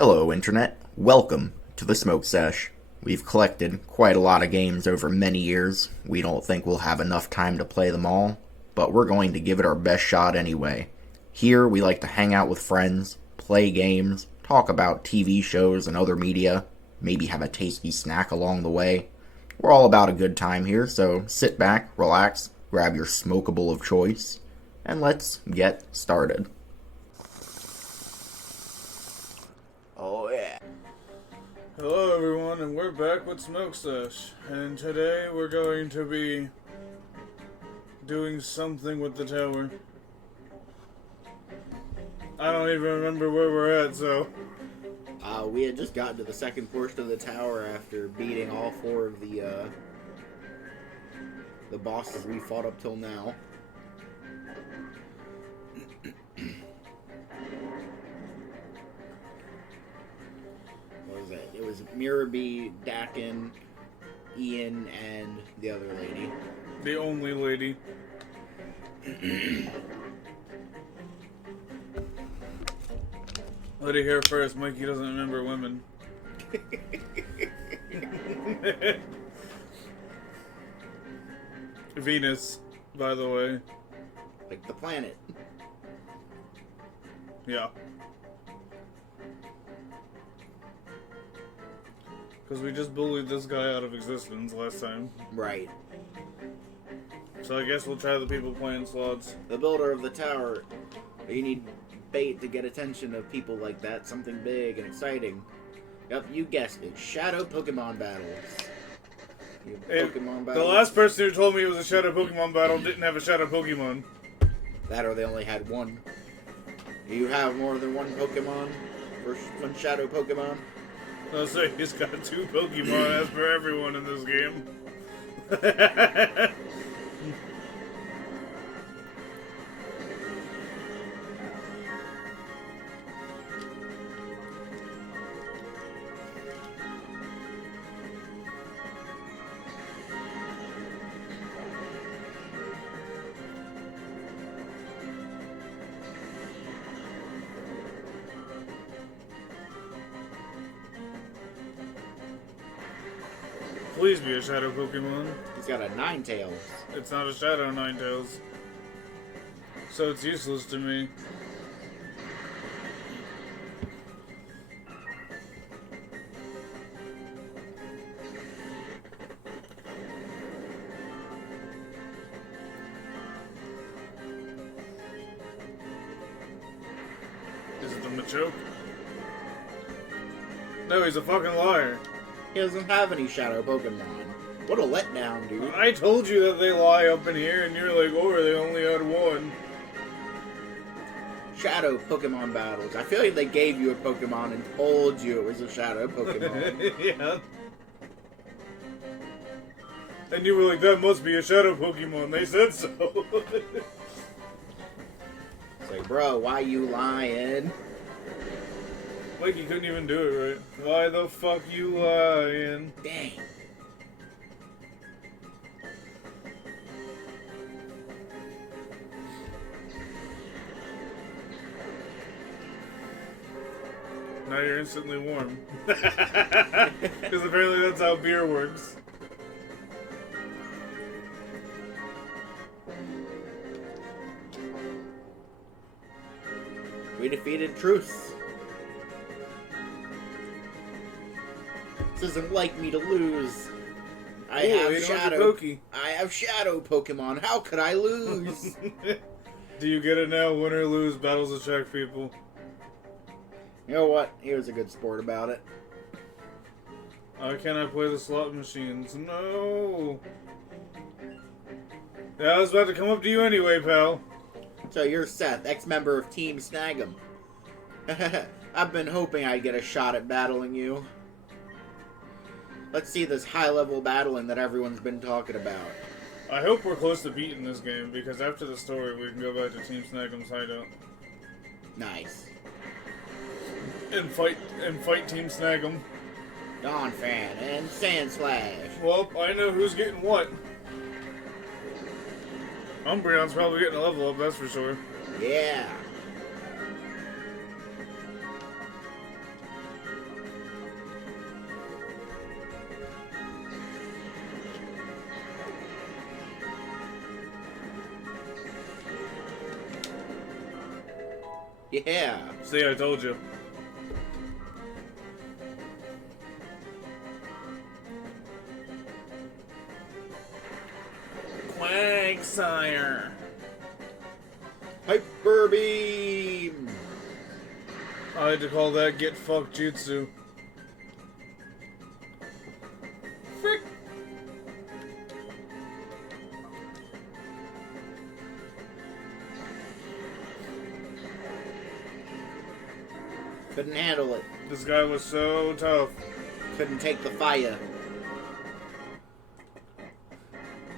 Hello, Internet. Welcome to the Smoke Sesh. We've collected quite a lot of games over many years. We don't think we'll have enough time to play them all, but we're going to give it our best shot anyway. Here, we like to hang out with friends, play games, talk about TV shows and other media, maybe have a tasty snack along the way. We're all about a good time here, so sit back, relax, grab your smokable of choice, and let's get started. Oh yeah. Hello everyone, and we're back with Smoke Sesh, and today we're going to be doing something with the tower. I don't even remember where we're at, so... We had just gotten to the second portion of the tower after beating all four of the bosses we fought up till now. What was it? It was Mirabee, Dakin, Ian, and the other lady. The only lady. Let it hear first, Mikey doesn't remember women. Venus, by the way. Like the planet. Yeah. Because we just bullied this guy out of existence last time. Right. So I guess we'll try the people playing slots. The builder of the tower. You need bait to get attention of people like that. Something big and exciting. Yep, you guessed it. Shadow Pokemon battles. Pokemon The battles. last person who told me it was a Shadow Pokemon battle didn't have a Shadow Pokemon. That or they only had one. Do you have more than one Pokemon? Or one Shadow Pokemon? I'll say he's got two Pokemon as per everyone in this game. Please be a Shadow Pokemon. He's got a Ninetales. It's not a Shadow Ninetales. So it's useless to me. Is it the Machoke? No, he's a fucking liar. He doesn't have any Shadow Pokemon. What a letdown, dude. I told you that they lie up in here, and you're like, oh, they only had one. Shadow Pokemon battles. I feel like they gave you a Pokemon and told you it was a Shadow Pokemon. Yeah. And you were like, that must be a Shadow Pokemon. They said so. It's like, bro, why you lying? Like, you couldn't even do it right. Why the fuck you lying? Dang. Now you're instantly warm. Because apparently that's how beer works. We defeated Truth. This isn't like me to lose. I have Shadow Pokemon. How could I lose? Do you get it now? Win or lose, battles of Czech people. You know what? Here's a good sport about it. Why can't I play the slot machines? No. Yeah, I was about to come up to you anyway, pal. So you're Seth, ex-member of Team Snag'em. I've been hoping I'd get a shot at battling you. Let's see this high-level battling that everyone's been talking about. I hope we're close to beating this game, because after the story, we can go back to Team Snag'em's hideout. Nice. And fight Team Snag'em. Dawn Fan and Sand Slash. Well, I know who's getting what. Umbreon's probably getting a level up, that's for sure. Yeah. Yeah. See, I told you. Quagsire. Hyper Beam! I like to call that get fucked jutsu. Frick. Couldn't handle it. This guy was so tough. Couldn't take the fire.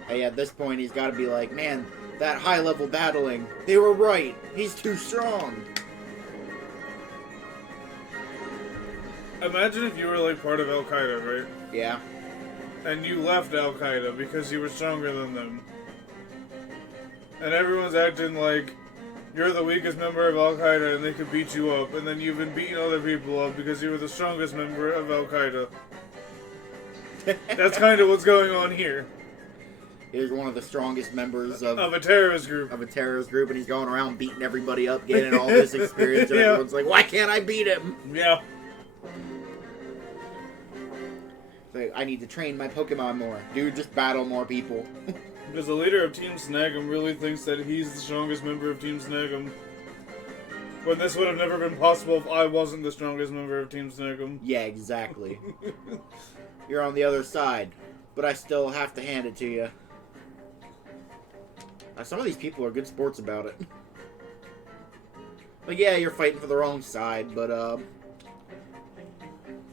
Hey, at this point, he's got to be like, man, that high-level battling, they were right. He's too strong. Imagine if you were like part of Al Qaeda, right? Yeah. And you left Al Qaeda because you were stronger than them. And everyone's acting like you're the weakest member of Al Qaeda and they could beat you up. And then you've been beating other people up because you were the strongest member of Al Qaeda. That's kind of what's going on here. He's one of the strongest members of a terrorist group. And he's going around beating everybody up, getting all this experience, and Yeah. everyone's like, why can't I beat him? Yeah. So I need to train my Pokemon more. Dude, just battle more people. Because the leader of Team Snag'em really thinks that he's the strongest member of Team Snag'em. When this would have never been possible if I wasn't the strongest member of Team Snag'em. Yeah, exactly. You're on the other side, but I still have to hand it to you. Some of these people are good sports about it. Like, yeah, you're fighting for the wrong side, but,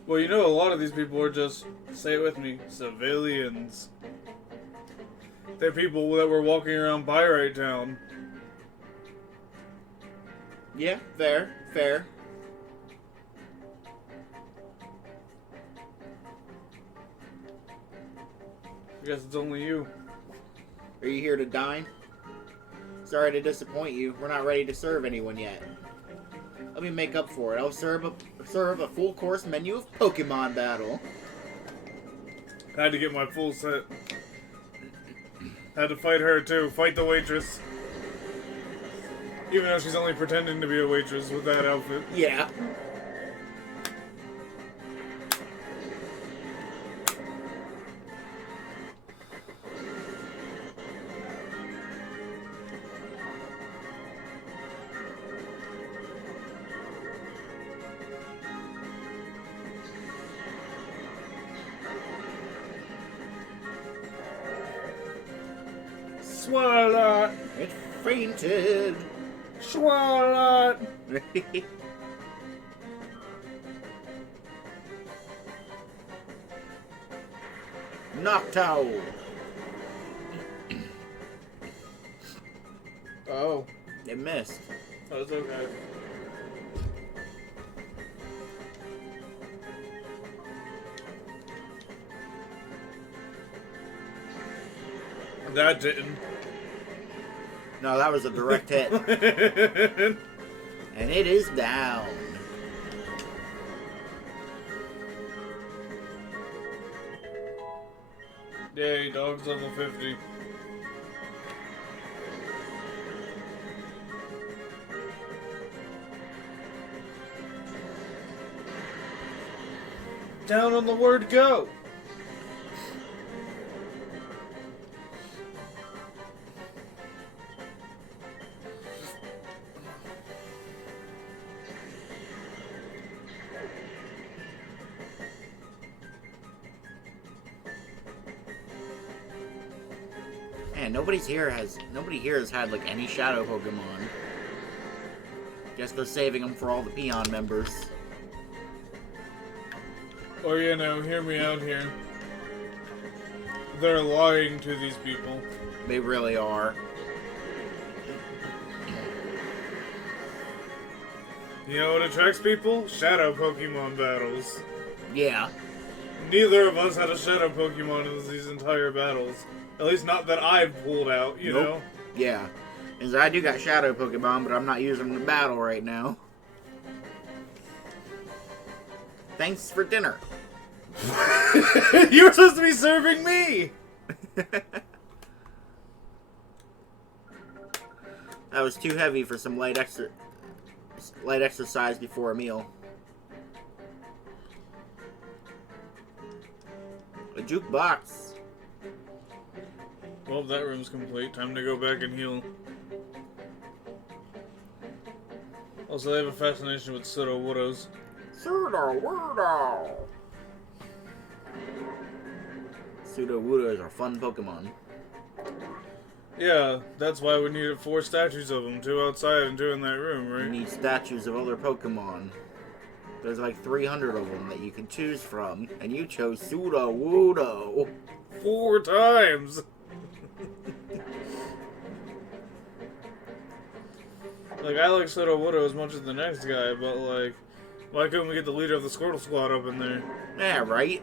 Well, you know, a lot of these people are just, say it with me, civilians. They're people that were walking around Pyrite Town. yeah, fair. I guess it's only you. Are you here to dine? Sorry to disappoint you. We're not ready to serve anyone yet. Let me make up for it. I'll serve a full course menu of Pokemon battle. I had to get my full set. Had to fight her too. Fight the waitress. Even though she's only pretending to be a waitress with that outfit. Yeah. Swalot! It fainted. Swalot! Noctowl. Oh, It missed. that's okay. That didn't. No, that was a direct hit. And it is down. Yay, dog's level 50. Down on the word go! Man, nobody here has had like any shadow Pokemon. Guess they're saving them for all the Peon members. Or, you know, hear me out here. They're lying to these people. They really are. You know what attracts people? Shadow Pokemon battles. Yeah. Neither of us had a Shadow Pokemon in these entire battles. At least not that I've pulled out, you know? Yeah. Because I do got shadow Pokemon, but I'm not using them to battle right now. Thanks for dinner. You were supposed to be serving me! That was too heavy for some light light exercise before a meal. A jukebox. Well, that room's complete. Time to go back and heal. Also, they have a fascination with pseudo-widows. Pseudo-Wudo! Pseudo-Wudos are fun Pokemon. Yeah, that's why we needed 4 statues of them. 2 outside and 2 in that room, right? You need statues of other Pokemon. There's like 300 of them that you can choose from, and you chose Pseudo-Wudo. 4 times! Like, I like Pseudo-Wudo as much as the next guy, but like, why couldn't we get the leader of the Squirtle Squad up in there? Yeah, right?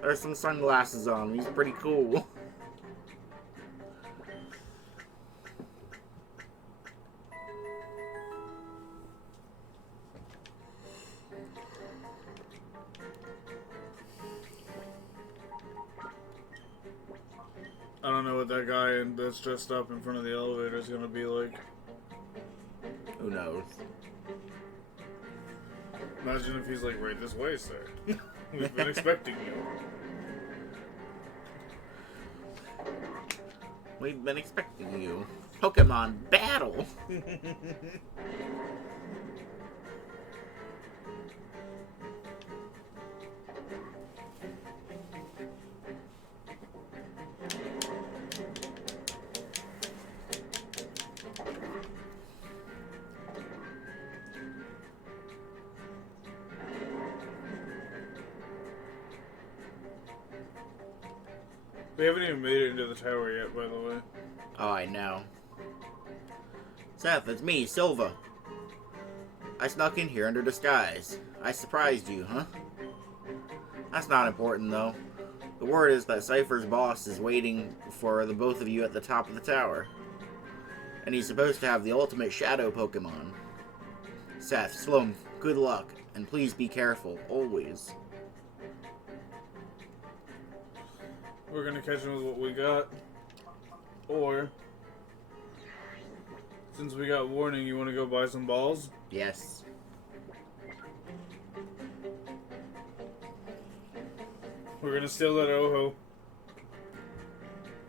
There's some sunglasses on. He's pretty cool. I don't know what that guy that's dressed up in front of the elevator is gonna be like. Who knows? Imagine if he's like, right this way, sir. We've been expecting you. We've been expecting you. Pokemon battle! We haven't even made it into the tower yet, by the way. Oh, I know. Seth, it's me, Silva. I snuck in here under disguise. I surprised you, huh? That's not important, though. The word is that Cypher's boss is waiting for the both of you at the top of the tower. And he's supposed to have the ultimate shadow Pokemon. Seth, Slum, good luck, and please be careful, always. We're gonna catch him with what we got. Or, since we got warning, you wanna go buy some balls? Yes. We're gonna steal that Ho-Ho.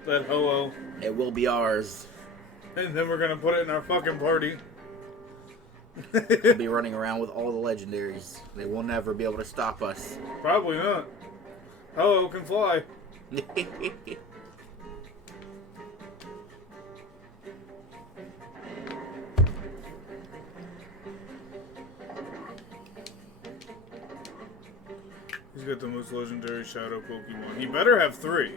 That Ho-Oh. It will be ours. And then we're gonna put it in our fucking party. We'll be running around with all the legendaries. They will never be able to stop us. Probably not. Ho-Oh can fly. He's got the most legendary shadow Pokemon. He better have 3.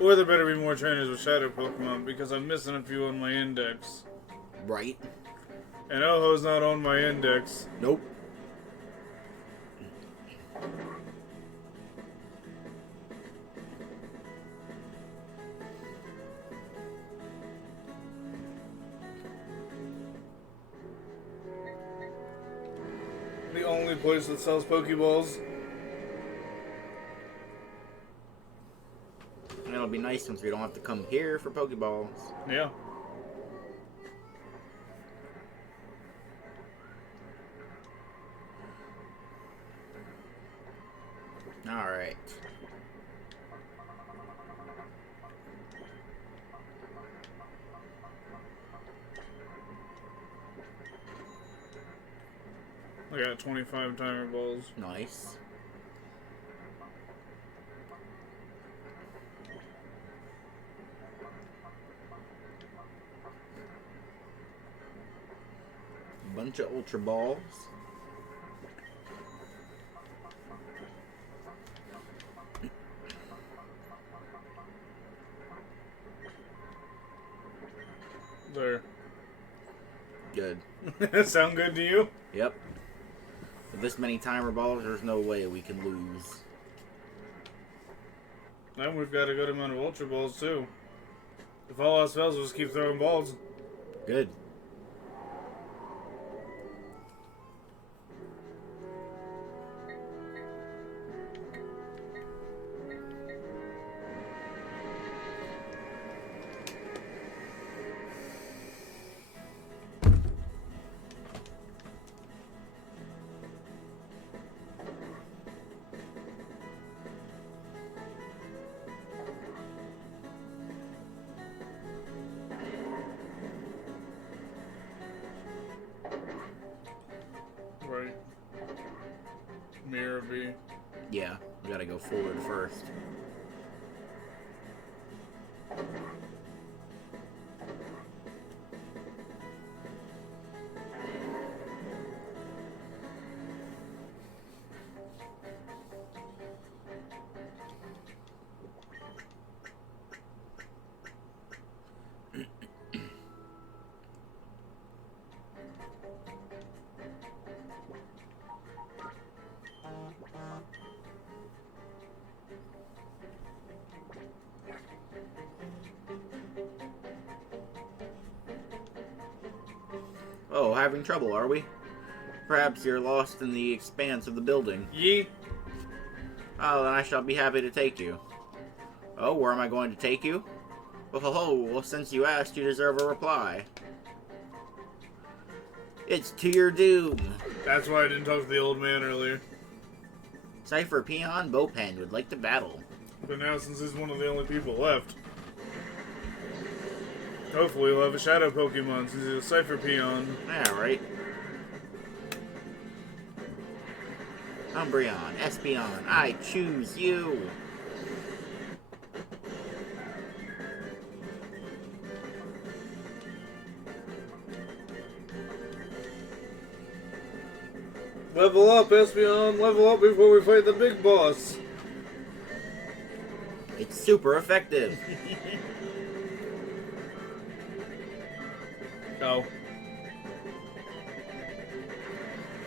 Or there better be more trainers with shadow Pokemon, because I'm missing a few on my index. Right? And Ho-Ho's not on my index. Nope. The only place that sells Pokeballs. And it'll be nice since we don't have to come here for Pokeballs. Yeah. Alright. I got 25 timer balls. Nice. Bunch of Ultra Balls. There. Good. Sound good to you? Yep. With this many timer balls, there's no way we can lose. And we've got a good amount of Ultra Balls, too. If all else fails, we'll just keep throwing balls. Good. right? Mirror B. Yeah, we gotta go forward first. Oh, having trouble, are we? Perhaps you're lost in the expanse of the building. Yee. Oh, then I shall be happy to take you. Oh, where am I going to take you? Well, since you asked, you deserve a reply. It's to your doom. That's why I didn't talk to the old man earlier. Cypher Peon Bopan would like to battle. But now, since he's one of the only people left, hopefully he'll have a shadow Pokemon since he's a Cypher Peon. Yeah, right. Umbreon, Espeon, I choose you. Level up, Espeon! Level up before we fight the big boss! It's super effective. Oh.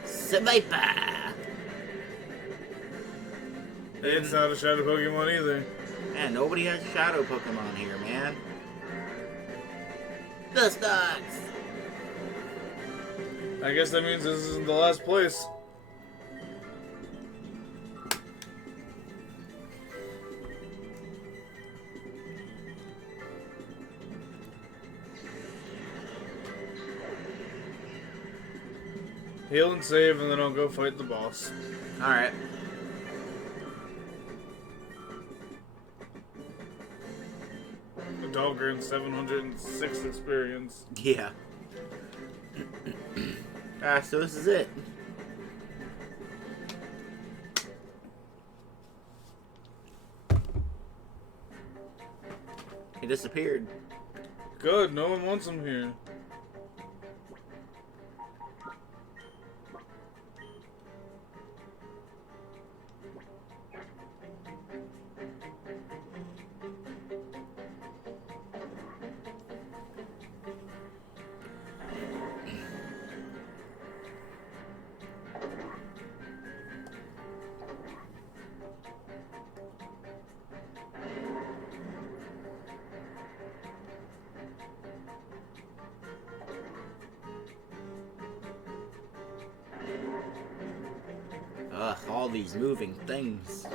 Sniper! It's not a shadow Pokemon either. Man, nobody has shadow Pokemon here, man. Dustox! I guess that means this isn't the last place. Heal and save, and then I'll go fight the boss. Alright. The dog earned 706 experience. Yeah. So this is it. He disappeared. Good, no one wants him here. Ugh, all these moving things.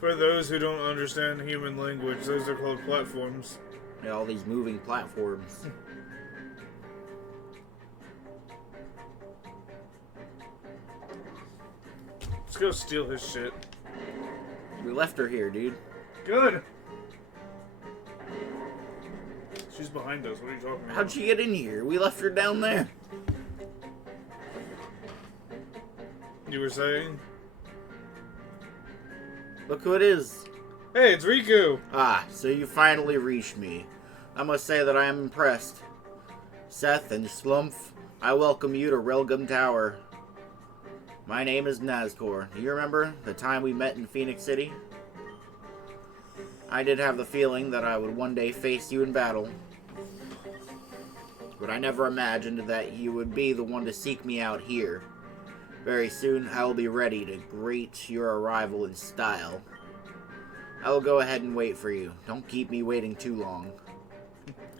For those who don't understand human language, those are called platforms. Yeah, all these moving platforms. Let's go steal his shit. We left her here, dude. Good! She's behind us, what are you talking about? How'd she get in here? We left her down there. You were saying? Look who it is. Hey, it's Riku! Ah, so you finally reached me. I must say that I am impressed. Seth and Slumph, I welcome you to Relgum Tower. My name is Nazcor. Do you remember the time we met in Phoenix City? I did have the feeling that I would one day face you in battle. But I never imagined that you would be the one to seek me out here. Very soon, I will be ready to greet your arrival in style. I will go ahead and wait for you. Don't keep me waiting too long.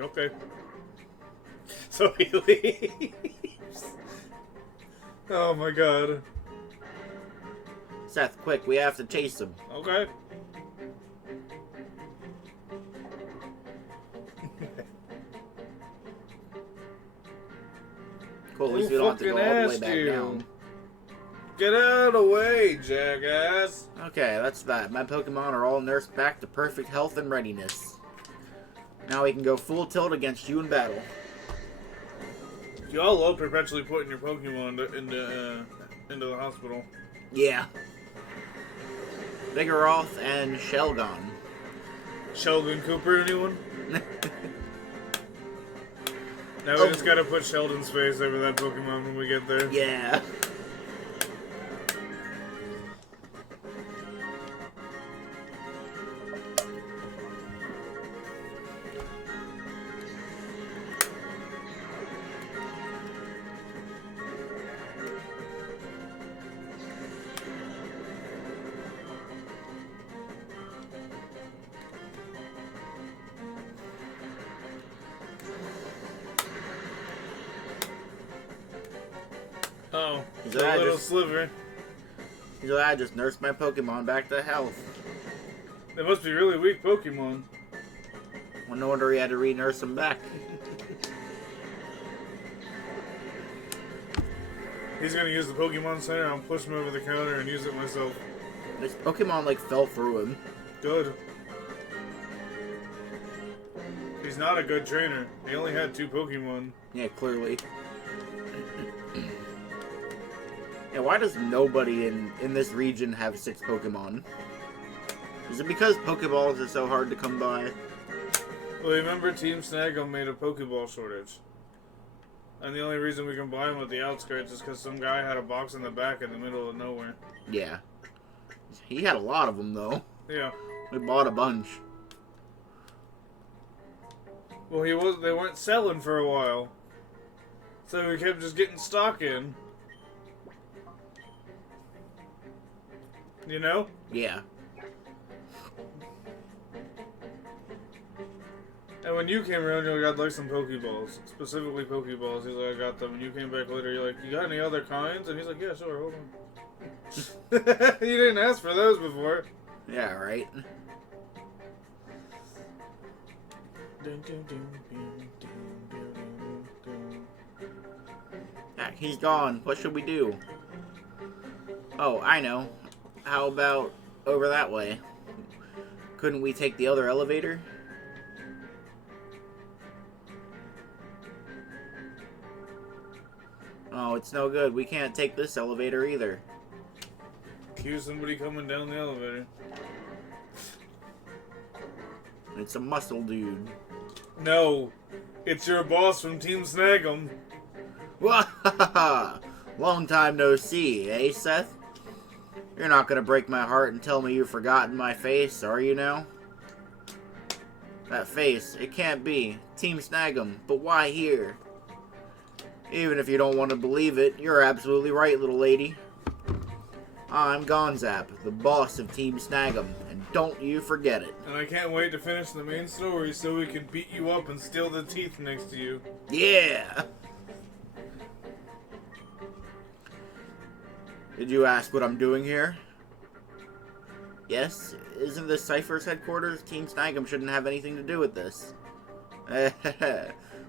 Okay. So he leaves. Oh my god. Seth, quick, we have to chase him. Okay. Cool, at least we don't have to go all the way back down. Get out of the way, jackass! Okay, that's that. My Pokemon are all nursed back to perfect health and readiness. Now we can go full tilt against you in battle. Y'all love perpetually putting your Pokemon into the hospital. Yeah. Vigoroth and Shelgon. Sheldon Cooper, anyone? Now we just gotta put Sheldon's face over that Pokemon when we get there. Yeah. Oh, that little sliver. I just nursed my Pokemon back to health. They must be really weak Pokemon. Well, no wonder he had to re-nurse them back. He's gonna use the Pokemon Center. I'll push him over the counter and use it myself. This Pokemon, like, fell through him. Good. He's not a good trainer. He only had 2 Pokemon. Yeah, clearly. Yeah, why does nobody in this region have 6 Pokemon? Is it because Pokeballs are so hard to come by? Well, remember Team Snag'em made a Pokeball shortage. And the only reason we can buy them at the outskirts is because some guy had a box in the back in the middle of nowhere. Yeah. He had a lot of them, though. Yeah. We bought a bunch. Well, they weren't selling for a while. So we kept just getting stock in. You know? Yeah. And when you came around, you got like some Pokeballs. Specifically Pokeballs. He's like, I got them. And you came back later, you're like, you got any other kinds? And he's like, yeah, sure, hold on. You didn't ask for those before. Yeah, right. Ah, he's gone. What should we do? Oh, I know. How about over that way? Couldn't we take the other elevator? Oh, it's no good. We can't take this elevator either. Here's somebody coming down the elevator. It's a muscle dude. No, it's your boss from Team Snag'em. Wahahaha! Long time no see, eh, Seth? You're not gonna break my heart and tell me you've forgotten my face, are you now? That face, it can't be. Team Snag'em, but why here? Even if you don't want to believe it, you're absolutely right, little lady. I'm Gonzap, the boss of Team Snag'em, and don't you forget it. And I can't wait to finish the main story so we can beat you up and steal the teeth next to you. Yeah! Did you ask what I'm doing here? Yes? Isn't this Cypher's headquarters? Team Snag'em shouldn't have anything to do with this.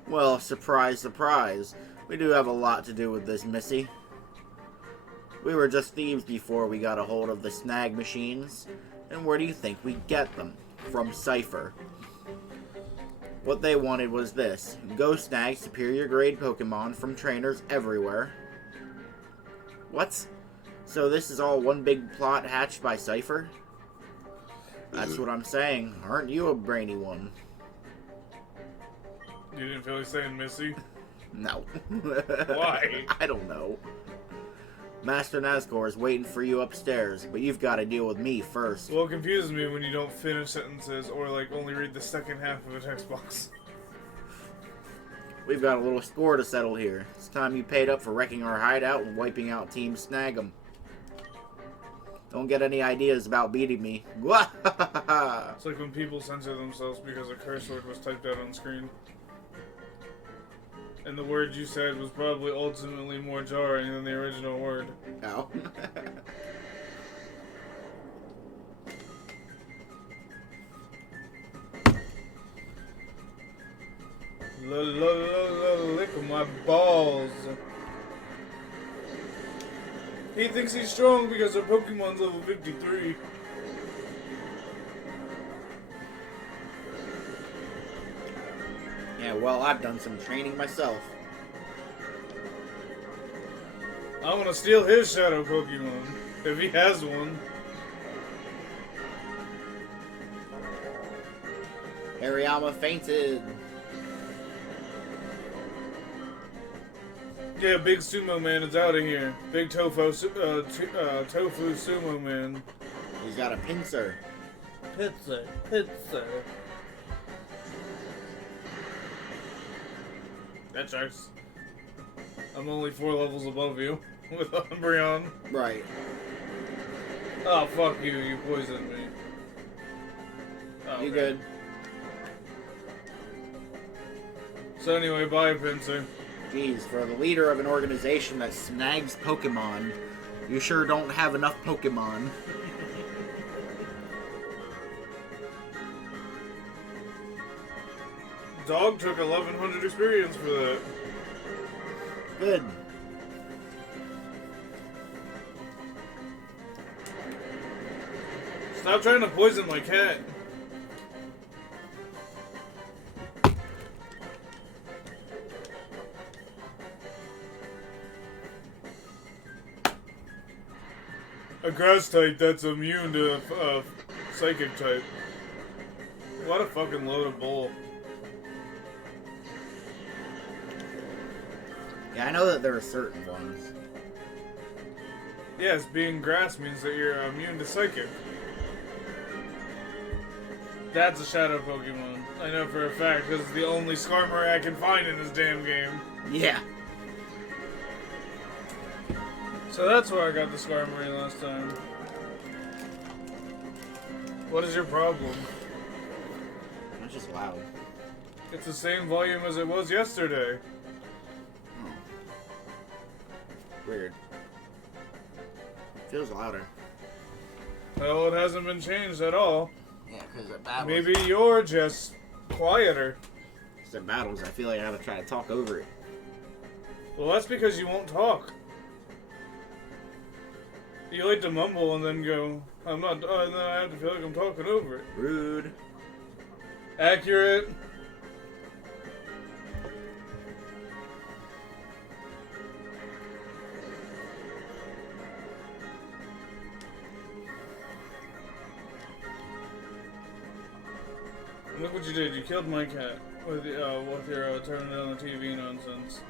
Well, surprise, surprise. We do have a lot to do with this, Missy. We were just thieves before we got a hold of the snag machines. And where do you think we get them? From Cypher. What they wanted was this. Go snag superior grade Pokemon from trainers everywhere. What? So this is all one big plot hatched by Cypher? That's what I'm saying. Aren't you a brainy one? You didn't feel like saying Missy? No. Why? I don't know. Master Nazgul is waiting for you upstairs, but you've got to deal with me first. Well, it confuses me when you don't finish sentences or, like, only read the second half of a text box. We've got a little score to settle here. It's time you paid up for wrecking our hideout and wiping out Team Snag'em. Don't get any ideas about beating me. It's like when people censor themselves because a curse word was typed out on screen. And the word you said was probably ultimately more jarring than the original word. Oh. Lick my balls. He thinks he's strong because our Pokemon's level 53. Yeah, well, I've done some training myself. I want to steal his shadow Pokemon, if he has one. Hariyama fainted. Yeah, big sumo man is out of here. Big tofu sumo man. He's got a pincer. Pizza. That checks. I'm only 4 levels above you with Umbreon. Right. Oh, fuck you. You poisoned me. Oh, You okay. good? So anyway, bye, Pincer. Jeez, for the leader of an organization that snags Pokemon, you sure don't have enough Pokemon. Dog took 1100 experience for that. Good. Stop trying to poison my cat. A grass type that's immune to psychic type. What a fucking load of bull. Yeah, I know that there are certain ones. Yes, being grass means that you're immune to psychic. That's a shadow Pokemon. I know for a fact, because it's the only Skarmory I can find in this damn game. Yeah. So that's where I got the Skarmory last time. What is your problem? It's just loud. It's the same volume as it was yesterday. Weird. Feels louder. Well, it hasn't been changed at all. Yeah, because at battles... Maybe you're just quieter. Because at battles, I feel like I have to try to talk over it. Well, that's because you won't talk. You like to mumble and then go, I'm not, and then I have to feel like I'm talking over it. Rude. Accurate. Look what you did. You killed my cat with your turning down the TV nonsense.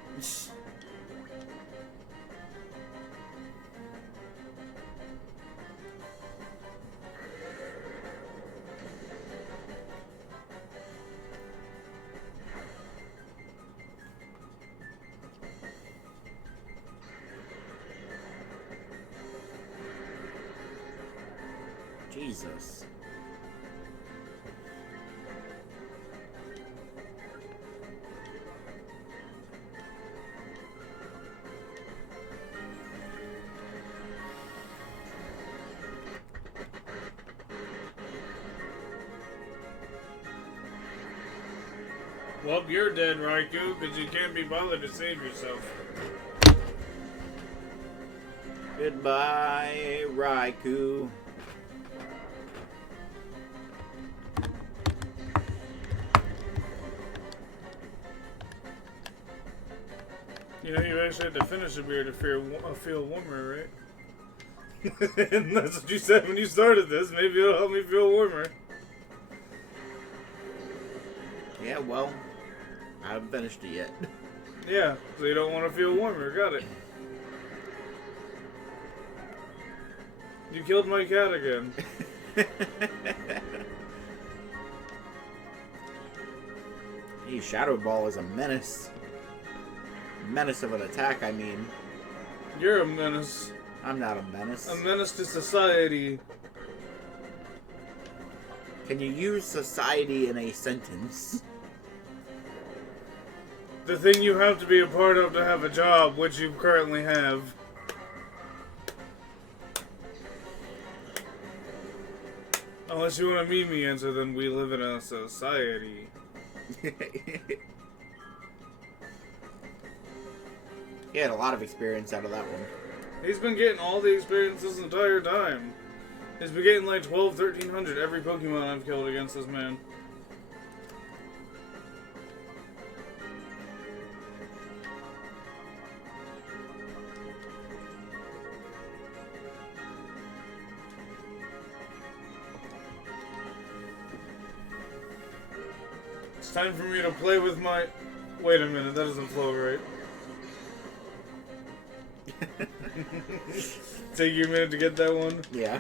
Jesus. Well, you're dead, Raikou, because you can't be bothered to save yourself. Goodbye, Raikou. You know, you actually had to finish a beer to feel warmer, right? And that's what you said when you started this. Maybe it'll help me feel warmer. Yeah, well, I haven't finished it yet. Yeah, so you don't want to feel warmer. Got it. You killed my cat again. Hey, Shadow Ball is a menace. Menace of an attack, I mean. You're a menace. I'm not a menace. A menace to society. Can you use society in a sentence? The thing you have to be a part of to have a job, which you currently have. Unless you want a Mimi answer, then we live in a society. He had a lot of experience out of that one. He's been getting all the experience this entire time. He's been getting like 1,1300 every Pokemon I've killed against this man. time for me to play with my... Wait a minute, that doesn't flow right. Take you a minute to get that one? Yeah.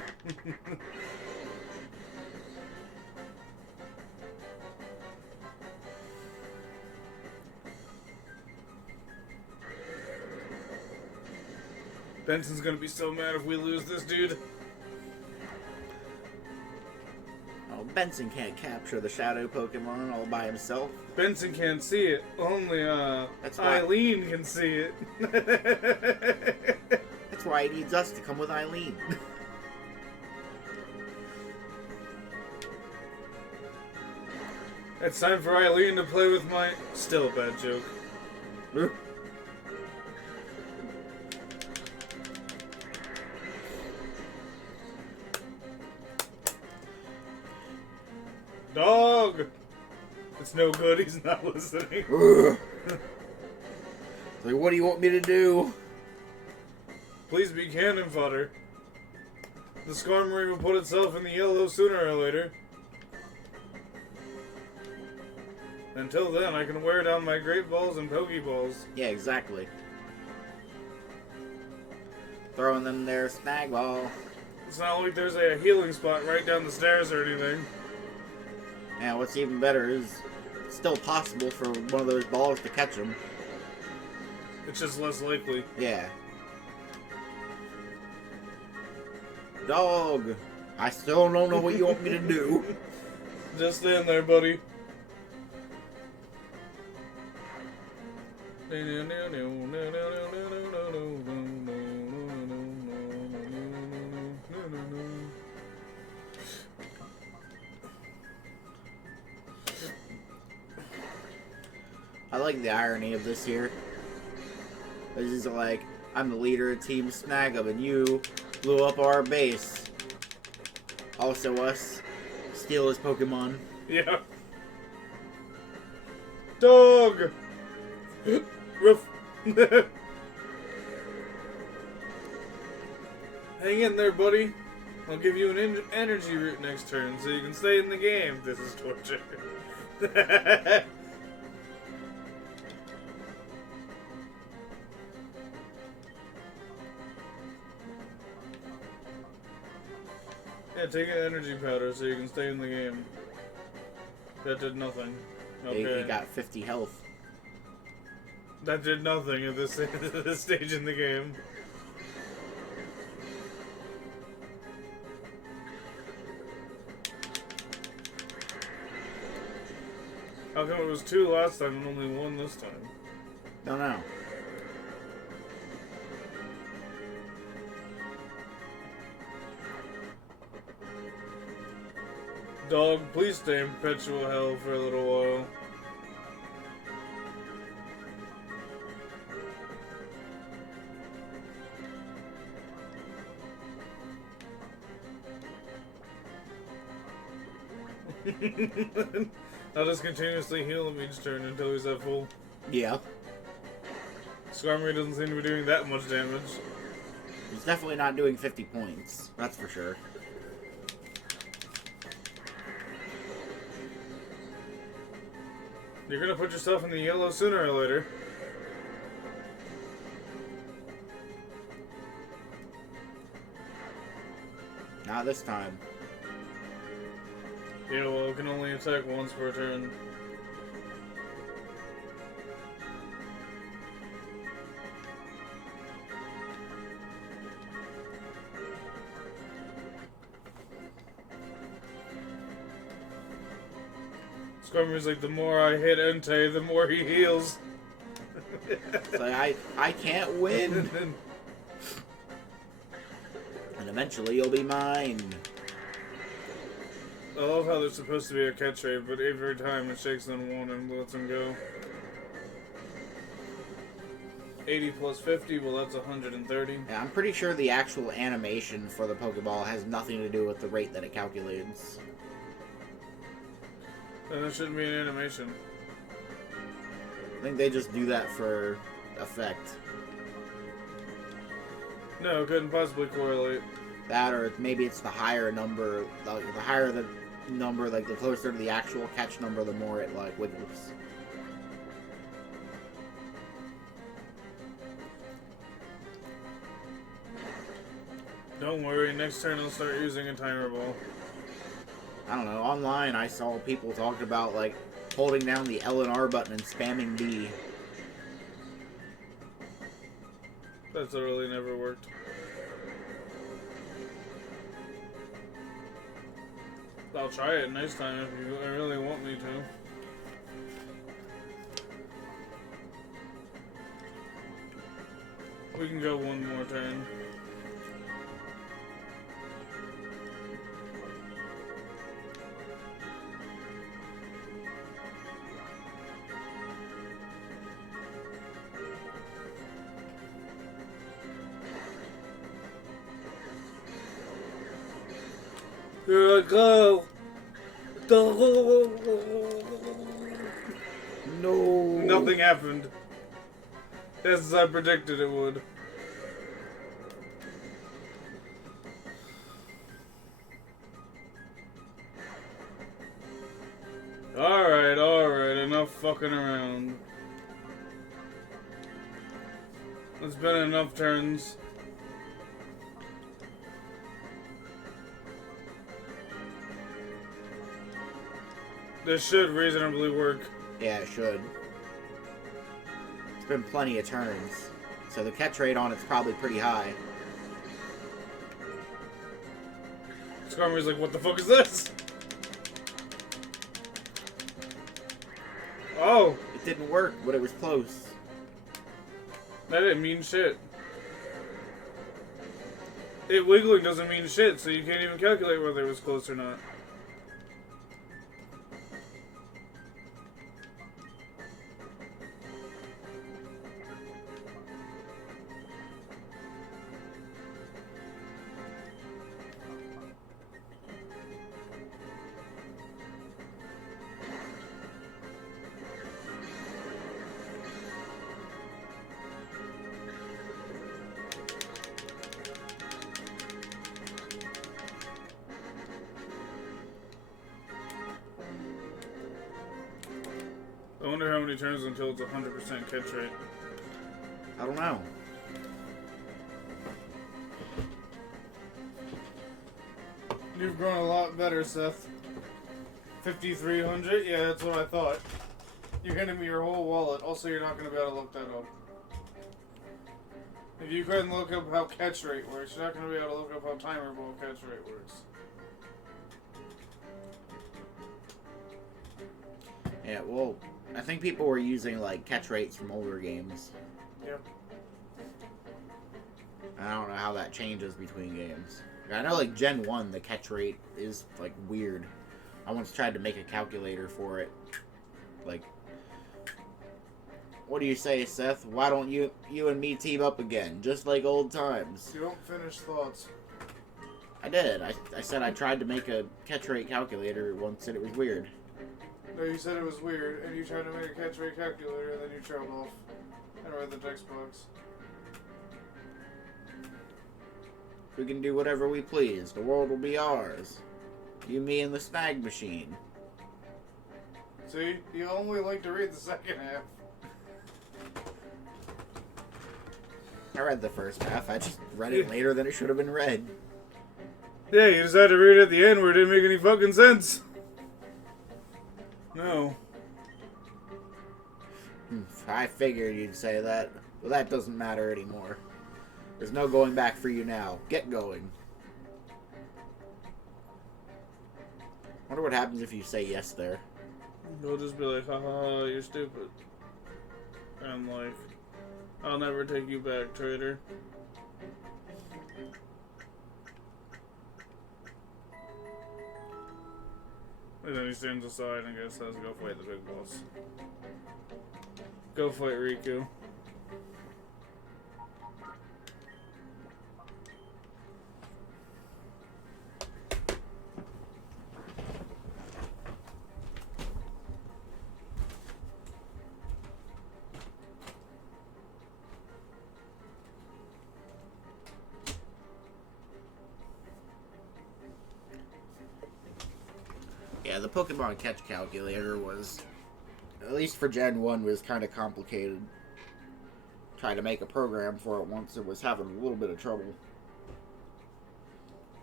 Benson's gonna be so mad if we lose this dude. Oh, Benson can't capture the shadow Pokemon all by himself. Benson can't see it. Only That's why- Eileen can see it. That's why he needs us to come with Eileen. It's time for Eileen to play with my... Still a bad joke. Dog! It's no good, he's not listening. Like, what do you want me to do? Please be cannon fodder. The Skarmory will put itself in the yellow sooner or later. Until then, I can wear down my Great Balls and Pokeballs. Yeah, exactly. Throwing them their snag ball. It's not like there's a healing spot right down the stairs or anything. And what's even better is it's still possible for one of those balls to catch them. It's just less likely. Yeah. Dog! I still don't know what you want me to do. Just stand there, buddy. I like the irony of this here. This is like, I'm the leader of Team Snag'em and you blew up our base. Also us. Steal his Pokemon. Yeah. Dog! Ruff. Hang in there, buddy. I'll give you an energy root next turn so you can stay in the game. This is torture. Yeah, take an energy powder so you can stay in the game. That did nothing. Okay. He got 50 health. That did nothing at this, this stage in the game. How come it was 2 last time and only 1 this time? Don't know. Dog, please stay in perpetual hell for a little while. I'll just continuously heal him each turn until he's at full. Yeah. Skarmory doesn't seem to be doing that much damage. He's definitely not doing 50 points. That's for sure. You're gonna put yourself in the yellow sooner or later. Not this time. Yeah, well, it can only attack once per turn. Skarmory's like, the more I hit Entei, the more he heals. It's like, I can't win. And eventually you'll be mine. I love how there's supposed to be a catch rate, but every time it shakes on 1 and lets him go. 80 plus 50, well that's 130. Yeah, I'm pretty sure the actual animation for the Pokeball has nothing to do with the rate that it calculates. And that shouldn't be an animation. I think they just do that for effect. No, it couldn't possibly correlate. That, or maybe it's the higher number, the higher the number, like the closer to the actual catch number, the more it like wiggles. Don't worry, next turn I'll start using a timer ball. I don't know. Online, I saw people talking about like holding down the L and R button and spamming B. That's literally never worked. I'll try it next time if you really want me to. We can go one more turn. Here I go. No. Nothing happened. As I predicted it would. Alright, enough fucking around. It's been enough turns. This should reasonably work. Yeah, it should. It's been plenty of turns, so the catch rate on it's probably pretty high. Skarmory's like, what the fuck is this? Oh! It didn't work, but it was close. That didn't mean shit. It wiggling doesn't mean shit, so you can't even calculate whether it was close or not. I wonder how many turns until it's 100% catch rate. I don't know. You've grown a lot better, Seth. 5,300? Yeah, that's what I thought. You're handing me your whole wallet. Also, you're not going to be able to look that up. If you couldn't look up how catch rate works, you're not going to be able to look up how timer ball catch rate works. Yeah, well, I think people were using like catch rates from older games. Yep. I don't know how that changes between games. I know like Gen 1, the catch rate is like weird. I once tried to make a calculator for it. Like, what do you say, Seth? Why don't you and me team up again, just like old times? You don't finish thoughts. I did. I said I tried to make a catch rate calculator once and it was weird. No, you said it was weird, and you tried to make a catch rate calculator, and then you trailed off and read the text box. We can do whatever we please. The world will be ours. You, me, and the snag machine. See? You only like to read the second half. I read the first half. I just read it later than it should have been read. Yeah, you just had to read it at the end where it didn't make any fucking sense. No. I figured you'd say that. Well, that doesn't matter anymore. There's no going back for you now. Get going. Wonder what happens if you say yes there. They'll just be like, haha, you're stupid. And like, I'll never take you back, traitor. And then he stands aside and says, go fight the big boss. Go fight Riku. the Pokemon catch calculator was, at least for Gen 1, was kind of complicated. Tried to make a program for it once, it was having a little bit of trouble.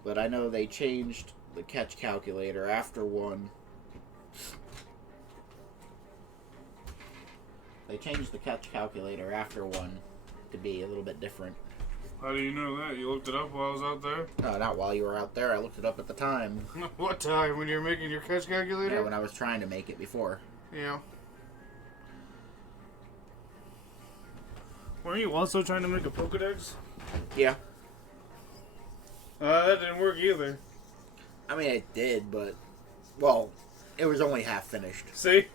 But I know they changed the catch calculator after 1. They changed the catch calculator after 1 to be a little bit different. How do you know that? You looked it up while I was out there? No, not while you were out there. I looked it up at the time. What time? When you were making your catch calculator? Yeah, when I was trying to make it before. Yeah. Were you also trying to make a Pokedex? Yeah. That didn't work either. I mean, it did, but... Well, it was only half finished. See?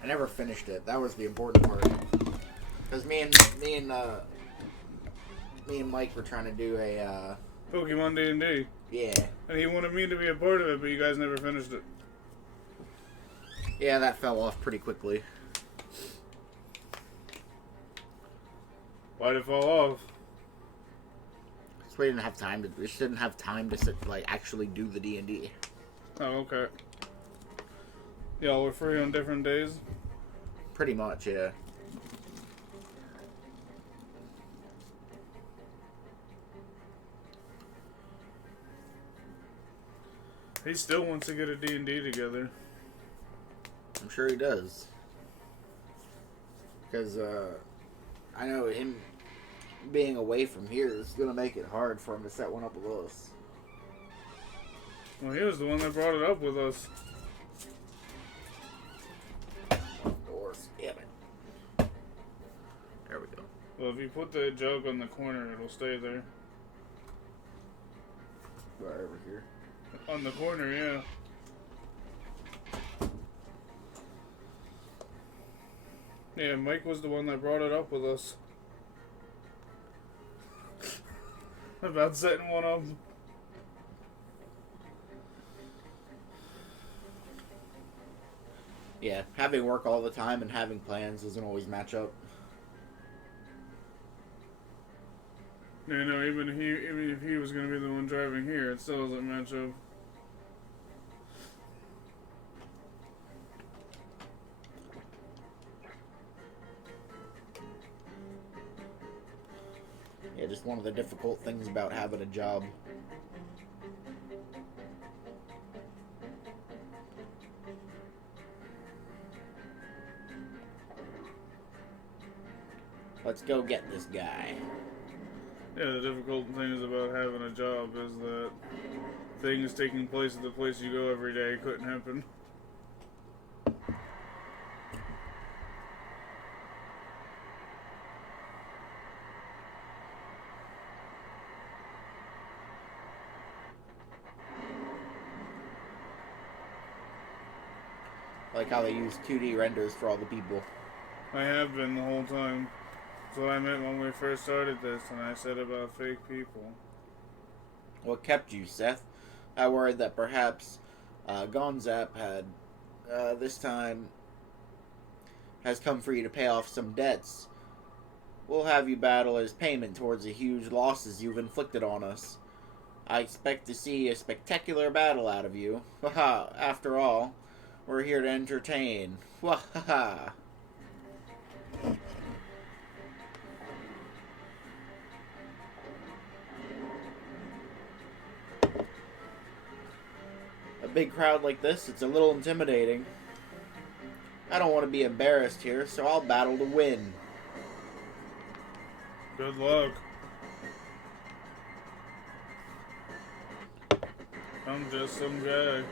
I never finished it. That was the important part. Because me and Mike were trying to do a, Pokemon D&D. Yeah. And he wanted me to be a part of it, but you guys never finished it. Yeah, that fell off pretty quickly. Why'd it fall off? So we didn't have time to... We didn't have time to sit, like, actually do the D&D. Oh, okay. Y'all were free on different days? Pretty much, yeah. He still wants to get a D&D together. I'm sure he does. Because, I know him being away from here is going to make it hard for him to set one up with us. Well, he was the one that brought it up with us. Of course. Damn it. There we go. Well, if you put the jug on the corner, it'll stay there. Right over here. On the corner, yeah. Yeah, Mike was the one that brought it up with us. About setting one up. Yeah, having work all the time and having plans doesn't always match up. You know, even if he was going to be the one driving here, it still doesn't match up. Yeah, just one of the difficult things about having a job. Let's go get this guy. Yeah, the difficult things about having a job is that things taking place at the place you go every day couldn't happen. Like how they use 2D renders for all the people. I have been the whole time. That's what I meant when we first started this, and I said about fake people. What kept you, Seth? I worried that perhaps Gonzap had, this time, has come for you to pay off some debts. We'll have you battle as payment towards the huge losses you've inflicted on us. I expect to see a spectacular battle out of you. Haha, after all, we're here to entertain. Wahaha. A big crowd like this, it's a little intimidating. I don't want to be embarrassed here, so I'll battle to win. Good luck. I'm just some guy.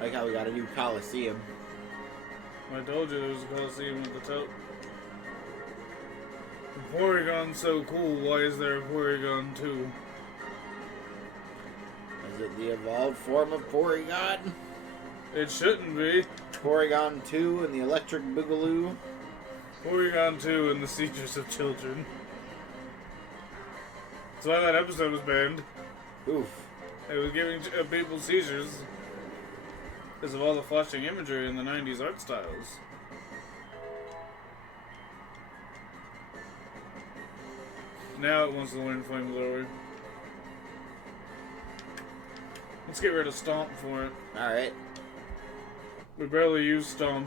Like how we got a new Colosseum. I told you there was a Colosseum at the top. The Porygon's so cool, why is there a Porygon 2? Is it the evolved form of Porygon? It shouldn't be. Porygon 2 and the Electric Boogaloo? Porygon 2 and the Seizures of Children. That's why that episode was banned. Oof. It was giving people seizures because of all the flashing imagery in the 90s art styles. Now it wants to learn flamethrower. Let's get rid of Stomp for it. Alright. We barely use Stomp.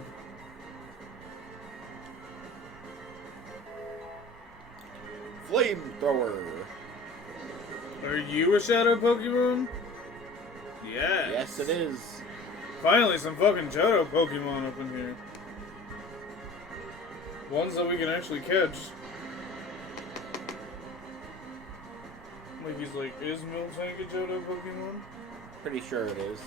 Flamethrower. Are you a Shadow Pokemon? Yes. Yes, it is. Finally, some fucking Johto Pokemon up in here. Ones that we can actually catch. Like he's like, is Miltank a Johto Pokemon? Pretty sure it is.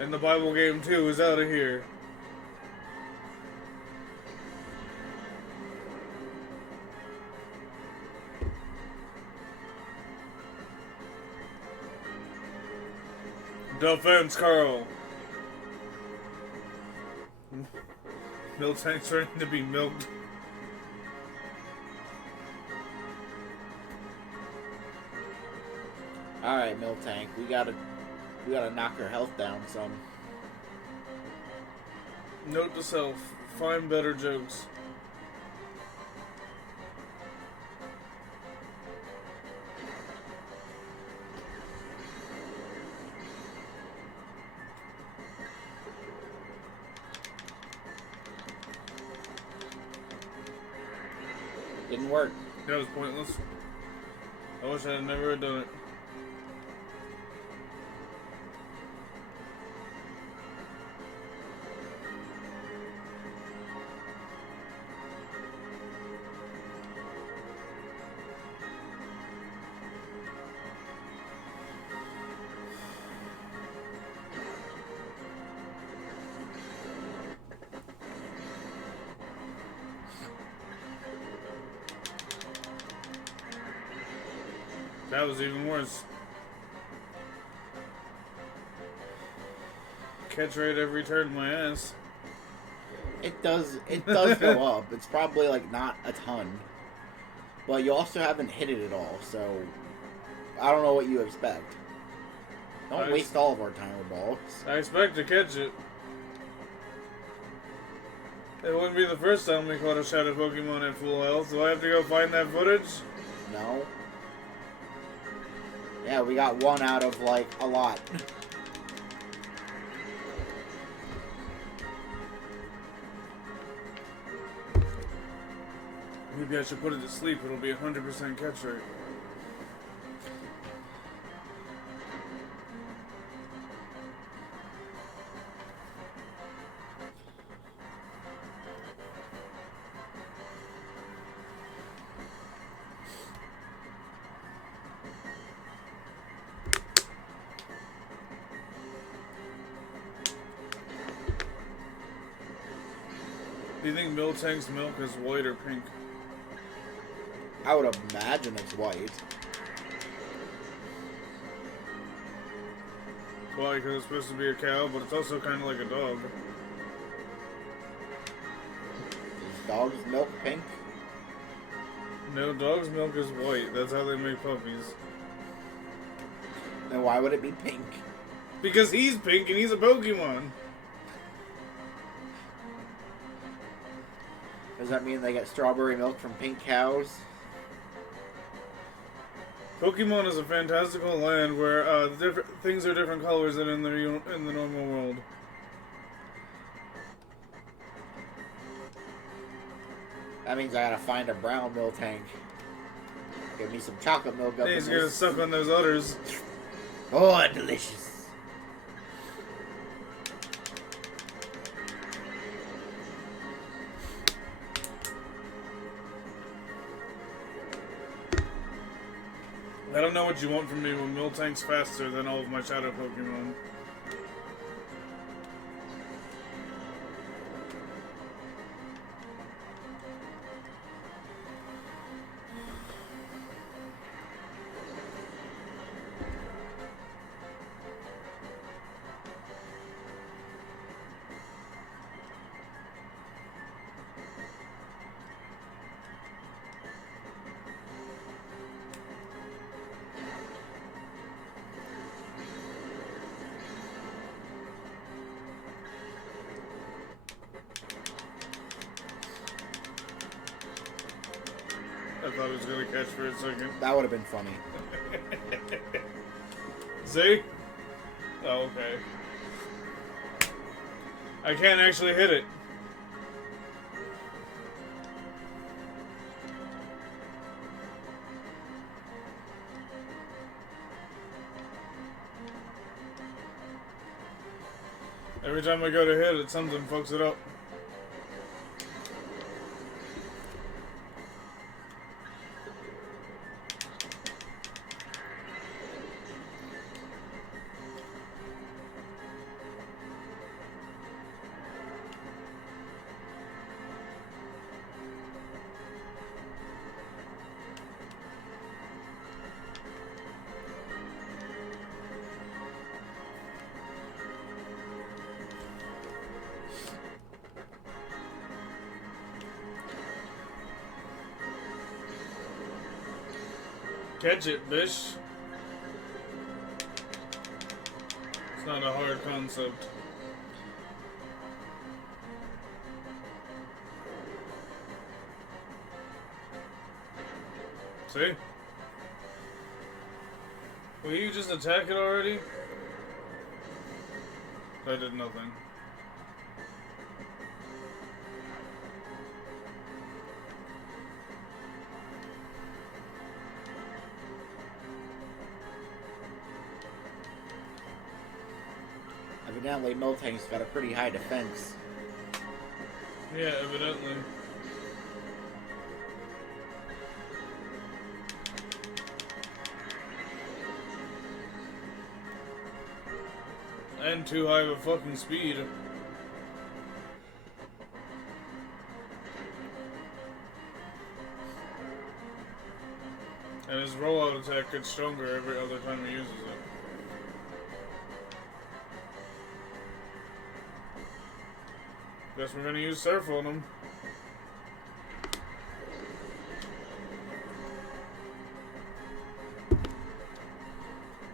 And the Bible game too is out of here. Defense, Carl. Miltank's ready to be milked. Alright, Miltank, we gotta knock her health down some. Note to self: find better jokes. Didn't work. That was pointless. I wish I had never done it. That was even worse. Catch rate every turn, my ass. It does go up. It's probably like not a ton. But you also haven't hit it at all, so I don't know what you expect. Don't waste all of our timer balls. I expect to catch it. It wouldn't be the first time we caught a Shadow Pokemon at full health. Do I have to go find that footage? No. Yeah, we got one out of like a lot. Maybe I should put it to sleep. It'll be 100% catch rate. Do you think Miltank's milk is white or pink? I would imagine it's white. Why? Because it's supposed to be a cow, but it's also kind of like a dog. Is dog's milk pink? No, dog's milk is white. That's how they make puppies. Then why would it be pink? Because he's pink and he's a Pokemon. Does that mean they get strawberry milk from pink cows? Pokemon is a fantastical land where different things are different colors than in the normal world. That means I gotta find a brown Miltank. Give me some chocolate milk up He's in gonna this. suck on those udders. Oh, delicious. I don't know what you want from me when Miltank's faster than all of my Shadow Pokemon. thought he was gonna catch for a second. That would have been funny. See? Oh, okay. I can't actually hit it. Every time I go to hit it, something fucks it up. Catch it, bish. It's not a hard concept. See? Will you just attack it already? I did nothing. Evidently, Miltank's got a pretty high defense. Yeah, evidently. And too high of a fucking speed. And his rollout attack gets stronger every other time he uses it. Guess we're gonna use Surf on him.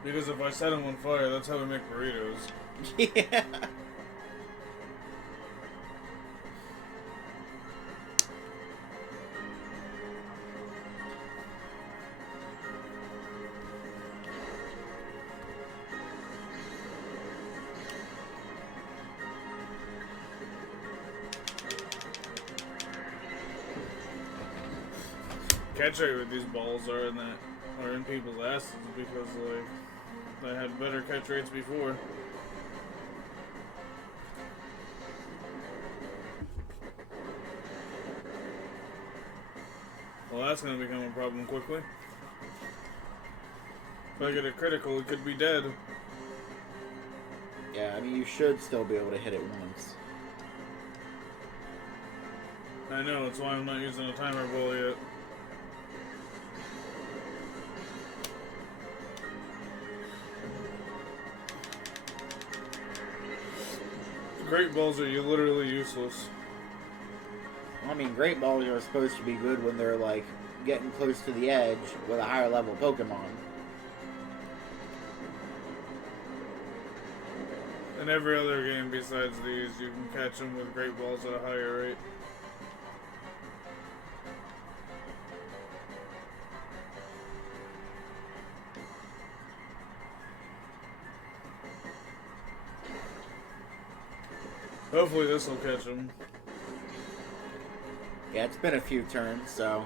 Because if I set him on fire, that's how we make burritos. Yeah. Catch rate with these balls are in people's asses because like they had better catch rates before. Well, that's gonna become a problem quickly. If I get a critical, it could be dead. Yeah, I mean, you should still be able to hit it once. I know, that's why I'm not using a timer ball yet. Great balls are literally useless. Well, I mean, great balls are supposed to be good when they're, like, getting close to the edge with a higher level Pokemon. In every other game besides these, you can catch them with great balls at a higher rate. Hopefully this will catch him. Yeah, it's been a few turns, so...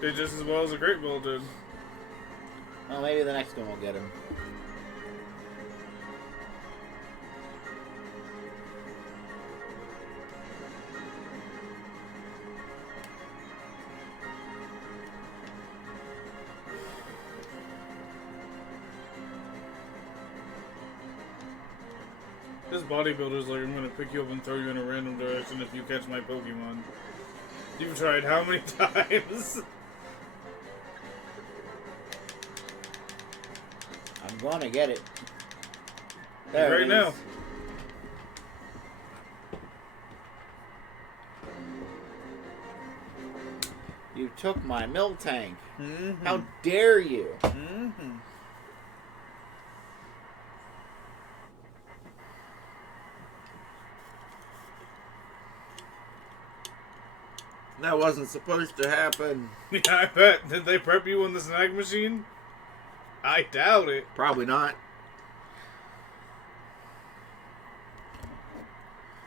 Did just as well as a great ball did. Well, maybe the next one will get him. This bodybuilder's like, I'm gonna pick you up and throw you in a random direction if you catch my Pokemon. You've tried how many times? I'm gonna get it. There Right it now. is. You took my Miltank. Mm-hmm. How dare you? Mm-hmm. That wasn't supposed to happen. Yeah, I bet. Did they prep you on the snack machine? I doubt it. Probably not.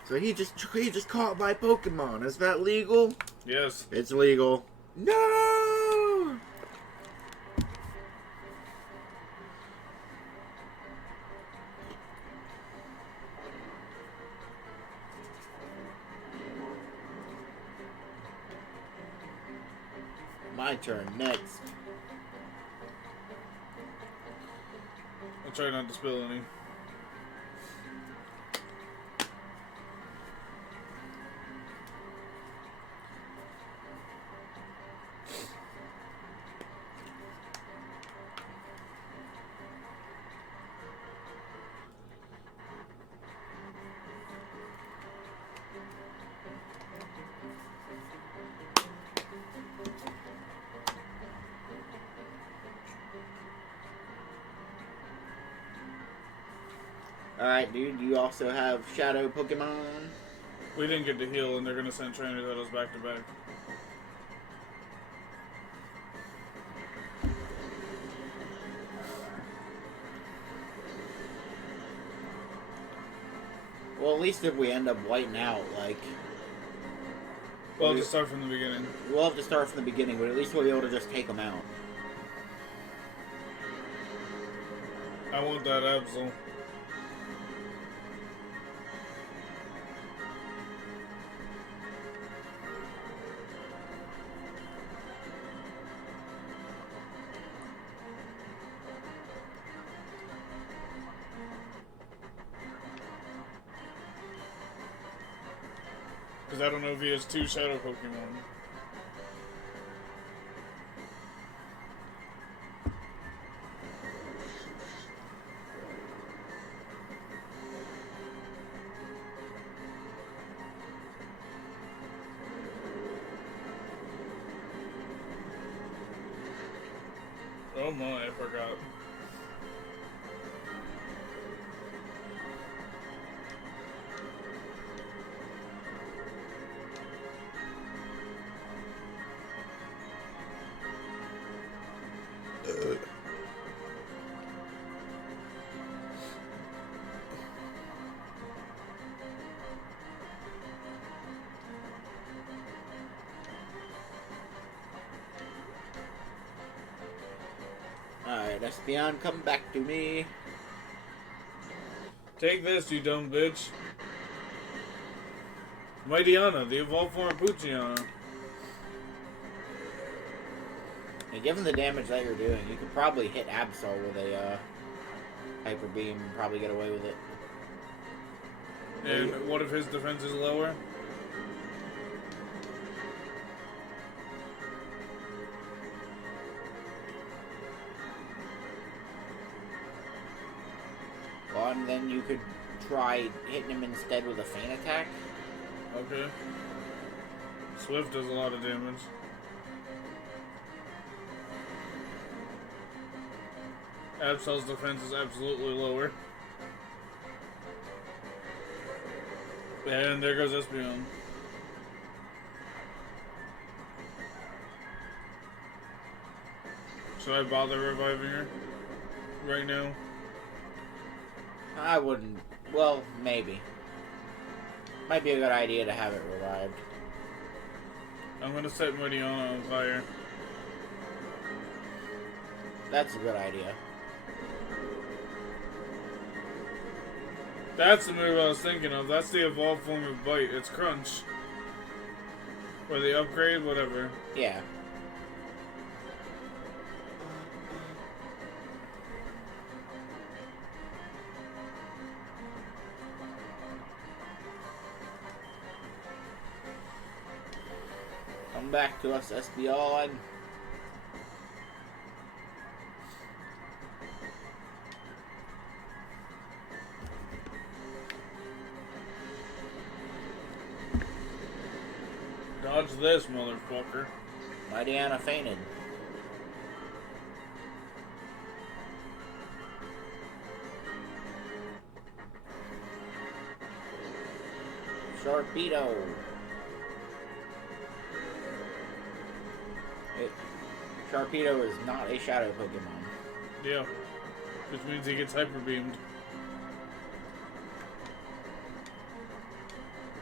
So he just caught my Pokemon. Is that legal? Yes. It's legal. No! My turn next. I'll try not to spill any. Alright, dude, you also have Shadow Pokemon. We didn't get to heal, and they're gonna send trainers at us back to back. Well, at least if we end up whiting out, like... Well, just start from the beginning. We'll have to start from the beginning, but at least we'll be able to just take them out. I want that Absol. Because I don't know if he has 2 Shadow Pokemon. Oh my, I forgot. Alright, Espeon, come back to me. Take this, you dumb bitch. Mightyana, the evolved form of Poochyena. And given the damage that you're doing, you could probably hit Absol with a Hyper Beam and probably get away with it. And what if his defense is lower? Well, and then you could try hitting him instead with a Feint Attack. Okay. Swift does a lot of damage. Absol's defense is absolutely lower. And there goes Espeon. Should I bother reviving her right now? I wouldn't. Well, maybe. Might be a good idea to have it revived. I'm gonna set Mightyana on fire. That's a good idea. That's the move I was thinking of. That's the evolved form of Bite. It's Crunch. Or the upgrade, whatever. Yeah. Come back to us, Espeon. Dodge this, motherfucker. Mightyana fainted. Sharpedo. Sharpedo is not a shadow Pokemon. Yeah. Which means he gets hyper beamed.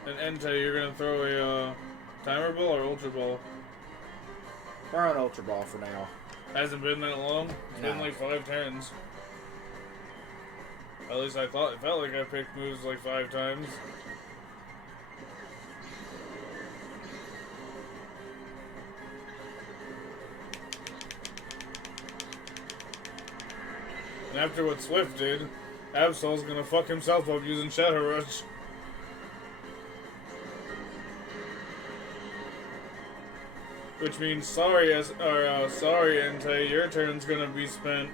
And Entei, you're gonna throw a timer ball or ultra ball? Throw an Ultra Ball for now. Hasn't been that long. It's been No. like 5 turns. At least I thought. It felt like I picked moves like 5 times. And after what Swift did, Absol's gonna fuck himself up using Shadow Rush. Which means sorry Entei, your turn's gonna be spent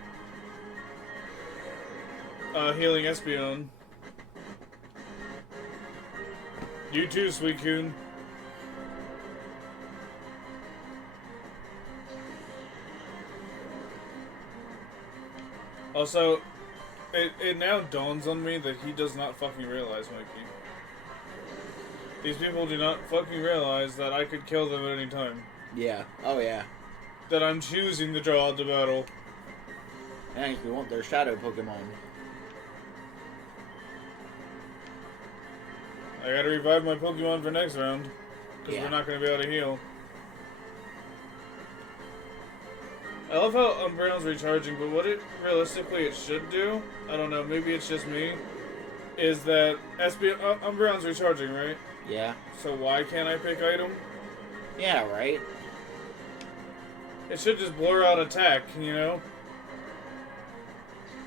healing Espeon. You too, Suicune. Also, it now dawns on me that he does not fucking realize, Mikey. These people do not fucking realize that I could kill them at any time. Yeah. Oh, yeah. That I'm choosing to draw out the battle. Thanks, we want their shadow Pokemon. I gotta revive my Pokemon for next round. Because Yeah. we're not gonna be able to heal. I love how Umbreon's recharging, but what it realistically it should do, I don't know, maybe it's just me, is that Umbreon's recharging, right? Yeah. So why can't I pick item? Yeah, right? It should just blur out attack, you know?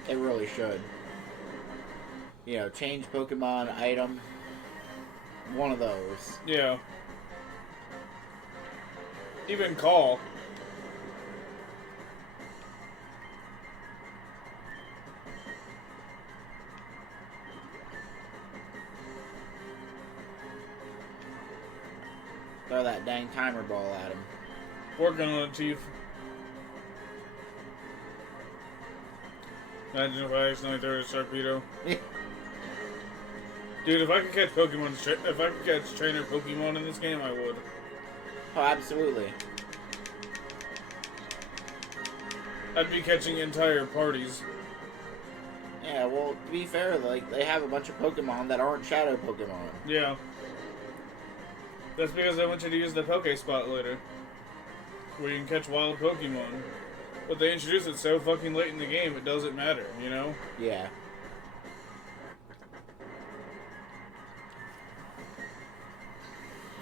It really should. You know, change Pokemon, item. One of those. Yeah. Even call. Throw that dang timer ball at him. Working on it, Chief. Imagine if I accidentally threw a Sharpedo. Dude, if I could catch trainer Pokemon in this game, I would. Oh, absolutely. I'd be catching entire parties. Yeah, well, to be fair, like, they have a bunch of Pokemon that aren't shadow Pokemon. Yeah. That's because I want you to use the Poke Spot later. Where you can catch wild Pokemon. But they introduced it so fucking late in the game, it doesn't matter, you know? Yeah.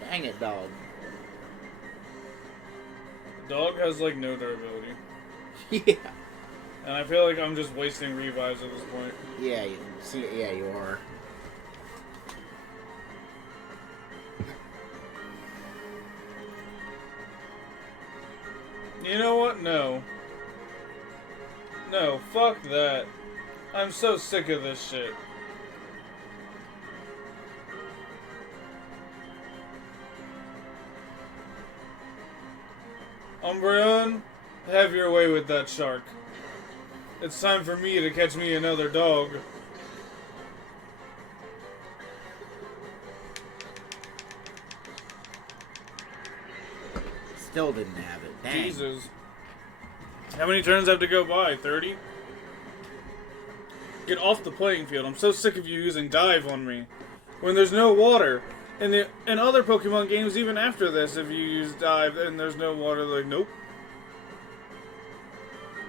Dang it, dog. Dog has, like, no durability. Yeah. And I feel like I'm just wasting revives at this point. Yeah, yeah, you are. You know what? No. No, fuck that. I'm so sick of this shit. Umbreon, have your way with that shark. It's time for me to catch me another dog. Still didn't have it. Dang. Jesus. How many turns have to go by? 30? Get off the playing field. I'm so sick of you using dive on me. When there's no water. In other Pokemon games, even after this, if you use dive and there's no water, like, nope.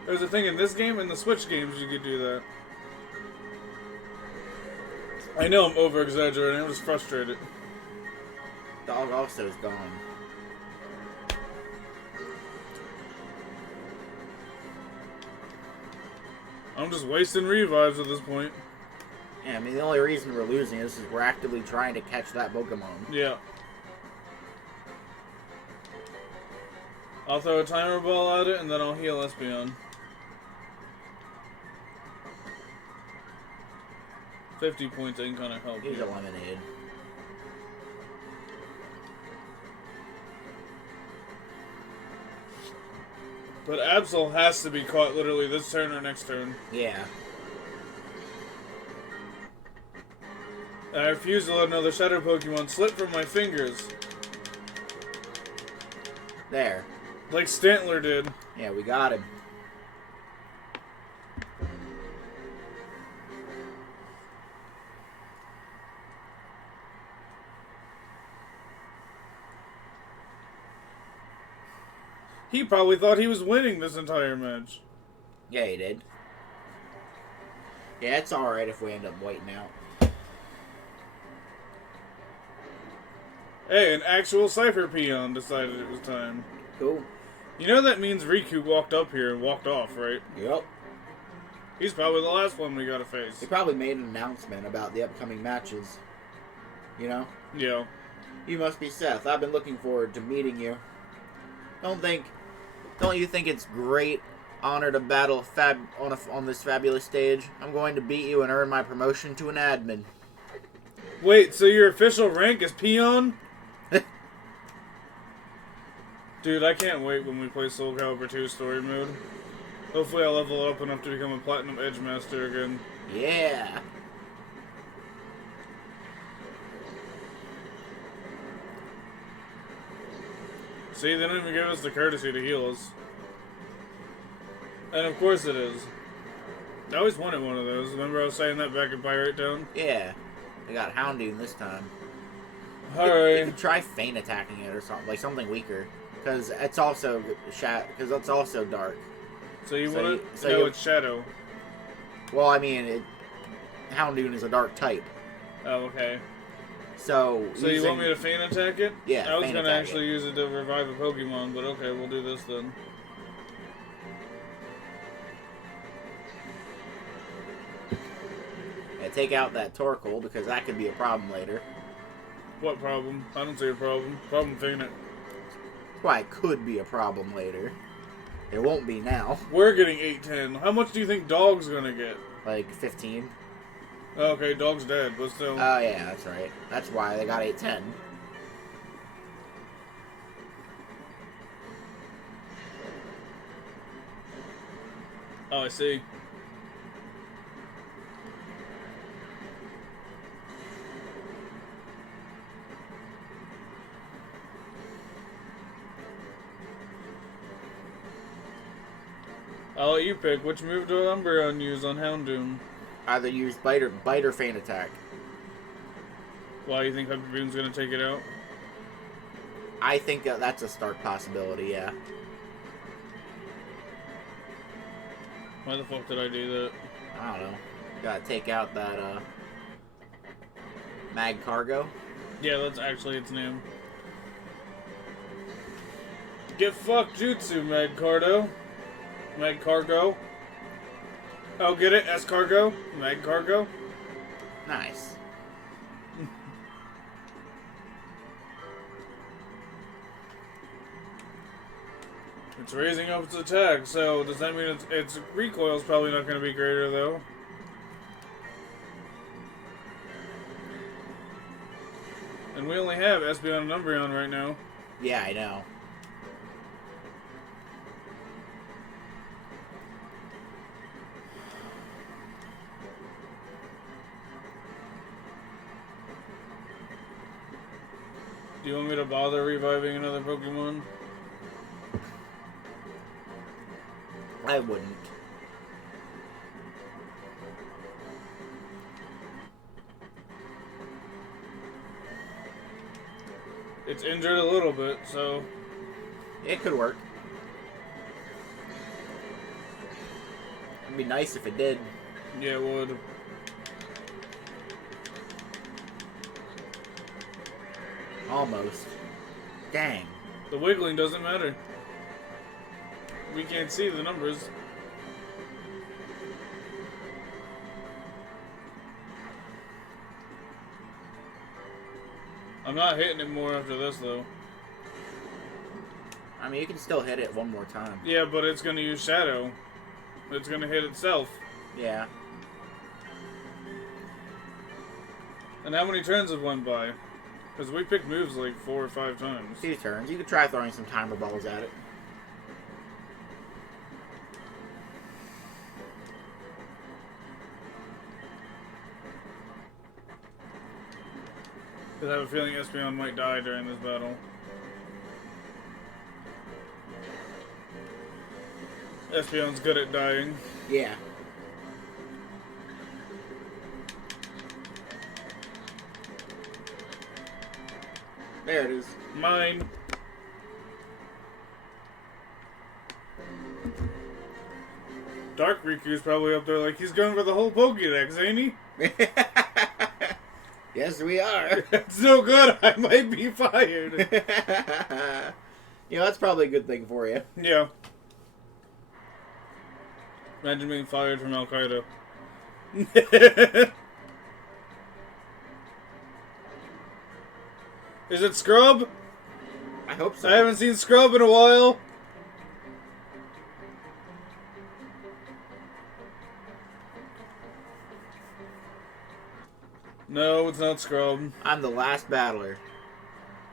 There's a thing in this game, in the Switch games, you could do that. I know I'm over-exaggerating, I'm just frustrated. Dog also is gone. I'm just wasting revives at this point. Yeah, I mean, the only reason we're losing is we're actively trying to catch that Pokemon. Yeah. I'll throw a timer ball at it, and then I'll heal Espeon. 50 points ain't gonna help He's you. eliminated. But Absol has to be caught literally this turn or next turn. Yeah. And I refuse to let another Shadow Pokemon slip from my fingers. There. Like Stantler did. Yeah, we got him. He probably thought he was winning this entire match. Yeah, he did. Yeah, it's alright if we end up waiting out. Hey, an actual Cypher peon decided it was time. Cool. You know that means Riku walked up here and walked off, right? Yep. He's probably the last one we gotta face. They probably made an announcement about the upcoming matches. You know? Yeah. You must be Seth. I've been looking forward to meeting you. Don't you think it's great honor to battle on this fabulous stage? I'm going to beat you and earn my promotion to an admin. Wait, so your official rank is peon? Dude, I can't wait when we play Soul Calibur 2 story mode. Hopefully I'll level up enough to become a Platinum Edge Master again. Yeah. See, they don't even give us the courtesy to heal us. And of course it is. I always wanted one of those. Remember I was saying that back in Pirate Town? Yeah. I got Houndoom this time. You Alright. could try feint attacking it or something, like something weaker. Because it's also dark. So you So want you- to so know you- it's Shadow. Well, I mean, Houndoom is a dark type. Oh, okay. So You want me to feint attack it? Yeah, I was feint going to attack actually use it to revive a Pokemon, but okay, we'll do this then. Yeah, take out that Torkoal, because that could be a problem later. What problem? I don't see a problem. Problem feint it. Why, it could be a problem later. It won't be now. We're getting 8-10. How much do you think Dog's going to get? Like 15. Oh, okay, Dog's dead, but still. Oh, yeah, that's right. That's why they got 8-10. Oh, I see. I'll let you pick. Which move do Umbreon use on Houndoom? Either use bite or feint attack. Why do you think Hyper Beam's gonna take it out? I think that's a start possibility, yeah. Why the fuck did I do that? I don't know. Gotta take out that, Mag Cargo. Yeah, that's actually its name. Get fucked, Jutsu, Magcargo. Magcargo. Oh, get it? S-Cargo? Magcargo? Nice. It's raising up its attack, so does that mean its recoil's probably not going to be greater, though? And we only have Espeon and Umbreon right now. Yeah, I know. Do you want me to bother reviving another Pokemon? I wouldn't. It's injured a little bit, so... It could work. It'd be nice if it did. Yeah, it would. Almost. Dang. The wiggling doesn't matter. We can't see the numbers. I'm not hitting it more after this, though. I mean, you can still hit it one more time. Yeah, but it's gonna use Shadow. It's gonna hit itself. Yeah. And how many turns have went by? Because we picked moves like 4 or 5 times. 2 turns. You could try throwing some timer balls at it. Because I have a feeling Espeon might die during this battle. Espeon's good at dying. Yeah. There it is. Mine. Dark Riku's probably up there like he's going for the whole Pokédex, ain't he? Yes, we are. It's no good. I might be fired. You know, that's probably a good thing for you. Yeah. Imagine being fired from Al Qaeda. Is it Scrub? I hope so. I haven't seen Scrub in a while. No, it's not Scrub. I'm the last battler.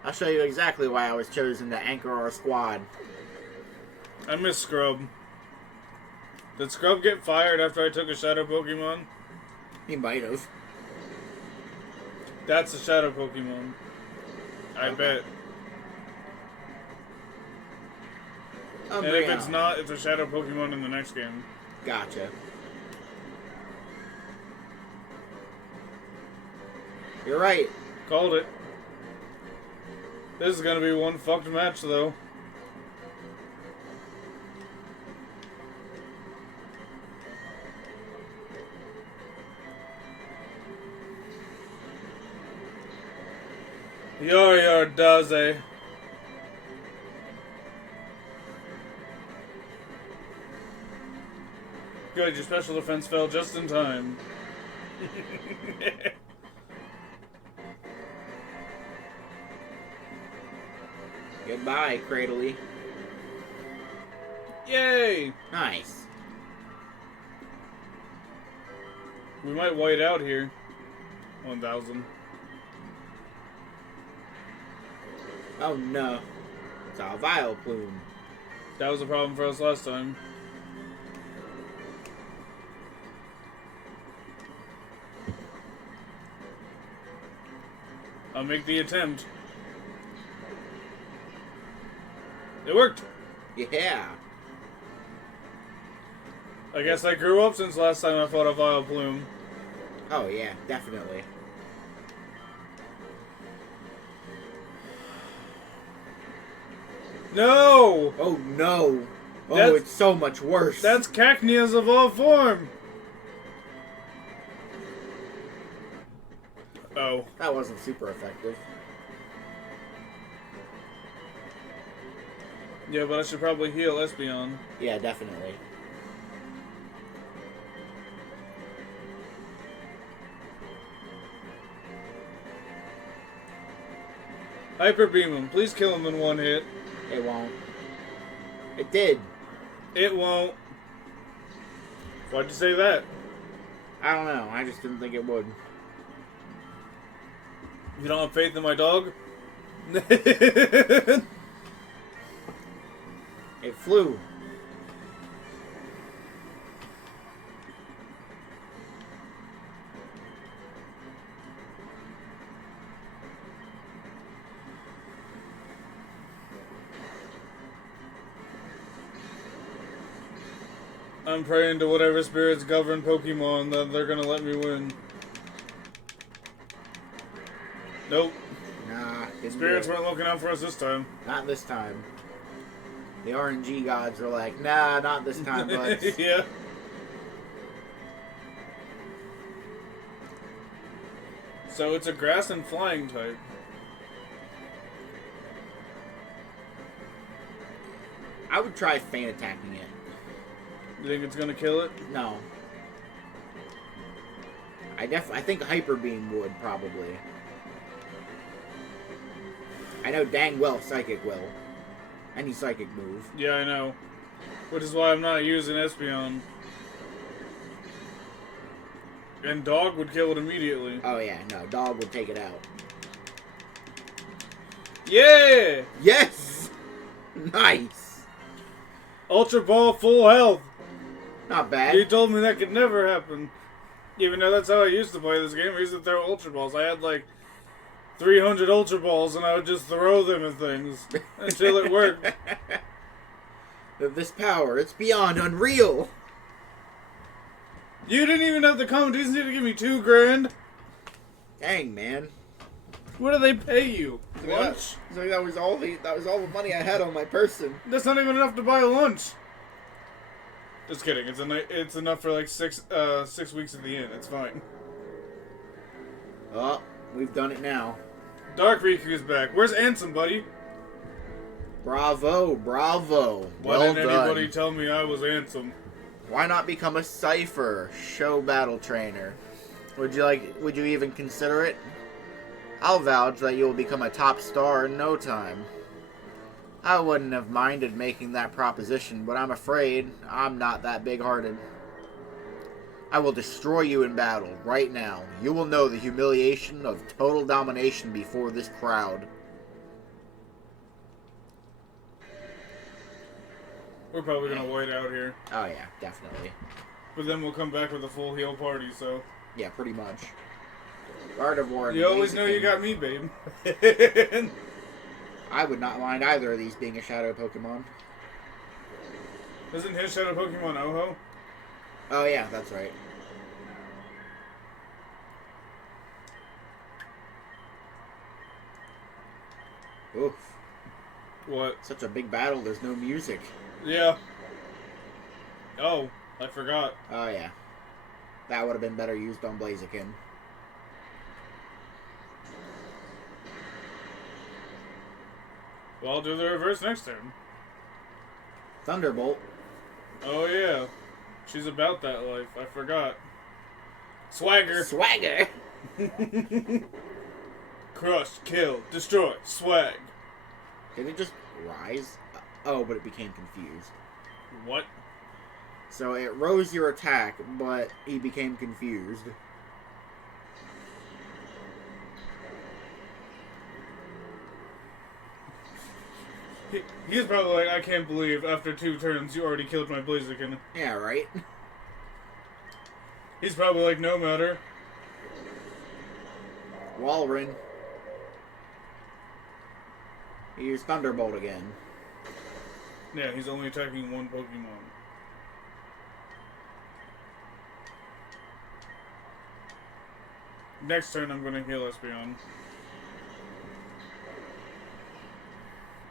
I'll show you exactly why I was chosen to anchor our squad. I miss Scrub. Did Scrub get fired after I took a Shadow Pokemon? He might have. That's a Shadow Pokemon. I bet. And if it's not, it's a Shadow Pokemon in the next game. Gotcha. You're right. Called it. This is gonna be one fucked match, though. Yo, Daze. Good, your special defense fell just in time. Goodbye, Cradley. Yay! Nice. We might white out here. 1,000. Oh no. It's a Vileplume. That was a problem for us last time. I'll make the attempt. It worked! Yeah. I guess I grew up since last time I fought a Vileplume. Oh yeah, definitely. No! Oh no. Oh, That's- it's so much worse. That's Cacnea's evolved form! Oh. That wasn't super effective. Yeah, but I should probably heal Espeon. Yeah, definitely. Hyper Beam him. Please kill him in one hit. It won't. It did. It won't. Why'd you say that? I don't know. I just didn't think it would. You don't have faith in my dog? It flew. I'm praying to whatever spirits govern Pokemon that they're gonna let me win. Nope. Nah. didn't Spirits do it. weren't looking out for us this time. Not this time. The RNG gods were like, nah, not this time, buds. Yeah. So it's a grass and flying type. I would try feint attacking it. You think it's gonna kill it? No. I think Hyper Beam would, probably. I know dang well Psychic will. Any Psychic move. Yeah, I know. Which is why I'm not using Espeon. And Dog would kill it immediately. Oh yeah, no, Dog would take it out. Yeah! Yes! Nice! Ultra Ball full health. Not bad. You told me that could never happen. Even though that's how I used to play this game. I used to throw Ultra Balls. I had like 300 Ultra Balls and I would just throw them at things until it worked. This power, it's beyond unreal. You didn't even have the common decency to give me $2,000. Dang, man. What do they pay you? Lunch? So that was all the money I had on my person. That's not even enough to buy lunch. Just kidding. It's enough for like 6 weeks at the inn. It's fine. Oh, we've done it now. Dark Riku is back. Where's Ansem, buddy? Bravo, bravo. Why Well didn't done. anybody tell me I was Ansem? Why not become a Cypher show battle trainer? Would you even consider it? I'll vouch that you will become a top star in no time. I wouldn't have minded making that proposition, but I'm afraid I'm not that big-hearted. I will destroy you in battle, right now. You will know the humiliation of total domination before this crowd. We're probably gonna wait out here. Oh yeah, definitely. But then we'll come back with a full heal party, so... Yeah, pretty much. Gardevoir. You always know you got me, babe. I would not mind either of these being a shadow Pokemon. Isn't his shadow Pokemon Oho? Oh yeah, that's right. Oof. What? Such a big battle, there's no music. Yeah. Oh, I forgot. Oh yeah. That would have been better used on Blaziken. Well, I'll do the reverse next turn. Thunderbolt. Oh, yeah. She's about that life. I forgot. Swagger. Swagger! Crush, kill, destroy, swag. Did it just rise? Oh, but it became confused. What? So it rose your attack, but he became confused. He's probably like, I can't believe after 2 turns you already killed my Blaziken. Yeah, right? He's probably like, no matter. Walrein. He used Thunderbolt again. Yeah, he's only attacking one Pokemon. Next turn I'm gonna heal Espeon.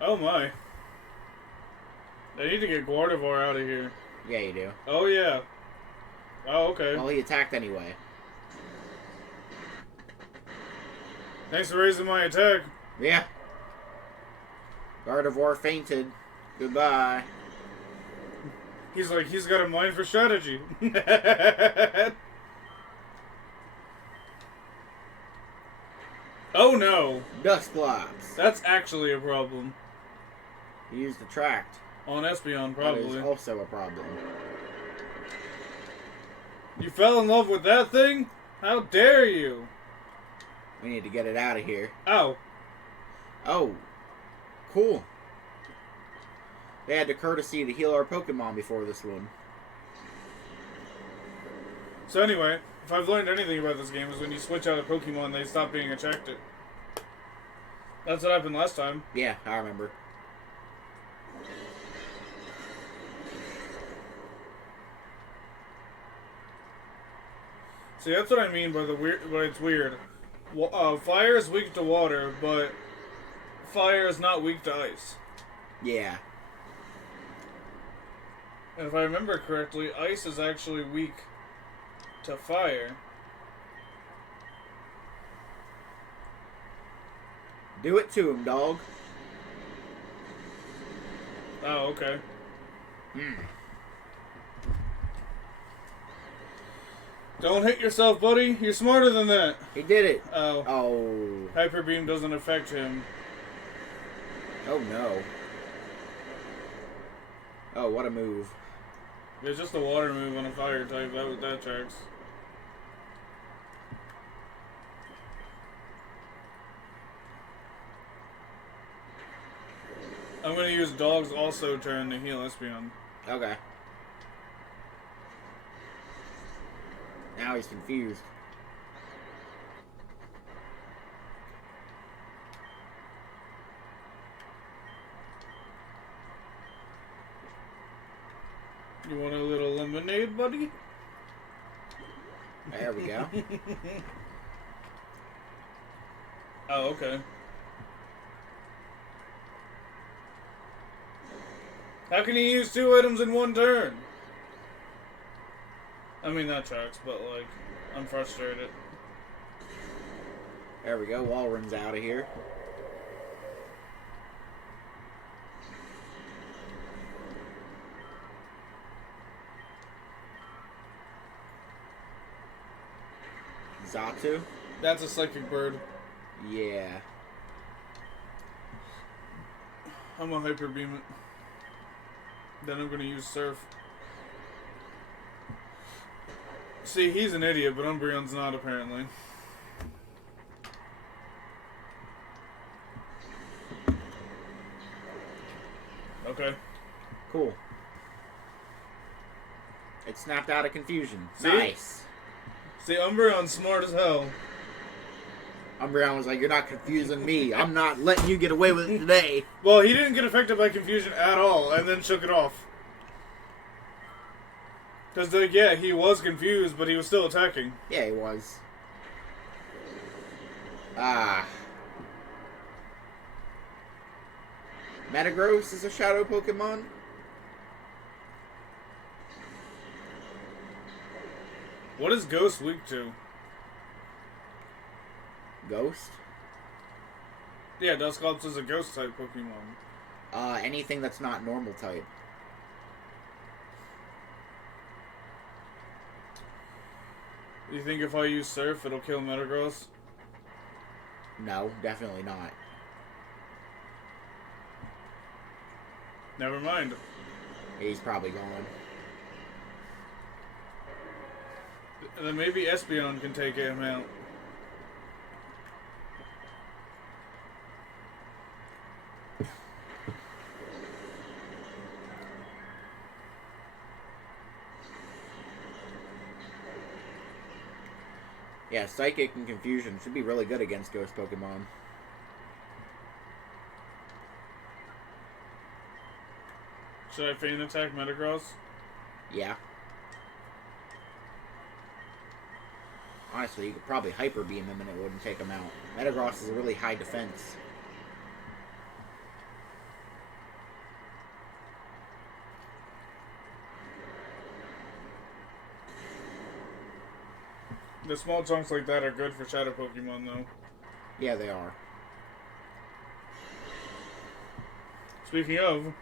Oh my. I need to get Gardevoir out of here. Yeah, you do. Oh yeah. Oh, okay. Well, he attacked anyway. Thanks for raising my attack. Yeah. Gardevoir fainted. Goodbye. He's like, he's got a mind for strategy. Oh no. Dusclops. That's actually a problem. He used Attract. On Espeon, That is probably. also a problem. You fell in love with that thing? How dare you? We need to get it out of here. Oh. Oh. Cool. They had the courtesy to heal our Pokemon before this one. So anyway, if I've learned anything about this game is when you switch out a Pokemon, they stop being attracted. That's what happened last time. Yeah, I remember. See, that's what I mean by the weird. But it's weird. Fire is weak to water, but fire is not weak to ice. Yeah. And if I remember correctly, ice is actually weak to fire. Do it to him, dog. Oh, okay. Don't hit yourself, buddy. You're smarter than that. He did it. Oh. Oh. Hyper Beam doesn't affect him. Oh, no. Oh, what a move. It's just a water move on a fire type. That tracks. I'm gonna use Dog's also turn to heal Espeon. Okay. Now he's confused. lemonade, buddy? There we go. Oh, okay. How can you use 2 items in 1 turn? I mean, that tracks, but, like, I'm frustrated. There we go. Walrun's out of here. Zatu? That's a psychic bird. Yeah. I'm gonna hyper beam it. Then I'm gonna use surf. See, he's an idiot, but Umbreon's not, apparently. Okay. Cool. It snapped out of confusion. See? Nice. See, Umbreon's smart as hell. Umbreon was like, you're not confusing me. I'm not letting you get away with it today. Well, he didn't get affected by confusion at all, and then shook it off. Because, yeah, he was confused, but he was still attacking. Yeah, he was. Ah. Metagross is a shadow Pokemon? What is Ghost weak to? Ghost? Yeah, Dusclops is a Ghost type Pokemon. Anything that's not normal type. You think if I use Surf, it'll kill Metagross? No, definitely not. Never mind. He's probably gone. And then maybe Espeon can take him out. Yeah, Psychic and Confusion should be really good against Ghost Pokemon. Should I feint attack Metagross? Yeah. Honestly, you could probably Hyper Beam him and it wouldn't take him out. Metagross is a really high defense. The small chunks like that are good for Shadow Pokemon, though. Yeah, they are. Speaking of...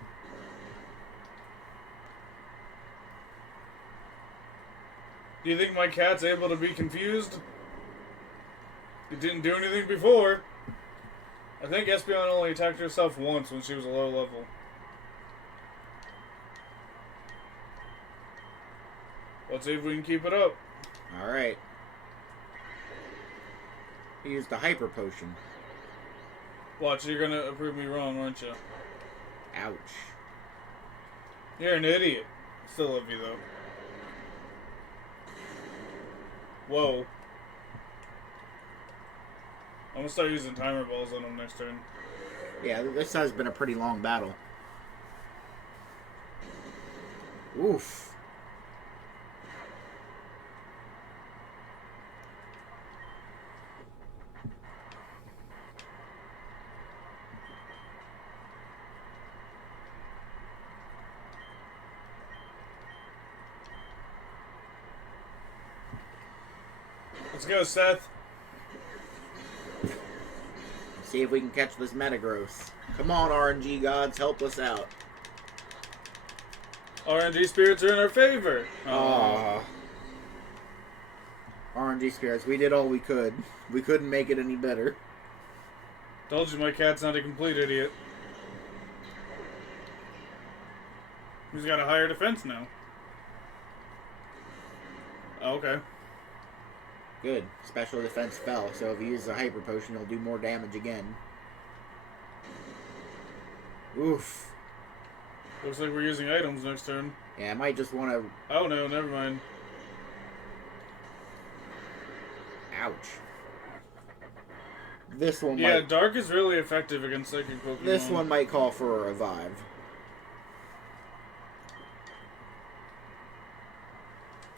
Do you think my cat's able to be confused? It didn't do anything before. I think Espeon only attacked herself once when she was a low level. Let's see if we can keep it up. Alright. He used the Hyper Potion. Watch, you're gonna prove me wrong, aren't you? Ouch. You're an idiot. Still love you, though. Whoa. I'm gonna start using timer balls on him next turn. Yeah, this has been a pretty long battle. Oof. Let's go, Seth. See if we can catch this Metagross. Come on, RNG gods, help us out. RNG spirits are in our favor. Aww. RNG spirits, we did all we could. We couldn't make it any better. Told you my cat's not a complete idiot. He's got a higher defense now. Oh, okay. Good. Special defense fell, so if you use the Hyper Potion, you'll do more damage again. Oof. Looks like we're using items next turn. Yeah, I might just want to... Oh no, never mind. Ouch. This one Yeah, might... Dark is really effective against Psychic Pokemon. This one might call for a revive.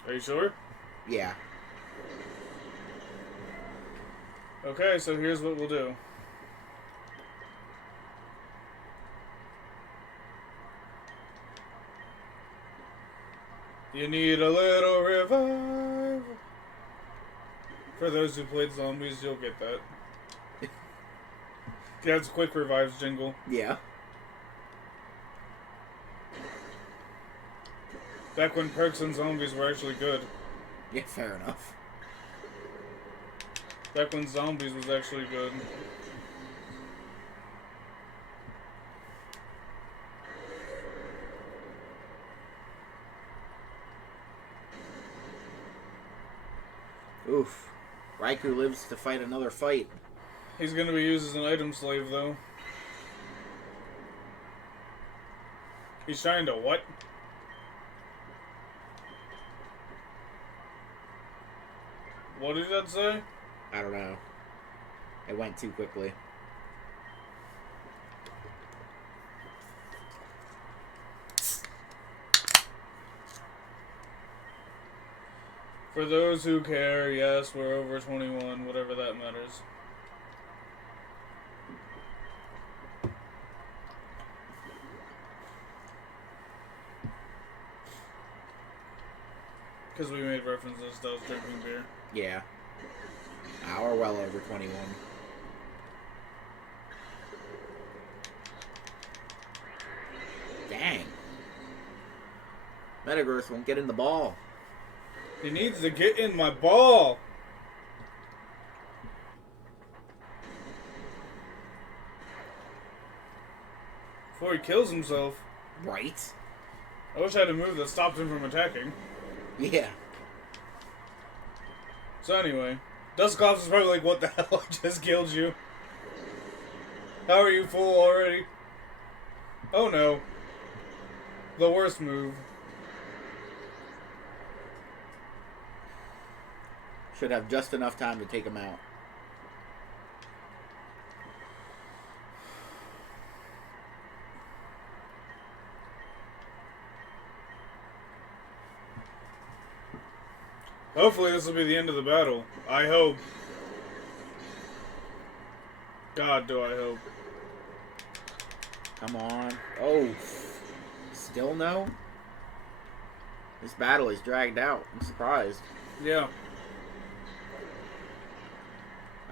Are you sure? Yeah. Okay, so here's what we'll do. You need a little revive. For those who played zombies, you'll get that. Yeah, it's a quick revives jingle. Yeah. Back when perks and zombies were actually good. Yeah, fair enough. Back when zombies was actually good. Oof. Raikou lives to fight another fight. He's gonna be used as an item slave, though. He's trying to what? What did that say? I don't know. It went too quickly. For those who care, yes, we're over 21, whatever that matters. Because we made references to us drinking beer. Yeah. Now we're well over 21. Dang. Metagross won't get in the ball. He needs to get in my ball! Before he kills himself. Right? I wish I had a move that stopped him from attacking. Yeah. So anyway, Dusclops is probably like, what the hell, I just killed you. How are you full already? Oh no. The worst move. Should have just enough time to take him out. Hopefully this will be the end of the battle. I hope. God, do I hope. Come on. Oh. Still no? This battle is dragged out. I'm surprised. Yeah.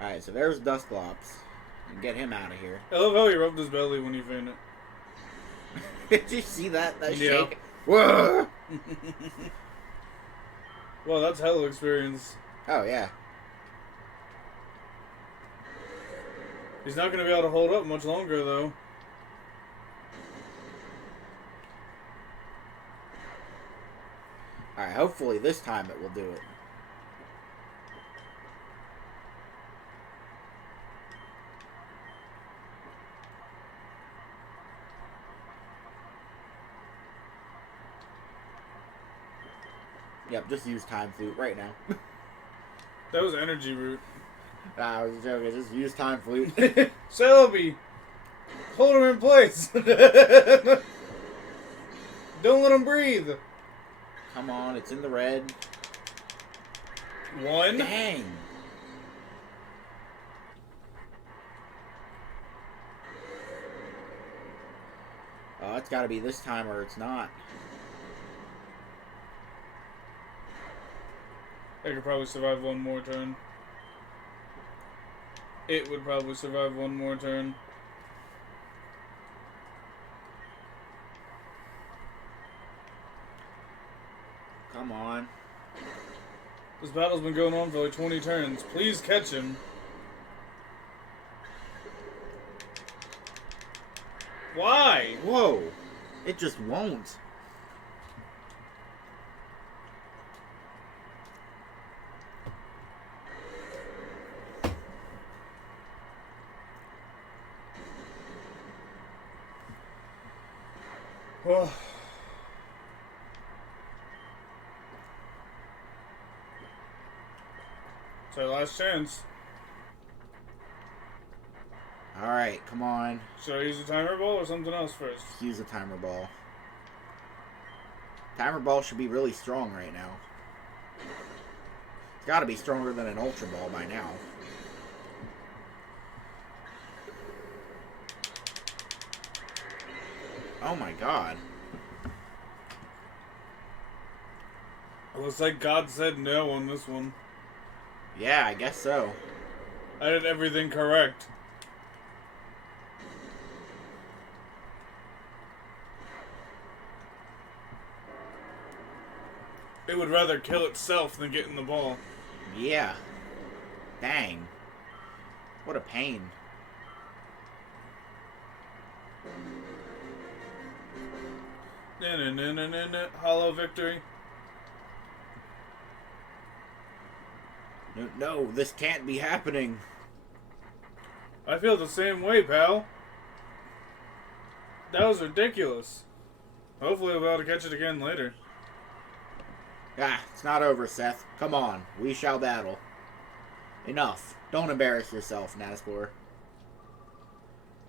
Alright, so there's Dusclops. Get him out of here. I love how he rubbed his belly when he fainted. Did you see that? That Yeah. shake? Whoa! Well, that's hella experience. Oh, yeah. He's not going to be able to hold up much longer, though. Alright, hopefully this time it will do it. Yep, just use Time Flute right now. That was energy root. I was joking, just use Time Flute. Celebi! Hold him in place! Don't let him breathe! Come on, it's in the red. One. Dang! Oh, it's gotta be this time or it's not. I could probably survive one more turn. It would probably survive one more turn. Come on. This battle's been going on for like 20 turns. Please catch him. Why? Whoa! It just won't. Oh. It's our last chance. Alright, come on. Should I use a timer ball or something else first? Just use a Timer Ball. Timer Ball should be really strong right now. It's got to be stronger than an Ultra Ball by now. Oh my god. It looks like God said no on this one. Yeah, I guess so. I did everything correct. It would rather kill itself than get in the ball. Yeah. Dang. What a pain. Hollow victory. No, this can't be happening. I feel the same way, pal. That was ridiculous. Hopefully we'll be able to catch it again later. Ah, it's not over, Seth. Come on, we shall battle. Enough. Don't embarrass yourself, Nazgul.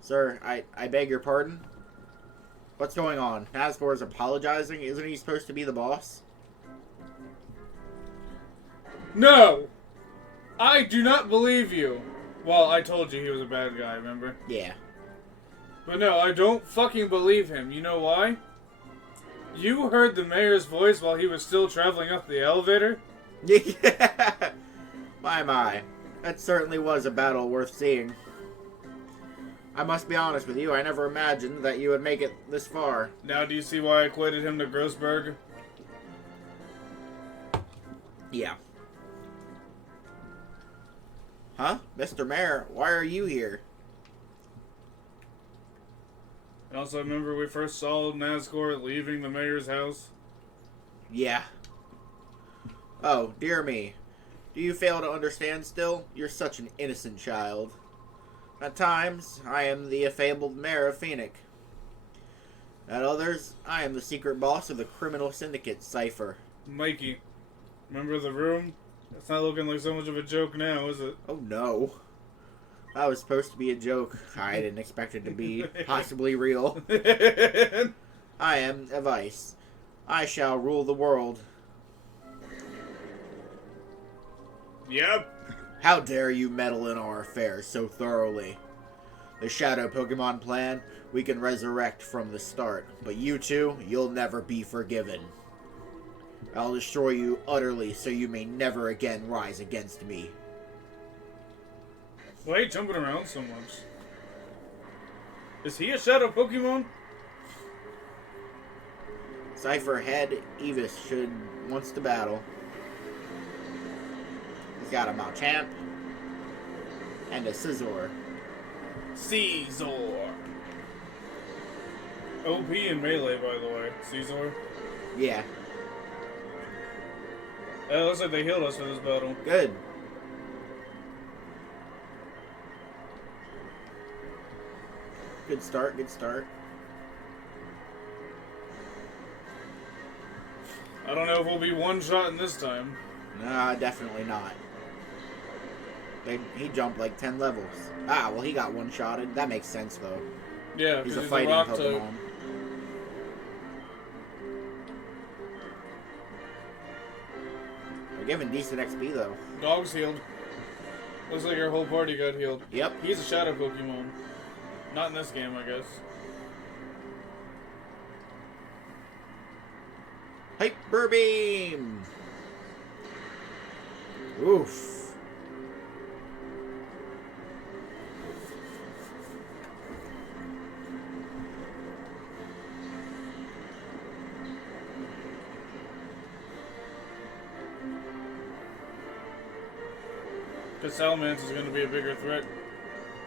Sir, I beg your pardon? What's going on? Nazgul is apologizing? Isn't he supposed to be the boss? No! I do not believe you. Well, I told you he was a bad guy, remember? Yeah. But no, I don't fucking believe him. You know why? You heard the mayor's voice while he was still traveling up the elevator? Yeah. My. That certainly was a battle worth seeing. I must be honest with you, I never imagined that you would make it this far. Now do you see why I equated him to Grossberg? Yeah. Huh? Mr. Mayor, why are you here? And also, remember we first saw Nazgul leaving the mayor's house? Yeah. Oh, dear me. Do you fail to understand still? You're such an innocent child. At times, I am the fabled mayor of Phoenix. At others, I am the secret boss of the criminal syndicate, Cypher. Mikey, remember the room? It's not looking like so much of a joke now, is it? Oh no. That was supposed to be a joke. I didn't expect it to be possibly real. I am a vice. I shall rule the world. Yep. How dare you meddle in our affairs so thoroughly? The Shadow Pokemon plan, we can resurrect from the start, but you two, you'll never be forgiven. I'll destroy you utterly so you may never again rise against me. Why are you jumping around so much? Is he a Shadow Pokemon? Cypher Head Evis wants to battle. He's got a Machamp and a Scizor. Caesar. OP in Melee, by the way. Caesar. Yeah, It looks like they healed us for this battle. good. Good start, good start. I don't know if we'll be one-shotting this time. Nah, definitely not. He jumped like 10 levels. Ah, well, he got one-shotted. That makes sense, though. Yeah, He's because a he's a fighting rock Pokemon. type. They're giving decent XP, though. Dog's healed. Looks like our whole party got healed. Yep. He's a Shadow Pokemon. Not in this game, I guess. Hyper Beam! Oof. Because Salamence is going to be a bigger threat.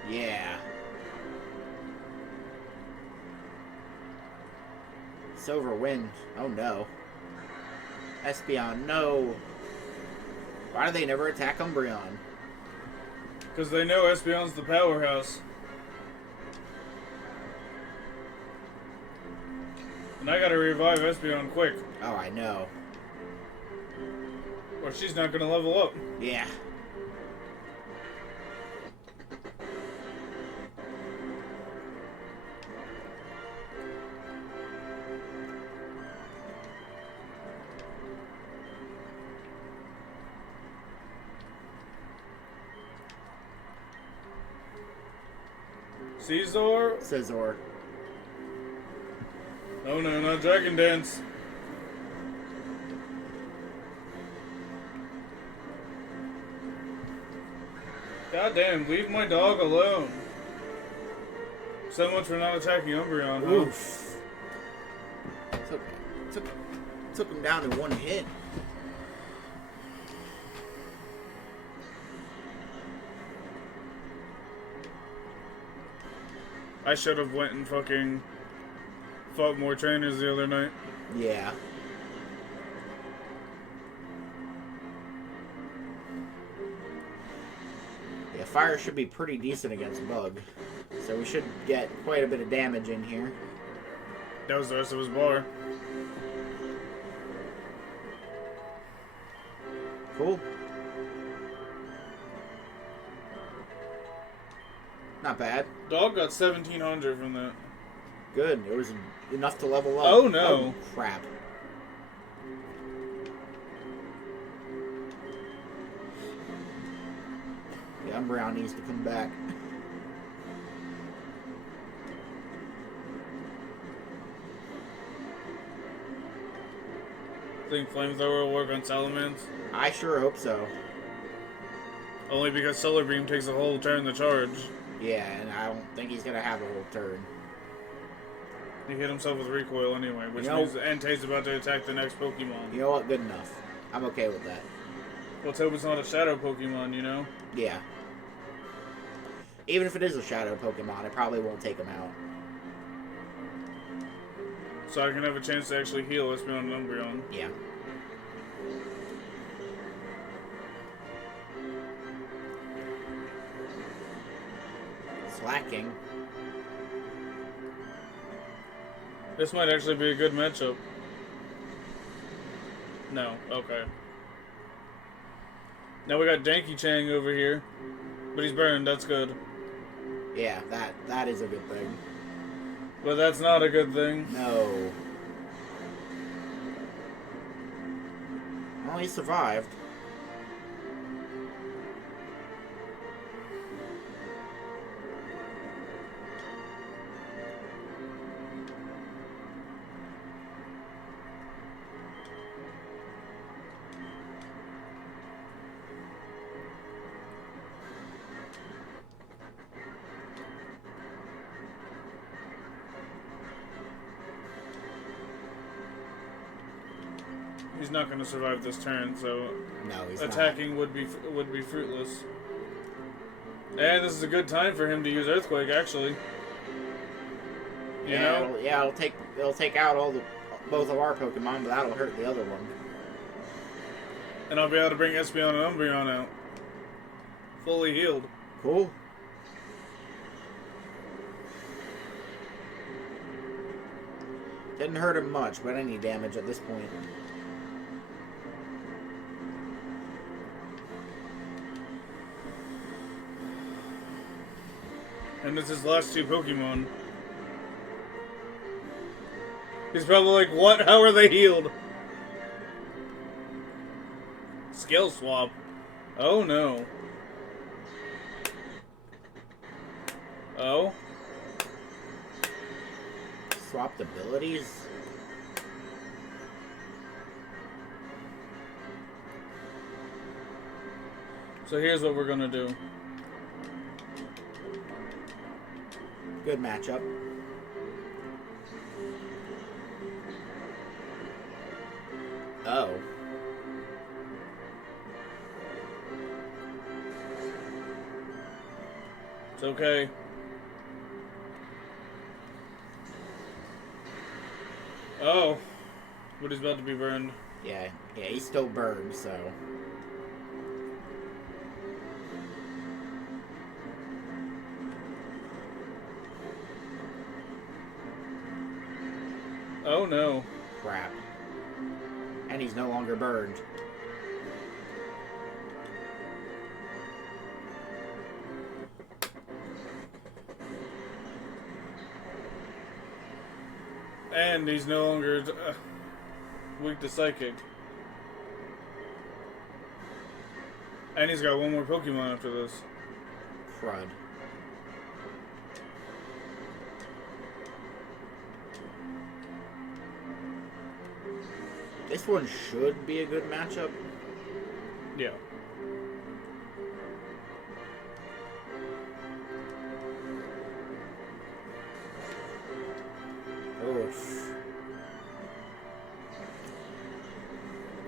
Yeah. Silver Wind. Oh no. Espeon, no. Why do they never attack Umbreon? Because they know Espeon's the powerhouse. And I gotta revive Espeon quick, Oh, I know. or she's not gonna level up. Yeah. Caesar? Scizor. Oh no, not Dragon Dance. Goddamn, leave my dog alone. So much for not attacking Umbreon, huh? Oof. Took him down in one hit. I should have went and fucking fought more trainers the other night. Yeah. Yeah, fire should be pretty decent against bug. So we should get quite a bit of damage in here. That was the rest of his bar. Cool. Not bad. Dog got 1700 from that. Good. It was enough to level up. Oh, no. Oh, crap. Yeah, Umbreon needs to come back. Think Flamethrower will work on Salamence? I sure hope so. Only because Solar Beam takes a whole turn to charge. Yeah, and I don't think he's gonna have a whole turn. He hit himself with recoil anyway, which means Entei's about to attack the next Pokemon. You know what? Good enough. I'm okay with that. Let's hope it's not a Shadow Pokemon, you know? Yeah. Even if it is a Shadow Pokemon, it probably won't take him out. So I can have a chance to actually heal Espeon and Umbreon. Yeah. Slacking. This might actually be a good matchup. No, okay. Now we got Danky Chang over here. But he's burned, that's good. Yeah, that is a good thing. But that's not a good thing. No. Well, he survived. He's not going to survive this turn, so No, he's attacking would be fruitless. And this is a good time for him to use Earthquake, actually. You know? It'll take out both of our Pokemon, but that'll hurt the other one. And I'll be able to bring Espeon and Umbreon out. Fully healed. Cool. Didn't hurt him much, but any damage at this point. And it's his last two Pokemon. He's probably like, what? How are they healed? Skill swap. Oh no. Oh? Swapped abilities? So here's what we're gonna do. Good matchup. Oh. It's okay. Oh. But he's about to be burned. Yeah, he's still burned, so. Oh no. Crap. And he's no longer burned. And he's no longer weak to Psychic. And he's got one more Pokemon after this. Crud. This one should be a good matchup. Yeah. Oof.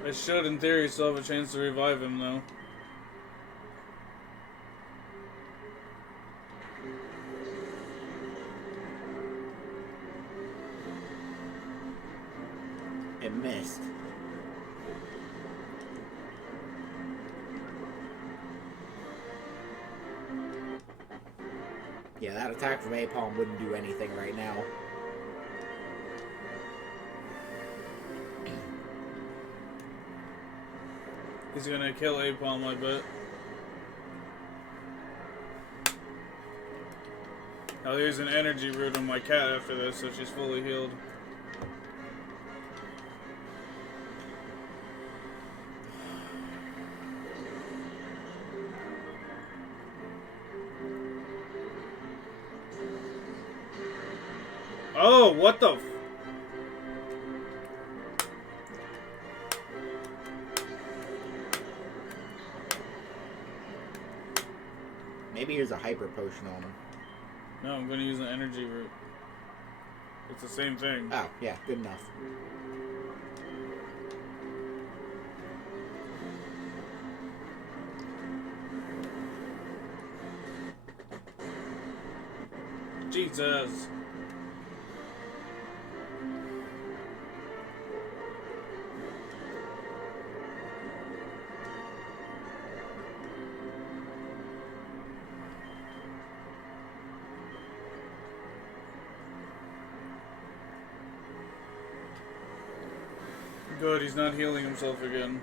I should, in theory, still have a chance to revive him, though. It missed. Yeah, that attack from Apalm wouldn't do anything right now. He's gonna kill Apalm, I bet. I'll use an energy root on my cat after this, so she's fully healed. Oh, what the f- Maybe here's a hyper potion on him. No, I'm gonna use an energy root. It's the same thing. Oh, yeah, good enough. Jesus. Good, he's not healing himself again.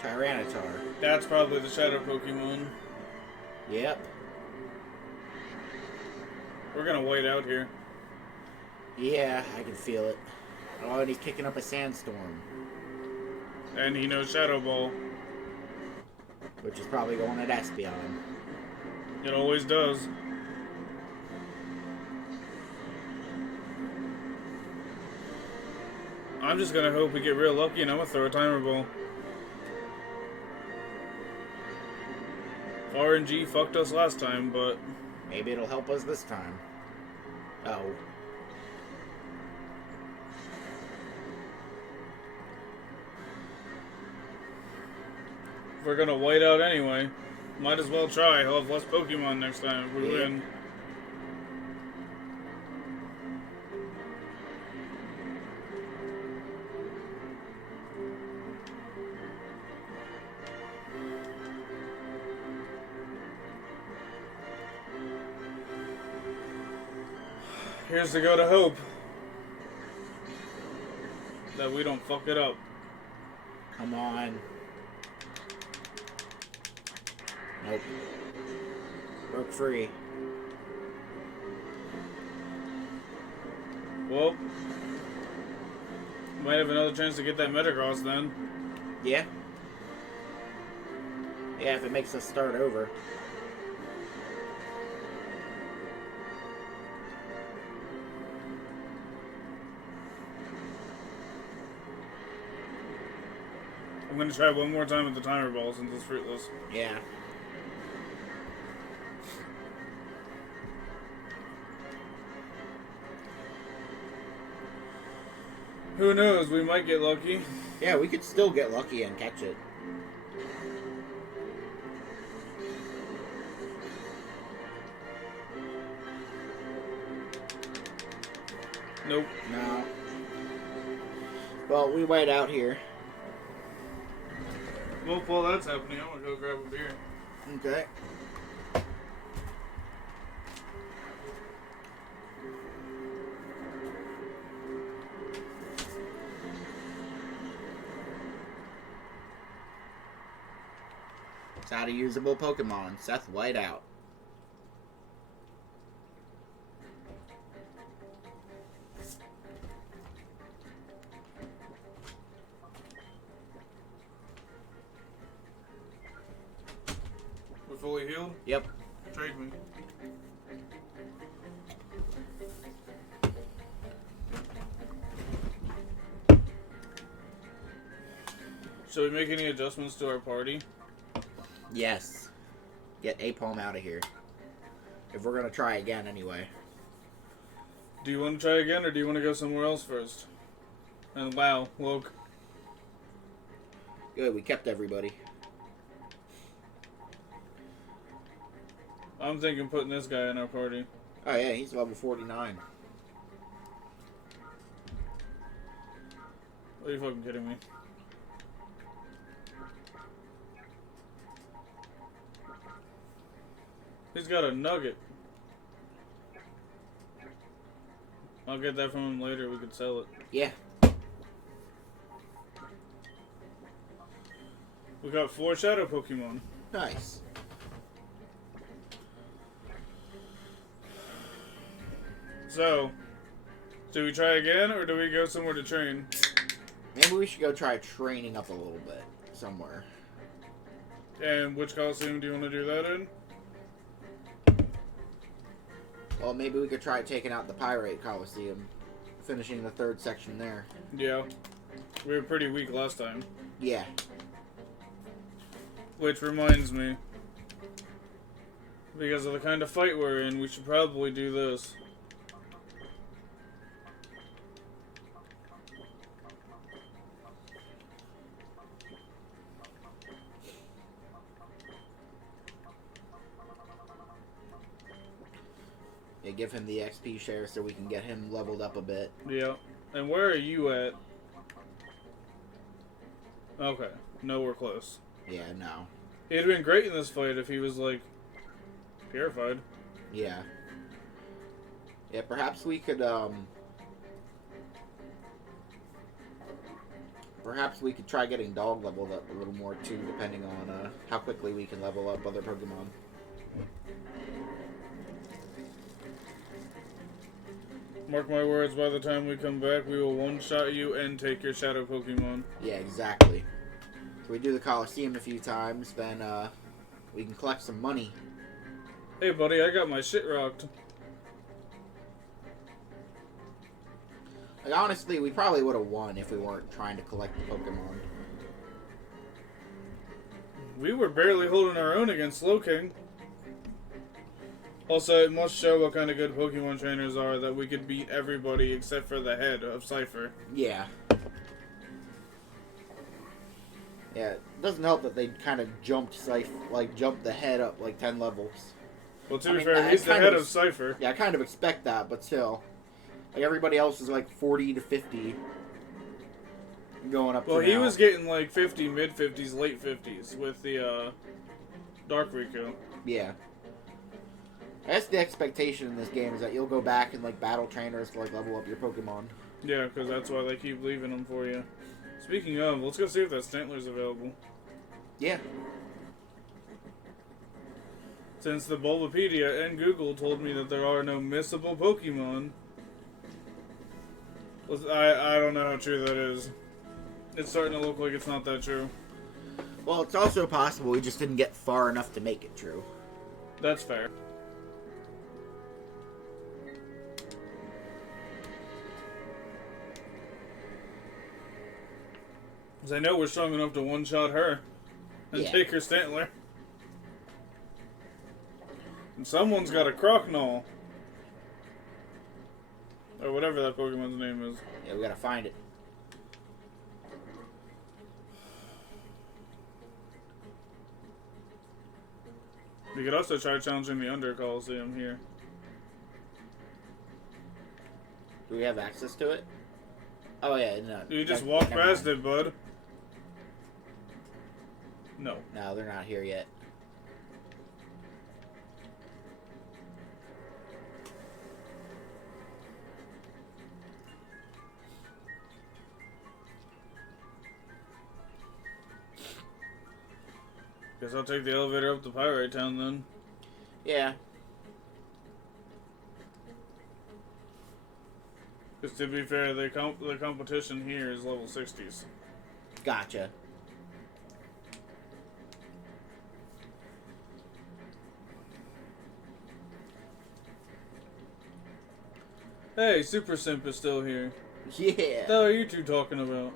Tyranitar. That's probably the shadow Pokemon. Yep. We're gonna wait out here. Yeah, I can feel it. Oh, and he's kicking up a sandstorm. And he knows Shadow Ball. Which is probably going at Espeon. It always does. I'm just gonna hope we get real lucky and I'm gonna throw a Timer Ball. RNG fucked us last time, but Maybe it'll help us this time. Oh. if we're gonna white out anyway, might as well try. He'll have less Pokemon next time if we win. Here's to go to hope that we don't fuck it up. Come on. Nope. Broke free. Well, might have another chance to get that Metagross then. Yeah. Yeah, if it makes us start over. I'm gonna try one more time with the Timer Ball since it's fruitless. Yeah. Who knows? We might get lucky. Yeah, we could still get lucky and catch it. Nope. No. Well, we wait out here. Well, while that's happening, I'm gonna go grab a beer. Okay. It's out of usable Pokemon. Seth, white out. healed? Yep. Trade me. Should we make any adjustments to our party? Yes. Get Apalm out of here. If we're gonna try again anyway. Do you want to try again, or do you want to go somewhere else first? And wow, look. Good, we kept everybody. I'm thinking putting this guy in our party. Oh yeah, he's level 49. Are you fucking kidding me? He's got a nugget. I'll get that from him later. We could sell it. Yeah. We got 4 shadow Pokemon. Nice. So, do we try again, or do we go somewhere to train? Maybe we should go try training up a little bit somewhere. And which Colosseum do you want to do that in? Well, maybe we could try taking out the Pirate Coliseum, finishing the 3rd section there. Yeah. We were pretty weak last time. Yeah. Which reminds me, because of the kind of fight we're in, we should probably do this. Yeah, give him the XP share so we can get him leveled up a bit. Yeah. And where are you at? Okay. Nowhere close. Yeah, no. It'd been great in this fight if he was, like, purified. Yeah. Yeah, perhaps we could, perhaps we could try getting Dog leveled up a little more, too, depending on, how quickly we can level up other Pokemon. Mark my words, by the time we come back, we will one-shot you and take your shadow Pokemon. Yeah, exactly. If we do the Colosseum a few times, then, we can collect some money. Hey, buddy, I got my shit rocked. Like, honestly, we probably would have won if we weren't trying to collect the Pokemon. We were barely holding our own against Slowking. Also, it must show what kind of good Pokemon trainers are that we could beat everybody except for the head of Cypher. Yeah. Yeah, it doesn't help that they kind of jumped the head up like 10 levels. Well, to be fair, he's the head of Cypher. Yeah, I kind of expect that, but still. Like, everybody else is like 40 to 50 going up to Well, he now. was getting like 50, mid-50s, late 50s with the Dark Riku. Yeah. I guess the expectation in this game is that you'll go back and like battle trainers to like level up your Pokemon. Yeah, because that's why they keep leaving them for you. Speaking of, let's go see if that Stantler's available. Yeah. Since the Bulbapedia and Google told me that there are no missable Pokemon, I don't know how true that is. It's starting to look like it's not that true. Well, it's also possible we just didn't get far enough to make it true. That's fair. Because I know we're strong enough to one-shot her and Yeah. take her Stantler. And someone's got a Croconaw. Or whatever that Pokemon's name is. Yeah, we gotta find it. We could also try challenging the Under Colosseum here. Do we have access to it? Oh yeah, no. You just never walk past mind. it, bud. No. No, they're not here yet. Guess I'll take the elevator up to Pirate Town then. Yeah. Because to be fair, the competition here is level 60s. Gotcha. Hey, Super Simp is still here. Yeah. What the hell are you two talking about?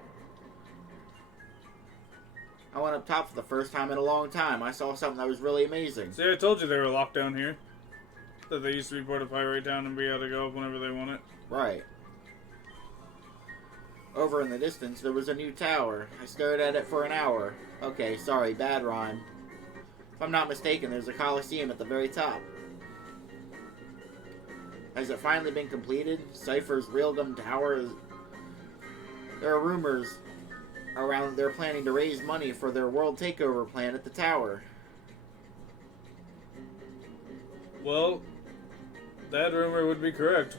I went up top for the first time in a long time. I saw something that was really amazing. See, I told you they were locked down here. That they used to be part of Pirate Town and be able to go up whenever they want it. Right. Over in the distance, there was a new tower. I stared at it for an hour. Okay, sorry, bad rhyme. If I'm not mistaken, there's a colosseum at the very top. Has it finally been completed? Cypher's Realgum Tower is... There are rumors around they're planning to raise money for their world takeover plan at the tower. Well, that rumor would be correct.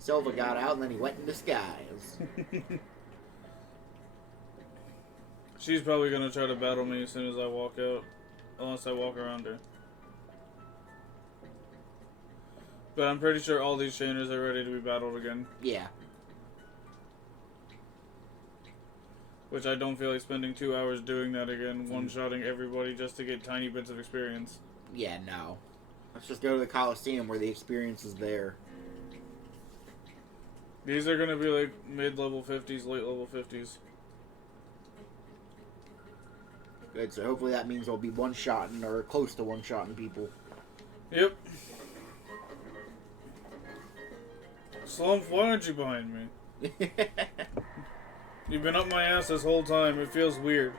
Silva got out and then he went in disguise. She's probably gonna try to battle me as soon as I walk out. Unless I walk around her. But I'm pretty sure all these trainers are ready to be battled again. Yeah. Which I don't feel like spending 2 hours doing that again, one-shotting everybody just to get tiny bits of experience. Yeah, no. Let's just go to the Colosseum where the experience is there. These are gonna be like mid-level 50s, late-level 50s. Good, so hopefully that means we'll be one-shotting or close to one-shotting people. Yep. Slump, why aren't you behind me? You've been up my ass this whole time. It feels weird.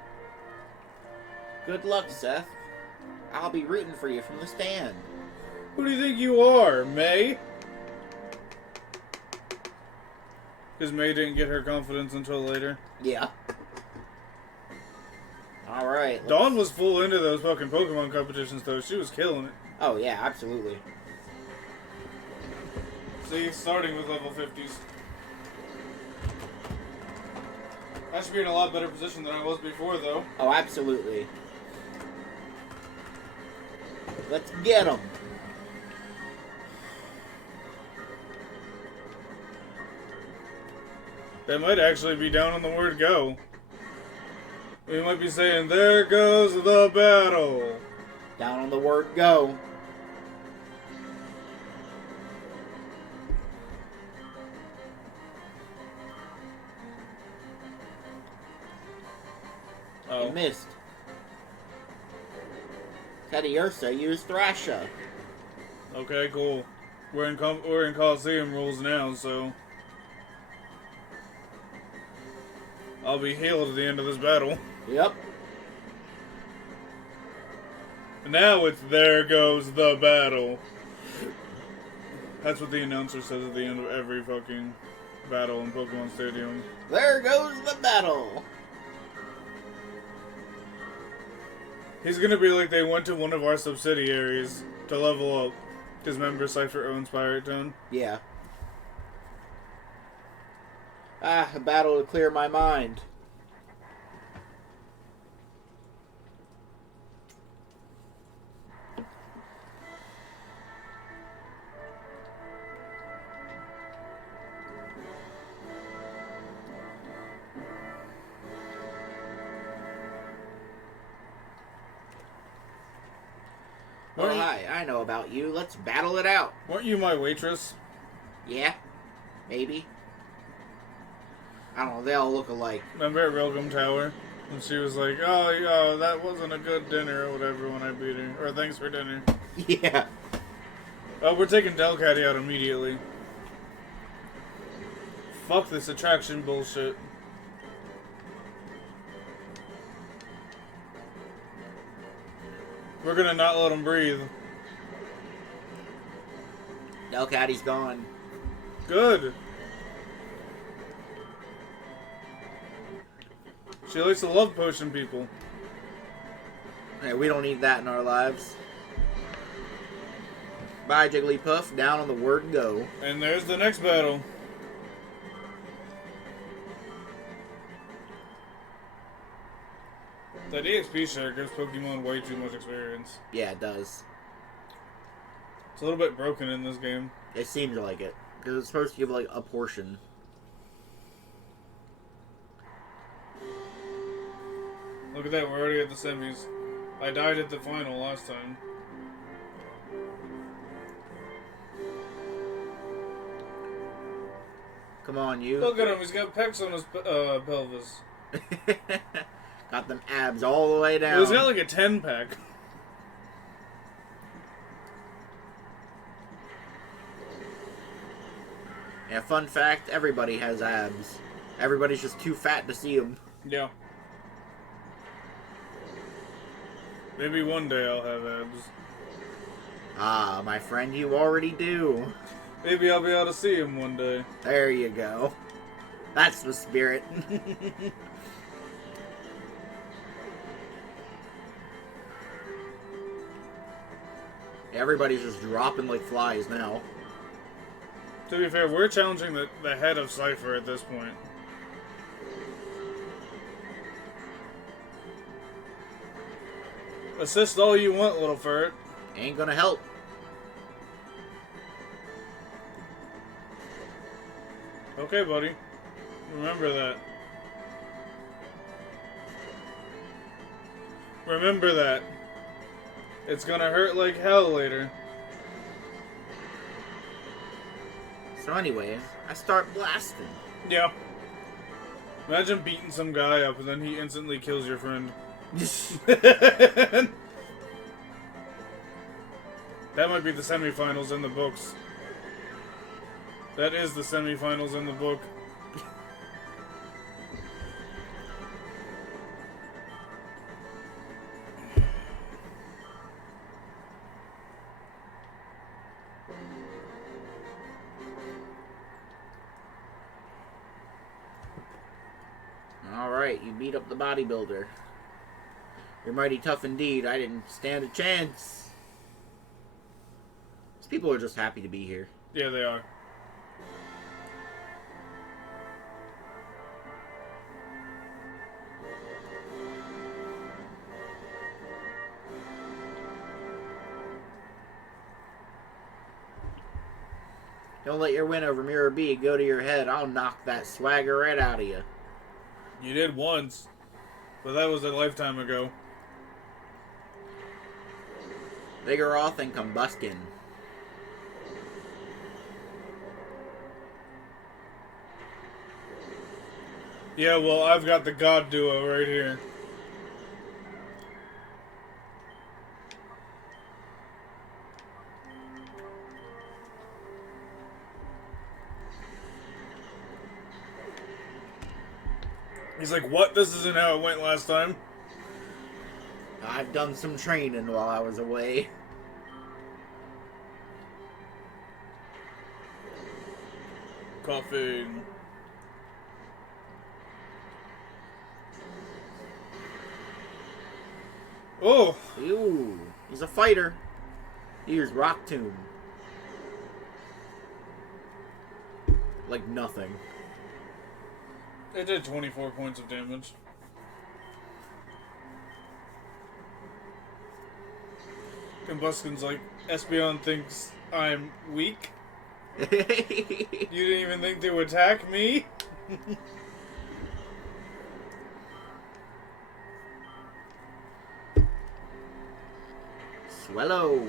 Good luck, Seth. I'll be rooting for you from the stand. Who do you think you are, May? Because May didn't get her confidence until later. Yeah. Alright. Dawn was full into those fucking Pokemon competitions, though. She was killing it. Oh, yeah, absolutely. See, starting with level 50s. I should be in a lot better position than I was before, though. Oh, absolutely. Let's get them. That might actually be down on the word go. We might be saying, there goes the battle. Down on the word go. Oh. You missed. Teddy Ursa used Thrasher. Okay, cool. We're in Colosseum rules now, so I'll be healed at the end of this battle. Yep. Now it's there goes the battle. That's what the announcer says at the end of every fucking battle in Pokemon Stadium. There goes the battle. He's gonna be like they went to one of our subsidiaries to level up. Because remember, Cypher owns Pirate Town. Yeah. A battle to clear my mind. Oh, hi, I know about you. Let's battle it out. Weren't you my waitress? Yeah? Maybe? I don't know, they all look alike. Remember at Railgum Tower? And she was like, oh, yeah, that wasn't a good dinner or whatever when I beat her. Or thanks for dinner. Yeah. Oh, we're taking Delcatty out immediately. Fuck this attraction bullshit. We're gonna not let him breathe. Delcatty's gone. Good. She likes to love potion people. Hey, we don't need that in our lives. Bye, Jigglypuff. Down on the word go. And there's the next battle. That EXP share gives Pokemon way too much experience. Yeah, it does. It's a little bit broken in this game. It seems like it. Because it's supposed to give, like, a portion. Look at that, we're already at the semis. I died at the final last time. Come on, you. Look at him. He's got pecs on his pelvis. Got them abs all the way down. Well, he's got like a 10-pack. Yeah, fun fact, everybody has abs. Everybody's just too fat to see them. Yeah. Maybe one day I'll have abs. Ah, my friend, you already do. Maybe I'll be able to see him one day. There you go. That's the spirit. Everybody's just dropping like flies now. To be fair, we're challenging the head of Cypher at this point. Assist all you want, little ferret. Ain't gonna help. Okay, buddy. Remember that. Remember that. It's gonna hurt like hell later. So anyways, I start blasting. Yeah. Imagine beating some guy up and then he instantly kills your friend. That might be the semifinals in the books. That is the semifinals in the book. Alright, you beat up the bodybuilder. You're mighty tough indeed. I didn't stand a chance. These people are just happy to be here. Yeah, they are. Don't let your win over Mirror B go to your head. I'll knock that swagger right out of you. You did once, but that was a lifetime ago. Vigoroth and Combuskin. Yeah, well, I've got the God Duo right here. He's like, what? This isn't how it went last time. I've done some training while I was away. Coughing. Oh! Ooh, he's a fighter. Here's Rock Tomb. Like nothing. It did 24 points of damage. Combustion's like, Espeon thinks I'm weak? You didn't even think to attack me? Swellow.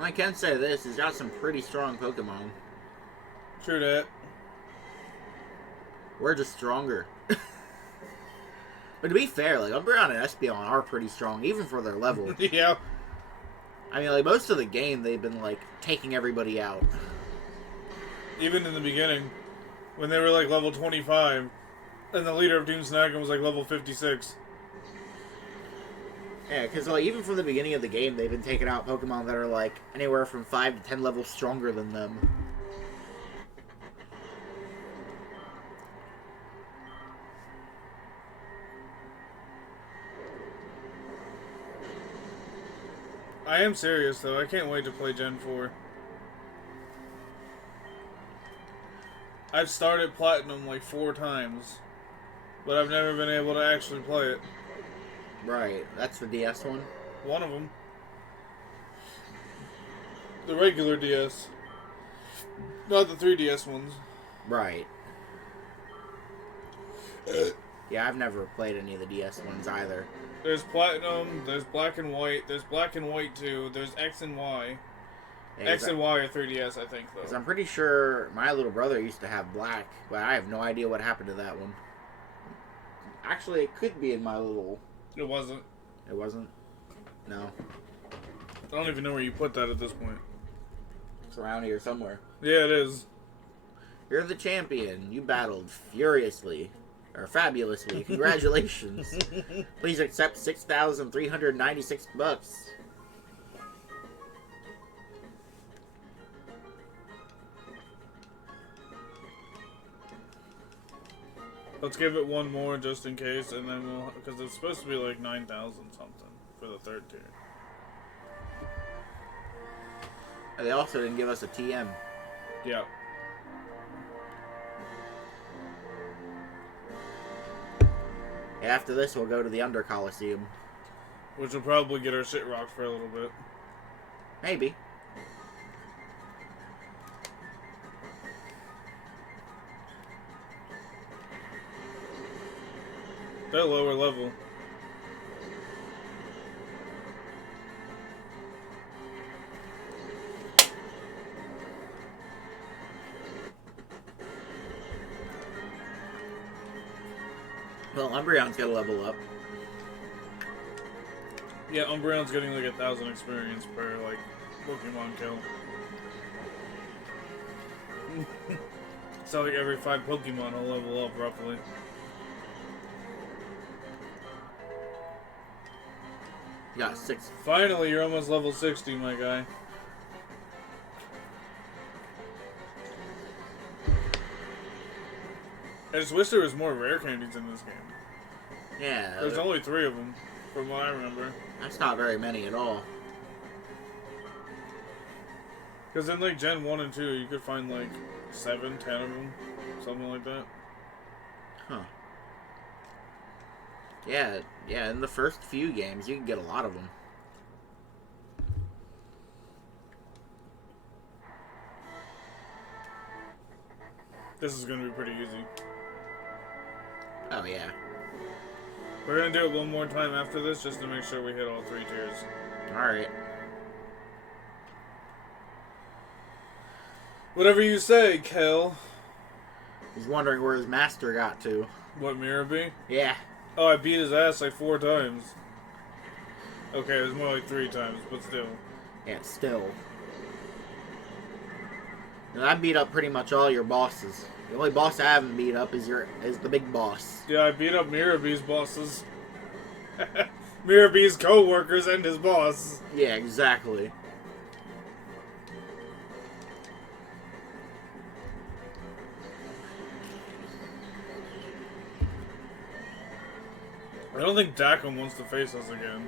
I can say this, he's got some pretty strong Pokemon. True that. We're just stronger. But to be fair, like, Umbreon and Espeon are pretty strong, even for their level. Yeah. I mean, like, most of the game, they've been, like, taking everybody out. Even in the beginning, when they were like level 25, and the leader of Team Snag'em was like level 56. Yeah, because, like, even from the beginning of the game, they've been taking out Pokemon that are, like, anywhere from 5 to 10 levels stronger than them. I am serious, though. I can't wait to play Gen 4. I've started Platinum like 4 times, but I've never been able to actually play it. Right, that's the DS one? One of them. The regular DS. Not the 3DS ones. Right. Yeah, I've never played any of the DS ones either. There's Platinum, there's Black and White, there's Black and White 2, there's X and Y, X and Y are 3DS, I think, Because though. I'm pretty sure my little brother used to have black, but I have no idea what happened to that one. Actually, it could be in my little... It wasn't. It wasn't? No. I don't even know where you put that at this point. It's around here somewhere. Yeah, it is. You're the champion. You battled furiously. Or fabulously. Congratulations. Please accept $6,396. Let's give it one more just in case, and then we'll... Because it's supposed to be like 9,000 something for the third tier. They also didn't give us a TM. Yeah. After this, we'll go to the Under Colosseum. Which will probably get our shit rocked for a little bit. Maybe. That lower level. Well, Umbreon's got to level up. Yeah, Umbreon's getting like 1,000 experience per like Pokemon kill. So like every 5 Pokemon will level up roughly. You got 6. Finally, you're almost level 60, my guy. I just wish there was more rare candies in this game. Yeah. There's only 3 of them, from what I remember. That's not very many at all. Because in like Gen 1 and 2, you could find like 7, 10 of them. Something like that. Huh. Yeah, in the first few games, you can get a lot of them. This is going to be pretty easy. Oh, yeah. We're going to do it one more time after this, just to make sure we hit all 3 tiers. Alright. Whatever you say, Kel. He's wondering where his master got to. What, Mirabee? Yeah. Oh, I beat his ass like 4 times. Okay, it was more like 3 times, but still. Yeah, still. And I beat up pretty much all your bosses. The only boss I haven't beat up is the big boss. Yeah, I beat up Mirabee's bosses. Mirabee's co-workers and his boss. Yeah, exactly. I don't think Dakum wants to face us again.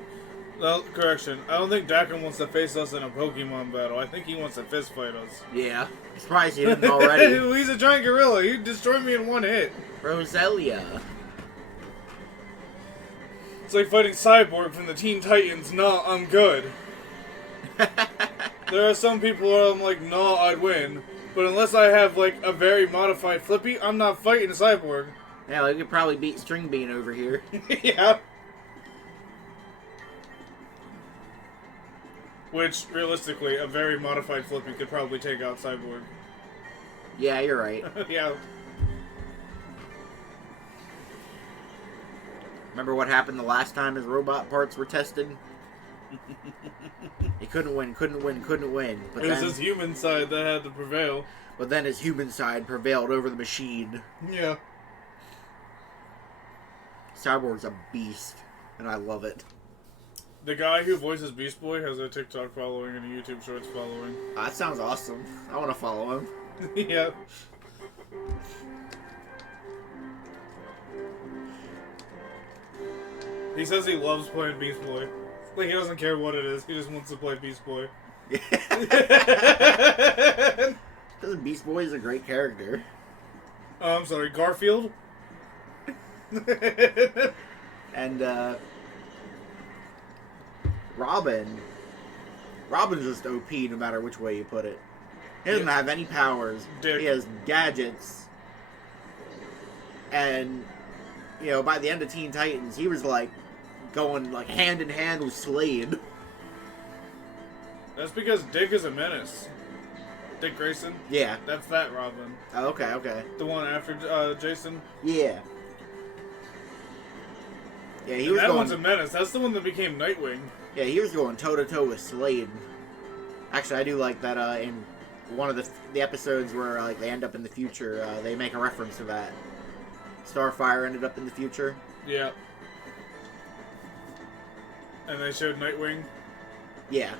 No, correction. I don't think Dakum wants to face us in a Pokemon battle. I think he wants to fist fight us. Yeah. I'm surprised you didn't already. He's a giant gorilla. He destroyed me in 1 hit. Roselia. It's like fighting Cyborg from the Teen Titans. No, I'm good. There are some people where I'm like, no, I'd win. But unless I have like a very modified Flippy, I'm not fighting Cyborg. Yeah, we could probably beat String Bean over here. Yeah. Which, realistically, a very modified Flippy could probably take out Cyborg. Yeah, you're right. Yeah. Remember what happened the last time his robot parts were tested? He couldn't win. But It was his human side that had to prevail. But then his human side prevailed over the machine. Yeah. Cyborg's a beast, and I love it. The guy who voices Beast Boy has a TikTok following and a YouTube Shorts following. That sounds awesome. I want to follow him. Yeah. He says he loves playing Beast Boy. Like, he doesn't care what it is. He just wants to play Beast Boy. Because Beast Boy is a great character. Oh, I'm sorry, Garfield? And, Robin's just OP no matter which way you put it. He doesn't have any powers. Dick. He has gadgets. And, you know, by the end of Teen Titans, he was, like, going, like, hand in hand with Slade. That's because Dick is a menace. Dick Grayson? Yeah. That's that Robin. Oh, okay, okay. The one after Jason? Yeah. Yeah, he And was that going. one's a menace. That's the one that became Nightwing. Yeah, he was going toe to toe with Slade. Actually, I do like that. In one of the episodes where like they end up in the future, they make a reference to that. Starfire ended up in the future. Yeah. And they showed Nightwing. Yeah.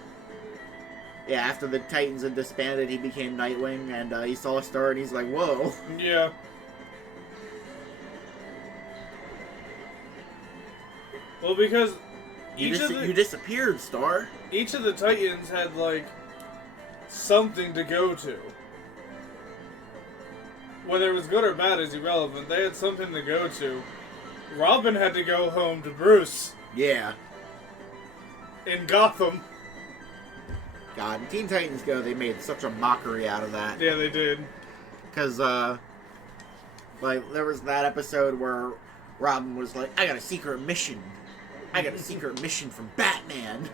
Yeah, after the Titans had disbanded, he became Nightwing, and he saw a star, and he's like, "Whoa!" Yeah. Well, because You disappeared, Star. each of the Titans had like something to go to. Whether it was good or bad is irrelevant. They had something to go to. Robin had to go home to Bruce Yeah. in Gotham. God, in Teen Titans Go, they made such a mockery out of that. Yeah, they did. Because, like, there was that episode where Robin was like, I got a secret mission. I got a secret mission from Batman.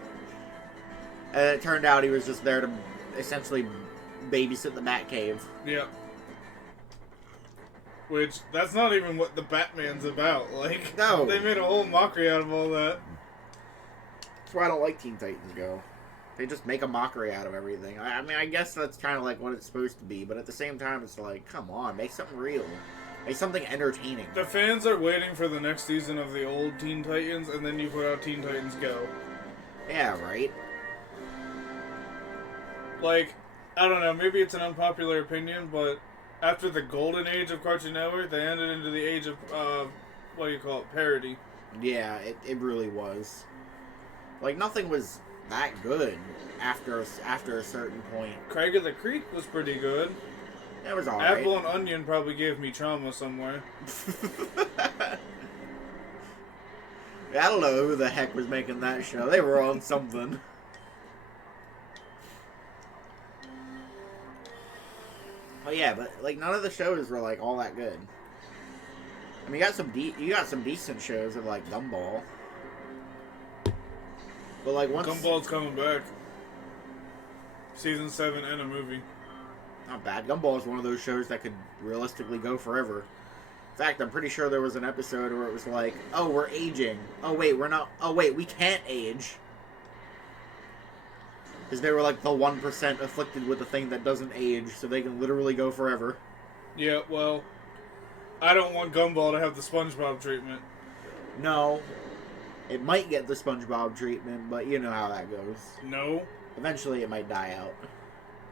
And it turned out he was just there to essentially babysit the Batcave. Yeah. Which, that's not even what the Batman's about. Like, No. They made a whole mockery out of all that. That's why I don't like Teen Titans Go. They just make a mockery out of everything. I mean, I guess that's kind of like what it's supposed to be, but at the same time, it's like, come on, make something real. Make something entertaining. The fans are waiting for the next season of the old Teen Titans, and then you put out Teen Titans Go. Yeah, right? Like, I don't know, maybe it's an unpopular opinion, but after the golden age of Cartoon Network, they ended into the age of, what do you call it, parody. Yeah, it really was. Like, nothing was that good after a certain point. Craig of the Creek was pretty good. It was alright. Apple and Onion probably gave me trauma somewhere. I don't know who the heck was making that show. They were on something. Oh yeah, but like none of the shows were like all that good. I mean, you got some decent shows of like Gumball. But like once Gumball's coming back. Season 7 and a movie. Not bad. Gumball is one of those shows that could realistically go forever. In fact, I'm pretty sure there was an episode where it was like, oh, we're aging. Oh, wait, we're not. Oh, wait, we can't age. Because they were like the 1% afflicted with a thing that doesn't age, so they can literally go forever. Yeah, well, I don't want Gumball to have the SpongeBob treatment. No. It might get the SpongeBob treatment, but you know how that goes. No. Eventually it might die out.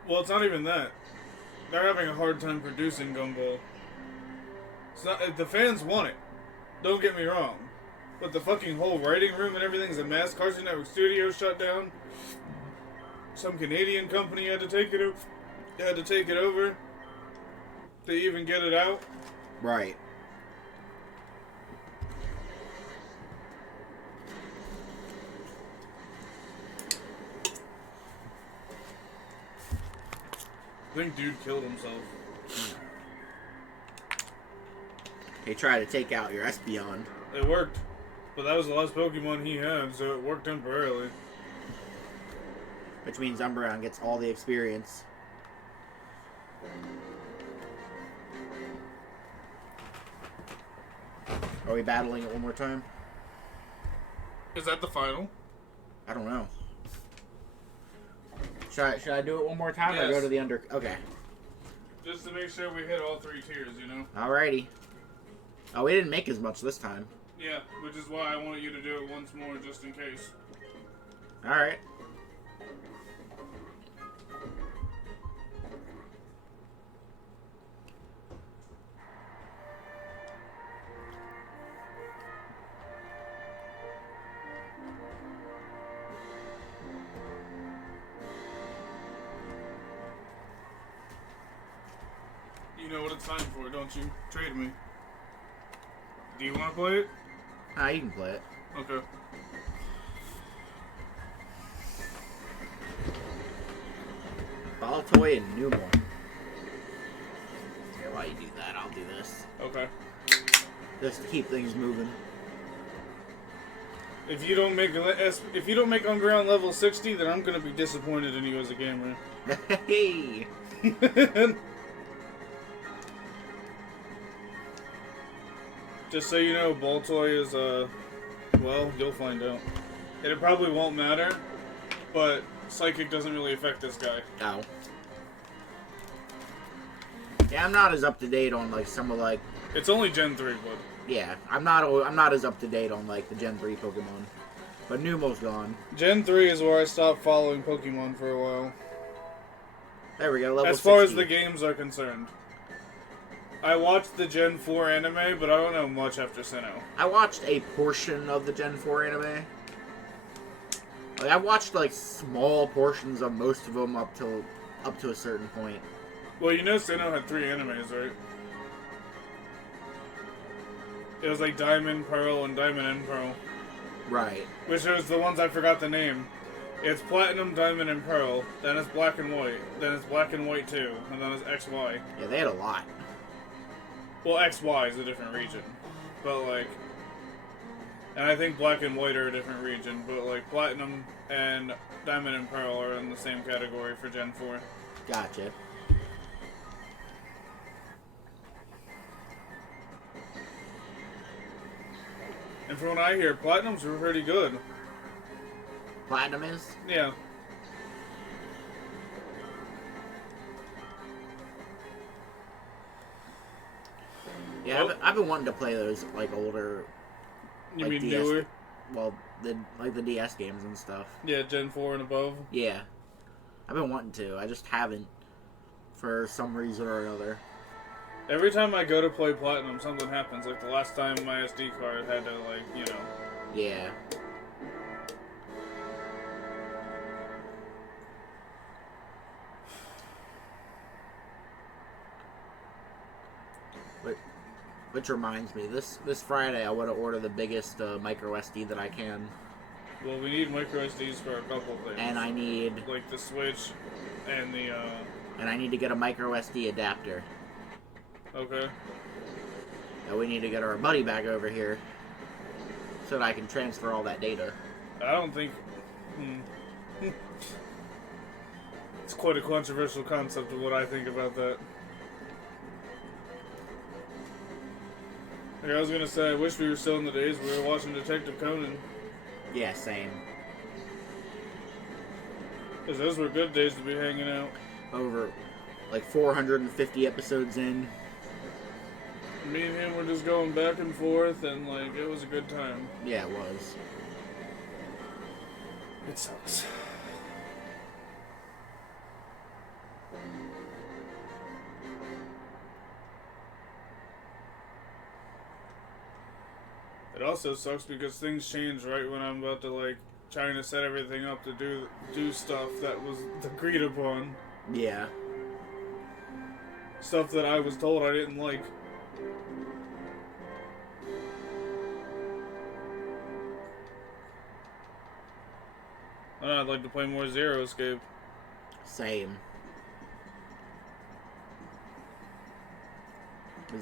Well, it's not even that. They're having a hard time producing Gumball. It's not, the fans want it. Don't get me wrong. But the fucking whole writing room and everything's a mess. Cartoon Network Studios shut down. Some Canadian company had to take it over to even get it out. Right. I think dude killed himself. They try to take out your Espeon. It worked. But that was the last Pokemon he had, so it worked temporarily. Which means Umbreon gets all the experience. Are we battling it one more time? Is that the final? I don't know. Should I do it one more time or Yes. go to the under... Okay. Just to make sure we hit all 3 tiers, you know? Alrighty. Oh, we didn't make as much this time. Yeah, which is why I wanted you to do it once more, just in case. Alright. You know what it's time for, don't you? Trade me. Do you want to play it? You can play it. Okay. Baltoy and Numel. Here, while you do that, I'll do this. Okay. Just to keep things moving. If you don't make Umbreon level 60, then I'm gonna be disappointed in you as a gamer. Hey! Just so you know, Baltoy is, well, you'll find out. And it probably won't matter, but Psychic doesn't really affect this guy. No. Yeah, I'm not as up to date on like some of like. It's only Gen 3, bud. Yeah, I'm not as up to date on like the Gen 3 Pokemon. But Numo's gone. Gen 3 is where I stopped following Pokemon for a while. There we go, level 60. As far as the games are concerned. I watched the Gen 4 anime, but I don't know much after Sinnoh. I watched a portion of the Gen 4 anime. Like, I watched like small portions of most of them up to a certain point. Well, you know Sinnoh had 3 animes, right? It was like Diamond, Pearl, and Diamond and Pearl. Right. Which was the ones I forgot the name. It's Platinum, Diamond, and Pearl. Then it's Black and White. Then it's Black and White 2. And then it's XY. Yeah, they had a lot. Well, XY is a different region. But, like... And I think Black and White are a different region. But, like, Platinum and Diamond and Pearl are in the same category for Gen 4. Gotcha. And from what I hear, Platinums were pretty good. Platinum is? Yeah. Yeah, I've been wanting to play those like older. You like mean DS, newer? Well, the DS games and stuff. Yeah, Gen 4 and above. Yeah, I've been wanting to. I just haven't, for some reason or another. Every time I go to play Platinum, something happens. Like the last time my SD card had to, like, you know. Yeah. Which reminds me, this Friday I want to order the biggest micro SD that I can. Well, we need micro SDs for a couple things. And I need... like the Switch and the, And I need to get a micro SD adapter. Okay. And we need to get our buddy back over here so that I can transfer all that data. I don't think... It's quite a controversial concept of what I think about that. Like I was gonna say, I wish we were still in the days where we were watching Detective Conan. Yeah, same. Because those were good days to be hanging out. Over, like, 450 episodes in. Me and him were just going back and forth, and, like, it was a good time. Yeah, it was. It sucks. It also sucks because things change right when I'm about to, like, trying to set everything up to do stuff that was agreed upon. Yeah. Stuff that I was told I didn't like. I'd like to play more Zero Escape. Same.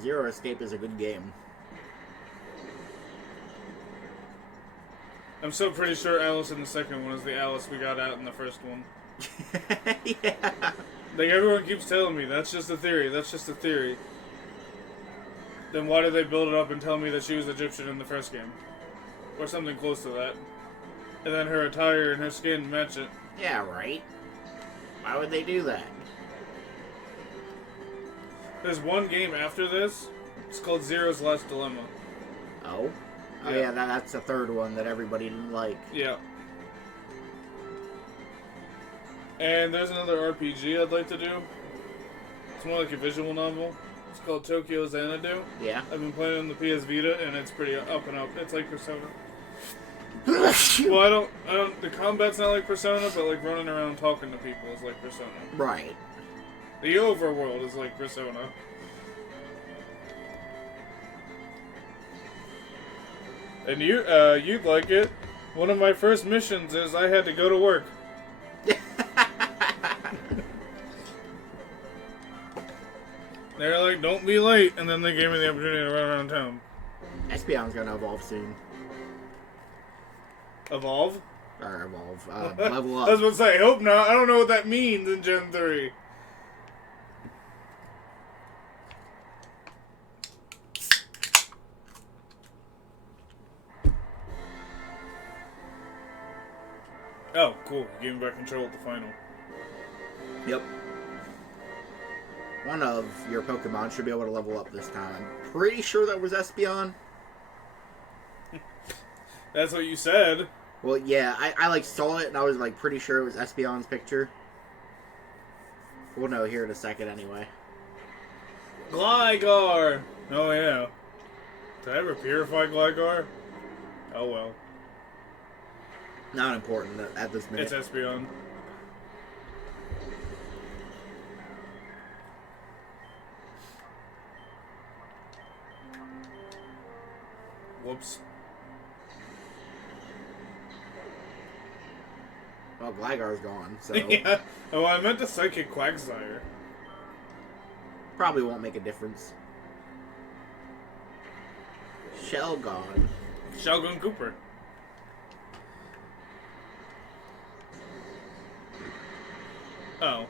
Zero Escape is a good game. I'm so pretty sure Alice in the second one is the Alice we got out in the first one. Yeah. Like, everyone keeps telling me, that's just a theory, that's just a theory. Then why did they build it up and tell me that she was Egyptian in the first game? Or something close to that. And then her attire and her skin match it. Yeah, right. Why would they do that? There's one game after this. It's called Zero's Last Dilemma. Oh? Oh, Yeah. yeah, that's the third one that everybody didn't like. Yeah. And there's another RPG I'd like to do. It's more like a visual novel. It's called Tokyo Xanadu. Yeah. I've been playing on the PS Vita, and it's pretty up and up. It's like Persona. Well, I don't. The combat's not like Persona, but like running around talking to people is like Persona. Right. The overworld is like Persona. And you'd like it. One of my first missions is I had to go to work. They were like, don't be late, and then they gave me the opportunity to run around town. Espeon's gonna evolve soon. Evolve? Or evolve. Level I was up. about to say, I hope not. I don't know what that means in Gen 3. Oh, cool. You gave me back control at the final. Yep. One of your Pokemon should be able to level up this time. I'm pretty sure that was Espeon. That's what you said. Well, yeah, I like saw it and I was like pretty sure it was Espeon's picture. We'll know here in a second anyway. Gligar! Oh, yeah. Did I ever purify Gligar? Oh, well. Not important at this minute. It's Espeon. Whoops. Well, Gligar's gone, so Yeah. Oh, I meant the Psychic Quagsire. probably won't make a difference. Shell gone. Shelgon Cooper. Oh.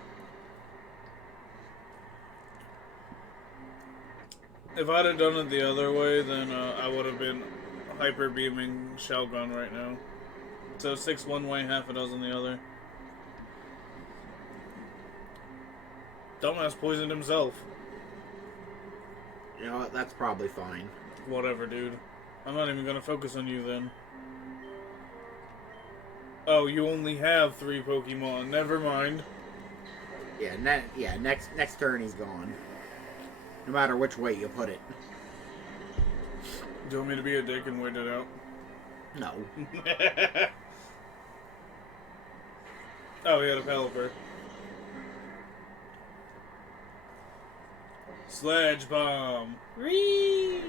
If I'd have done it the other way, then I would have been hyper beaming Shelgon right now. So 6 one way, half a dozen the other. Dumbass poisoned himself. You know what? That's probably fine. Whatever, dude. I'm not even gonna focus on you then. Oh, you only have 3 Pokemon. Never mind. Yeah, next turn he's gone. No matter which way you put it. Do you want me to be a dick and wait it out? No. Oh, he had a Pelipper. Sledge Bomb. Whee!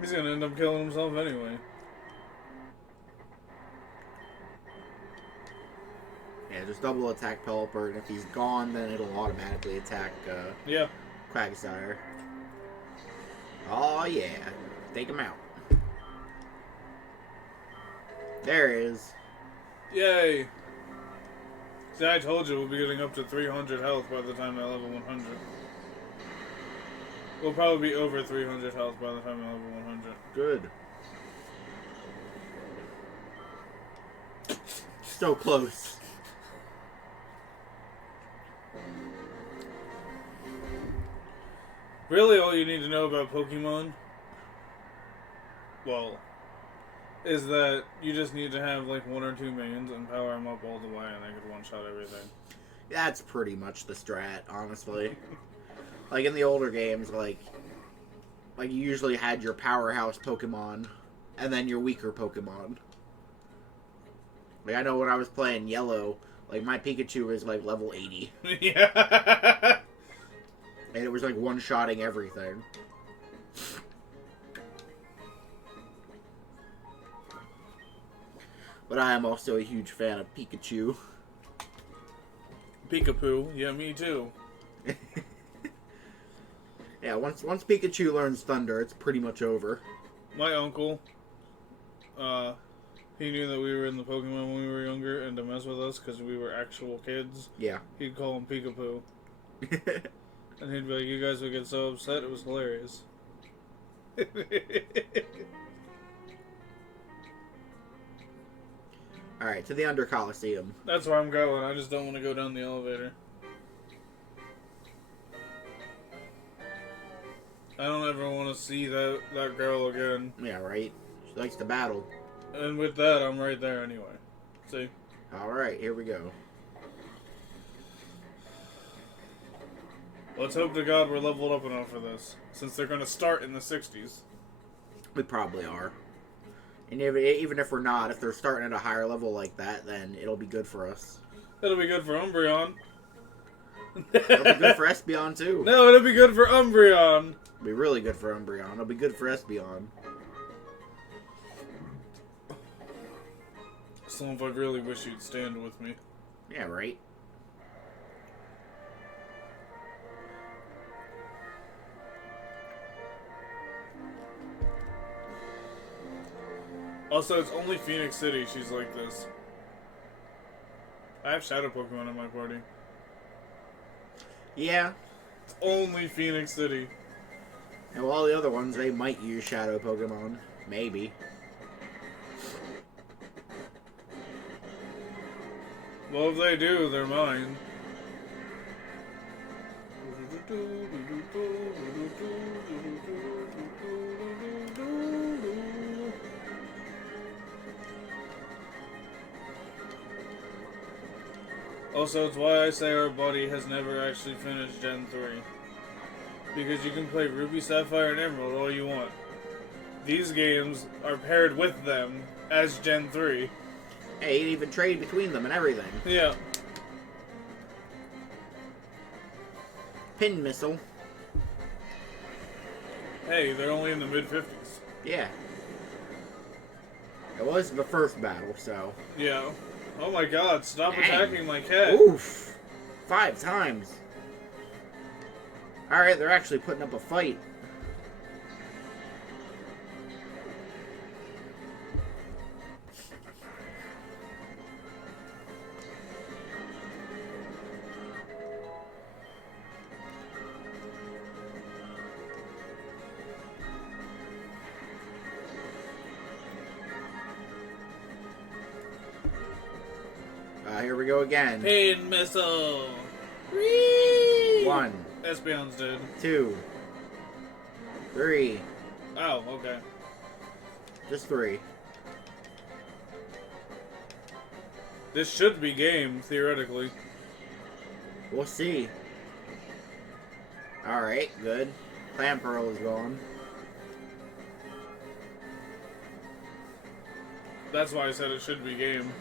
He's gonna end up killing himself anyway. Yeah, just double attack Pelipper, and if he's gone, then it'll automatically attack Yeah. Quagsire. Oh yeah, take him out. There he is. Yay! See, I told you we'll be getting up to 300 health by the time I level 100. We'll probably be over 300 health by the time I level 100. Good. So close. Really, all you need to know about Pokemon, well, is that you just need to have like 1 or 2 mains and power them up all the way, and they could one-shot everything. That's pretty much the strat, honestly. Like in the older games, like you usually had your powerhouse Pokemon, and then your weaker Pokemon. Like I know when I was playing Yellow, like my Pikachu is like level 80. Yeah. And it was like one-shotting everything. But I am also a huge fan of Pikachu. Peekapoo. Yeah, me too. Yeah, once Pikachu learns Thunder, it's pretty much over. My uncle, he knew that we were in the Pokemon when we were younger, and to mess with us because we were actual kids, Yeah. he'd call him Peekapoo. And he'd be like, you guys would get so upset, it was hilarious. Alright, to the Under Colosseum. That's where I'm going, I just don't want to go down the elevator. I don't ever want to see that girl again. Yeah, right? She likes to battle. And with that, I'm right there anyway. See? Alright, here we go. Let's hope to God we're leveled up enough for this, since they're going to start in the 60s. We probably are. And even if we're not, if they're starting at a higher level like that, then it'll be good for us. It'll be good for Umbreon. It'll be good for Espeon, too. No, it'll be good for Umbreon. It'll be really good for Umbreon. It'll be good for Espeon. Some I really wish you'd stand with me. Yeah, right? Also, it's only Phoenix City she's like this. I have Shadow Pokemon in my party. Yeah. It's only Phoenix City. And all the other ones, they might use Shadow Pokemon. Maybe. Well, if they do, they're mine. Also, it's why I say our buddy has never actually finished Gen 3. Because you can play Ruby, Sapphire, and Emerald all you want. These games are paired with them as Gen 3. Hey, you can even trade between them and everything. Yeah. Pin missile. Hey, they're only in the mid-50s. Yeah. It was the first battle, so. Yeah. Oh my god, stop Dang. attacking my cat. Oof. 5 times. Alright, they're actually putting up a fight. Here we go again. Pain missile. Whee! 1, Espeon's dead. 2, 3. Oh, okay. Just 3. This should be game, theoretically. We'll see. Alright, good. Clamperl is gone. That's why I said it should be game.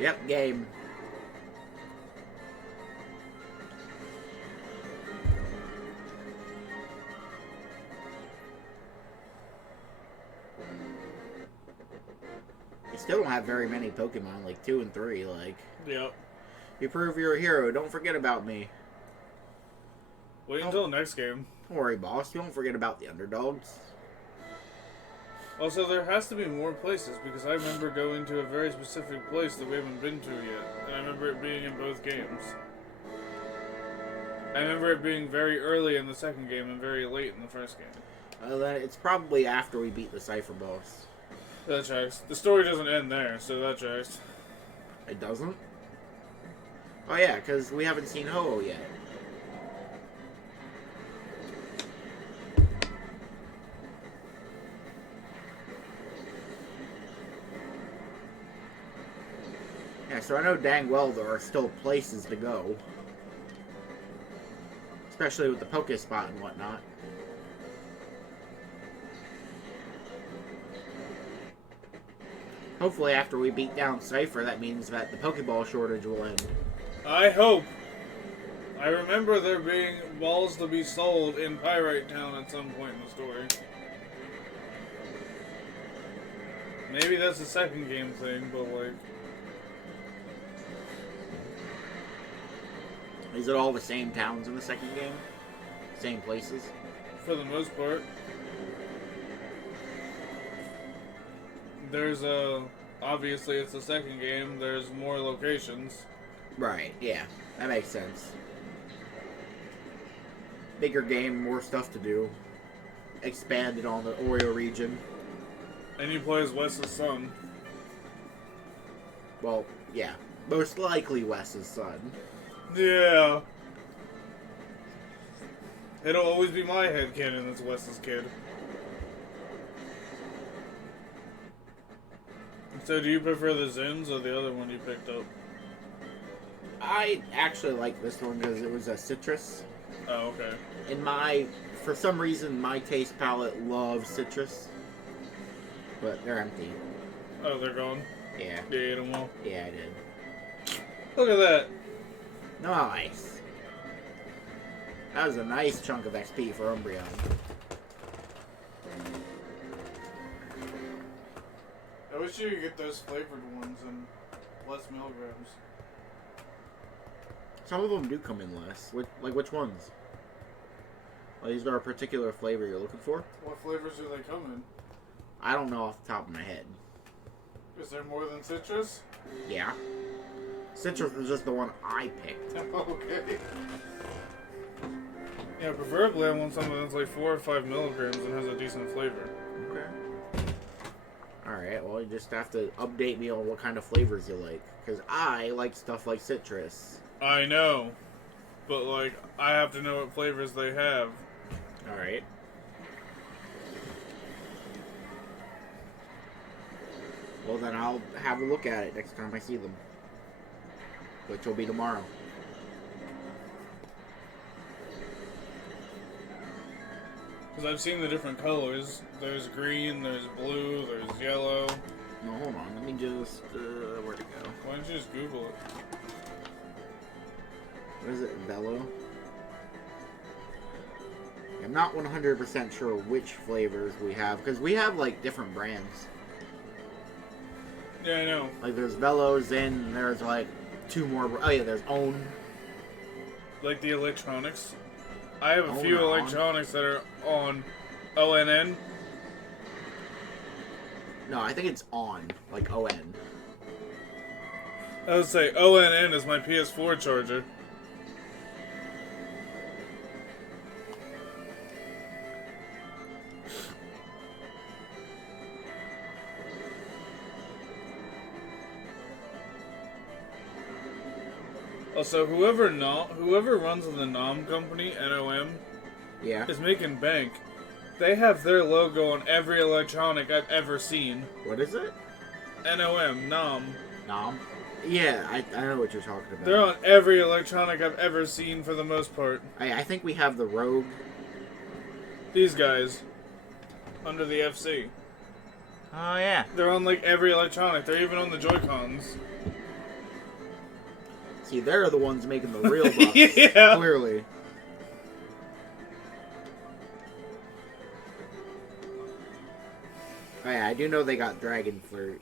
Yep, game. You still don't have very many Pokemon, like 2 and 3, like. Yep. You prove you're a hero, don't forget about me. Wait until next game. Don't worry, boss, you don't forget about the underdogs. Also, there has to be more places, because I remember going to a very specific place that we haven't been to yet. And I remember it being in both games. I remember it being very early in the second game and very late in the first game. Then it's probably after we beat the Cypher boss. That tracks. The story doesn't end there, so that tracks. It doesn't? Oh yeah, because we haven't seen Ho-Oh yet. Yeah, so I know dang well there are still places to go. Especially with the Pokespot and whatnot. Hopefully after we beat down Cypher, that means that the Pokeball shortage will end. I hope. I remember there being balls to be sold in Pyrite Town at some point in the story. Maybe that's a second game thing, but like... Is it all the same towns in the second game? Same places? For the most part. There's obviously it's the second game, there's more locations. Right, yeah. That makes sense. Bigger game, more stuff to do. Expanded on the Oreo region. And you play as Wes's son. Well, yeah. Most likely Wes's son. Yeah. It'll always be my headcanon that's Wes's kid. So do you prefer the Zins or the other one you picked up? I actually like this one because it was a citrus. Oh, okay. For some reason, my taste palette loves citrus. But they're empty. Oh, they're gone? Yeah. You ate them all? Yeah, I did. Look at that. Nice. That was a nice chunk of XP for Umbreon. I wish you could get those flavored ones and less milligrams. Some of them do come in less. Which ones? Like, is there a particular flavor you're looking for? What flavors do they come in? I don't know off the top of my head. Is there more than citrus? Yeah. Citrus was just the one I picked. Okay. Yeah, preferably I want something that's like 4 or 5 milligrams and has a decent flavor. Okay. Alright, well, you just have to update me on what kind of flavors you like. Because I like stuff like citrus. I know. But, like, I have to know what flavors they have. Alright. Well, then I'll have a look at it next time I see them. Which will be tomorrow. Because I've seen the different colors. There's green, there's blue, there's yellow. No, hold on. Let me just... where'd it go? Why don't you just Google it? What is it? Velo? I'm not 100% sure which flavors we have. Because we have, like, different brands. Yeah, I know. Like, there's Velos, then there's, like, 2 more... Oh, yeah, there's Own. Like the electronics. I have a Oh, few no. electronics that are on ONN. No, I think it's On. Like, ON. I would say ONN is my PS4 charger. Also, whoever runs the NOM company, NOM, Yeah. is making bank. They have their logo on every electronic I've ever seen. What is it? NOM, NOM. Nom? Yeah, I know what you're talking about. They're on every electronic I've ever seen for the most part. I think we have the Rogue. These guys. Under the FC. Oh, yeah. They're on like every electronic. They're even on the Joy-Cons. See, they're the ones making the real bucks. Yeah. Clearly. Oh, yeah, I do know they got Dragon Fruit.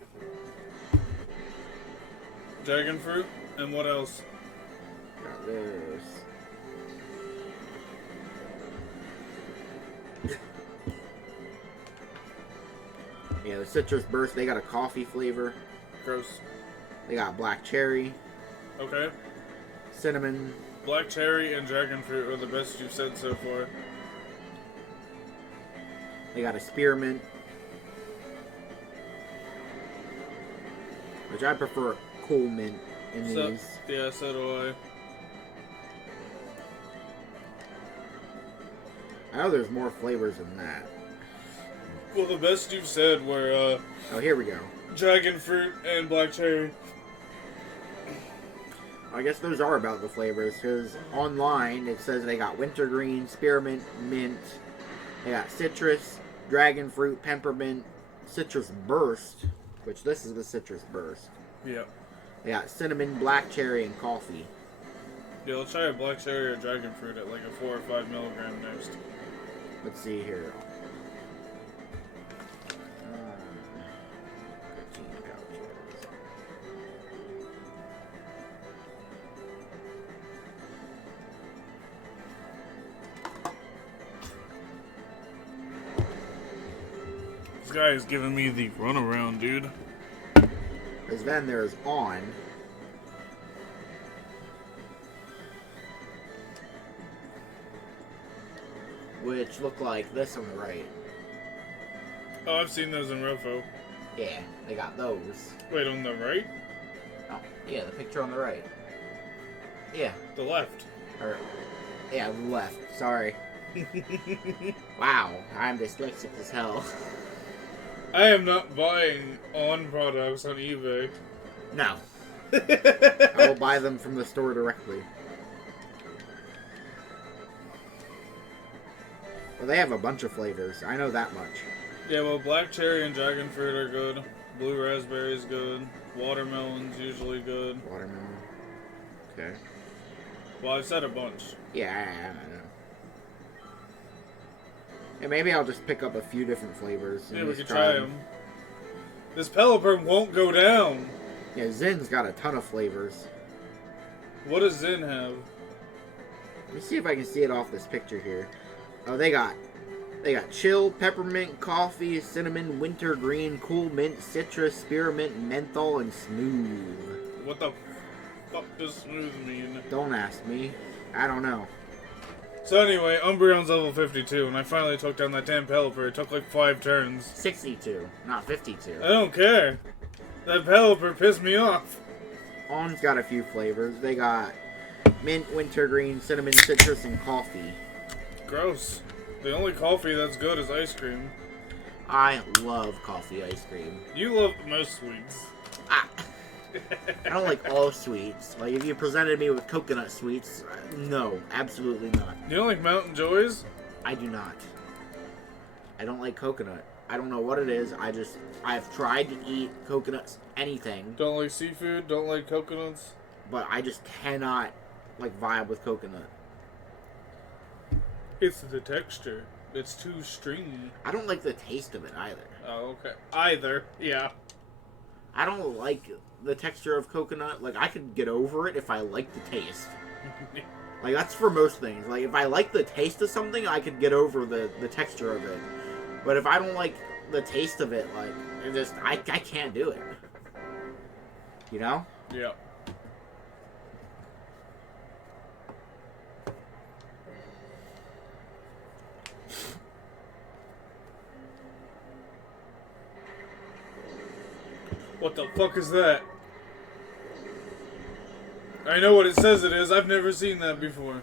Dragon fruit? And what else? Got this. Yeah, the Citrus Burst, they got a coffee flavor. Gross. They got black cherry, Okay. cinnamon. Black cherry and dragon fruit are the best you've said so far. They got a spearmint, which I prefer cool mint in So, these. yeah, so do I know there's more flavors than that. I. Well, the best you've said were Oh, here we go. dragon fruit and black cherry. I guess those are about the flavors, because online it says they got wintergreen, spearmint, mint. They got citrus, dragon fruit, peppermint, citrus burst, which this is the citrus burst. Yeah. They got cinnamon, black cherry, and coffee. Yeah, let's try a black cherry or dragon fruit at like a 4 or 5 milligram next. Let's see here. 15 pouches. This guy is giving me the runaround, dude. Because then there's On. Which look like this on the right. Oh, I've seen those in Rofo. Yeah, they got those. Wait, on the right? Oh, yeah, the picture on the right. Yeah, The left. or yeah, left. Sorry. Wow, I'm dyslexic as hell. I am not buying on products on eBay. No, I will buy them from the store directly. Well, they have a bunch of flavors. I know that much. Yeah, well, black cherry and dragon fruit are good. Blue raspberry is good. Watermelon's usually good. Watermelon. Okay. Well, I've said a bunch. Yeah, I know. Yeah, maybe I'll just pick up a few different flavors. And Yeah, we just could try them. This Pelipper won't go down. Yeah, Zin's got a ton of flavors. What does Zen have? Let me see if I can see it off this picture here. Oh, they got They got chill, peppermint, coffee, cinnamon, wintergreen, cool mint, citrus, spearmint, menthol, and smooth. What the fuck does smooth mean? Don't ask me. I don't know. So anyway, Umbreon's level 52, and I finally took down that damn Pelipper. It took like 5 turns. 62, not 52. I don't care. That Pelipper pissed me off. On's got a few flavors. They got mint, wintergreen, cinnamon, citrus, and coffee. Gross. The only coffee that's good is ice cream. I love coffee ice cream. You love most sweets. I don't like all sweets. Like, if you presented me with coconut sweets, no, absolutely not. You don't like Mountain Joys? I do not. I don't like coconut. I don't know what it is. I've tried to eat coconuts, anything, Don't like seafood? Don't like coconuts? but I just cannot, like, vibe with coconut. It's the texture. It's too stringy. I don't like the taste of it either. Oh, okay. Either. Yeah. I don't like the texture of coconut. Like, I could get over it if I like the taste. Like, that's for most things. Like, if I like the taste of something, I could get over the texture of it. But if I don't like the taste of it, like, it just, I can't do it. You know? Yeah. What the fuck is that? I know what it says it is. I've never seen that before.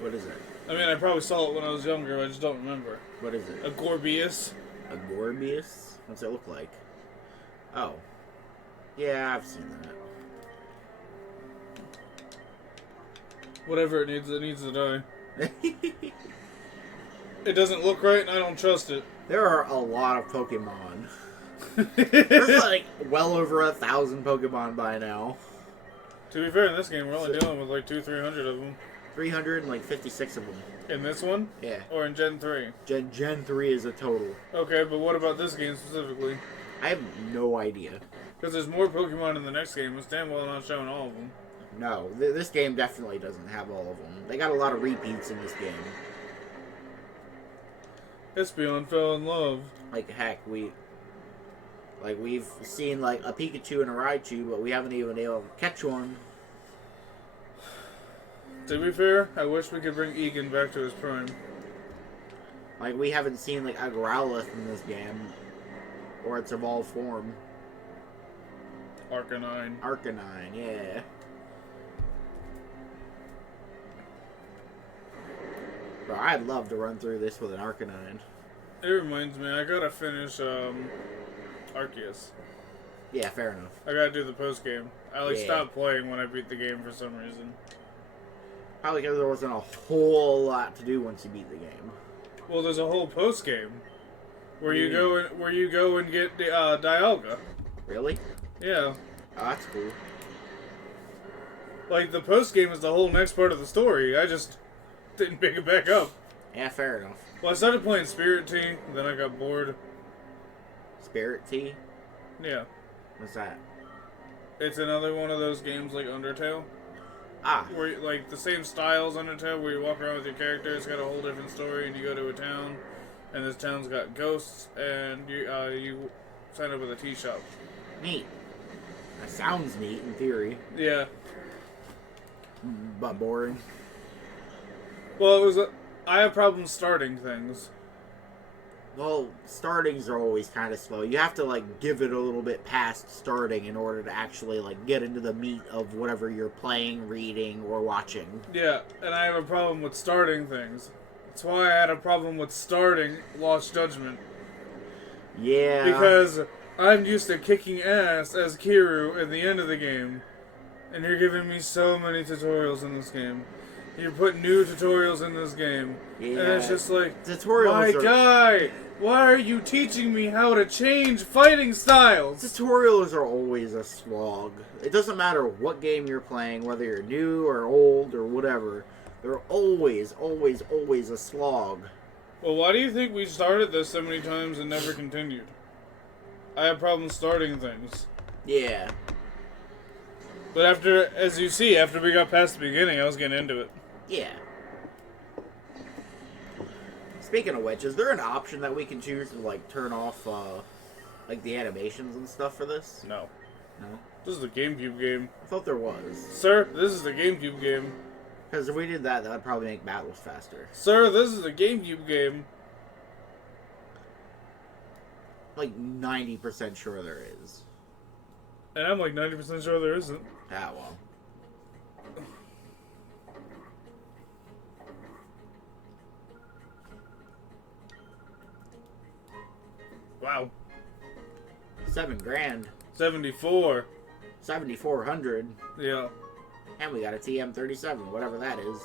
What is it? I mean, I probably saw it when I was younger. I just don't remember. What is it? A Gorbius. A Gorbius? What's it look like? Oh. Yeah, I've seen that. Whatever it needs to die. It doesn't look right, and I don't trust it. There are a lot of Pokemon. There's like well over 1,000 Pokemon by now. To be fair, in this game, we're only dealing with like 200-300 of them. 356 of them. In this one? Yeah. Or in Gen 3? Gen 3 is a total. Okay, but what about this game specifically? I have no idea. Because there's more Pokemon in the next game. It's damn well not showing all of them. No, this game definitely doesn't have all of them. They got a lot of repeats in this game. Espeon fell in love. Like, heck, we've seen, like, a Pikachu and a Raichu, but we haven't even been able to catch one. To be fair, I wish we could bring Egan back to his prime. Like, we haven't seen, like, a Growlithe in this game. Or its evolved form. Arcanine. Arcanine, yeah. Bro, I'd love to run through this with an Arcanine. It reminds me, I gotta finish, Arceus. Yeah, fair enough. I gotta do the post game. I Yeah. stopped playing when I beat the game for some reason. Probably because there wasn't a whole lot to do once you beat the game. Well, there's a whole post game where you Mm. go and get the Dialga. Really? Yeah, Oh, that's cool. like the post game is the whole next part of the story. I just didn't pick it back up. Yeah, fair enough. Well, I started playing Spirit Tea, then I got bored. Spirit Tea? Yeah, What's that? it's another one of those games like Undertale, Ah, where like the same style as Undertale, where you walk around with your character. It's got a whole different story, and you go to a town, and this town's got ghosts, and you sign up with a tea shop. neat. That sounds neat in theory, Yeah. but boring. Well, it was. I have problems starting things. Well, startings are always kind of slow. You have to, like, give it a little bit past starting in order to actually, like, get into the meat of whatever you're playing, reading, or watching. Yeah, and I have a problem with starting things. That's why I had a problem with starting Lost Judgment. Yeah. Because I'm used to kicking ass as Kiru at the end of the game. And you're giving me so many tutorials in this game. You put new tutorials in this game. Yeah. And it's just like, Tutorials my are... guy, why are you teaching me how to change fighting styles? Tutorials are always a slog. It doesn't matter what game you're playing, whether you're new or old or whatever. They're always, always, always a slog. Well, why do you think we started this so many times and never continued? I have problems starting things. Yeah. But after, as you see, after we got past the beginning, I was getting into it. Yeah. Speaking of which, is there an option that we can choose to like turn off like the animations and stuff for this? No. No. This is a GameCube game. I thought there was. Sir, this is a GameCube game. Because if we did that, that would probably make battles faster. Sir, this is a GameCube game. Like 90% sure there is. And I'm like 90% sure there isn't. Ah, well. Wow. $7,000. 74. 7,400. Yeah. And we got a TM37, whatever that is.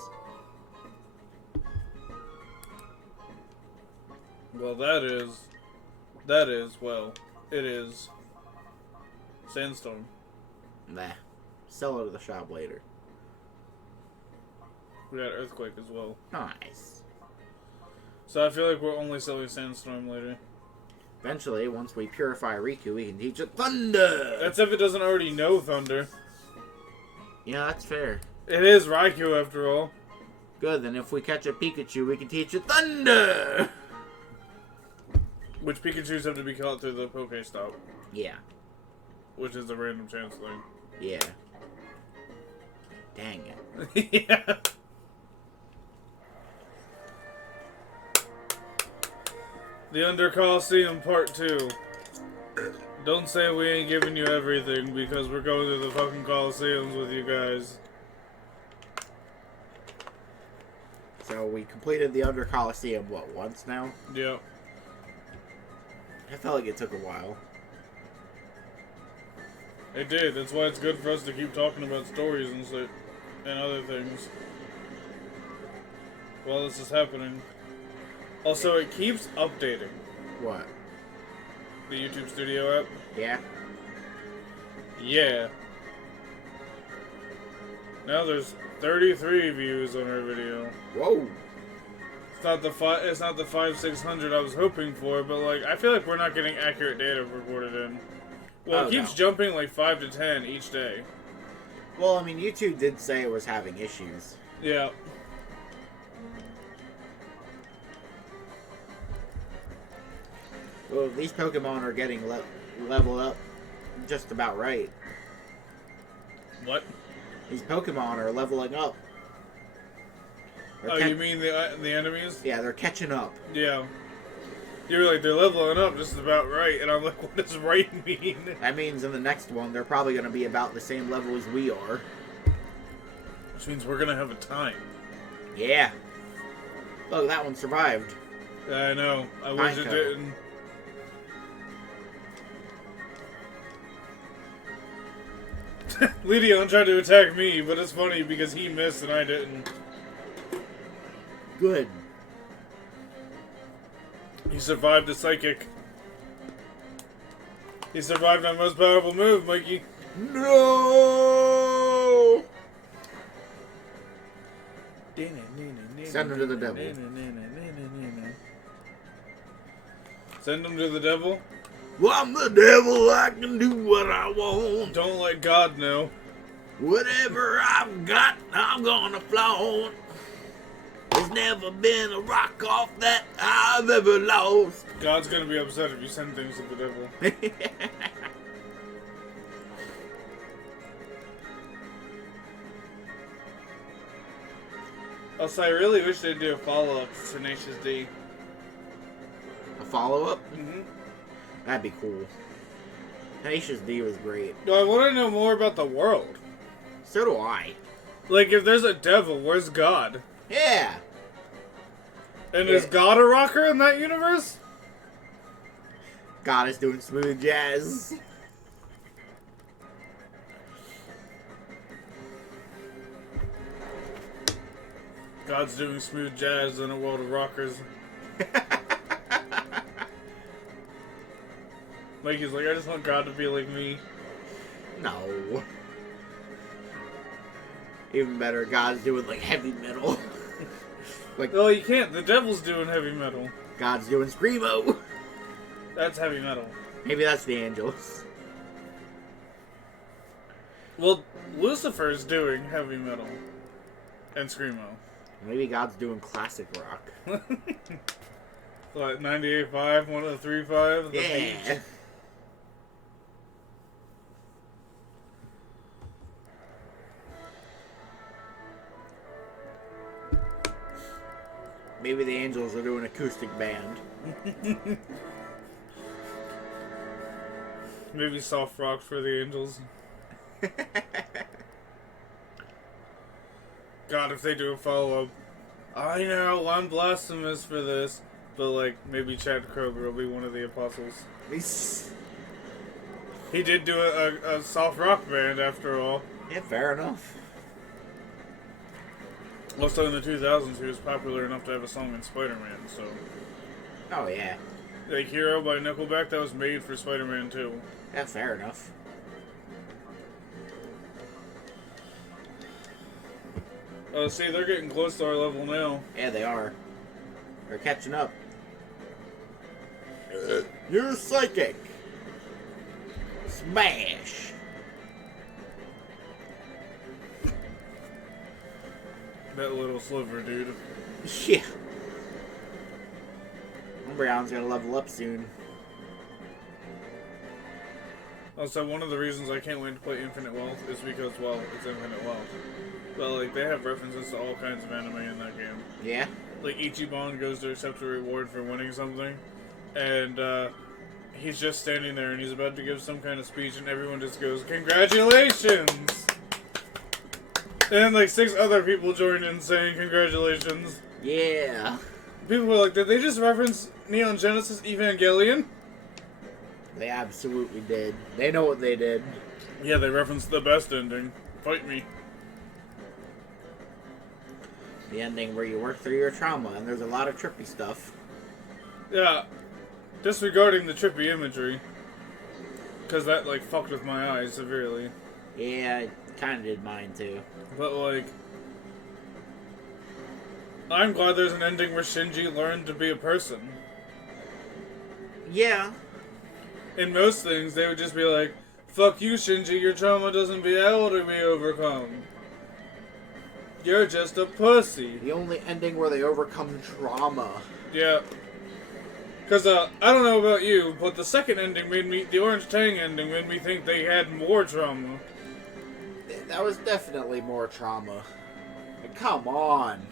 Well, well, it is Sandstorm. Nah. Sell it at the shop later. We got Earthquake as well. Nice. So I feel like we're only selling Sandstorm later. Eventually, once we purify Riku, we can teach it Thunder! That's if it doesn't already know Thunder. Yeah, that's fair. It is Raikou after all. Good, then if we catch a Pikachu, we can teach it Thunder! Which Pikachus have to be caught through the Pokestop. Yeah. Which is a random chance thing. Yeah. Dang it. Yeah. The Under Colosseum Part 2. Don't say we ain't giving you everything because we're going to the fucking Colosseums with you guys. So we completed the Under Coliseum, what, once now? Yep. I felt like it took a while. It did. That's why it's good for us to keep talking about stories and shit. And other things. While this is happening. Also, it keeps updating. What? The YouTube Studio app. Yeah? Yeah. Now there's 33 views on our video. Whoa! It's not the 500-600 I was hoping for, but like I feel like we're not getting accurate data recorded in. Well, it keeps jumping like 5 to 10 each day. Well, I mean, YouTube did say it was having issues. Yeah. Well, these Pokemon are getting leveled up just about right. What? These Pokemon are leveling up. Oh, you mean the enemies? Yeah, they're catching up. Yeah. You're like, they're leveling up just about right, and I'm like, what does right mean? That means in the next one, they're probably going to be about the same level as we are. Which means we're gonna have a time. Yeah. Look, that one survived. I know. I wish it didn't. Leon tried to attack me, but it's funny because he missed and I didn't. Good. He survived the psychic. He survived my most powerful move, Mikey. No! Send him to the devil. Send him to the devil? Well, I'm the devil, I can do what I want. Don't let God know. Whatever I've got, I'm gonna flaunt. There's never been a rock off that I've ever lost. God's gonna be upset if you send things to the devil. Also, I really wish they'd do a follow-up to Tenacious D. A follow-up? Mm-hmm. That'd be cool. Tenacious D was great. No, I want to know more about the world. So do I. Like, if there's a devil, where's God? Yeah. And is God a rocker in that universe? God is doing smooth jazz. God's doing smooth jazz in a world of rockers. Like, he's like, I just want God to be like me. No. Even better, God's doing like heavy metal. Like, oh, you can't. The devil's doing heavy metal. God's doing screamo. That's heavy metal. Maybe that's the angels. Well, Lucifer's doing heavy metal and screamo. Maybe God's doing classic rock. What, 98.5, 103.5? The Yeah. beach. Maybe the Angels will do an acoustic band. Maybe soft rock for the Angels. God, if they do a follow-up. I know, I'm blasphemous for this. But, like, maybe Chad Kroger will be one of the apostles. He did do a soft rock band, after all. Yeah, fair enough. Also, in the 2000s, he was popular enough to have a song in Spider-Man, so... Oh, yeah. Like, Hero by Nickelback, that was made for Spider-Man 2. Yeah, fair enough. Oh, see, they're getting close to our level now. Yeah, they are. They're catching up. You're psychic. Smash. That little sliver, dude. Yeah. Umbreon's gonna level up soon. Also, one of the reasons I can't wait to play Infinite Wealth is because, well, it's Infinite Wealth. But, like, they have references to all kinds of anime in that game. Yeah? Like, Ichiban goes to accept a reward for winning something, and, he's just standing there and he's about to give some kind of speech, and everyone just goes, "Congratulations!" And then, like, 6 other people join in saying congratulations. Yeah. People were like, did they just reference Neon Genesis Evangelion? They absolutely did. They know what they did. Yeah, they referenced the best ending. Fight me. The ending where you work through your trauma, and there's a lot of trippy stuff. Yeah. Disregarding the trippy imagery. Because that, like, fucked with my eyes severely. Yeah, it kind of did mine too. But, like... I'm glad there's an ending where Shinji learned to be a person. Yeah. In most things, they would just be like, fuck you, Shinji, your trauma doesn't be able to be overcome. You're just a pussy. The only ending where they overcome trauma. Yeah. Because, I don't know about you, but the second ending made me, the Orange Tang ending made me think they had more trauma. That was definitely more trauma. Like, come on.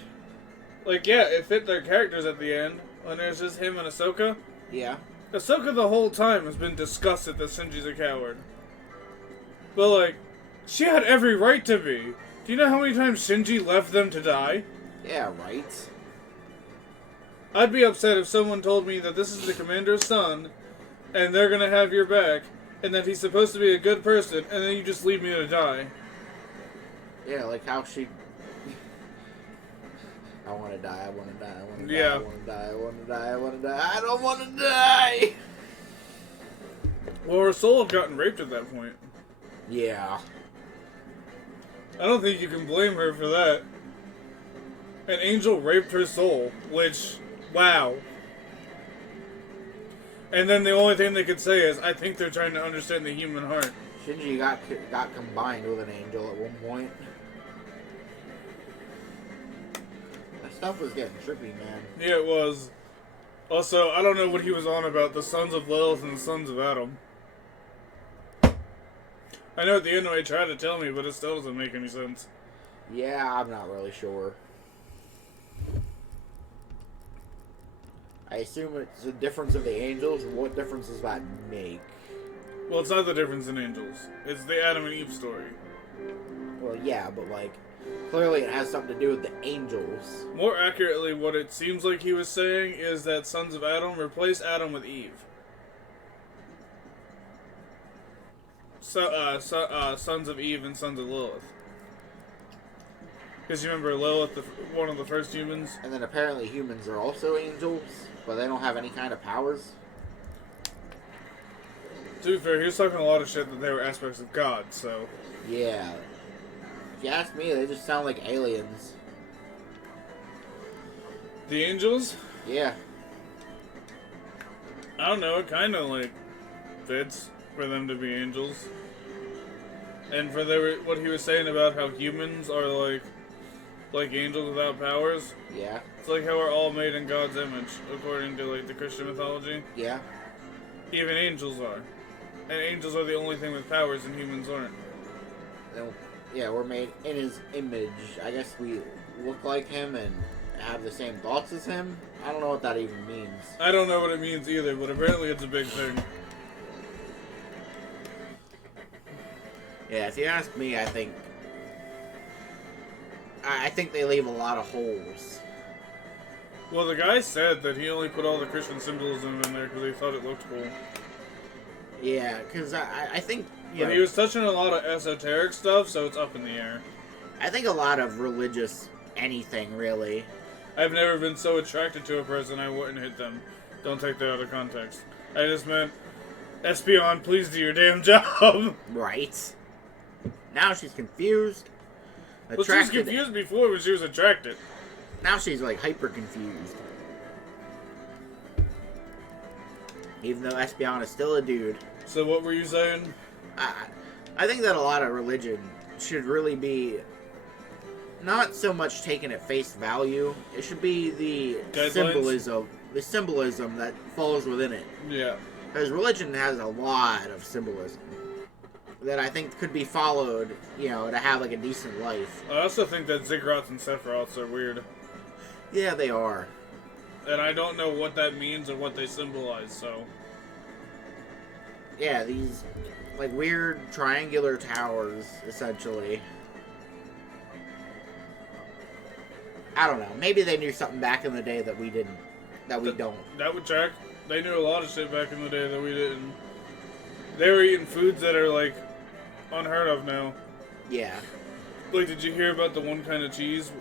Like, yeah, it fit their characters at the end, when there's just him and Ahsoka. Yeah. Ahsoka the whole time has been disgusted that Shinji's a coward. But, like, she had every right to be. Do you know how many times Shinji left them to die? Yeah, right. I'd be upset if someone told me that this is the commander's son, and they're gonna have your back, and that he's supposed to be a good person, and then you just leave me to die. Yeah, like how she... I want to die, I want to die, I want to die, Yeah. I want to die, I want to die, I want to die, I don't want to die! Well, her soul had gotten raped at that point. Yeah. I don't think you can blame her for that. An angel raped her soul, which, wow. And then the only thing they could say is, I think they're trying to understand the human heart. Shinji got combined with an angel at one point. That stuff was getting trippy, man. Yeah, it was. Also, I don't know what he was on about, the sons of Lilith and the sons of Adam. I know at the end they tried to tell me, but it still doesn't make any sense. Yeah, I'm not really sure. I assume it's the difference of the angels. What difference does that make? Well, it's not the difference in angels. It's the Adam and Eve story. Well, yeah, but like, clearly it has something to do with the angels. More accurately, what it seems like he was saying is that sons of Adam replace Adam with Eve. Sons of Eve and sons of Lilith. Because you remember Lilith, one of the first humans? And then apparently humans are also angels, but they don't have any kind of powers. To be fair, he was talking a lot of shit that they were aspects of God, so... Yeah. If you ask me, they just sound like aliens. The angels? Yeah. I don't know, it kind of, like, fits for them to be angels. And for what he was saying about how humans are, like, like angels without powers. Yeah. It's like how we're all made in God's image, according to like the Christian mythology. Yeah. Even angels are. And angels are the only thing with powers and humans aren't. Yeah, we're made in his image. I guess we look like him and have the same thoughts as him. I don't know what that even means. I don't know what it means either, but apparently it's a big thing. Yeah, if you ask me, I think they leave a lot of holes. Well, the guy said that he only put all the Christian symbolism in there because he thought it looked cool. Yeah, because I think... But he was touching a lot of esoteric stuff, so it's up in the air. I think a lot of religious anything, really. I've never been so attracted to a person I wouldn't hit them. Don't take that out of context. I just meant, Espion, please do your damn job. Right. Now she's confused. Well, she was confused before, but she was attracted. Now she's like hyper confused. Even though Espion is still a dude. So what were you saying? I think that a lot of religion should really be not so much taken at face value. It should be the symbolism that falls within it. Yeah. Because religion has a lot of symbolism that I think could be followed, you know, to have like a decent life. I also think that Ziggurats and Sephiroths are weird. Yeah, they are. And I don't know what that means or what they symbolize, so... Yeah, these, like, weird triangular towers, essentially. I don't know. Maybe they knew something back in the day that we didn't. That we don't. That would check. They knew a lot of shit back in the day that we didn't. They were eating foods that are, like, unheard of now. Yeah. Like, did you hear about the one kind of cheese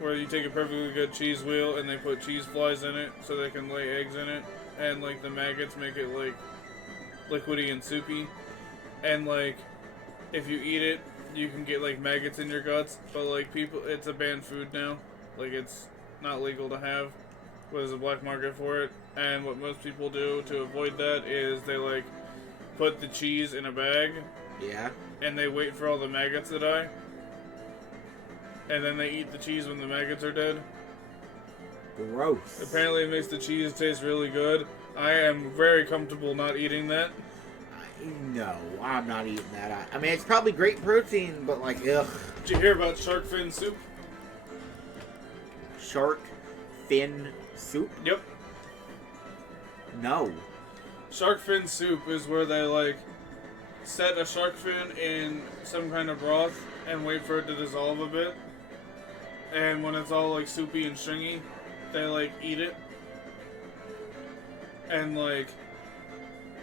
where you take a perfectly good cheese wheel and they put cheese flies in it so they can lay eggs in it? And, like, the maggots make it, like, liquidy and soupy. And, like, if you eat it, you can get, like, maggots in your guts. But, like, people, it's a banned food now. Like, it's not legal to have. But there's a black market for it. And what most people do to avoid that is they, like, put the cheese in a bag. Yeah. And they wait for all the maggots to die. And then they eat the cheese when the maggots are dead. Gross. Apparently it makes the cheese taste really good. I am very comfortable not eating that. No, I'm not eating that. I mean, it's probably great protein, but like, ugh. Did you hear about shark fin soup? Shark fin soup? Yep. No. Shark fin soup is where they, like, set a shark fin in some kind of broth and wait for it to dissolve a bit. And when it's all, like, soupy and stringy, they, like, eat it. And, like,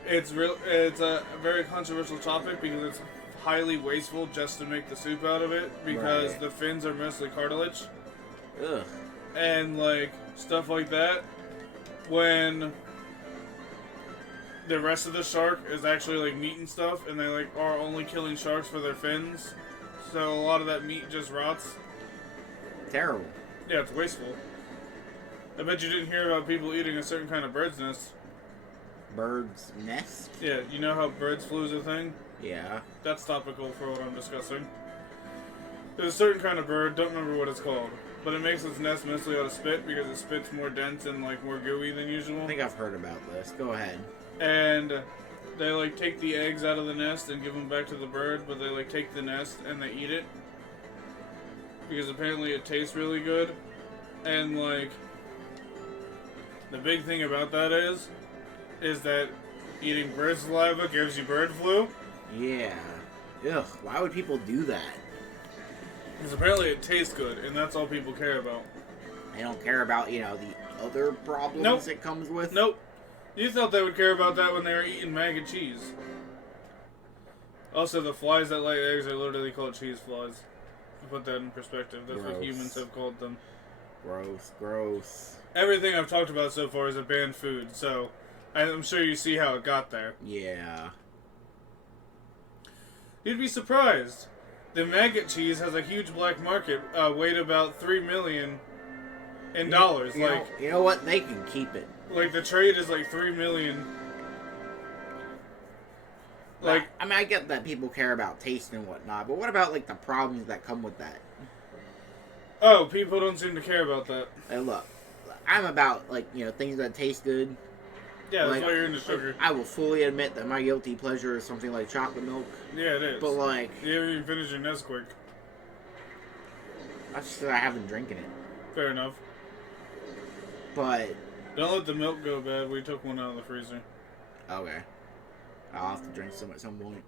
it's a very controversial topic because it's highly wasteful just to make the soup out of it because Right. the fins are mostly cartilage. Ugh. And, like, stuff like that. When the rest of the shark is actually, like, meat and stuff, and they, like, are only killing sharks for their fins. So a lot of that meat just rots. Terrible. Yeah, it's wasteful. I bet you didn't hear about people eating a certain kind of bird's nest. Bird's nest? Yeah, you know how bird's flu is a thing? Yeah. That's topical for what I'm discussing. There's a certain kind of bird, don't remember what it's called, but it makes its nest mostly out of spit because it spits more dense and, like, more gooey than usual. I think I've heard about this. Go ahead. And they, like, take the eggs out of the nest and give them back to the bird, but they, like, take the nest and they eat it. Because apparently it tastes really good. And, like, the big thing about that is that eating bird saliva gives you bird flu. Yeah. Ugh. Why would people do that? Because apparently it tastes good, and that's all people care about. They don't care about, you know, the other problems it comes with? Nope. You thought they would care about that when they were eating maggot cheese. Also, the flies that lay eggs are literally called cheese flies. To put that in perspective, that's what humans have called them. Gross, gross. Everything I've talked about so far is a banned food, so I'm sure you see how it got there. Yeah. You'd be surprised. The maggot cheese has a huge black market, weighed about $3 million in dollars. You know what? They can keep it. Like the trade is like $3 million. Like, I mean, I get that people care about taste and whatnot, but what about like the problems that come with that? Oh, people don't seem to care about that. And look, I'm about, like, things that taste good. Yeah, that's Like, why you're into sugar. I will fully admit that my guilty pleasure is something like chocolate milk. Yeah, it is. But, like... You haven't even finished your Nesquik. That's just that I haven't drinking it. Fair enough. But... Don't let the milk go bad. We took one out of the freezer. Okay. I'll have to drink some at some point.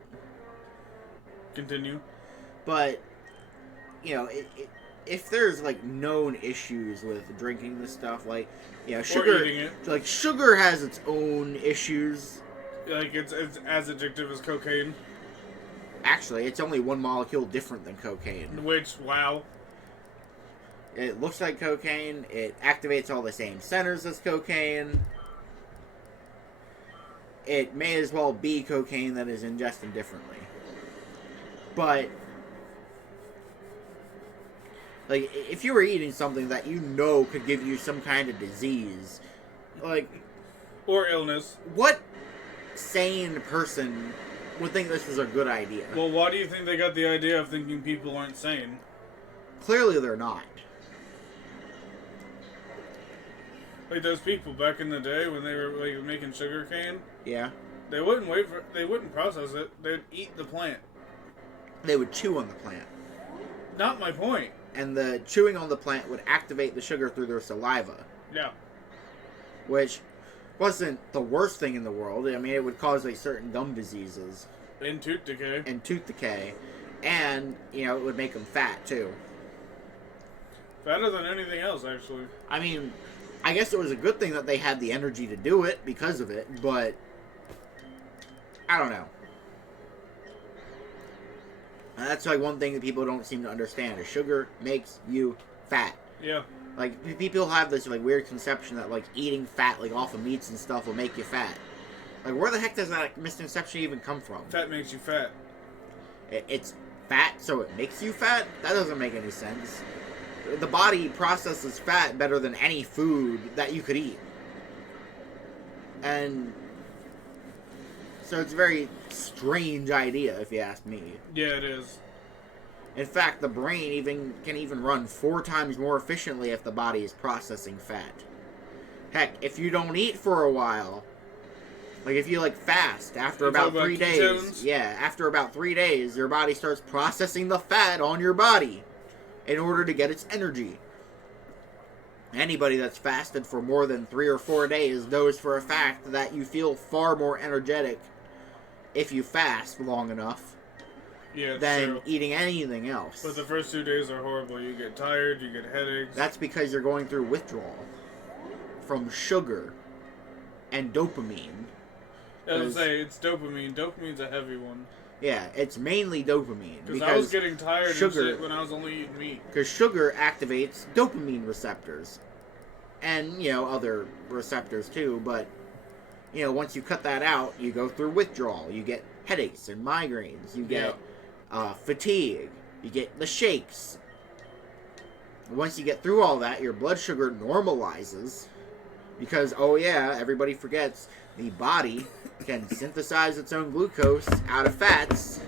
Continue. But, if there's, like, known issues with drinking this stuff, like, sugar... Or eating it. Like, sugar has its own issues. Like, it's as addictive as cocaine. Actually, it's only one molecule different than cocaine. Which, wow. It looks like cocaine. It activates all the same centers as cocaine. It may as well be cocaine that is ingested differently. But, like, if you were eating something that you know could give you some kind of disease, like... Or illness. What sane person would think this was a good idea? Well, why do you think they got the idea of thinking people aren't sane? Clearly they're not. Like those people back in the day when they were like making sugar cane. Yeah. They wouldn't process it. They'd eat the plant. They would chew on the plant. Not my point. And the chewing on the plant would activate the sugar through their saliva. Yeah. Which wasn't the worst thing in the world. I mean, it would cause like certain gum diseases. And tooth decay. And, it would make them fat too. Fatter than anything else, actually. I mean, I guess it was a good thing that they had the energy to do it because of it, but I don't know. And that's like one thing that people don't seem to understand is sugar makes you fat. Yeah. Like, people have this like weird conception that like eating fat like off of meats and stuff will make you fat. Like, where the heck does that misconception even come from? Fat makes you fat. It's fat, so it makes you fat? That doesn't make any sense. The body processes fat better than any food that you could eat. And so it's a very strange idea, if you ask me. Yeah, it is. In fact, the brain can even run 4 times more efficiently if the body is processing fat. Heck, if you don't eat for a while, like if you fast after about 3 days, ketones? after about 3 days, your body starts processing the fat on your body in order to get its energy. Anybody that's fasted for more than 3 or 4 days knows for a fact that you feel far more energetic if you fast long enough than true. Eating anything else. But the first 2 days are horrible. You get tired, you get headaches. That's because you're going through withdrawal from sugar and dopamine. I would say it's dopamine. Dopamine's a heavy one. Yeah, it's mainly dopamine. Because I was getting tired and shit when I was only eating meat. Because sugar activates dopamine receptors. And, other receptors too, but, once you cut that out, you go through withdrawal. You get headaches and migraines. You get fatigue. You get the shakes. Once you get through all that, your blood sugar normalizes. Because, everybody forgets, the body can synthesize its own glucose out of fats.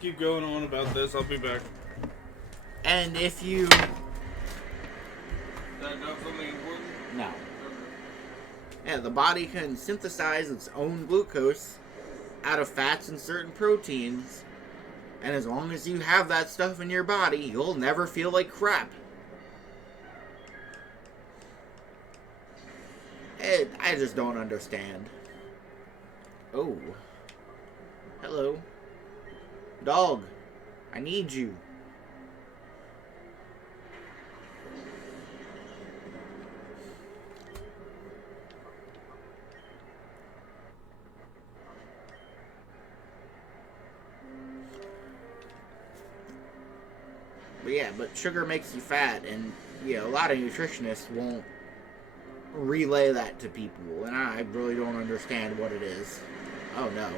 Keep going on about this. I'll be back. And if you... That not something important? No. Yeah, the body can synthesize its own glucose out of fats and certain proteins. And as long as you have that stuff in your body, you'll never feel like crap. I just don't understand. Oh. Hello. Dog. I need you. But sugar makes you fat, and a lot of nutritionists won't relay that to people, and I really don't understand what it is. Oh no.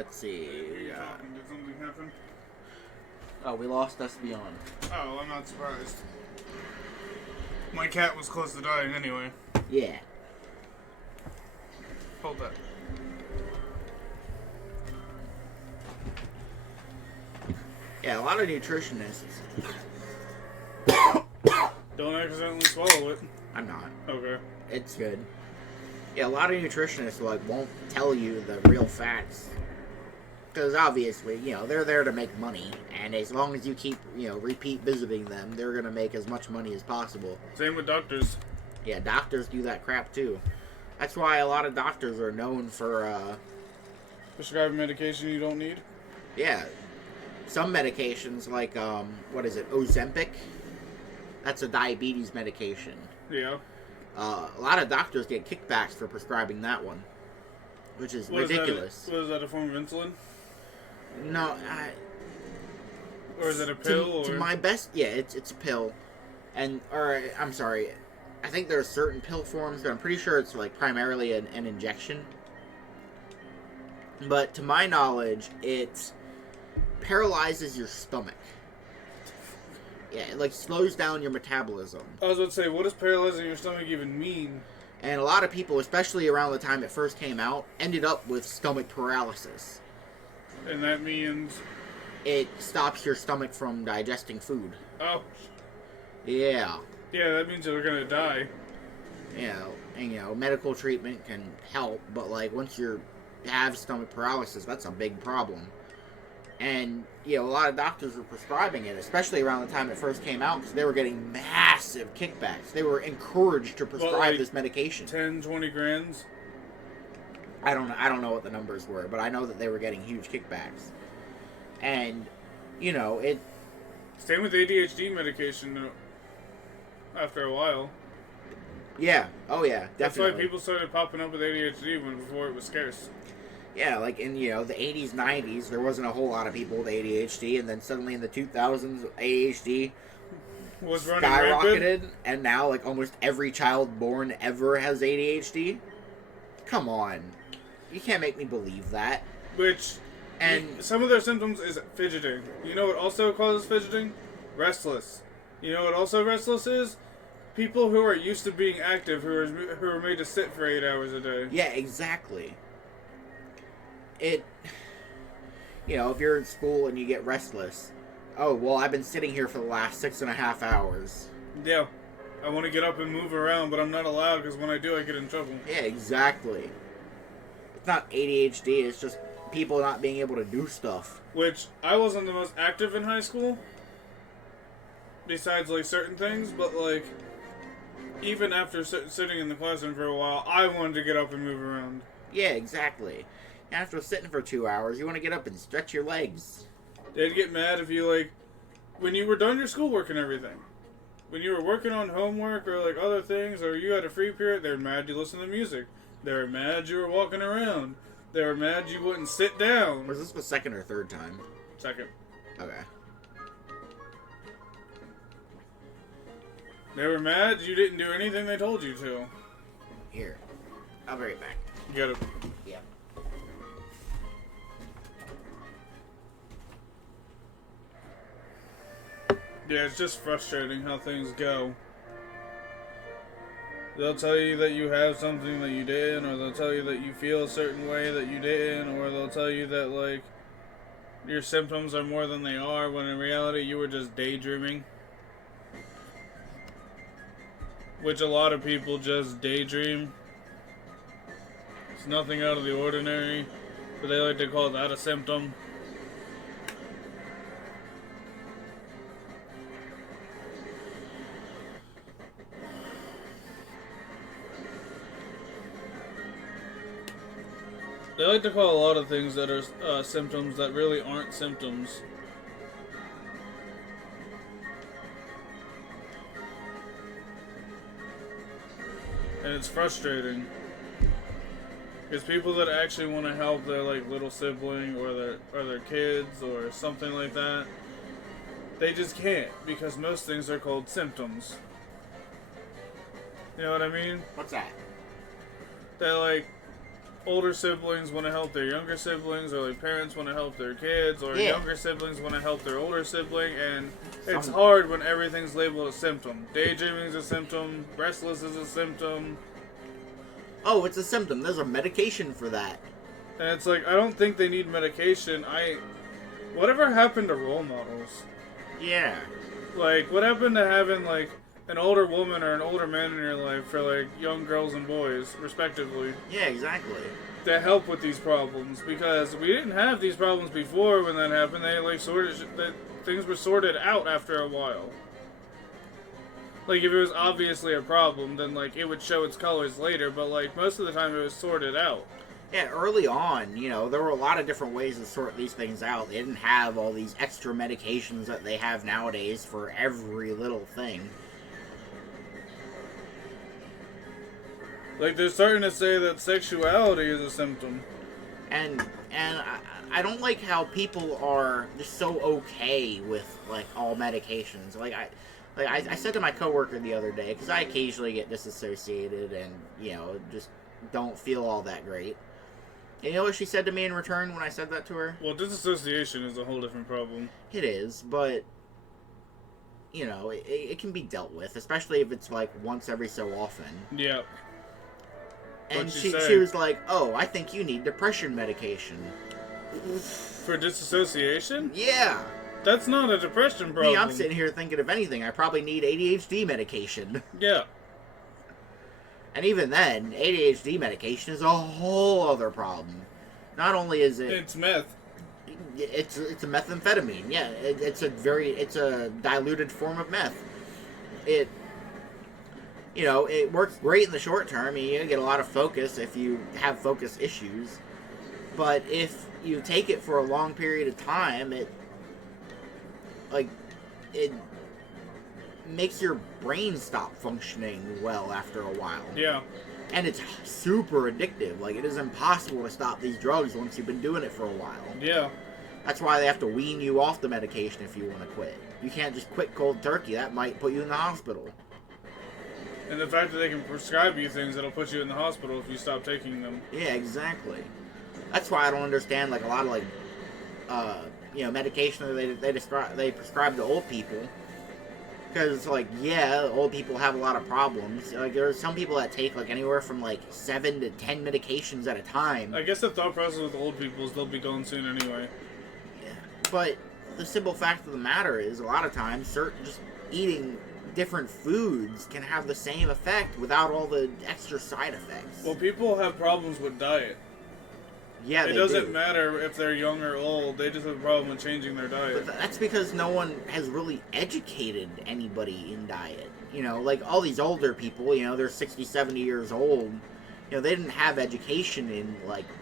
Let's see. Did something happen? Oh, we lost Espeon. Oh, I'm not surprised. My cat was close to dying anyway. Yeah. Hold that. Yeah, a lot of nutritionists. Don't accidentally swallow it. I'm not. Okay. It's good. Yeah, a lot of nutritionists won't tell you the real facts. Because obviously, they're there to make money. And as long as you keep, repeat visiting them, they're going to make as much money as possible. Same with doctors. Yeah, doctors do that crap too. That's why a lot of doctors are known for, Prescribing medication you don't need? yeah. Some medications like, what is it, Ozempic? That's a diabetes medication. Yeah. A lot of doctors get kickbacks for prescribing that one. Which is ridiculous. Is that a form of insulin? No, or is it a pill? To my best, yeah, it's a pill, I'm sorry, I think there are certain pill forms, but I'm pretty sure it's like primarily an injection. But to my knowledge, it paralyzes your stomach. Yeah, it like slows down your metabolism. I was about to say, what does paralyzing your stomach even mean? And a lot of people, especially around the time it first came out, ended up with stomach paralysis. And that means? It stops your stomach from digesting food. Oh. Yeah. Yeah, that means they're gonna die. Yeah, and medical treatment can help, but like once you have stomach paralysis, that's a big problem. And, a lot of doctors were prescribing it, especially around the time it first came out, because they were getting massive kickbacks. They were encouraged to prescribe this medication. 10, 20 grands? I don't know what the numbers were, but I know that they were getting huge kickbacks. And, it... Same with ADHD medication after a while. Yeah. Oh, yeah. Definitely. That's why people started popping up with ADHD before it was scarce. Yeah, like in, the 80s, 90s, there wasn't a whole lot of people with ADHD, and then suddenly in the 2000s, ADHD was running skyrocketed, rampant. And now, like, almost every child born ever has ADHD. Come on. You can't make me believe that. And some of their symptoms is fidgeting. You know what also causes fidgeting? Restless. You know what also restless is? People who are used to being active, who are made to sit for 8 hours a day. Yeah, exactly. If you're in school and you get restless, oh, well, I've been sitting here for the last 6.5 hours. Yeah. I want to get up and move around, but I'm not allowed because when I do, I get in trouble. Yeah, exactly. It's not ADHD, it's just people not being able to do stuff. Which, I wasn't the most active in high school, besides, like, certain things, but, like, even after sitting in the classroom for a while, I wanted to get up and move around. Yeah, exactly. After sitting for 2 hours, you want to get up and stretch your legs. They'd get mad if you, like, when you were done your schoolwork and everything. When you were working on homework or, like, other things, or you had a free period, they were mad you listened to music. They were mad you were walking around. They were mad you wouldn't sit down. Was this the second or third time? Second. Okay. They were mad you didn't do anything they told you to. Here. I'll be right back. You gotta... Yeah. Yeah, it's just frustrating how things go. They'll tell you that you have something that you didn't, or they'll tell you that you feel a certain way that you didn't, or they'll tell you that, like, your symptoms are more than they are, when in reality you were just daydreaming. Which a lot of people just daydream. It's nothing out of the ordinary, but they like to call that a symptom. They like to call a lot of things that are symptoms that really aren't symptoms. And it's frustrating. Because people that actually want to help their like little sibling or their kids or something like that, they just can't, because most things are called symptoms. You know what I mean? What's that? They're like, older siblings want to help their younger siblings, or like parents want to help their kids, or Yeah. younger siblings want to help their older sibling, and it's Some- hard when everything's labeled a symptom. Daydreaming is a symptom, restless is a symptom, Oh, it's a symptom. There's a medication for that. and it's like, I don't think they need medication. Whatever happened to role models? Yeah. Like, what happened to having, like, an older woman or an older man in your life for, like, young girls and boys, respectively, Yeah, exactly. to help with these problems? Because we didn't have these problems before when that happened. They, like, things were sorted out after a while. Like, if it was obviously a problem, then, like, it would show its colors later, but, like, most of the time it was sorted out. Yeah, early on, there were a lot of different ways to sort these things out. They didn't have all these extra medications that they have nowadays for every little thing. Like, they're starting to say that sexuality is a symptom. And I don't like how people are just so okay with, like, all medications. I said to my coworker the other day, because I occasionally get disassociated and, just don't feel all that great. And you know what she said to me in return when I said that to her? Well, disassociation is a whole different problem. It is, but, it can be dealt with, especially if it's, like, once every so often. Yeah. And What'd she she say? was like, oh, I think you need depression medication. For disassociation? Yeah. That's not a depression problem. Me, I'm sitting here thinking, if anything, I probably need ADHD medication. Yeah. And even then, ADHD medication is a whole other problem. Not only is it... It's meth. It's a methamphetamine, yeah. It's a diluted form of meth. It works great in the short term. You get a lot of focus if you have focus issues. But if you take it for a long period of time, it makes your brain stop functioning well after a while. Yeah. And it's super addictive. Like, it is impossible to stop these drugs once you've been doing it for a while. Yeah. That's why they have to wean you off the medication if you want to quit. You can't just quit cold turkey. That might put you in the hospital. And the fact that they can prescribe you things that'll put you in the hospital if you stop taking them. Yeah, exactly. That's why I don't understand, like, a lot of, medication that they prescribe to old people. Because it's like, yeah, old people have a lot of problems. Like, there are some people that take, like, anywhere from, like, 7 to 10 medications at a time. I guess the thought process with old people is they'll be gone soon anyway. Yeah. But the simple fact of the matter is, a lot of times, just eating different foods can have the same effect without all the extra side effects. Well, people have problems with diet. Yeah, It doesn't matter if they're young or old. They just have a problem with changing their diet. But that's because no one has really educated anybody in diet. Like all these older people, they're 60, 70 years old. They didn't have education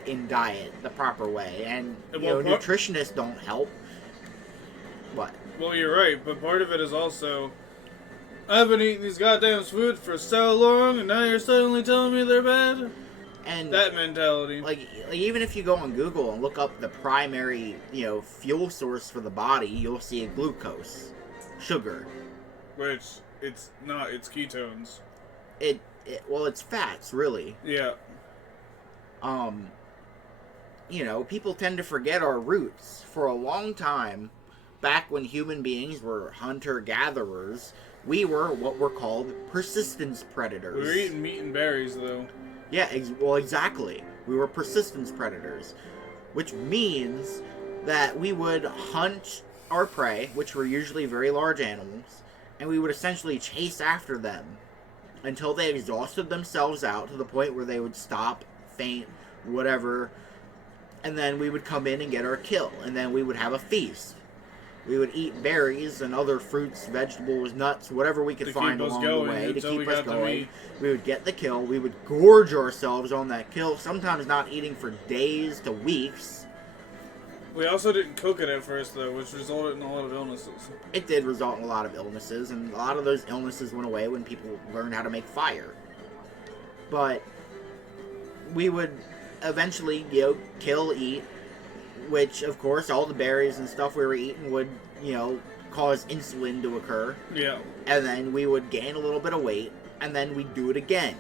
in diet the proper way. And, nutritionists don't help. What? Well, you're right, but part of it is also, I've been eating these goddamn foods for so long, and now you're suddenly telling me they're bad? And that mentality. Like even if you go on Google and look up the primary, fuel source for the body, you'll see a glucose, sugar. Which, it's not, it's ketones. Well, it's fats, really. Yeah. People tend to forget our roots. For a long time, back when human beings were hunter-gatherers, we were what were called persistence predators. We were eating meat and berries, though. Yeah, well, exactly. We were persistence predators, which means that we would hunt our prey, which were usually very large animals, and we would essentially chase after them until they exhausted themselves out to the point where they would stop, faint, whatever, and then we would come in and get our kill, and then we would have a feast. We would eat berries and other fruits, vegetables, nuts, whatever we could find along the way to keep us going. We would get the kill. We would gorge ourselves on that kill, sometimes not eating for days to weeks. We also didn't cook it at first, though, which resulted in a lot of illnesses. It did result in a lot of illnesses, and a lot of those illnesses went away when people learned how to make fire. But we would eventually, kill, eat, which, of course, all the berries and stuff we were eating would, cause insulin to occur. Yeah. And then we would gain a little bit of weight, and then we'd do it again.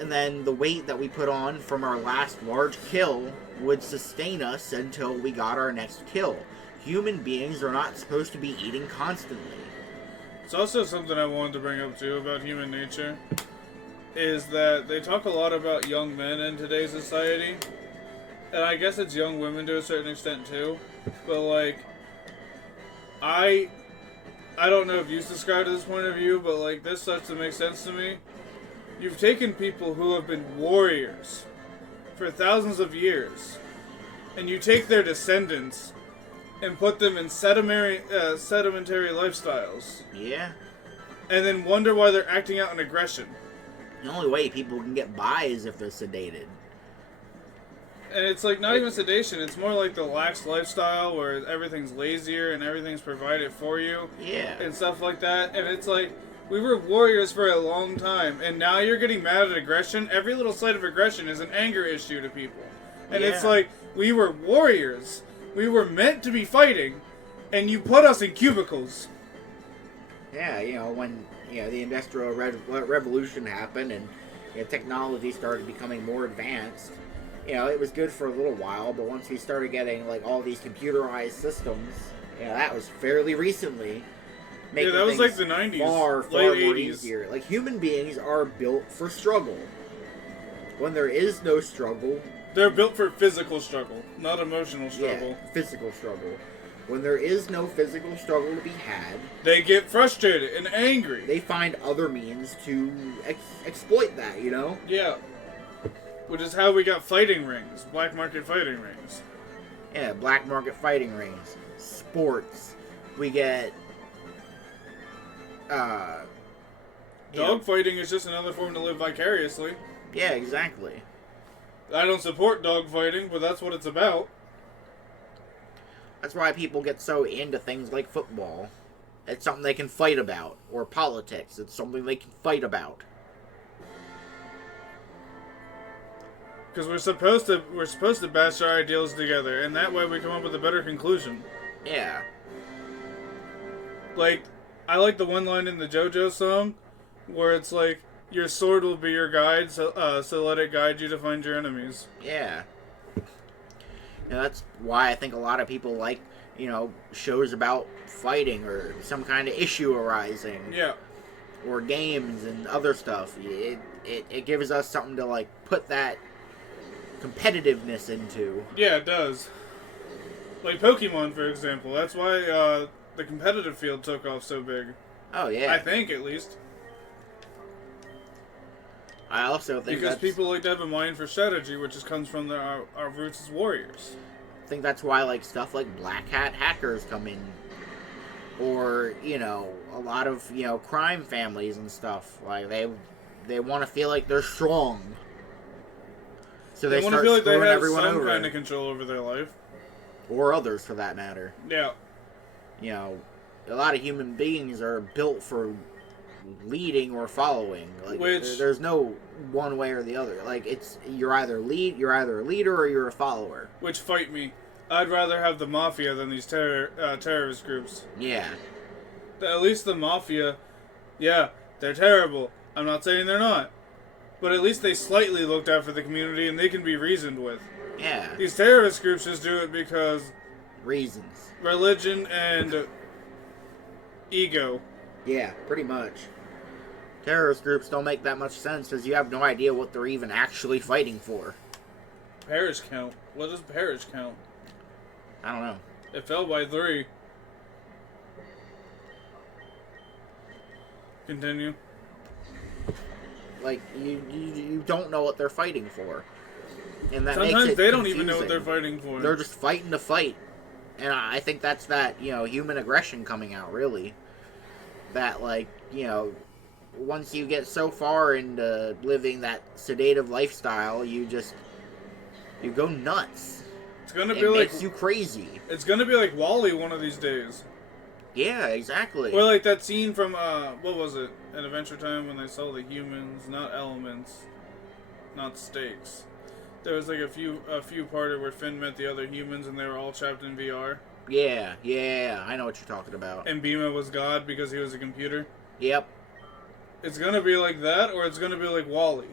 And then the weight that we put on from our last large kill would sustain us until we got our next kill. Human beings are not supposed to be eating constantly. It's also something I wanted to bring up too about human nature, is that they talk a lot about young men in today's society, and I guess it's young women to a certain extent too, but like, I don't know if you subscribe to this point of view, but like, this starts to make sense to me. You've taken people who have been warriors for thousands of years, and you take their descendants and put them in sedimentary lifestyles. Yeah. And then wonder why they're acting out in aggression. The only way people can get by is if they're sedated. And it's like not even sedation, it's more like the lax lifestyle where everything's lazier and everything's provided for you. Yeah. And stuff like that. And it's like, we were warriors for a long time, and now you're getting mad at aggression. Every little slight of aggression is an anger issue to people. And it's like, we were warriors. We were meant to be fighting, and you put us in cubicles. Yeah, when the Industrial Revolution happened and technology started becoming more advanced, it was good for a little while, but once we started getting like all these computerized systems, that was fairly recently. Making that was like things the 90s, far late more 80s. easier. Like, human beings are built for struggle. When there is no struggle... They're built for physical struggle, not emotional struggle. Yeah, physical struggle. When there is no physical struggle to be had... They get frustrated and angry. They find other means to exploit that, Yeah. Which is how we got fighting rings, black market fighting rings. Yeah, black market fighting rings. Sports. We get... Dog fighting is just another form to live vicariously. Yeah, exactly. I don't support dog fighting, but that's what it's about. That's why people get so into things like football. It's something they can fight about. Or politics. It's something they can fight about. Because we're supposed to bash our ideals together, and that way we come up with a better conclusion. Yeah. Like, I like the one line in the JoJo song where it's like, your sword will be your guide, so let it guide you to find your enemies. Yeah. That's why I think a lot of people like, shows about fighting or some kind of issue arising. Yeah. Or games and other stuff. It gives us something to, like, put that competitiveness into. Yeah, it does. Like Pokemon, for example. That's why, the competitive field took off so big. Oh, yeah. I think, at least. I also think because people like to have a mind for strategy, which just comes from our roots as warriors. I think that's why, like, stuff like Black Hat hackers come in. Or, a lot of, crime families and stuff. Like, they want to feel like they're strong. So they want to start feel like they screwing have everyone some over. kind of control over their life. Or others, for that matter. Yeah. A lot of human beings are built for leading or following. Like, there's no one way or the other. Like, you're either a leader or you're a follower. Which fight me. I'd rather have the mafia than these terrorist groups. Yeah. At least the mafia, yeah, they're terrible. I'm not saying they're not. But at least they slightly looked out for the community and they can be reasoned with. Yeah. These terrorist groups just do it because... reasons. Religion and... ego. Yeah, pretty much. Terrorist groups don't make that much sense because you have no idea what they're even actually fighting for. Parish count. What does parish count? I don't know. It fell by 3. Continue. Like, you don't know what they're fighting for. And that Sometimes makes it they don't confusing. even know what they're fighting for. They're just fighting to fight. And I think that's that, human aggression coming out, really. That, like, once you get so far into living that sedative lifestyle, you go nuts. It's gonna be It like... makes you crazy. It's gonna be like WALL-E one of these days. Yeah, exactly. Or like that scene from, what was it? At Adventure Time when they saw the humans, not elements, not stakes. There was like a few parter where Finn met the other humans and they were all trapped in VR. Yeah, I know what you're talking about. And Bima was God because he was a computer. Yep. It's gonna be like that, or it's gonna be like WALL-E.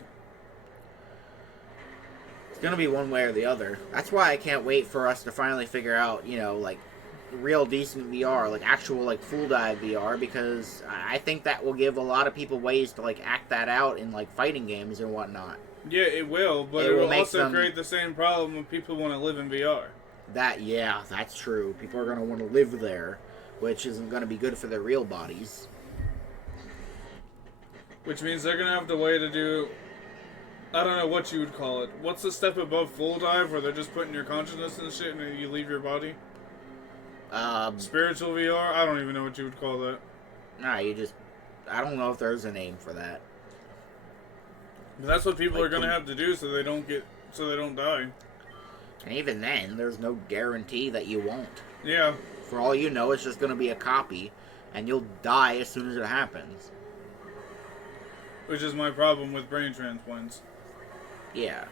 It's gonna be one way or the other. That's why I can't wait for us to finally figure out, like real decent VR, like actual like full dive VR, because I think that will give a lot of people ways to like act that out in like fighting games and whatnot. Yeah, it will, but it will also create the same problem when people want to live in VR. That's true. People are gonna want to live there, which isn't gonna be good for their real bodies. Which means they're gonna have to wait to do, I don't know what you would call it. What's the step above full dive where they're just putting your consciousness and shit and you leave your body? Spiritual VR? I don't even know what you would call that. Nah, I don't know if there's a name for that. But that's what people are gonna have to do so they don't die. And even then, there's no guarantee that you won't. Yeah. For all you know, it's just gonna be a copy, and you'll die as soon as it happens. Which is my problem with brain transplants. Yeah.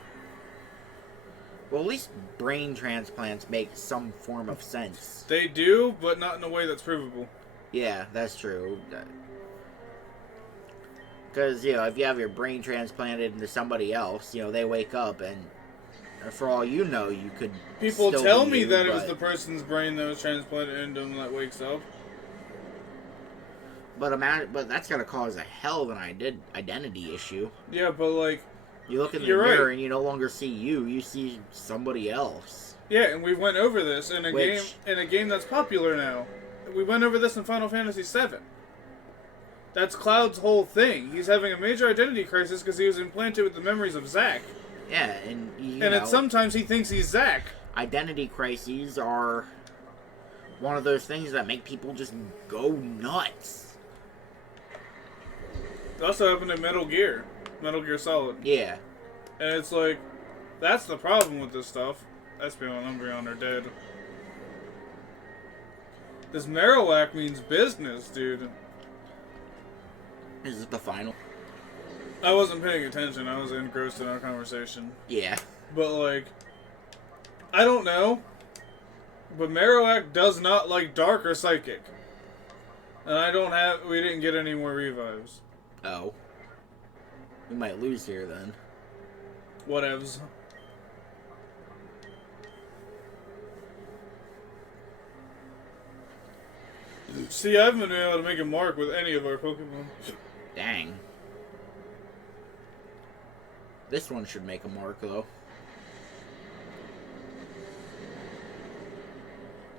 Well, at least brain transplants make some form of sense. They do, but not in a way that's provable. Yeah, that's true. Because, if you have your brain transplanted into somebody else, they wake up and, for all you know, you could People still tell be me you, that it was the person's brain that was transplanted into them that wakes up. But that's gonna cause a hell of an identity issue. Yeah, but like, you look in the mirror and you no longer see you see somebody else. Yeah, and we went over this in a game that's popular now. We went over this in Final Fantasy VII. That's Cloud's whole thing. He's having a major identity crisis because he was implanted with the memories of Zack. Yeah, and sometimes he thinks he's Zack. Identity crises are one of those things that make people just go nuts. It also happened in Metal Gear Solid. Yeah. And it's like, that's the problem with this stuff. Espeon and Umbreon are dead. This Marowak means business, dude. Is it the final? I wasn't paying attention. I was engrossed in our conversation. Yeah. But, like, I don't know. But Marowak does not like Dark or Psychic. And we didn't get any more revives. Oh. We might lose here then. Whatevs. See, I haven't been able to make a mark with any of our Pokemon. Dang. This one should make a mark, though.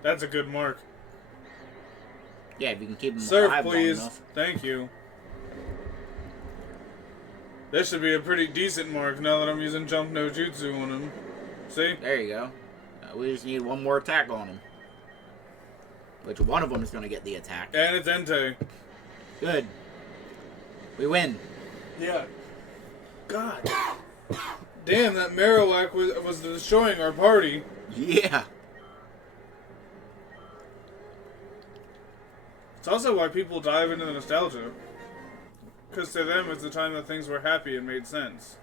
That's a good mark. Yeah, if you can keep them Surf, alive please. long enough. Thank you. This should be a pretty decent mark now that I'm using Jump No Jutsu on him. See? There you go. We just need one more attack on him. Which one of them is going to get the attack? And it's Entei. Good. We win. Yeah. God. Damn, that Marowak was destroying our party. Yeah. It's also why people dive into the nostalgia. Because to them, it's the time that things were happy and made sense.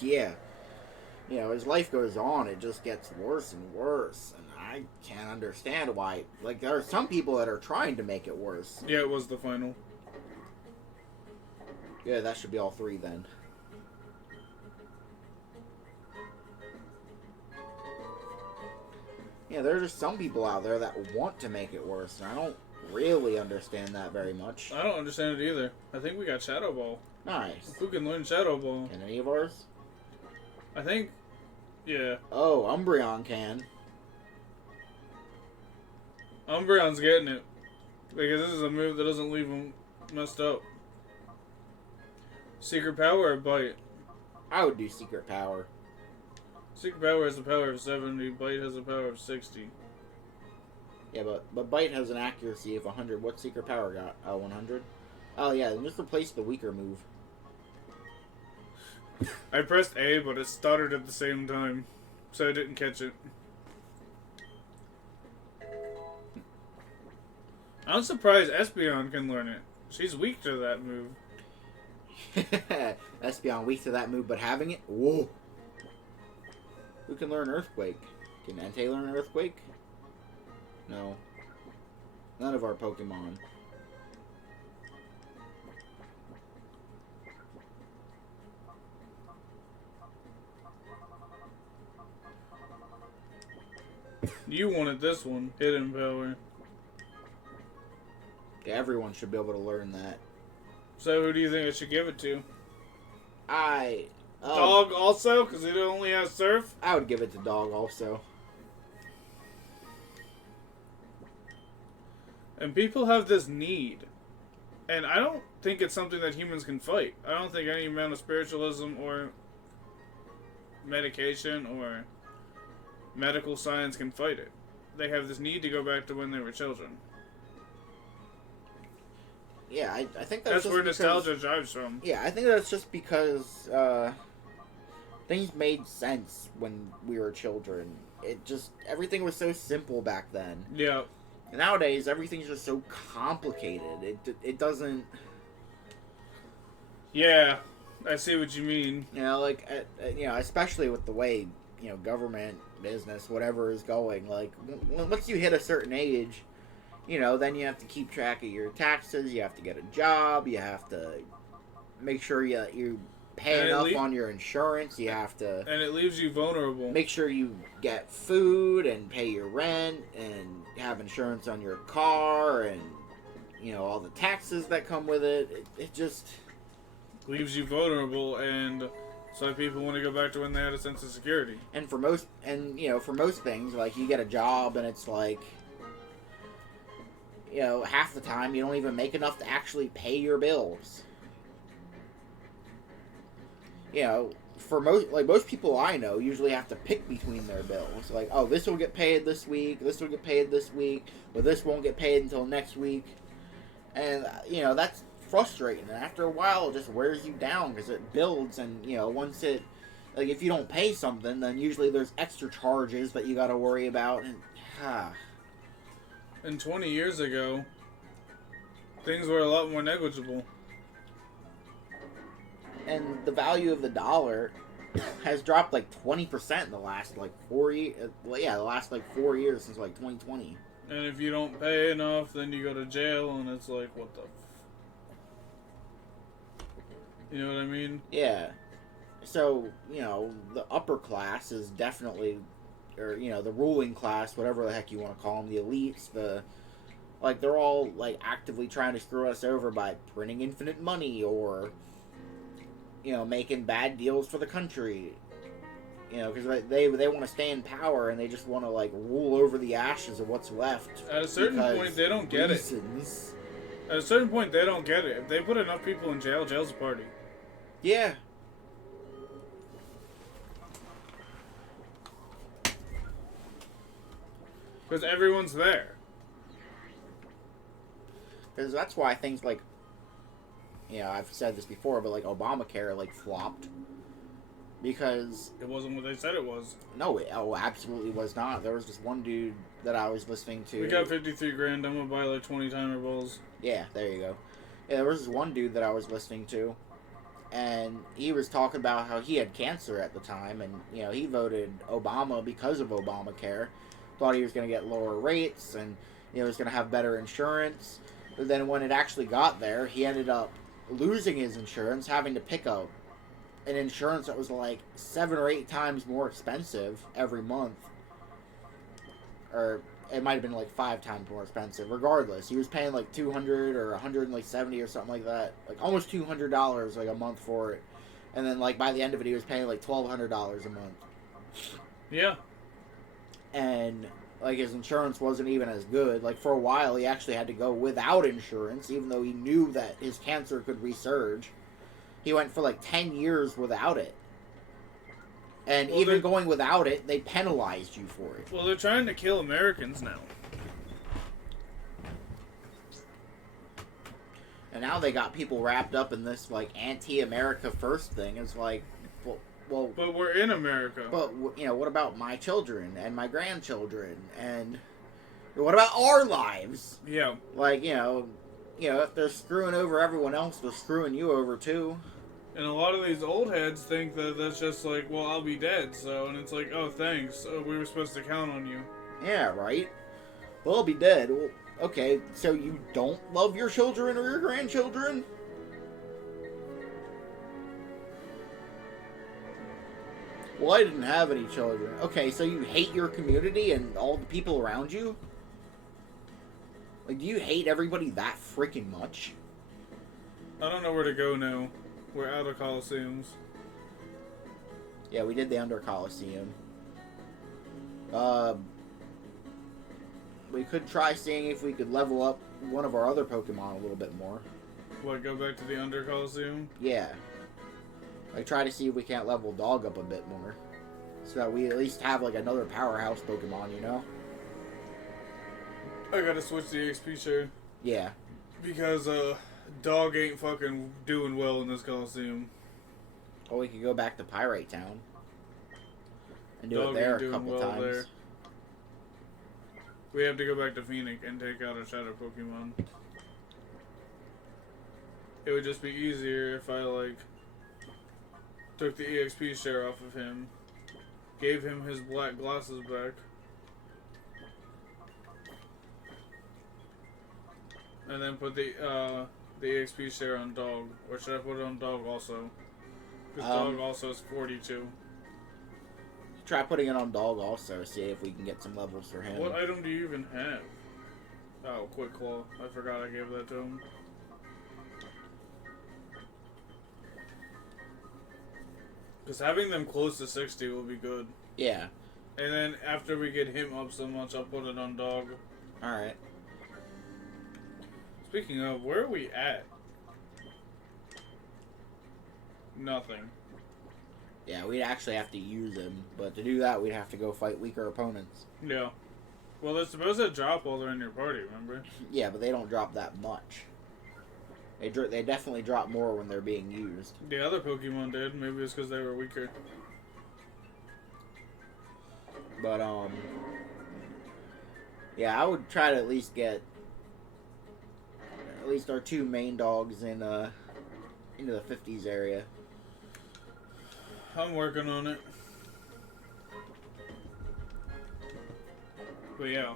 Yeah. As life goes on, it just gets worse and worse. And I can't understand why. Like, there are some people that are trying to make it worse. Yeah, it was the final. Yeah, that should be all three then. Yeah, there are just some people out there that want to make it worse, and I don't really understand that very much. I don't understand it either. I think we got Shadow Ball. Nice. Who can learn Shadow Ball? Can any of ours? I think, yeah. Oh, Umbreon can. Umbreon's getting it. Because this is a move that doesn't leave him messed up. Secret Power or Bite? I would do Secret Power. Secret Power has a power of 70, Bite has a power of 60. Yeah, but Bite has an accuracy of 100. What Secret Power got? 100? Oh, yeah, then just replace the weaker move. I pressed A, but it stuttered at the same time, so I didn't catch it. I'm surprised Espeon can learn it. She's weak to that move. Espeon weak to that move, but having it? Whoa. Who can learn Earthquake? Can Entei learn Earthquake? No. None of our Pokemon. you wanted this one, hidden power. Yeah, everyone should be able to learn that. So who do you think I should give it to? Dog Dog also, because it only has surf? I would give it to Dog also. And people have this need. And I don't think it's something that humans can fight. I don't think any amount of spiritualism or medication or medical science can fight it. They have this need to go back to when they were children. Yeah, I think That's just where because, nostalgia drives from. Yeah, I think that's just because things made sense when we were children. Everything was so simple back then. Yeah. Nowadays, everything's just so complicated. It doesn't... Yeah, I see what you mean. You know, like, especially with the way, government, business, whatever is going. Like, once you hit a certain age, then you have to keep track of your taxes, you have to get a job, you have to make sure you pay enough on your insurance, you have to... And it leaves you vulnerable. Make sure you get food and pay your rent and have insurance on your car and, all the taxes that come with it. It just... leaves you vulnerable, and so people want to go back to when they had a sense of security. And for most things, like, you get a job and it's like... half the time you don't even make enough to actually pay your bills. For most people I know usually have to pick between their bills. Like, oh, this will get paid this week, this will get paid this week, but this won't get paid until next week. And, that's frustrating. And after a while, it just wears you down because it builds. And, once it... Like, if you don't pay something, then usually there's extra charges that you got to worry about. And, And 20 years ago, things were a lot more negligible. And the value of the dollar has dropped like 20% in the last like 4 years. The last like 4 years since like 2020. And if you don't pay enough, then you go to jail, and it's like, what the... You know what I mean? Yeah. So, the upper class is definitely... Or, the ruling class, whatever the heck you want to call them, the elites, they're all, actively trying to screw us over by printing infinite money or, making bad deals for the country. Because they want to stay in power and they just want to, rule over the ashes of what's left. At a certain point, they don't get it. At a certain point, they don't get it. If they put enough people in jail, jail's a party. Yeah. Because everyone's there. Because that's why things like, I've said this before, but Obamacare flopped. Because it wasn't what they said it was. No, it absolutely was not. There was this one dude that I was listening to. We got 53 grand. I'm gonna buy 20 timer balls. Yeah, there you go. Yeah, there was this one dude that I was listening to, and he was talking about how he had cancer at the time, and he voted Obama because of Obamacare. Thought he was going to get lower rates and he was going to have better insurance. But then when it actually got there, he ended up losing his insurance, having to pick up an insurance that was 7 or 8 times more expensive every month. Or it might have been 5 times more expensive. Regardless, he was paying $200 or $170 or something like that. Almost $200 a month for it. And then by the end of it, he was paying $1,200 a month. Yeah. And his insurance wasn't even as good. For a while, he actually had to go without insurance, even though he knew that his cancer could resurge. He went for 10 years without it. And even going without it, they penalized you for it. Well, they're trying to kill Americans now. And now they got people wrapped up in this anti-America first thing. It's well, but we're in America. But what about my children and my grandchildren, and what about our lives? Yeah. If they're screwing over everyone else, they're screwing you over too. And a lot of these old heads think that that's just well, I'll be dead. So, and it's oh, thanks. We were supposed to count on you. Yeah, right. Well, I'll be dead. Well, okay, so you don't love your children or your grandchildren? Well, I didn't have any children. Okay, so you hate your community and all the people around you? Like, do you hate everybody that freaking much? I don't know where to go now. We're out of colosseums. Yeah, we did the Under Colosseum. We could try seeing if we could level up one of our other Pokemon a little bit more. What, go back to the Under Coliseum? Yeah. Like, try to see if we can't level Dog up a bit more. So that we at least have, like, another powerhouse Pokemon, you know? I gotta switch the XP share. Yeah. Because, Dog ain't fucking doing well in this Coliseum. Or we could go back to Pyrite Town. And do Dog it there ain't a doing couple well times. there. We have to go back to Phoenix and take out a Shadow Pokemon. It would just be easier if I, like, took the EXP share off of him, gave him his black glasses back, and then put the EXP share on Dog. Or should I put it on Dog also? Because Dog also is 42. Try putting it on Dog also, see if we can get some levels for him. What item do you even have? Oh, Quick Claw. I forgot I gave that to him. Because having them close to 60 will be good. Yeah. And then after we get him up so much, I'll put it on Dog. Alright. Speaking of, where are we at? Nothing. Yeah, we'd actually have to use him, but to do that, we'd have to go fight weaker opponents. Yeah. Well, they're supposed to drop while they're in your party, remember? Yeah, but they don't drop that much. They definitely drop more when they're being used. The other Pokemon did. Maybe it's because they were weaker. But, yeah, I would try to at least get at least our two main dogs in, into the 50s area. I'm working on it. But yeah.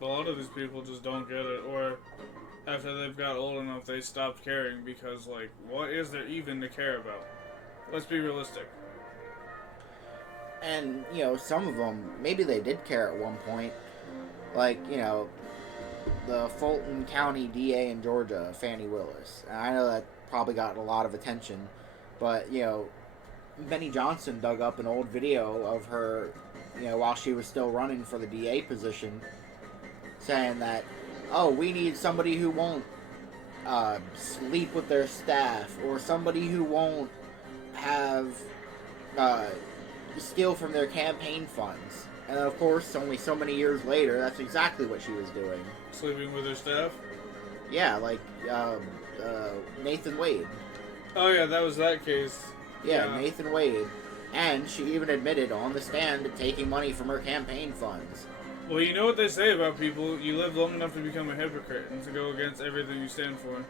A lot of these people just don't get it, or after they've got old enough, they stopped caring because, like, what is there even to care about? Let's be realistic. And, you know, some of them, maybe they did care at one point. Like, you know, the Fulton County DA in Georgia, Fannie Willis. And I know that probably got a lot of attention, but, you know, Benny Johnson dug up an old video of her, you know, while she was still running for the DA position, saying that, oh, we need somebody who won't sleep with their staff, or somebody who won't have steal from their campaign funds. And of course, only so many years later, that's exactly what she was doing. Sleeping with her staff? Yeah, like Nathan Wade. Oh yeah, that was that case. Yeah, Nathan Wade. And she even admitted on the stand to taking money from her campaign funds. Well, you know what they say about people, you live long enough to become a hypocrite and to go against everything you stand for.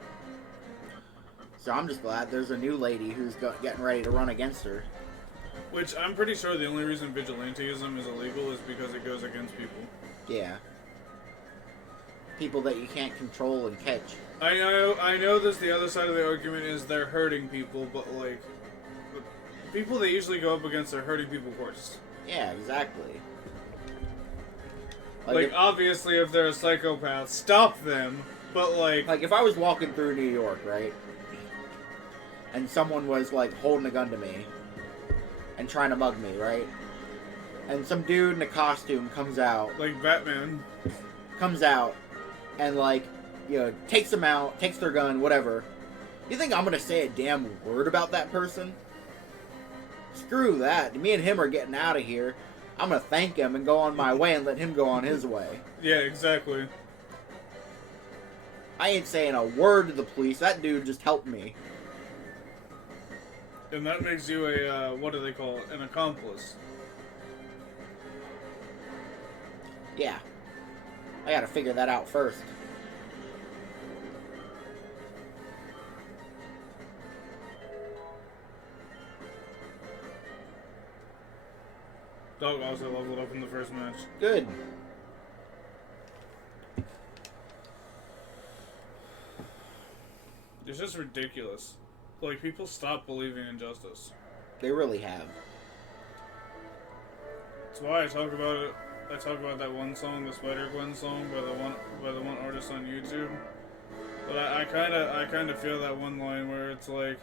So I'm just glad there's a new lady who's getting ready to run against her. Which I'm pretty sure the only reason vigilanteism is illegal is because it goes against people. Yeah. People that you can't control and catch. I know this, the other side of the argument is they're hurting people, but like, the people they usually go up against are hurting people worse. Yeah, exactly. Like obviously if they're a psychopath, stop them, but like... Like, if I was walking through New York, right? And someone was, like, holding a gun to me and trying to mug me, right? And some dude in a costume comes out. Like Batman. Comes out and, like, you know, takes them out, takes their gun, whatever. You think I'm gonna say a damn word about that person? Screw that. Me and him are getting out of here. I'm gonna thank him and go on my way and let him go on his way. Yeah, exactly. I ain't saying a word to the police. That dude just helped me. And that makes you a, what do they call it? An accomplice. Yeah. I gotta figure that out first. Dog also leveled up in the first match. Good. It's just ridiculous. Like, people stop believing in justice. They really have. That's why I talk about it. I talk about that one song, the Spider-Gwen song, by the one artist on YouTube. But I kind of feel that one line where it's like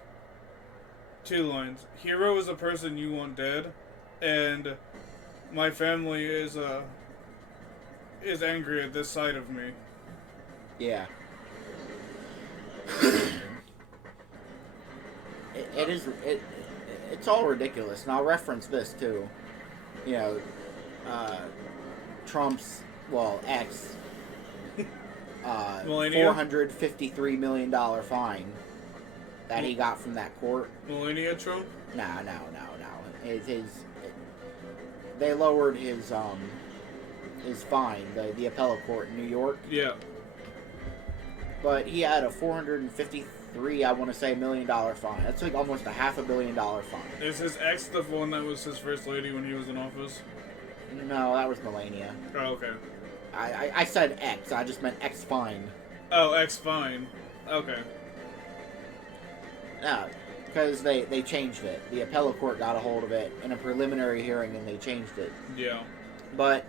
two lines. Hero is a person you want dead, and my family is angry at this side of me. Yeah. It's all ridiculous. And I'll reference this too. You know, Trump's, ex, $453 million fine that he got from that court. Melania Trump? No. They lowered his fine, the appellate court in New York. Yeah. But he had a $453, I want to say, $1 million fine. That's like almost a $500 million fine. Is his ex the one that was his first lady when he was in office? No, that was Melania. Oh, okay. I said ex. I just meant ex fine. Oh, ex fine. Okay. No, because they changed it. The appellate court got a hold of it in a preliminary hearing, and they changed it. Yeah. But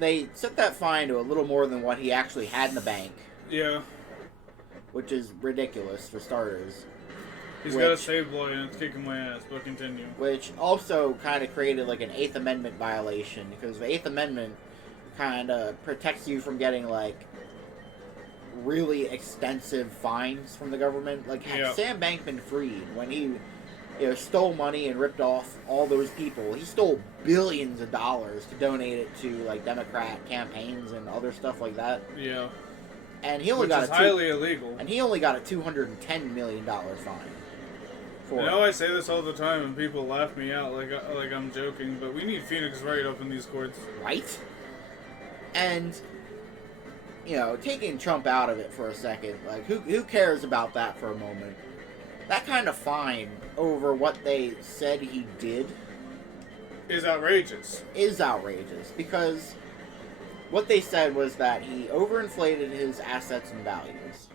they set that fine to a little more than what he actually had in the bank. Yeah. Which is ridiculous, for starters. He's got a save lawyer and it's kicking my ass, but continue. Which also kind of created like an Eighth Amendment violation, because the Eighth Amendment kind of protects you from getting like really extensive fines from the government. Like Sam Bankman-Fried, when he stole money and ripped off all those people, he stole billions of dollars to donate it to like Democrat campaigns and other stuff like that. Yeah. And he only highly illegal. And he only got a $210 million fine. I know I say this all the time, and people laugh me out like I'm joking, but we need Phoenix Wright up in these courts. Right? And, taking Trump out of it for a second, like, who cares about that for a moment? That kind of fine over what they said he did is outrageous. Because what they said was that he overinflated his assets and values.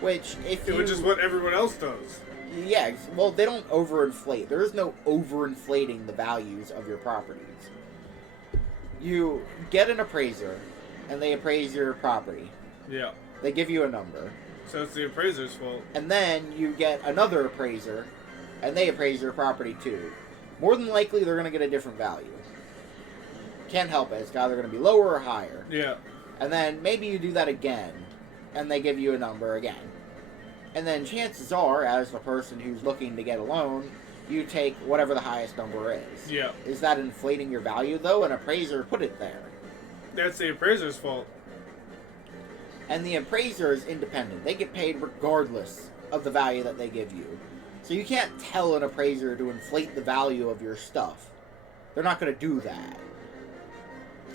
Which is what everyone else does. Yeah, well, they don't overinflate. There is no overinflating the values of your properties. You get an appraiser, and they appraise your property. Yeah. They give you a number. So it's the appraiser's fault. And then you get another appraiser, and they appraise your property too. More than likely, they're going to get a different value. Can't help it. It's either going to be lower or higher. Yeah. And then maybe you do that again, and they give you a number again. And then chances are, as the person who's looking to get a loan, you take whatever the highest number is. Yeah. Is that inflating your value, though? An appraiser put it there. That's the appraiser's fault. And the appraiser is independent. They get paid regardless of the value that they give you. So you can't tell an appraiser to inflate the value of your stuff. They're not going to do that.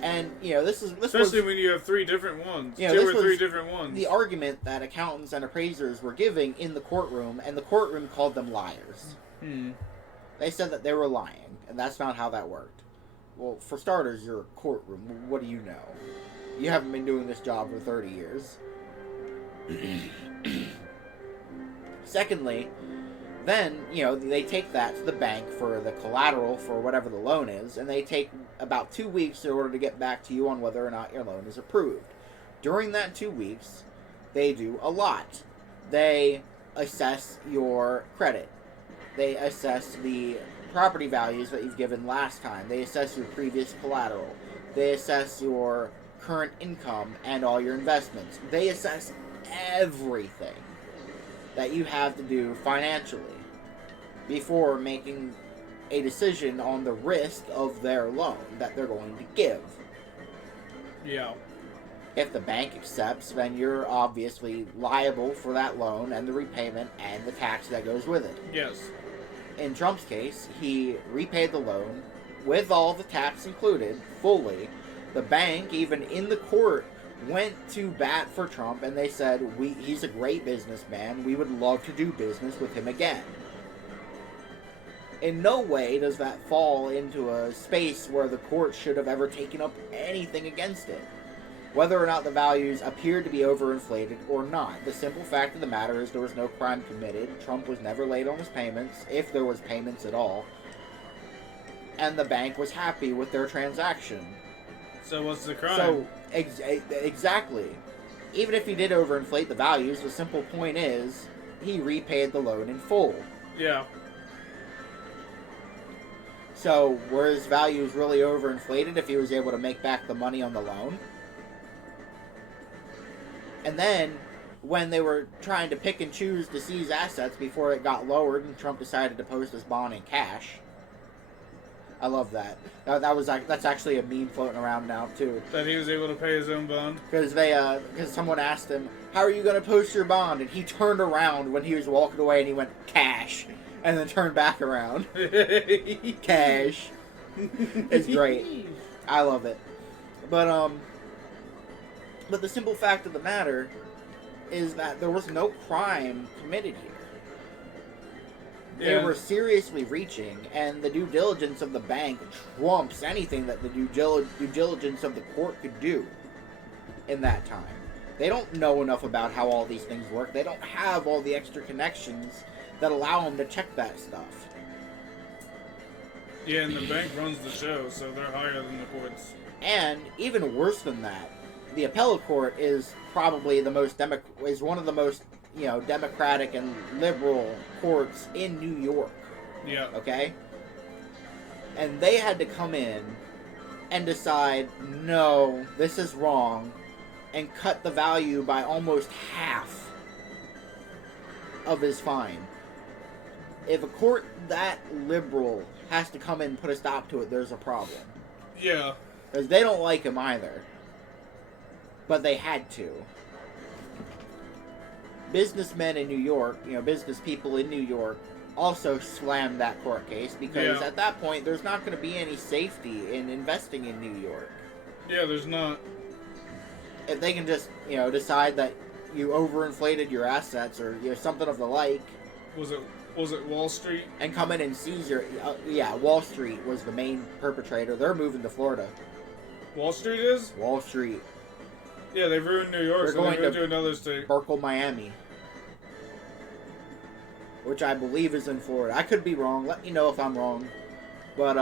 And, especially when you have three different ones. Two or three different ones. The argument that accountants and appraisers were giving in the courtroom, and the courtroom called them liars. They said that they were lying, and that's not how that worked. Well, for starters, you're a courtroom. What do you know? You haven't been doing this job for 30 years. Secondly, then, they take that to the bank for the collateral for whatever the loan is, and they take about 2 weeks in order to get back to you on whether or not your loan is approved. During that 2 weeks, they do a lot. They assess your credit. They assess the property values that you've given last time. They assess your previous collateral. They assess your current income and all your investments. They assess everything that you have to do financially before making a decision on the risk of their loan that they're going to give. Yeah. If the bank accepts, then you're obviously liable for that loan and the repayment and the tax that goes with it. Yes. In Trump's case, he repaid the loan with all the tax included, fully. The bank, even in the court, went to bat for Trump, and they said, he's a great businessman. We would love to do business with him again. In no way does that fall into a space where the court should have ever taken up anything against it. whether or not the values appeared to be overinflated or not. The simple fact of the matter is there was no crime committed. Trump was never late on his payments, if there was payments at all. And the bank was happy with their transaction. So what's the crime? So, exactly. Even if he did overinflate the values, the simple point is he repaid the loan in full. Yeah. So, were his values really overinflated if he was able to make back the money on the loan? And then, when they were trying to pick and choose to seize assets before it got lowered and Trump decided to post his bond in cash. I love that. That's actually a meme floating around now too. That he was able to pay his own bond? Because someone asked him, how are you going to post your bond? And he turned around when he was walking away and he went, cash. And then turned back around. Cash. It's great. I love it. But the simple fact of the matter is that there was no crime committed here. They were seriously reaching, and the due diligence of the bank trumps anything that the due diligence of the court could do in that time. They don't know enough about how all these things work. They don't have all the extra connections that allow them to check that stuff. Yeah, and the bank runs the show, so they're higher than the courts. And even worse than that, the appellate court is probably one of the most democratic and liberal courts in New York. Yeah. Okay? And they had to come in and decide, no, this is wrong, and cut the value by almost half of his fine. If a court that liberal has to come in and put a stop to it, there's a problem. Yeah. Because they don't like him either. But they had to. Businessmen in New York, business people in New York, also slammed that court case because at that point there's not going to be any safety in investing in New York. Yeah, there's not. If they can just, decide that you overinflated your assets or something of the like. Was it Wall Street? And come in and seize your... Wall Street was the main perpetrator. They're moving to Florida. Wall Street is? Wall Street. Yeah, they ruined New York, so they're going to another state. Berkeley, Miami. Which I believe is in Florida. I could be wrong. Let me know if I'm wrong. But,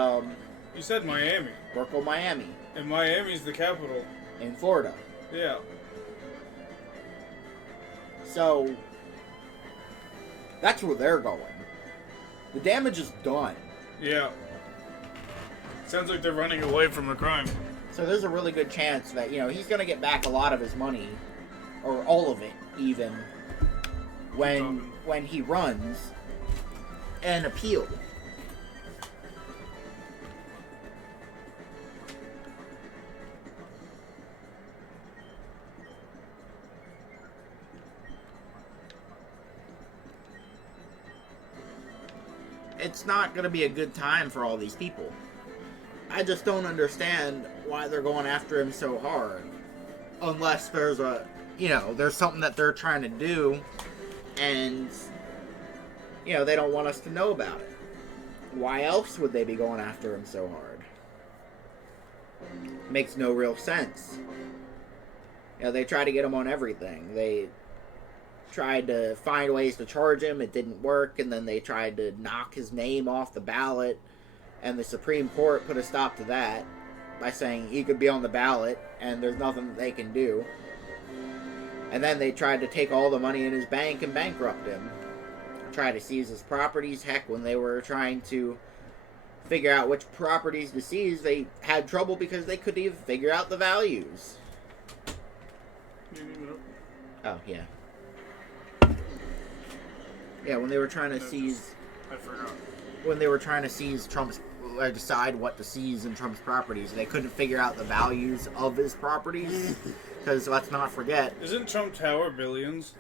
You said Miami. Berkeley, Miami. And Miami's the capital. In Florida. Yeah. So, that's where they're going. The damage is done. Yeah. Sounds like they're running away from the crime. So there's a really good chance that, he's going to get back a lot of his money, or all of it, even, when he runs an appeal. It's not going to be a good time for all these people. I just don't understand why they're going after him so hard. Unless there's there's something that they're trying to do and, they don't want us to know about it. Why else would they be going after him so hard? Makes no real sense. They try to get him on everything. They tried to find ways to charge him. It didn't work. And then they tried to knock his name off the ballot. And the Supreme Court put a stop to that by saying he could be on the ballot and there's nothing that they can do. And then they tried to take all the money in his bank and bankrupt him. Tried to seize his properties. Heck, when they were trying to figure out which properties to seize, they had trouble because they couldn't even figure out the values. Oh, yeah. Yeah, when they were trying to seize... I forgot. When they were trying to seize Trump's... decide what to seize in Trump's properties, they couldn't figure out the values of his properties. Because let's not forget... Isn't Trump Tower billions?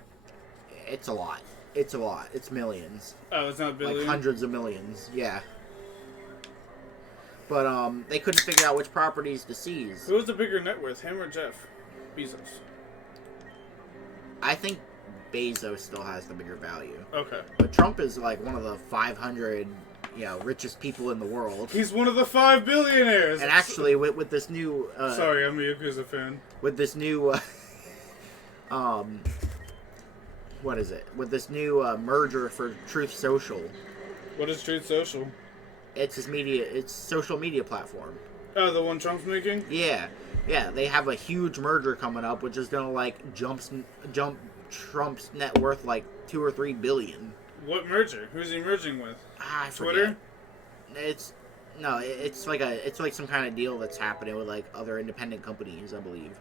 It's a lot. It's a lot. It's millions. Oh, it's not billions? Like hundreds of millions, yeah. But, they couldn't figure out which properties to seize. Who was the bigger net worth, him or Jeff Bezos? I think Bezos still has the bigger value. Okay. But Trump is like one of the 500 richest people in the world. He's one of the 5 billionaires. And actually, with this new sorry, I'm a Yakuza fan. With this new what is it? With this new merger for Truth Social. What is Truth Social? It's social media platform. Oh, the one Trump's making? Yeah. They have a huge merger coming up, which is gonna like jump Trump's net worth like 2 or 3 billion. What merger? Who's he merging with? I Twitter? It's like some kind of deal that's happening with like other independent companies, I believe.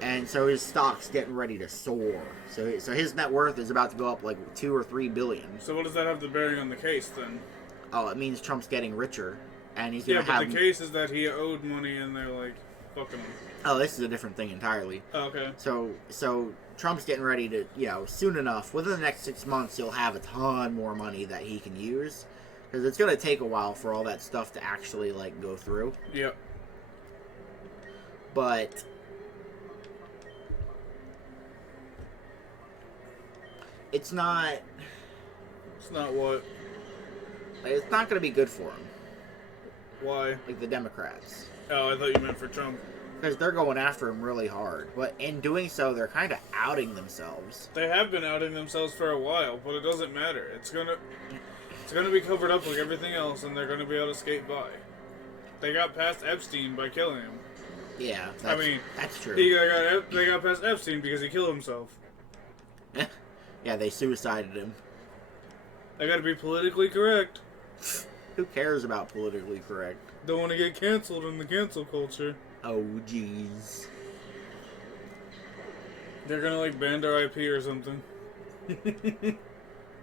And so his stock's getting ready to soar. So his net worth is about to go up like 2 or 3 billion. So what does that have to bearing on the case then? Oh, it means Trump's getting richer, and he's gonna have. Yeah, but the case is that he owed money, and they're like fucking him. Oh, this is a different thing entirely. Oh, okay. So Trump's getting ready to, soon enough, within the next 6 months, he'll have a ton more money that he can use, because it's gonna take a while for all that stuff to actually like go through. Yep. But it's not. It's not what? Like, it's not going to be good for him. Why? Like the Democrats. Oh, I thought you meant for Trump. Because they're going after him really hard. But in doing so, they're kind of outing themselves. They have been outing themselves for a while, but it doesn't matter. It's gonna be covered up like everything else, and they're gonna be able to skate by. They got past Epstein by killing him. Yeah, that's true. They got past Epstein because he killed himself. Yeah, they suicided him. I gotta be politically correct. Who cares about politically correct? Don't want to get canceled in the cancel culture. Oh, jeez. They're gonna like ban our IP or something.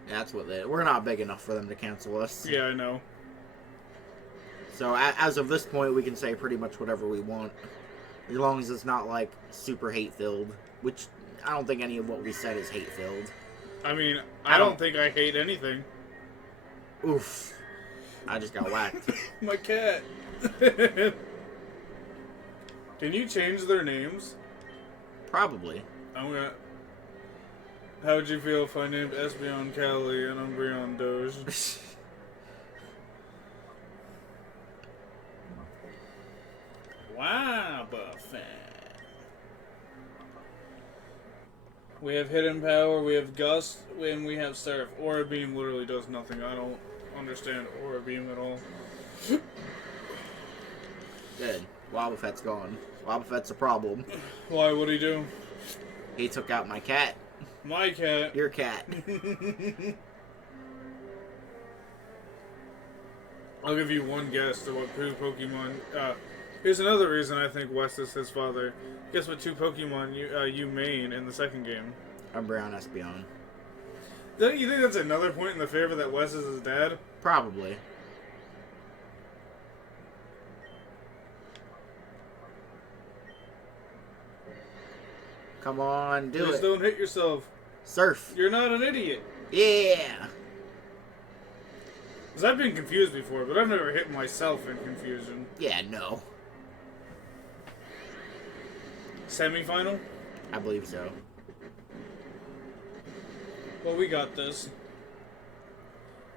That's what we're not big enough for them to cancel us. Yeah, I know. So as of this point, we can say pretty much whatever we want, as long as it's not like super hate-filled. Which I don't think any of what we said is hate-filled. I mean, I don't think I hate anything. Oof! I just got whacked. My cat. Can you change their names? Probably. How would you feel if I named Espeon Cali and Umbreon Doge? Wow, Buffet. We have Hidden Power, we have Gust, and we have Surf. Aura Beam literally does nothing. I don't understand Aura Beam at all. Good. Wobbuffet's gone. Wobbuffet's a problem. Why? What'd he do? He took out my cat. My cat. Your cat. I'll give you one guess to whose Pokemon. Here's another reason I think West is his father. Guess what 2 Pokemon you main in the second game? Umbreon Espeon. Don't you think that's another point in the favor that West is his dad? Probably. Come on, do Please it. don't hit yourself. Surf. You're not an idiot. Yeah. Because I've been confused before, but I've never hit myself in confusion. Yeah, no. Semi-final? I believe so. Well, we got this.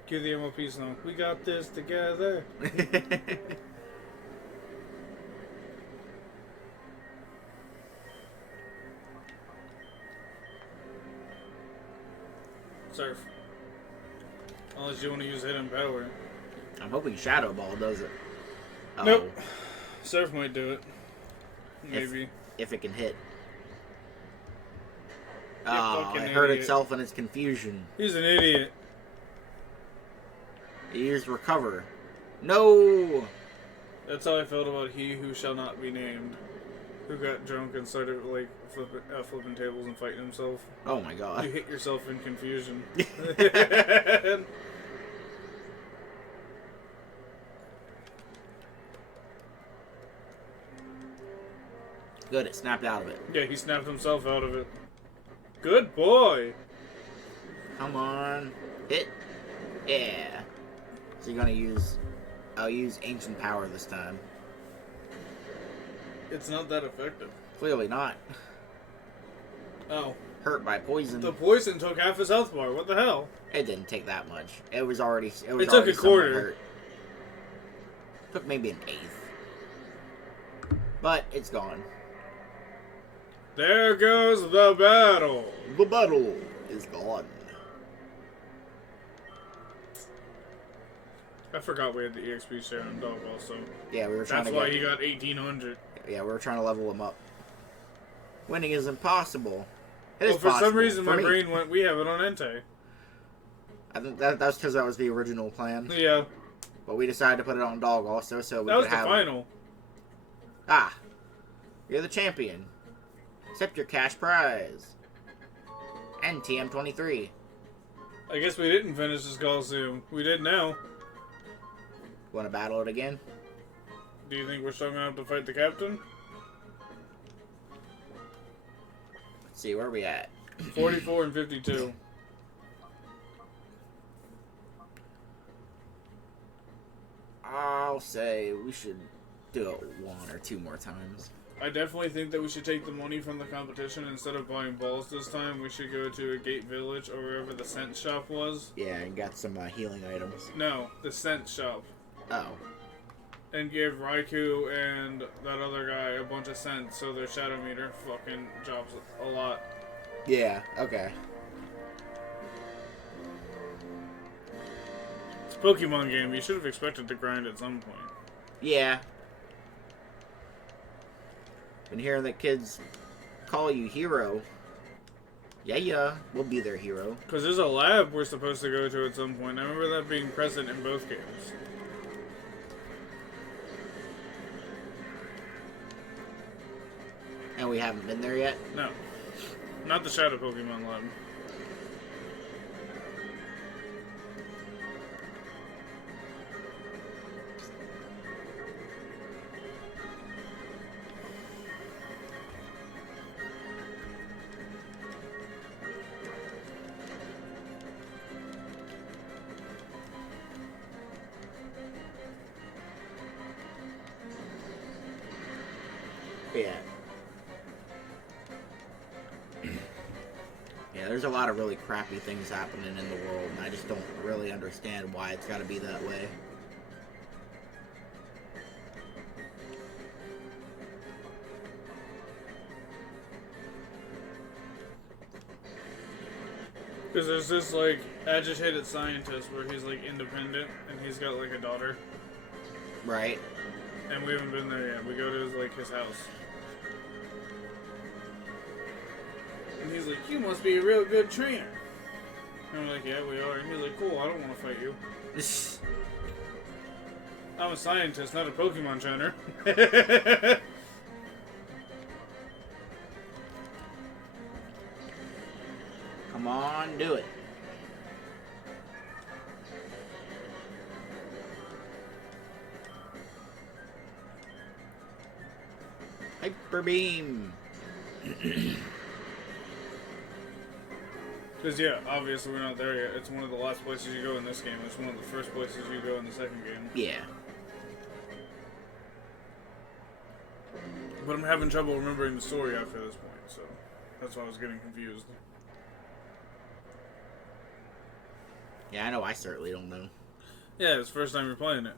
Give the MLP song. We got this together. Surf. Unless you want to use Hidden Power. I'm hoping Shadow Ball does it. Oh, Nope. Surf might do it. Maybe. if it can hit. You Oh, fucking it hurt idiot. itself in its confusion. He's an idiot. It used Recover. No! That's how I felt about He Who Shall Not Be Named. Who got drunk and started, like, flipping tables and fighting himself. Oh my god. You hit yourself in confusion. Good, it snapped out of it. Yeah, he snapped himself out of it. Good boy! Come on. Hit. Yeah. So you're gonna use... I'll use Ancient Power this time. It's not that effective. Clearly not. Oh. hurt by poison. The poison took half his health bar. What the hell? It didn't take that much. It was already. It It took already a quarter. somewhat hurt. Took maybe an eighth. But it's gone. There goes the battle. The battle is gone. I forgot we had the EXP share on Dog also. Yeah, we were trying That's to why he got 1800. Yeah, we were trying to level him up. Winning is impossible. It is Well, for some possible. reason, For my me. brain went, we have it on Entei. I think that's because that was the original plan. Yeah. But we decided to put it on Dog also, so we That was could the have final. Ah, you're the champion. Accept your cash prize. And TM23. I guess we didn't finish this Colosseum. We did now. Want to battle it again? Do you think we're strong enough to fight the captain? Let's see, where are we at? 44 and 52. I'll say we should do it one or two more times. I definitely think that we should take the money from the competition. Instead of buying balls this time, we should go to a Gate Village or wherever the scent shop was. Yeah, and got some healing items. No, the scent shop. Oh. And give Raikou and that other guy a bunch of scents so their shadow meter fucking drops a lot. Yeah, okay. It's a Pokemon game. You should have expected to grind at some point. Yeah. Been hearing that kids call you hero. Yeah, we'll be their hero. Because there's a lab we're supposed to go to at some point. I remember that being present in both games. And we haven't been there yet? No. Not the Shadow Pokemon lab. Yeah. Yeah, there's a lot of really crappy things happening in the world, and I just don't really understand why it's gotta be that way. Because there's this, like, agitated scientist where he's, like, independent, and he's got, like, a daughter. Right? And we haven't been there yet. We go to, like, his house. And he's like, you must be a real good trainer. And we're like, yeah, we are. And he's like, cool, I don't want to fight you. I'm a scientist, not a Pokemon trainer. Come on, do it. Hyper Beam. Because, yeah, obviously we're not there yet. It's one of the last places you go in this game. It's one of the first places you go in the second game. Yeah. But I'm having trouble remembering the story after this point, so that's why I was getting confused. Yeah, I know I certainly don't know. Yeah, it's the first time you're playing it.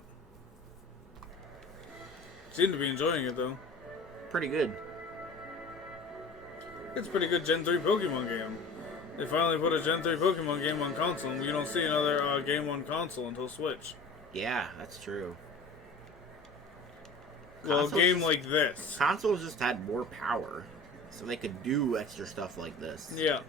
Seem to be enjoying it, though. Pretty good. It's a pretty good Gen 3 Pokemon game. They finally put a Gen 3 Pokemon game on console, and you don't see another game on console until Switch. Yeah, that's true. Well, a Consoles game just- like this. Consoles just had more power, so they could do extra stuff like this. Yeah.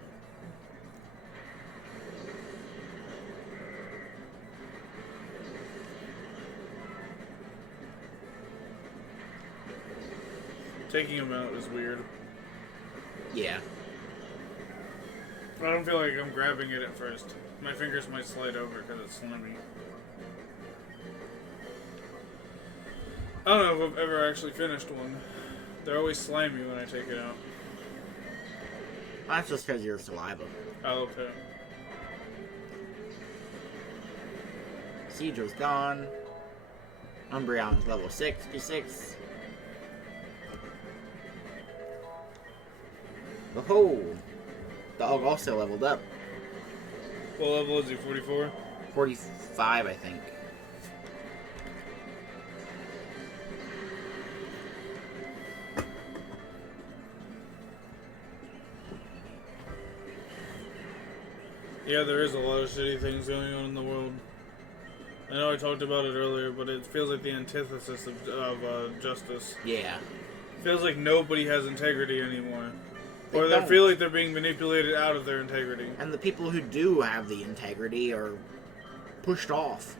Taking them out is weird. Yeah. I don't feel like I'm grabbing it at first. My fingers might slide over because it's slimy. I don't know if I've ever actually finished one. They're always slimy when I take it out. That's just because you're saliva. Oh, okay. Seadrill's gone. Umbreon's level 66. Oh-ho! dog also leveled up. What level is he? 44? 45, I think. Yeah, there is a lot of shitty things going on in the world. I know I talked about it earlier, but it feels like the antithesis of justice. Yeah. It feels like nobody has integrity anymore. Or They they don't. feel like they're being manipulated out of their integrity. And the people who do have the integrity are pushed off.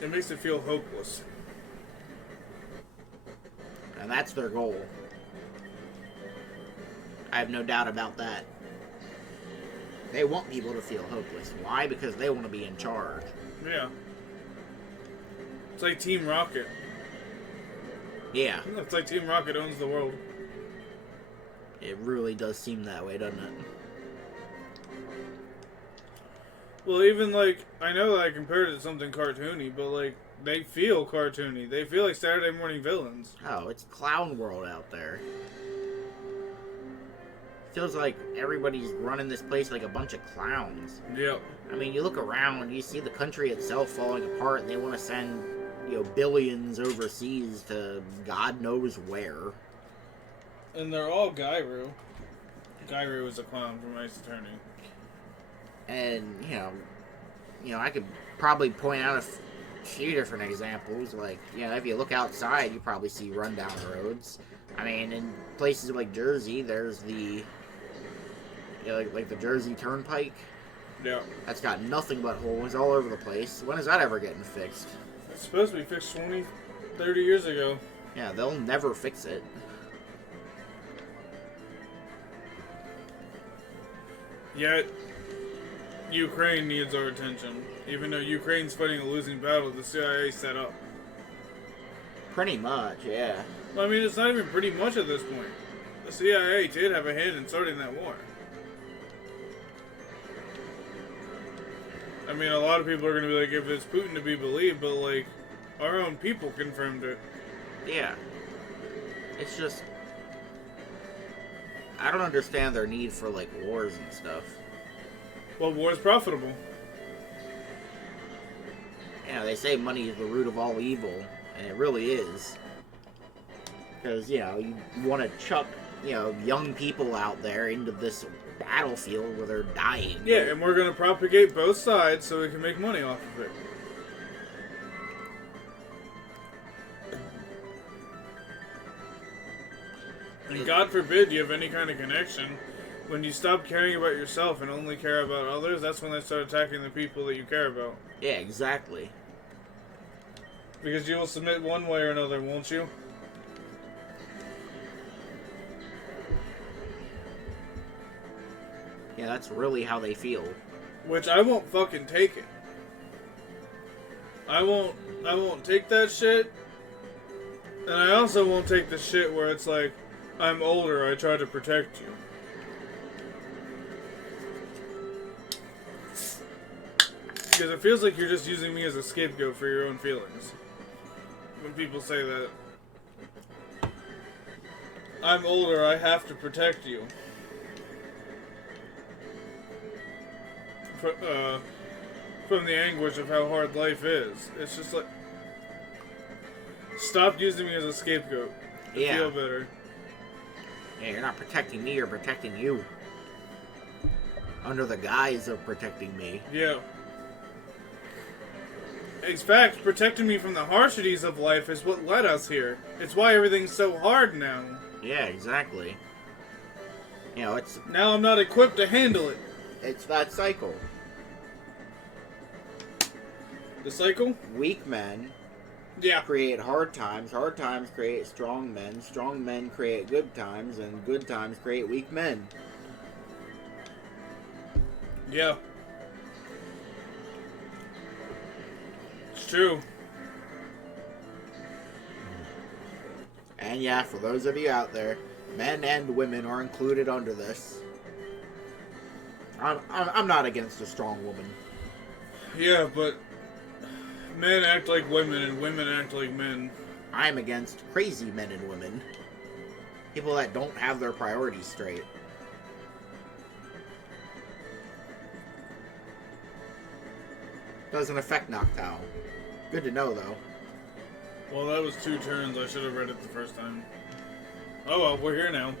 It makes it feel hopeless. And that's their goal. I have no doubt about that. They want people to feel hopeless. Why? Because they want to be in charge. Yeah. It's like Team Rocket. Yeah, It's like Team Rocket owns the world. it really does seem that way, doesn't it? Well, even like, I know that I compared it to something cartoony, but like, they feel cartoony. They feel like Saturday morning villains. Oh, it's clown world out there. Feels like everybody's running this place like a bunch of clowns. Yep. I mean, you look around and you see the country itself falling apart, and they want to send, billions overseas to God knows where. And they're all Gyru. Gyru is a clown from Ace Attorney. And, I could probably point out a few different examples. Like, if you look outside, you probably see rundown roads. I mean, in places like Jersey, there's the, like the Jersey Turnpike. Yeah. That's got nothing but holes all over the place. When is that ever getting fixed? It's supposed to be fixed 20, 30 years ago. Yeah, they'll never fix it. Yet, Ukraine needs our attention. Even though Ukraine's fighting a losing battle, the CIA set up. Pretty much, yeah. I mean, it's not even pretty much at this point. The CIA did have a hand in starting that war. I mean, a lot of people are going to be like, if it's Putin to be believed, but like, our own people confirmed it. Yeah. It's just, I don't understand their need for, like, wars and stuff. Well, war is profitable. They say money is the root of all evil, and it really is. Because, you want to chuck, young people out there into this battlefield where they're dying. Yeah, and we're going to propagate both sides so we can make money off of it. And God forbid you have any kind of connection. When you stop caring about yourself and only care about others, that's when they start attacking the people that you care about. Yeah, exactly. Because you will submit one way or another, won't you? Yeah, that's really how they feel. Which I won't fucking take it. I won't take that shit. And I also won't take the shit where it's like, I'm older, I try to protect you. Because it feels like you're just using me as a scapegoat for your own feelings. When people say that. I'm older, I have to protect you. From the anguish of how hard life is. It's just like, stop using me as a scapegoat. I feel better. Yeah, you're not protecting me, you're protecting you. Under the guise of protecting me. Yeah. In fact, protecting me from the harshities of life is what led us here. It's why everything's so hard now. Yeah, exactly. It's... Now I'm not equipped to handle it. It's that cycle. The cycle? Weak men Yeah. create hard times create strong men create good times, and good times create weak men. Yeah. It's true. And yeah, for those of you out there, men and women are included under this. I'm not against a strong woman. Yeah, but men act like women and women act like men. I'm against crazy men and women. People that don't have their priorities straight. Doesn't affect Noctowl. Good to know, though. Well, that was 2 turns. I should have read it the first time. Oh well, we're here now.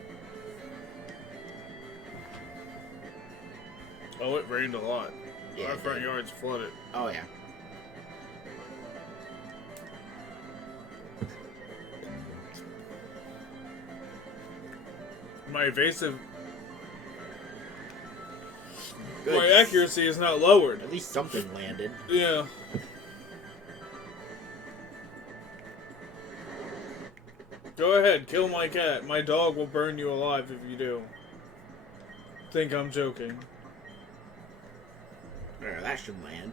Oh, it rained a lot. Yeah, Our it front did. yard's flooded. Oh, yeah. My evasive... Good. My accuracy is not lowered. At least something landed. Yeah. Go ahead, kill my cat. My dog will burn you alive if you do. Think I'm joking. There, that should land.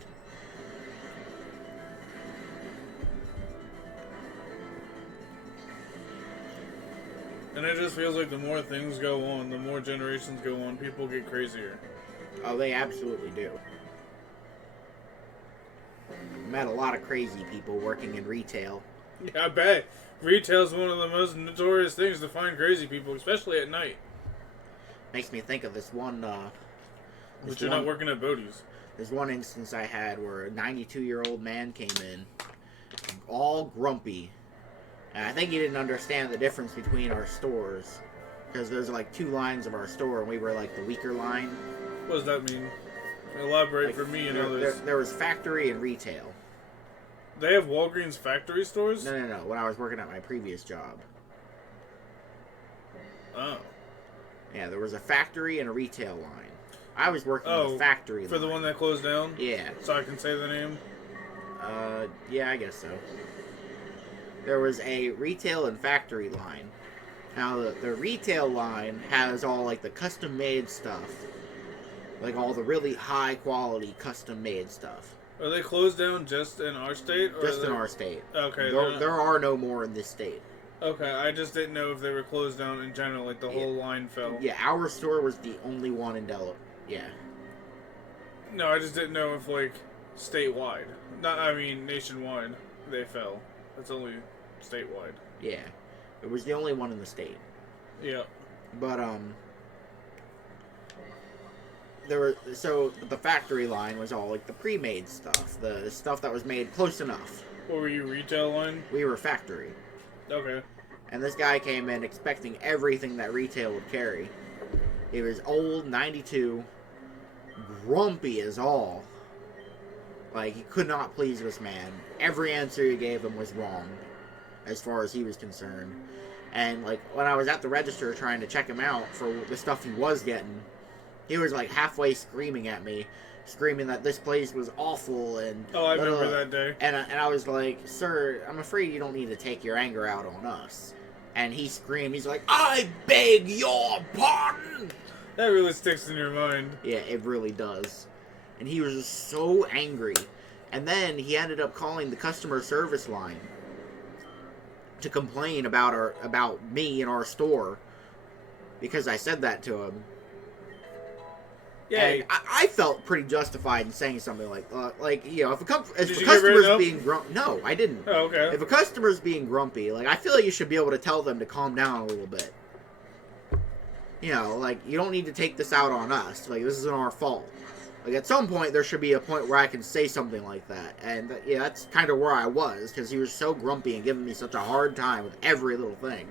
And it just feels like the more things go on, the more generations go on, people get crazier. Oh, they absolutely do. Met a lot of crazy people working in retail. Yeah, I bet. Retail's one of the most notorious things to find crazy people, especially at night. Makes me think of this one. But you're not working at Bodie's. There's one instance I had where a 92-year-old man came in, all grumpy. And I think he didn't understand the difference between our stores. Because there's like 2 lines of our store, and we were like the weaker line. What does that mean? Elaborate Like, for me and there, others. there was factory and retail. They have Walgreens factory stores? No. When I was working at my previous job. Oh. Yeah, there was a factory and a retail line. I was working in the factory line. For the one that closed down? Yeah. So I can say the name? Yeah, I guess so. There was a retail and factory line. Now, the retail line has all, like, the custom-made stuff. Like, all the really high-quality custom-made stuff. Are they closed down just in our state? Or Just in our state. Okay. There are no more in this state. Okay, I just didn't know if they were closed down in general, like the whole line fell. Yeah, our store was the only one in Delaware. Yeah. No, I just didn't know if, like, statewide. Nationwide, they fell. That's only statewide. Yeah. It was the only one in the state. Yeah. But, so the factory line was all like the pre-made stuff, the stuff that was made close enough. What were you, retail line? We were factory. Okay. And this guy came in expecting everything that retail would carry. He was old, 92, grumpy as all. Like, he could not please this man. Every answer he gave him was wrong, as far as he was concerned. And, like, when I was at the register trying to check him out for the stuff he was getting, he was, like, halfway screaming at me, screaming that this place was awful, and... Oh, I remember that day. And I was like, sir, I'm afraid you don't need to take your anger out on us. And he screamed, he's like, I beg your pardon! That really sticks in your mind. Yeah, it really does. And he was just so angry. And then he ended up calling the customer service line to complain about me and our store, because I said that to him. Yay. And I felt pretty justified in saying something like you know, if a Did you get customer's written up? being grumpy, no, I didn't. Oh, okay. If a customer's being grumpy, like, I feel like you should be able to tell them to calm down a little bit. You know, like, you don't need to take this out on us. Like, this isn't our fault. Like, at some point, there should be a point where I can say something like that. And, yeah, that's kind of where I was, because he was so grumpy and giving me such a hard time with every little thing.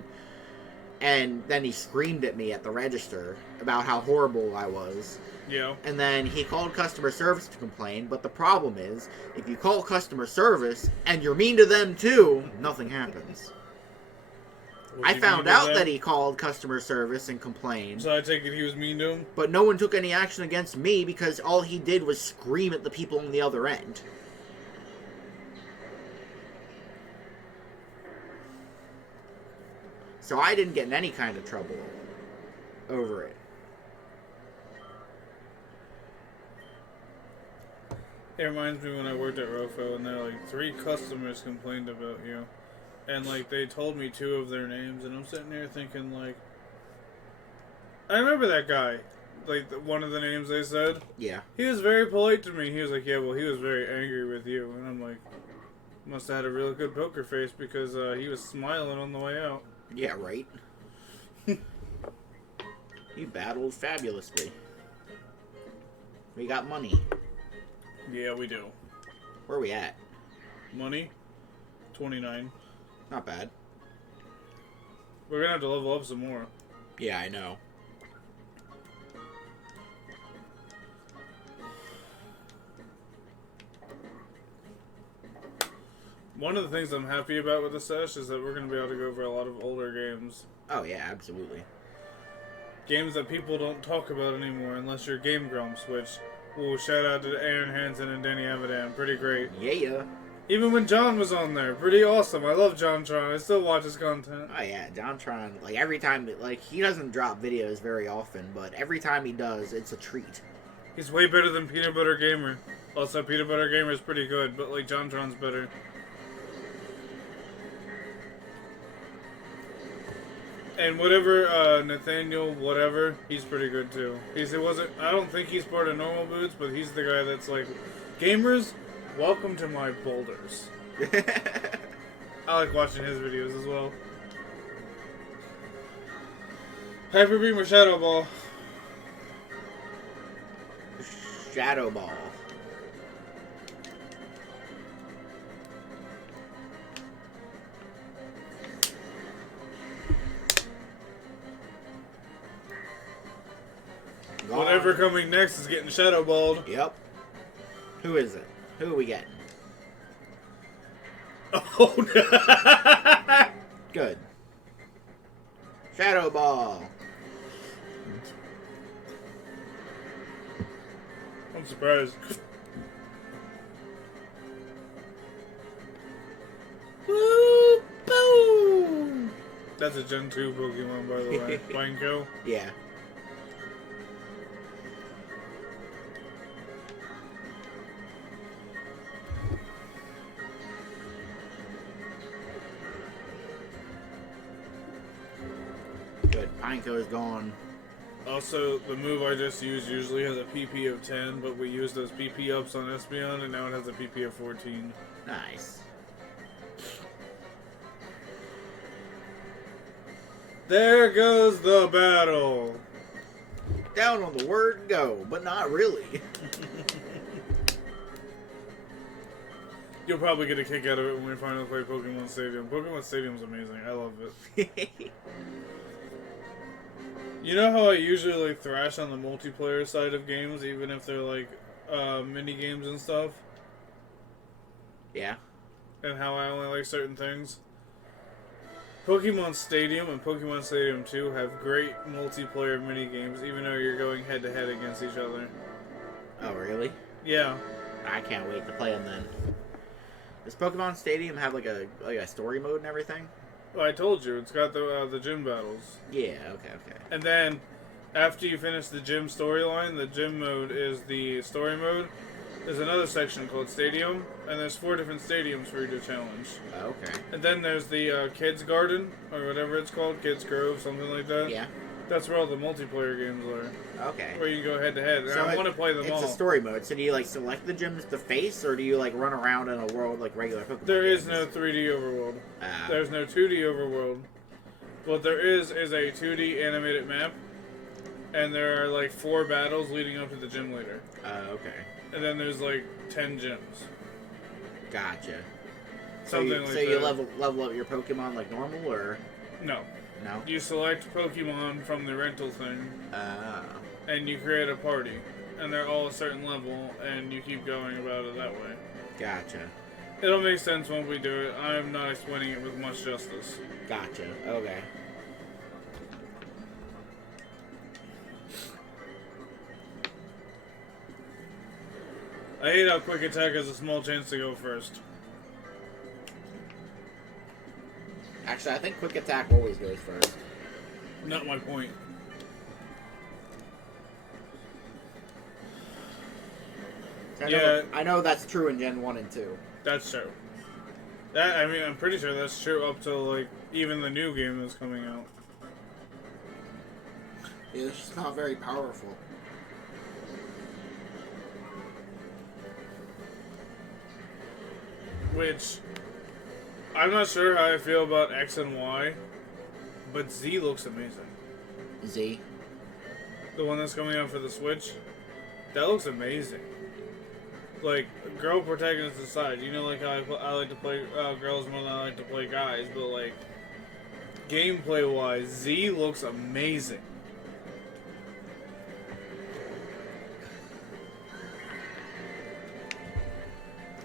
And then he screamed at me at the register about how horrible I was. Yeah. And then he called customer service to complain, but the problem is, if you call customer service and you're mean to them too, nothing happens. I found out that he called customer service and complained, So I take it he was mean to him? but no one took any action against me because all he did was scream at the people on the other end. So I didn't get in any kind of trouble over it. It reminds me when I worked at Rofo and they're like, 3 customers complained about you. And like, they told me 2 of their names and I'm sitting there thinking like, I remember that guy. Like, one of the names they said. Yeah. He was very polite to me. He was like, yeah, well, he was very angry with you. And I'm like, Must have had a really good poker face because he was smiling on the way out. Yeah, right. You battled fabulously. We got money. Yeah, we do. Where are we at? Money? 29. Not bad. We're gonna have to level up some more. Yeah, I know. One of the things I'm happy about with the Sesh is that we're gonna be able to go over a lot of older games. Oh, yeah, absolutely. Games that people don't talk about anymore unless you're Game Grumps, which, shout out to Aaron Hansen and Danny Avidan. Pretty great. Yeah. Even when John was on there. Pretty awesome. I love John Tron. I still watch his content. Oh, yeah, JonTron, like, every time, like, he doesn't drop videos very often, but every time he does, it's a treat. He's way better than Peanut Butter Gamer. Also, Peanut Butter Gamer is pretty good, but, like, John Tron's better. And whatever, Nathaniel, whatever, he's pretty good too. I don't think he's part of Normal Boots, but he's the guy that's like, gamers, welcome to my boulders. I like watching his videos as well. Hyper Beam or Shadow Ball? Shadow Ball. Whatever coming next is getting Shadow Balled. Yep. Who is it? Who are we getting? Oh, no. Good. Shadow Ball. I'm surprised. Woo! Boom! That's a Gen 2 Pokemon, by the way. Pineco. Yeah. Good. Pineco is gone. Also, the move I just used usually has a PP of 10, but we used those PP ups on Espeon, and now it has a PP of 14. Nice. There goes the battle! Down on the word go, but not really. You'll probably get a kick out of it when we finally play Pokemon Stadium. Pokemon Stadium's amazing. I love it. You know how I usually like thrash on the multiplayer side of games, even if they're like mini games and stuff? Yeah. And how I only like certain things? Pokemon Stadium and Pokemon Stadium 2 have great multiplayer mini games, even though you're going head to head against each other. Oh, really? Yeah. I can't wait to play them then. Does Pokemon Stadium have like a story mode and everything? Well, I told you, it's got the gym battles. Yeah, okay. And then, after you finish the gym storyline, the gym mode is the story mode. There's another section called Stadium, and there's 4 different stadiums for you to challenge. Okay. And then there's the Kids Garden, or whatever it's called, Kids Grove, something like that. Yeah. That's where all the multiplayer games are. Okay. Where you can go head to head. So I want to play them all. It's a story mode. So do you like select the gyms to face, or do you like run around in a world like regular Pokemon There games? is no 3D overworld. Ah. There's no 2D overworld. What there is a 2D animated map, and there are like 4 battles leading up to the gym leader. Okay. And then there's like 10 gyms. Gotcha. Something so like you that. level up your Pokemon like normal, or No. no? You select Pokemon from the rental thing, Ah. and you create a party. And they're all a certain level, and you keep going about it that way. Gotcha. It'll make sense when we do it. I'm not explaining it with much justice. Gotcha. Okay. I hate how Quick Attack has a small chance to go first. Actually, I think Quick Attack always goes first. Not my point. I know that's true in Gen 1 and 2. That's true. I'm pretty sure that's true up to, like, even the new game that's coming out. Yeah, it's just not very powerful. Which, I'm not sure how I feel about X and Y, but Z looks amazing. Z. The one that's coming out for the Switch, that looks amazing. Like, girl protagonist aside, you know, like how I like to play girls more than I like to play guys, but like, gameplay-wise, Z looks amazing.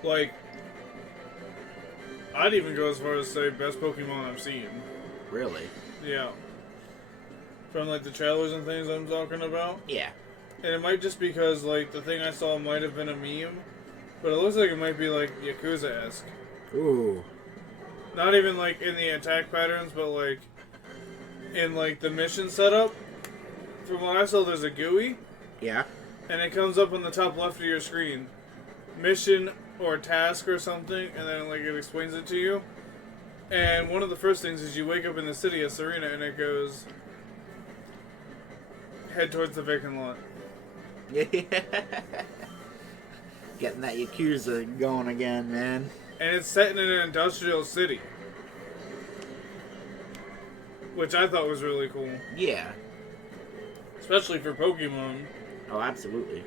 Like, I'd even go as far as say best Pokemon I've seen. Really? Yeah. From like the trailers and things I'm talking about. Yeah. And it might just because like the thing I saw might have been a meme, but it looks like it might be like Yakuza-esque. Ooh. Not even like in the attack patterns, but like in like the mission setup. From what I saw, there's a GUI, Yeah. and it comes up on the top left of your screen. Mission or task or something, and then like it explains it to you. And one of the first things is you wake up in the city of Serena, and it goes, head towards the vacant lot. Yeah. Getting that Yakuza going again, man. And it's set in an industrial city, which I thought was really cool, Yeah. especially for Pokemon. Oh, absolutely.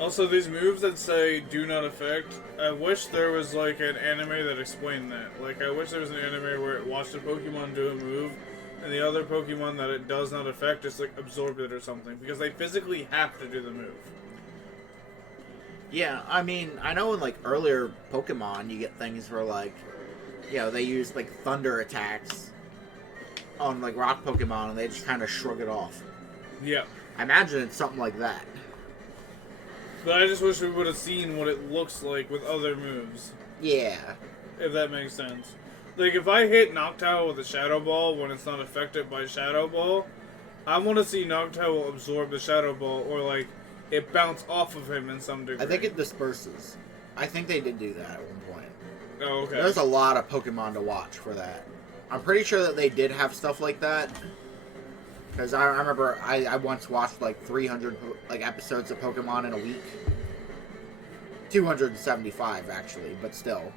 Also, these moves that say do not affect, I wish there was like an anime that explained that. Like, I wish there was an anime where it watched a Pokemon do a move, and the other Pokemon that it does not affect just like absorbed it or something, because they physically have to do the move. Yeah, I mean, I know in like earlier Pokemon, you get things where like, you know, they use like thunder attacks on like rock Pokemon, and they just kind of shrug it off. Yeah. I imagine it's something like that. But I just wish we would have seen what it looks like with other moves, Yeah. if that makes sense. Like, if I hit Noctowl with a Shadow Ball when it's not affected by Shadow Ball, I want to see Noctowl absorb the Shadow Ball, or like, it bounce off of him in some degree. I think it disperses. I think they did do that at one point. Oh, okay. There's a lot of Pokemon to watch for that. I'm pretty sure that they did have stuff like that. Because I remember I once watched like 300 like episodes of Pokemon in a week. 275 actually, but still.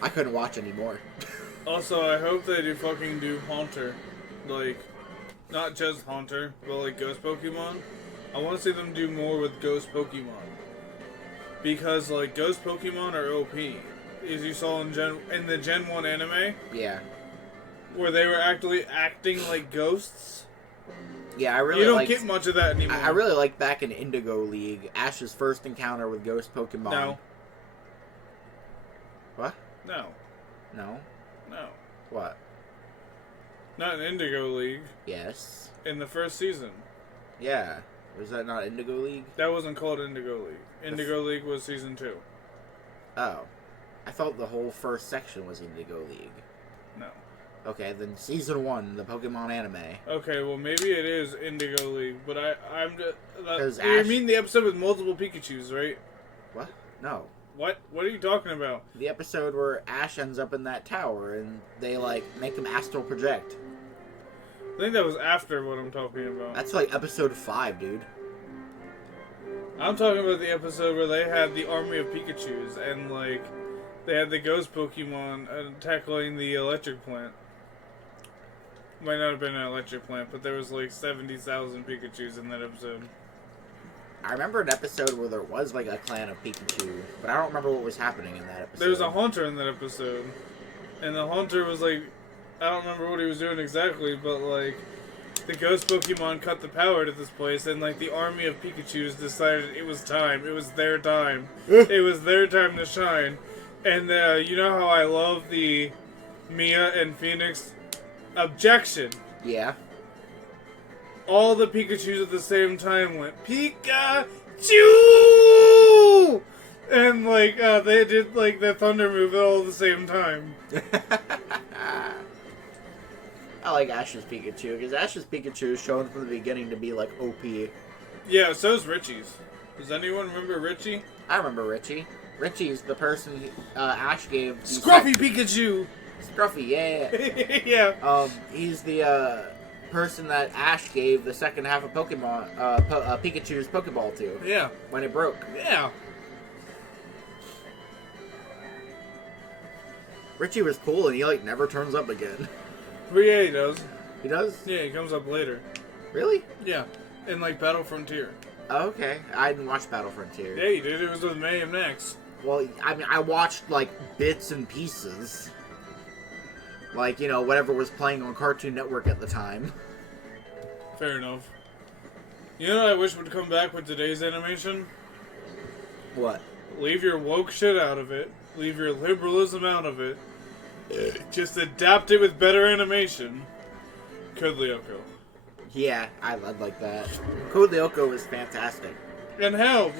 I couldn't watch anymore. Also, I hope they do Haunter. Like, not just Haunter, but like Ghost Pokemon. I want to see them do more with Ghost Pokemon. Because like Ghost Pokemon are OP. As you saw in the Gen 1 anime. Yeah. Where they were actually acting like ghosts. Yeah, I really You don't get much of that anymore. I really like back in Indigo League, Ash's first encounter with Ghost Pokemon. No. What? No. No? No. What? Not in Indigo League. Yes. In the first season. Yeah. Was that not Indigo League? That wasn't called Indigo League. Indigo League was season 2. Oh. I thought the whole first section was Indigo League. No. Okay, then season 1, the Pokemon anime. Okay, well maybe it is Indigo League, but I'm just... Ash... You mean the episode with multiple Pikachus, right? What? No. What? What are you talking about? The episode where Ash ends up in that tower and they, like, make him astral project. I think that was after what I'm talking about. That's like episode 5, dude. I'm talking about the episode where they had the army of Pikachus and, like, they had the ghost Pokemon tackling the electric plant. Might not have been an electric plant, but there was like 70,000 Pikachus in that episode. I remember an episode where there was like a clan of Pikachu, but I don't remember what was happening in that episode. There was a Haunter in that episode. And the Haunter was like, I don't remember what he was doing exactly, but like, the ghost Pokemon cut the power to this place, and like the army of Pikachus decided it was time. It was their time. It was their time to shine. And you know how I love the Mia and Phoenix objection. Yeah. All the Pikachus at the same time went, Pikachu! And like, they did like the thunder move all at the same time. I like Ash's Pikachu, because Ash's Pikachu is shown from the beginning to be like OP. Yeah, so's Richie's. Does anyone remember Richie? I remember Richie. Richie's the person Ash gave... Scruffy Pikachu! Scruffy, yeah. Yeah. He's the person that Ash gave the second half of Pokemon, Pikachu's Pokeball to Yeah. when it broke. Yeah. Richie was cool, and he like never turns up again. But yeah, he does. He does? Yeah, he comes up later. Really? Yeah. In like Battle Frontier. Oh, okay. I didn't watch Battle Frontier. Yeah, you did. It was with May and Max. Well, I mean, I watched like bits and pieces. Like, you know, whatever was playing on Cartoon Network at the time. Fair enough. You know what I wish would come back with today's animation? What? Leave your woke shit out of it. Leave your liberalism out of it. Just adapt it with better animation. Code Lyoko. Yeah, I'd like that. Code Lyoko is fantastic. And hell,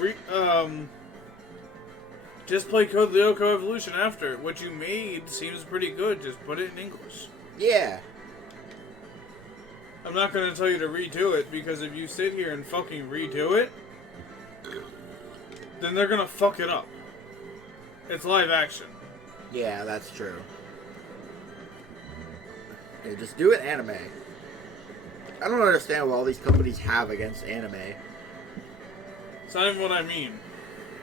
just play Code Lyoko Evolution after. What you made seems pretty good. Just put it in English. Yeah. I'm not going to tell you to redo it, because if you sit here and fucking redo it, then they're going to fuck it up. It's live action. Yeah, that's true. Yeah, just do it anime. I don't understand what all these companies have against anime. It's not even what I mean.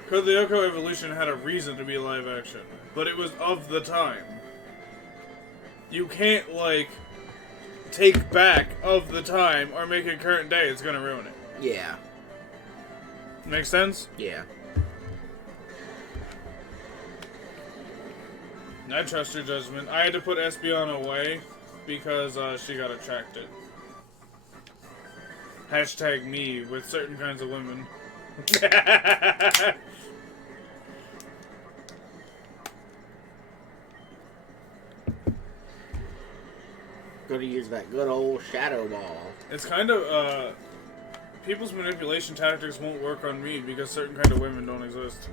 Code Lyoko Evolution had a reason to be live action, but it was of the time. You can't, like, take back of the time or make it current day. It's gonna ruin it. Yeah. Make sense? Yeah. I trust your judgment. I had to put Espeon away because she got attracted. Hashtag me with certain kinds of women. Gonna use that good old Shadow Ball. It's kind of, people's manipulation tactics won't work on me because certain kind of women don't exist.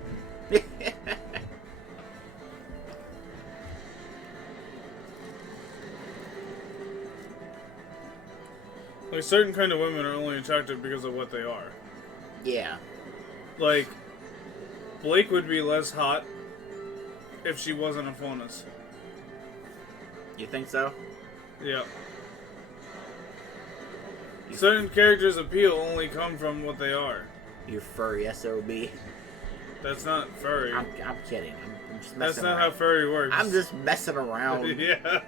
Like, certain kind of women are only attractive because of what they are. Yeah. Like, Blake would be less hot if she wasn't a Faunus. You think so? Yeah. Certain characters' appeal only come from what they are. You furry SOB. That's not furry. I'm kidding. I'm just messing That's not around. how furry works. I'm just messing around. Yeah.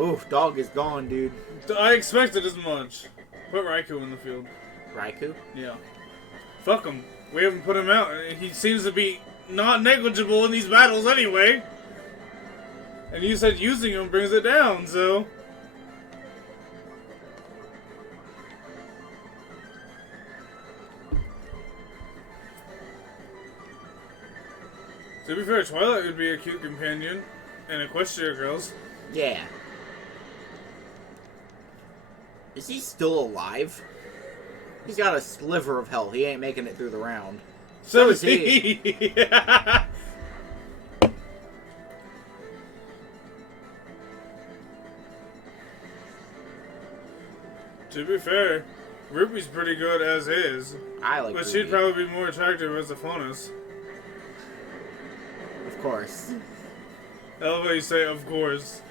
Oof, dog is gone, dude. I expected as much. Put Raikou in the field. Raikou? Yeah. Fuck him. We haven't put him out. He seems to be not negligible in these battles anyway. And you said using him brings it down, so... To be fair, Twilight would be a cute companion. And Equestria girls. Yeah. Is he still alive? He's got a sliver of health. He ain't making it through the round. So is he. To be fair, Ruby's pretty good as is. I like But Ruby. she'd probably be more attractive as a Faunus. Of course. I love how you say, of course.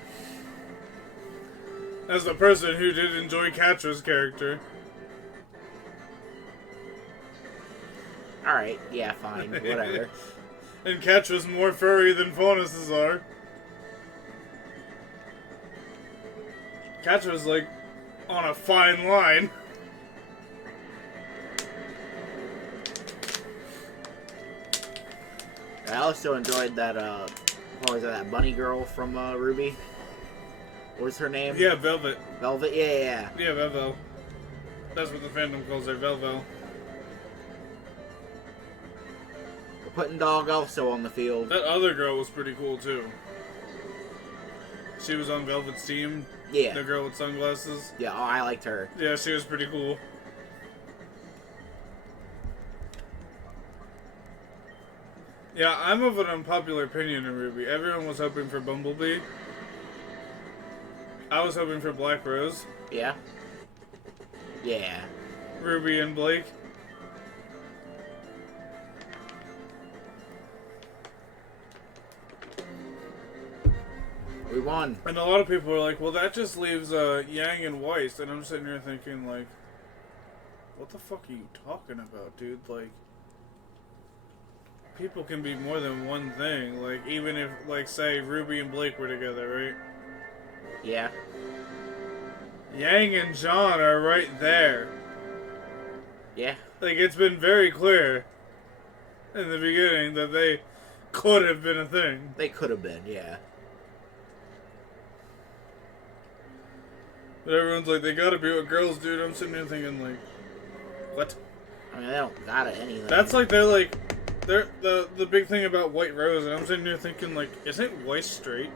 As the person who did enjoy Catra's character. Alright, yeah, fine. Whatever. And Catra's more furry than Faunus's are. Catra's like on a fine line. I also enjoyed that, what was it, that bunny girl from, Ruby? What was her name? Yeah, Velvet. Velvet? Yeah. Yeah, Velvo. That's what the fandom calls her, Velvo. We're putting dog also on the field. That other girl was pretty cool, too. She was on Velvet's team. Yeah. The girl with sunglasses. Yeah, oh, I liked her. Yeah, she was pretty cool. Yeah, I'm of an unpopular opinion in Ruby. Everyone was hoping for Bumblebee. I was hoping for Black Rose. Yeah? Yeah. Ruby and Blake. We won. And a lot of people are like, well, that just leaves Yang and Weiss. And I'm sitting here thinking, like, what the fuck are you talking about, dude? Like, people can be more than one thing. Like, even if, like, say, Ruby and Blake were together, right? Yeah. Yang and John are right there. Yeah. Like, it's been very clear in the beginning that they could have been a thing. They could have been, yeah. But everyone's like, they gotta be with girls, dude. I'm sitting here thinking, like, what? I mean, they don't gotta anything. That's like, they're the big thing about White Rose, and I'm sitting here thinking, like, isn't Weiss straight?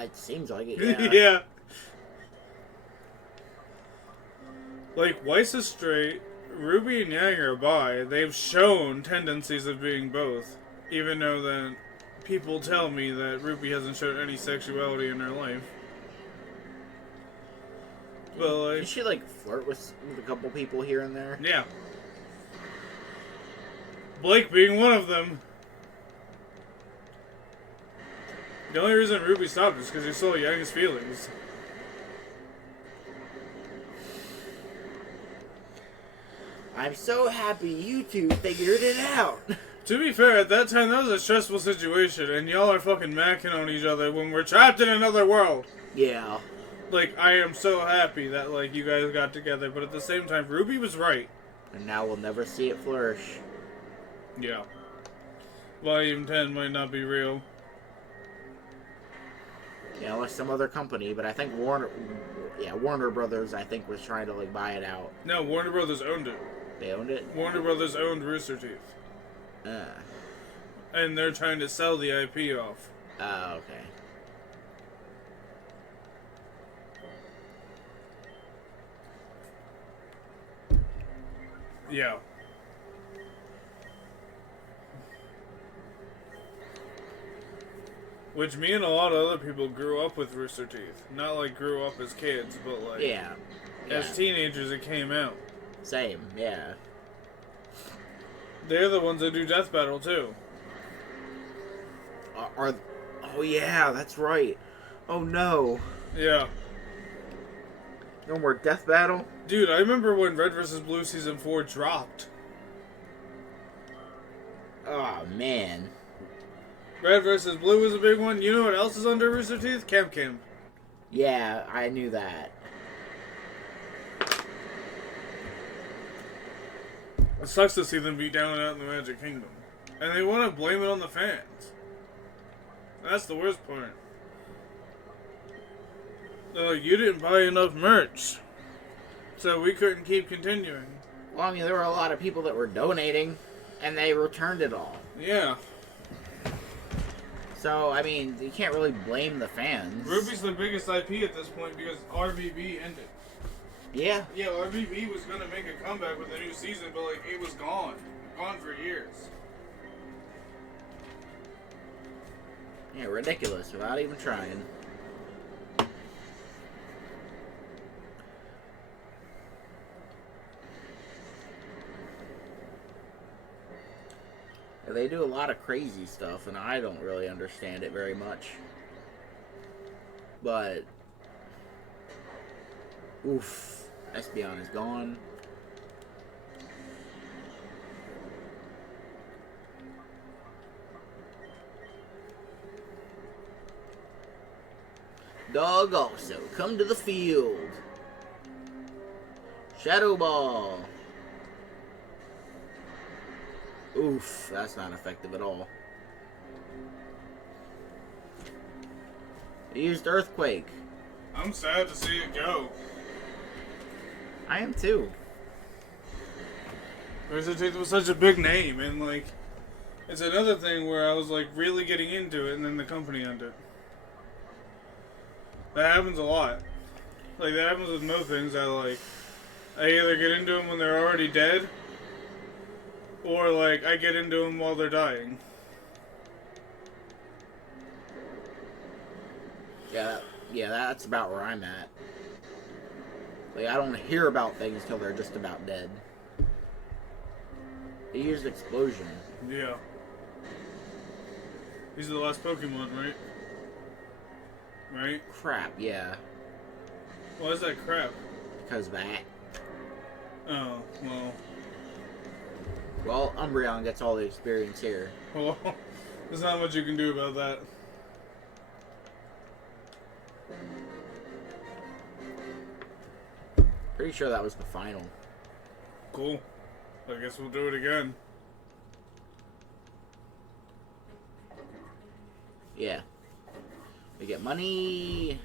It seems like it, yeah. Yeah. Like, Weiss is straight, Ruby and Yang are bi. They've shown tendencies of being both. Even though that people tell me that Ruby hasn't shown any sexuality in her life. But, like... You should, like, flirt with a couple people here and there. Yeah. Blake being one of them. The only reason Ruby stopped is because he saw Yang's feelings. I'm so happy you two figured it out. To be fair, at that time, that was a stressful situation, and y'all are fucking macking on each other when we're trapped in another world. Yeah. Like, I am so happy that, like, you guys got together, but at the same time, Ruby was right. And now we'll never see it flourish. Yeah. Volume 10 might not be real. Yeah, unless some other company, but I think Warner Brothers, I think, was trying to, like, buy it out. No, Warner Brothers owned it. They owned it? Warner Brothers owned Rooster Teeth. And they're trying to sell the IP off. Okay. Yeah. Which me and a lot of other people grew up with Rooster Teeth. Not like grew up as kids, but like... Yeah. As teenagers it came out. Same, yeah. They're the ones that do Death Battle too. Oh yeah, that's right. Oh no. Yeah. No more Death Battle? Dude, I remember when Red vs. Blue Season 4 dropped. Oh man. Red vs. Blue was a big one. You know what else is under Rooster Teeth? Camp Camp. Yeah, I knew that. It sucks to see them beat down and out in the Magic Kingdom. And they want to blame it on the fans. That's the worst part. They're like, you didn't buy enough merch. So we couldn't keep continuing. Well, I mean, there were a lot of people that were donating, and they returned it all. Yeah. So, I mean, you can't really blame the fans. Ruby's the biggest IP at this point because RBB ended. Yeah. Yeah, RBB was going to make a comeback with a new season, but like it was gone. Gone for years. Yeah, ridiculous, without even trying. They do a lot of crazy stuff, and I don't really understand it very much. But, oof, Espeon is gone. Dog also, come to the field. Shadow Ball. Oof, that's not effective at all. He used Earthquake. I'm sad to see it go. I am too. Rooster Teeth was such a big name, and like, it's another thing where I was like really getting into it, and then the company ended. That happens a lot. Like, that happens with most things. I either get into them when they're already dead, or like I get into them while they're dying. Yeah, that's about where I'm at. Like, I don't hear about things till they're just about dead. He used Explosion. Yeah. These are the last Pokemon, right? Right? Crap, yeah. Why is that crap? Because of that. Oh, well. Well, Umbreon gets all the experience here. Well, there's not much you can do about that. Pretty sure that was the final. Cool. I guess we'll do it again. Yeah. We get money.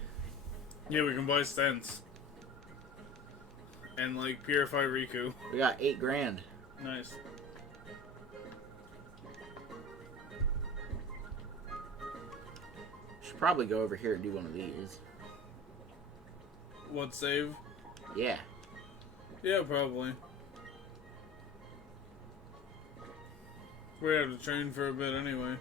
Yeah, we can buy stents. And, like, purify Riku. We got 8 grand. Nice. Should probably go over here and do one of these. What, save? Yeah. Yeah, probably. We have to train for a bit anyway.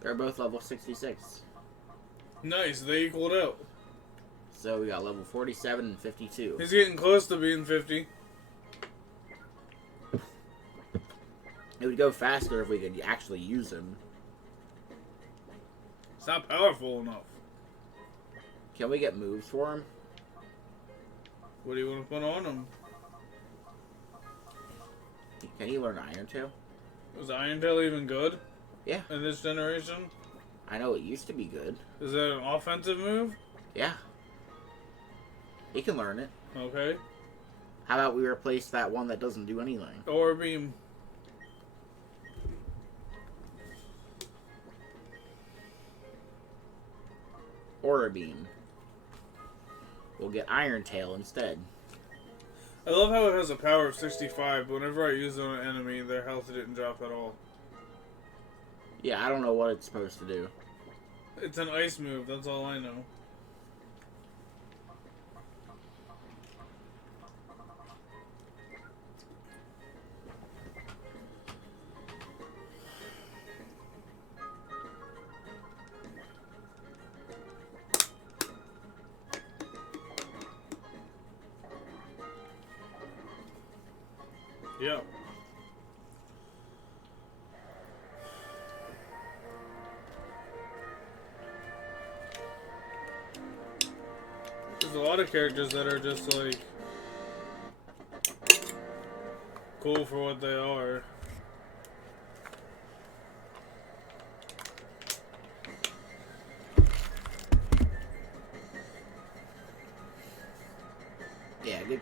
They're both level 66. Nice, they equaled out. So we got level 47 and 52. He's getting close to being 50. It would go faster if we could actually use him. It's not powerful enough. Can we get moves for him? What do you want to put on him? Can he learn Iron Tail? Was Iron Tail even good? Yeah. In this generation? I know it used to be good. Is that an offensive move? Yeah. He can learn it. Okay. How about we replace that one that doesn't do anything? Or beam. Aura Beam. We'll get Iron Tail instead. I love how it has a power of 65, but whenever I use it on an enemy, their health didn't drop at all. Yeah, I don't know what it's supposed to do. It's an ice move, that's all I know. Yeah. There's a lot of characters that are just like cool for what they are. Yeah, good.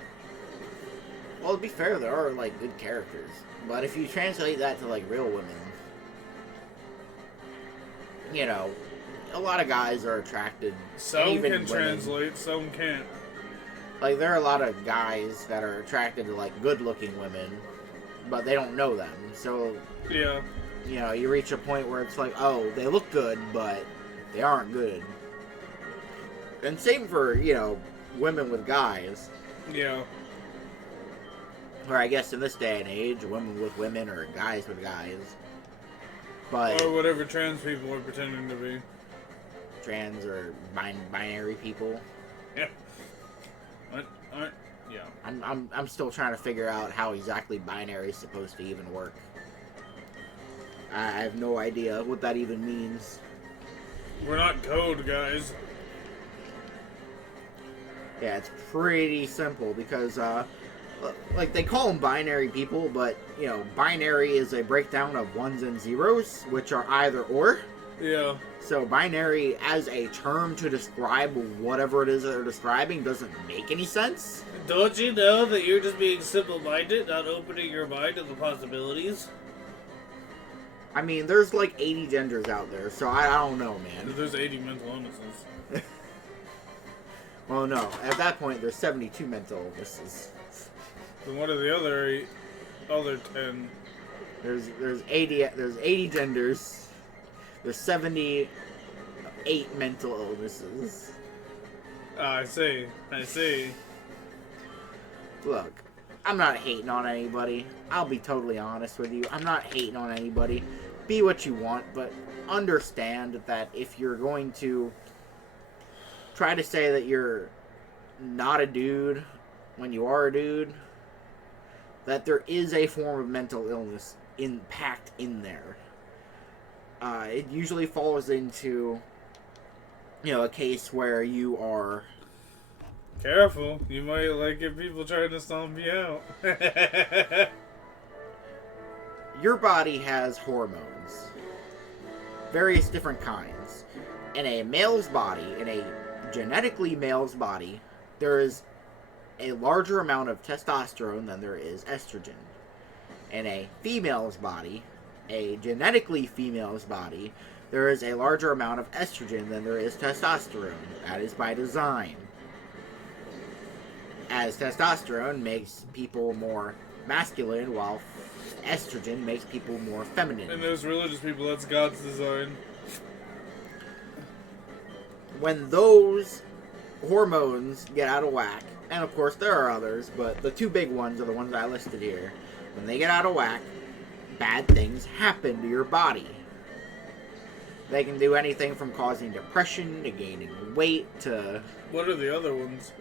Well, to be fair, there are, like, good characters. But if you translate that to, like, real women, you know, a lot of guys are attracted. Some even can women. translate, some can't. Like, there are a lot of guys that are attracted to, like, good-looking women, but they don't know them. So, Yeah. you know, you reach a point where it's like, oh, they look good, but they aren't good. And same for, you know, women with guys. Yeah. Or I guess in this day and age, women with women or guys with guys. But Or whatever trans people are pretending to be. trans or binary people. Yeah. Yeah. I'm still trying to figure out how exactly binary is supposed to even work. I have no idea what that even means. We're not code, guys. Yeah, it's pretty simple because, like, they call them binary people, but, you know, binary is a breakdown of ones and zeros, which are either or. Yeah. So binary as a term to describe whatever it is that they're describing doesn't make any sense. Don't you know that you're just being simple-minded, not opening your mind to the possibilities? I mean, there's like 80 genders out there, so I don't know, man. There's 80 mental illnesses. Well, no. At that point, there's 72 mental illnesses. Then what are the other 10? There's 80 genders. There's 78 mental illnesses. Ah, I see. Look, I'm not hating on anybody. I'll be totally honest with you. I'm not hating on anybody. Be what you want, but understand that if you're going to try to say that you're not a dude when you are a dude, that there is a form of mental illness packed in there. It usually falls into, a case where you are... Careful, you might get people trying to stomp you out. Your body has hormones. Various different kinds. In a male's body, in a genetically male's body, there is a larger amount of testosterone than there is estrogen. In a female's body, a genetically female's body, there is a larger amount of estrogen than there is testosterone. That is by design. As testosterone makes people more masculine, while estrogen makes people more feminine. And those religious people, that's God's design. When those hormones get out of whack, and of course there are others, but the two big ones are the ones I listed here. When they get out of whack, bad things happen to your body. They can do anything from causing depression to gaining weight to... What are the other ones?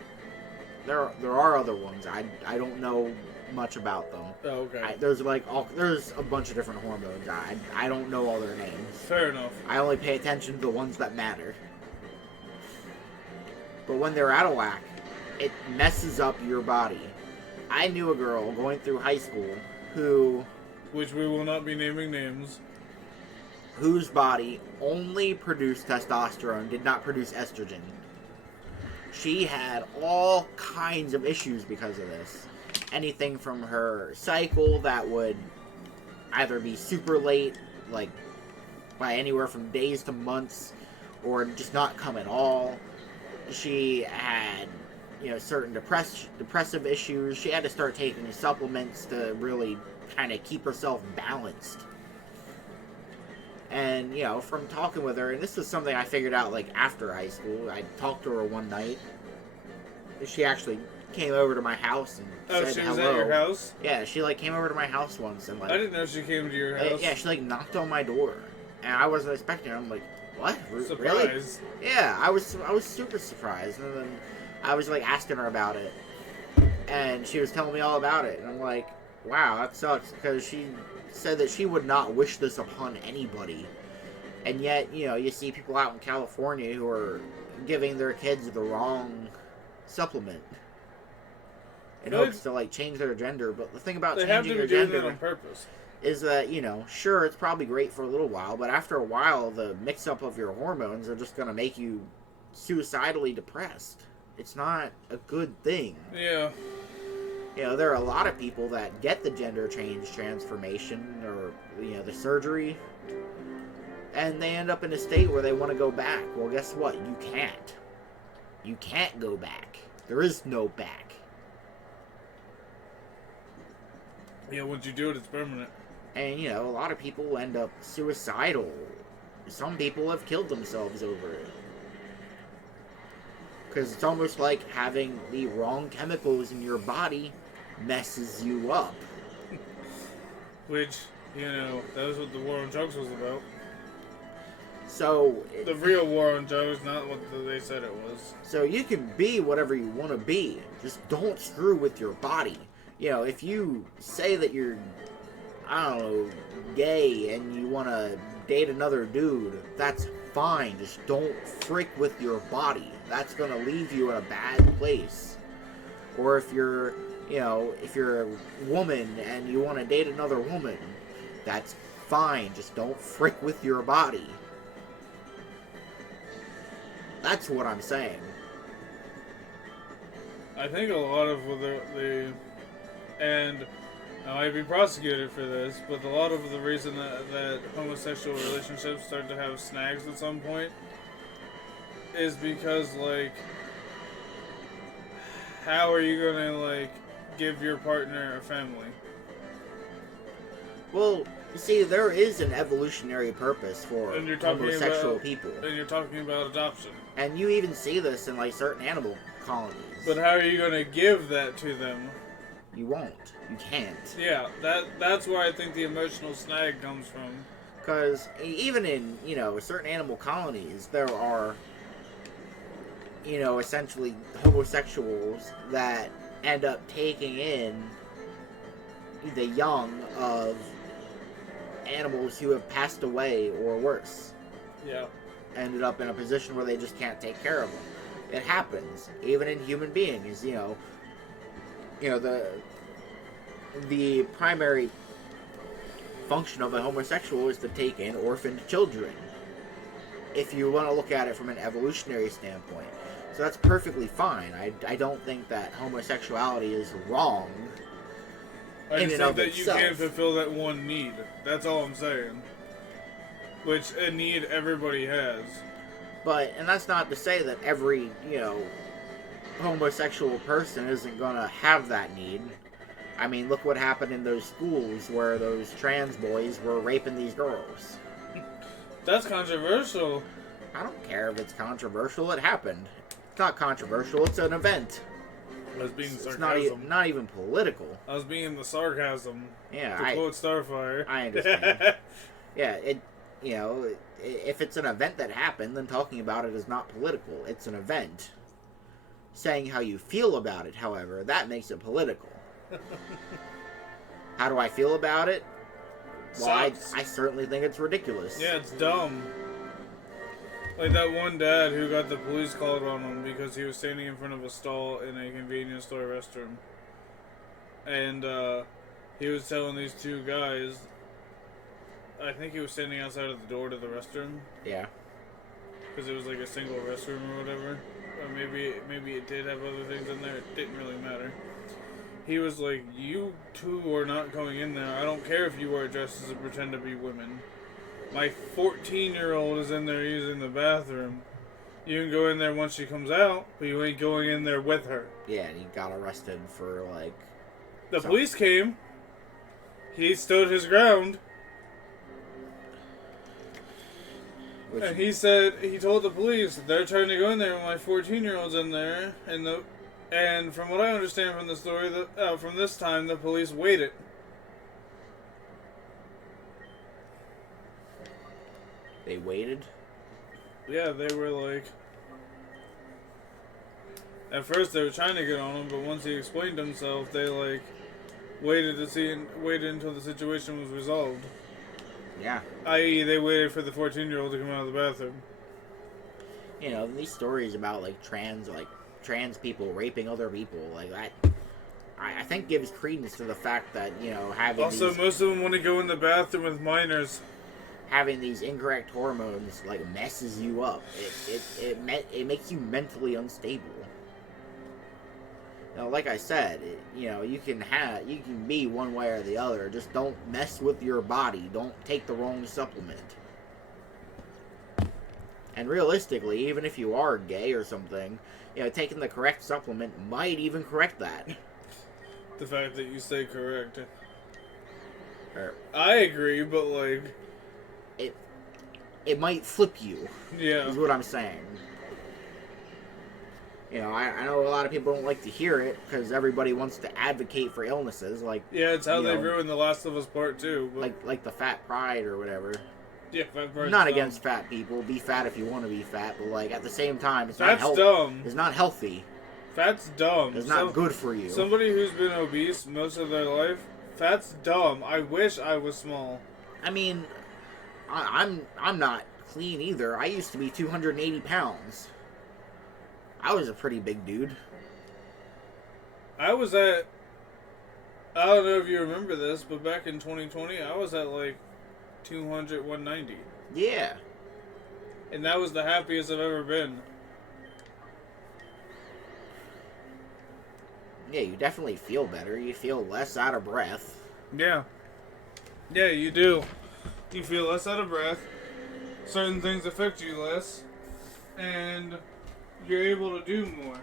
There are other ones. I don't know much about them. Oh, okay. There's a bunch of different hormones. I don't know all their names. Fair enough. I only pay attention to the ones that matter. But when they're out of whack, it messes up your body. I knew a girl going through high school which we will not be naming names, whose body only produced testosterone, did not produce estrogen. She had all kinds of issues because of this. Anything from her cycle that would either be super late, by anywhere from days to months, or just not come at all. She had, certain depressive issues. She had to start taking supplements to really kind of keep herself balanced. And, from talking with her, and this was something I figured out, after high school. I talked to her one night. She actually came over to my house and said she was hello. at your house? Yeah, she, came over to my house once and, I didn't know she came to your house. Yeah, she, knocked on my door. And I wasn't expecting her. I'm like, what? Surprise. Really? Yeah, I was super surprised. And then I was, asking her about it. And she was telling me all about it. And I'm like, wow, that sucks. Because she said that she would not wish this upon anybody. And yet, you see people out in California who are giving their kids the wrong supplement in hopes to, change their gender. But the thing about changing your gender... They have to be doing that on purpose. Is that, sure, it's probably great for a little while, but after a while, the mix-up of your hormones are just going to make you suicidally depressed. It's not a good thing. Yeah. There are a lot of people that get the gender change transformation or, the surgery, and they end up in a state where they want to go back. Well, guess what? You can't. You can't go back. There is no back. Yeah, once you do it, it's permanent. And, a lot of people end up suicidal. Some people have killed themselves over it. Because it's almost like having the wrong chemicals in your body messes you up. Which, that was what the war on drugs was about. So... The real war on drugs, not what they said it was. So you can be whatever you want to be. Just don't screw with your body. If you say that you're, gay and you want to date another dude, that's fine. Just don't frick with your body. That's going to leave you in a bad place. Or if you're, if you're a woman and you want to date another woman, that's fine. Just don't frick with your body. That's what I'm saying. I think a lot of and I might be prosecuted for this, but a lot of the reason that homosexual relationships start to have snags at some point is because, how are you gonna, give your partner a family? Well, you see, there is an evolutionary purpose for homosexual people. And you're talking about adoption. And you even see this in, certain animal colonies. But how are you gonna give that to them? You won't. You can't. Yeah, that's where I think the emotional snag comes from. Because even in, certain animal colonies, there are essentially homosexuals that end up taking in the young of animals who have passed away or worse. Yeah. Ended up in a position where they just can't take care of them. It happens, even in human beings. The primary function of a homosexual is to take in orphaned children. If you want to look at it from an evolutionary standpoint, so that's perfectly fine. I don't think that homosexuality is wrong. I just think that itself. you can't fulfill that one need. That's all I'm saying. Which a need everybody has. And that's not to say that every, homosexual person isn't gonna have that need. I mean, look what happened in those schools where those trans boys were raping these girls. That's controversial. I don't care if it's controversial. It happened. It's not controversial. It's an event. I was being It's sarcasm. not even political. I was being the sarcasm. Yeah, To quote Starfire. I understand. Yeah, if it's an event that happened, then talking about it is not political. It's an event. Saying how you feel about it, however, that makes it political. How do I feel about it? Well, I certainly think it's ridiculous. Yeah, it's dumb. Like that one dad who got the police called on him because he was standing in front of a stall in a convenience store restroom. And he was telling these two guys, I think he was standing outside of the door to the restroom. Yeah. Because it was like a single restroom or whatever. Or maybe it did have other things in there. It didn't really matter. He was like, you two are not going in there. I don't care if you wear dresses and pretend to be women. My 14-year-old is in there using the bathroom. You can go in there once she comes out, but you ain't going in there with her. Yeah, and he got arrested for, like... The police came. He stood his ground. And he said, he told the police, they're trying to go in there when my 14-year-old's in there. And from what I understand from the story, from this time, the police waited. They waited? Yeah, they were like... At first they were trying to get on him, but once he explained himself, they like waited until the situation was resolved. Yeah. I.e., they waited for the 14-year-old to come out of the bathroom. These stories about like trans people raping other people, like that, I think gives credence to the fact that, having Also, most of them want to go in the bathroom with minors. Having these incorrect hormones like messes you up. It makes you mentally unstable. Like I said, you can be one way or the other. Just don't mess with your body. Don't take the wrong supplement. And realistically, even if you are gay or something, taking the correct supplement might even correct that. The fact that you say correct. Or, I agree, but like... It might flip you. Yeah. Is what I'm saying. I know a lot of people don't like to hear it because everybody wants to advocate for illnesses, like... Yeah, it's how they ruined The Last of Us Part 2. But... Like the fat pride or whatever. Yeah, fat pride. Not against fat people. Be fat if you want to be fat, but like at the same time, it's That's not dumb. It's not healthy. Fat's dumb. It's not good for you. Somebody who's been obese most of their life, fat's dumb. I wish I was small. I mean, I'm not clean either. I used to be 280 pounds. I was a pretty big dude. I don't know if you remember this, but back in 2020, I was at like 200, 190. Yeah. And that was the happiest I've ever been. Yeah, you definitely feel better. You feel less out of breath. Yeah. Yeah, you do. You feel less out of breath. Certain things affect you less. And you're able to do more.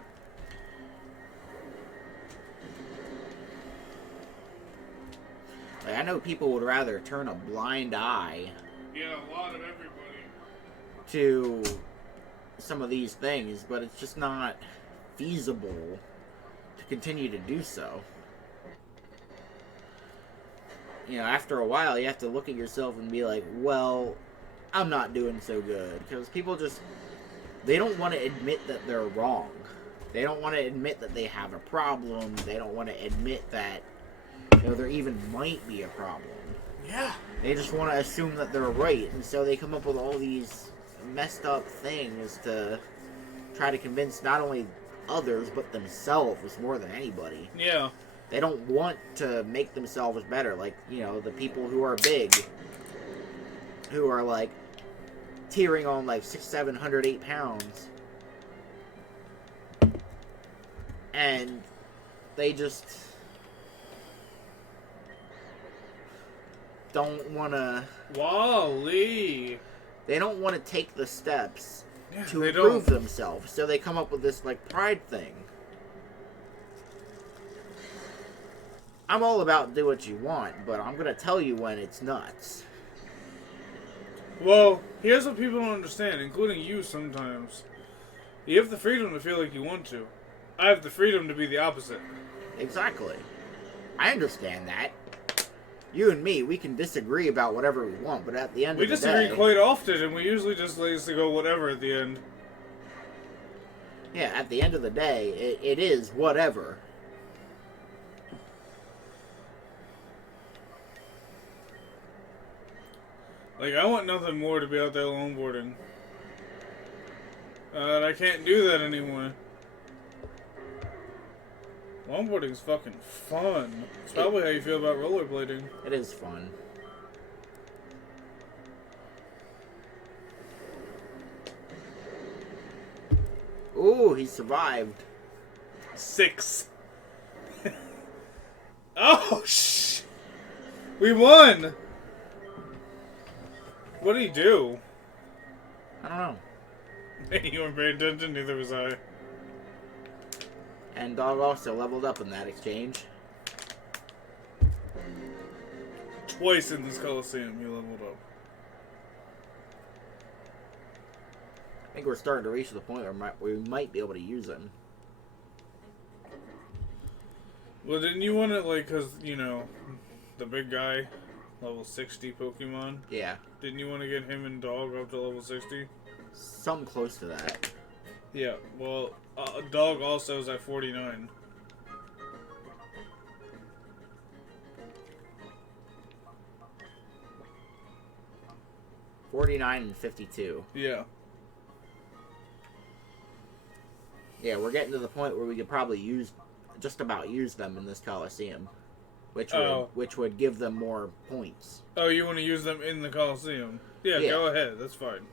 Like, I know people would rather turn a blind eye Yeah, a lot of everybody. to some of these things, but it's just not feasible to continue to do so. After a while, you have to look at yourself and be like, well, I'm not doing so good. Because people just they don't want to admit that they're wrong. They don't want to admit that they have a problem. They don't want to admit that, you know, there even might be a problem. Yeah. They just want to assume that they're right, and so they come up with all these messed up things to try to convince not only others, but themselves more than anybody. Yeah. They don't want to make themselves better. Like, you know, the people who are big, who are, like, teetering on, like, 600, 700, 8 pounds. And they just don't want to... Wally! They don't want to take the steps Yeah, to they improve don't. themselves. So they come up with this, like, pride thing. I'm all about do what you want, but I'm going to tell you when it's nuts. Well, here's what people don't understand, including you sometimes. You have the freedom to feel like you want to. I have the freedom to be the opposite. Exactly. I understand that. You and me, we can disagree about whatever we want, but at the end We of the disagree day... quite often, and we usually just like to go whatever at the end. Yeah, at the end of the day, it is whatever. Like, I want nothing more to be out there longboarding. And I can't do that anymore. Longboarding's fucking fun. It's probably how you feel about rollerblading. It is fun. Ooh, he survived. 6. Oh, shh! We won! What did he do? I don't know. You weren't paying attention, neither was I. And Dog also leveled up in that exchange. Twice in this Colosseum, you leveled up. I think we're starting to reach the point where we might be able to use him. Well, didn't you want it, like, because, you know, the big guy, level 60 Pokemon? Yeah. Didn't you want to get him and Dog up to level 60? Something close to that. Yeah, well, Dog also is at 49. $49 and $52. Yeah. Yeah, we're getting to the point where we could probably just about use them in this Coliseum. Which would give them more points. Oh, you want to use them in the Colosseum? Yeah, Yeah. go ahead. That's fine.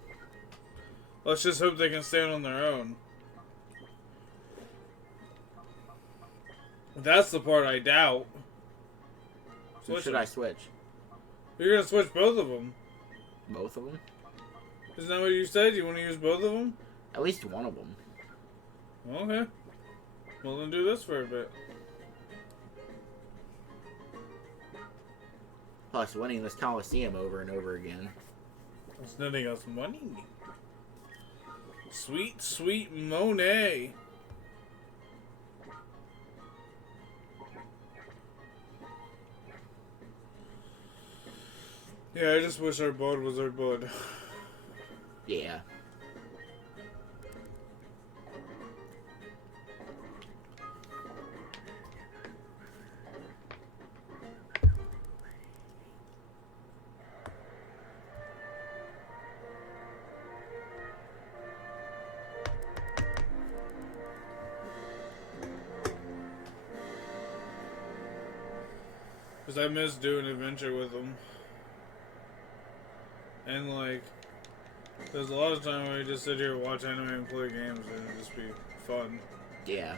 Let's just hope they can stand on their own. That's the part I doubt. So Switch should them. I switch? You're going to switch both of them. Both of them? Isn't that what you said? You want to use both of them? At least one of them. Okay. Well, then do this for a bit. Plus, winning this Coliseum over and over again. It's netting us money. Sweet, sweet Monet. Yeah, I just wish our bud was our bud. Yeah. Because I miss doing adventure with them. And, like, there's a lot of time where we just sit here and watch anime and play games and it'd just be fun. Yeah.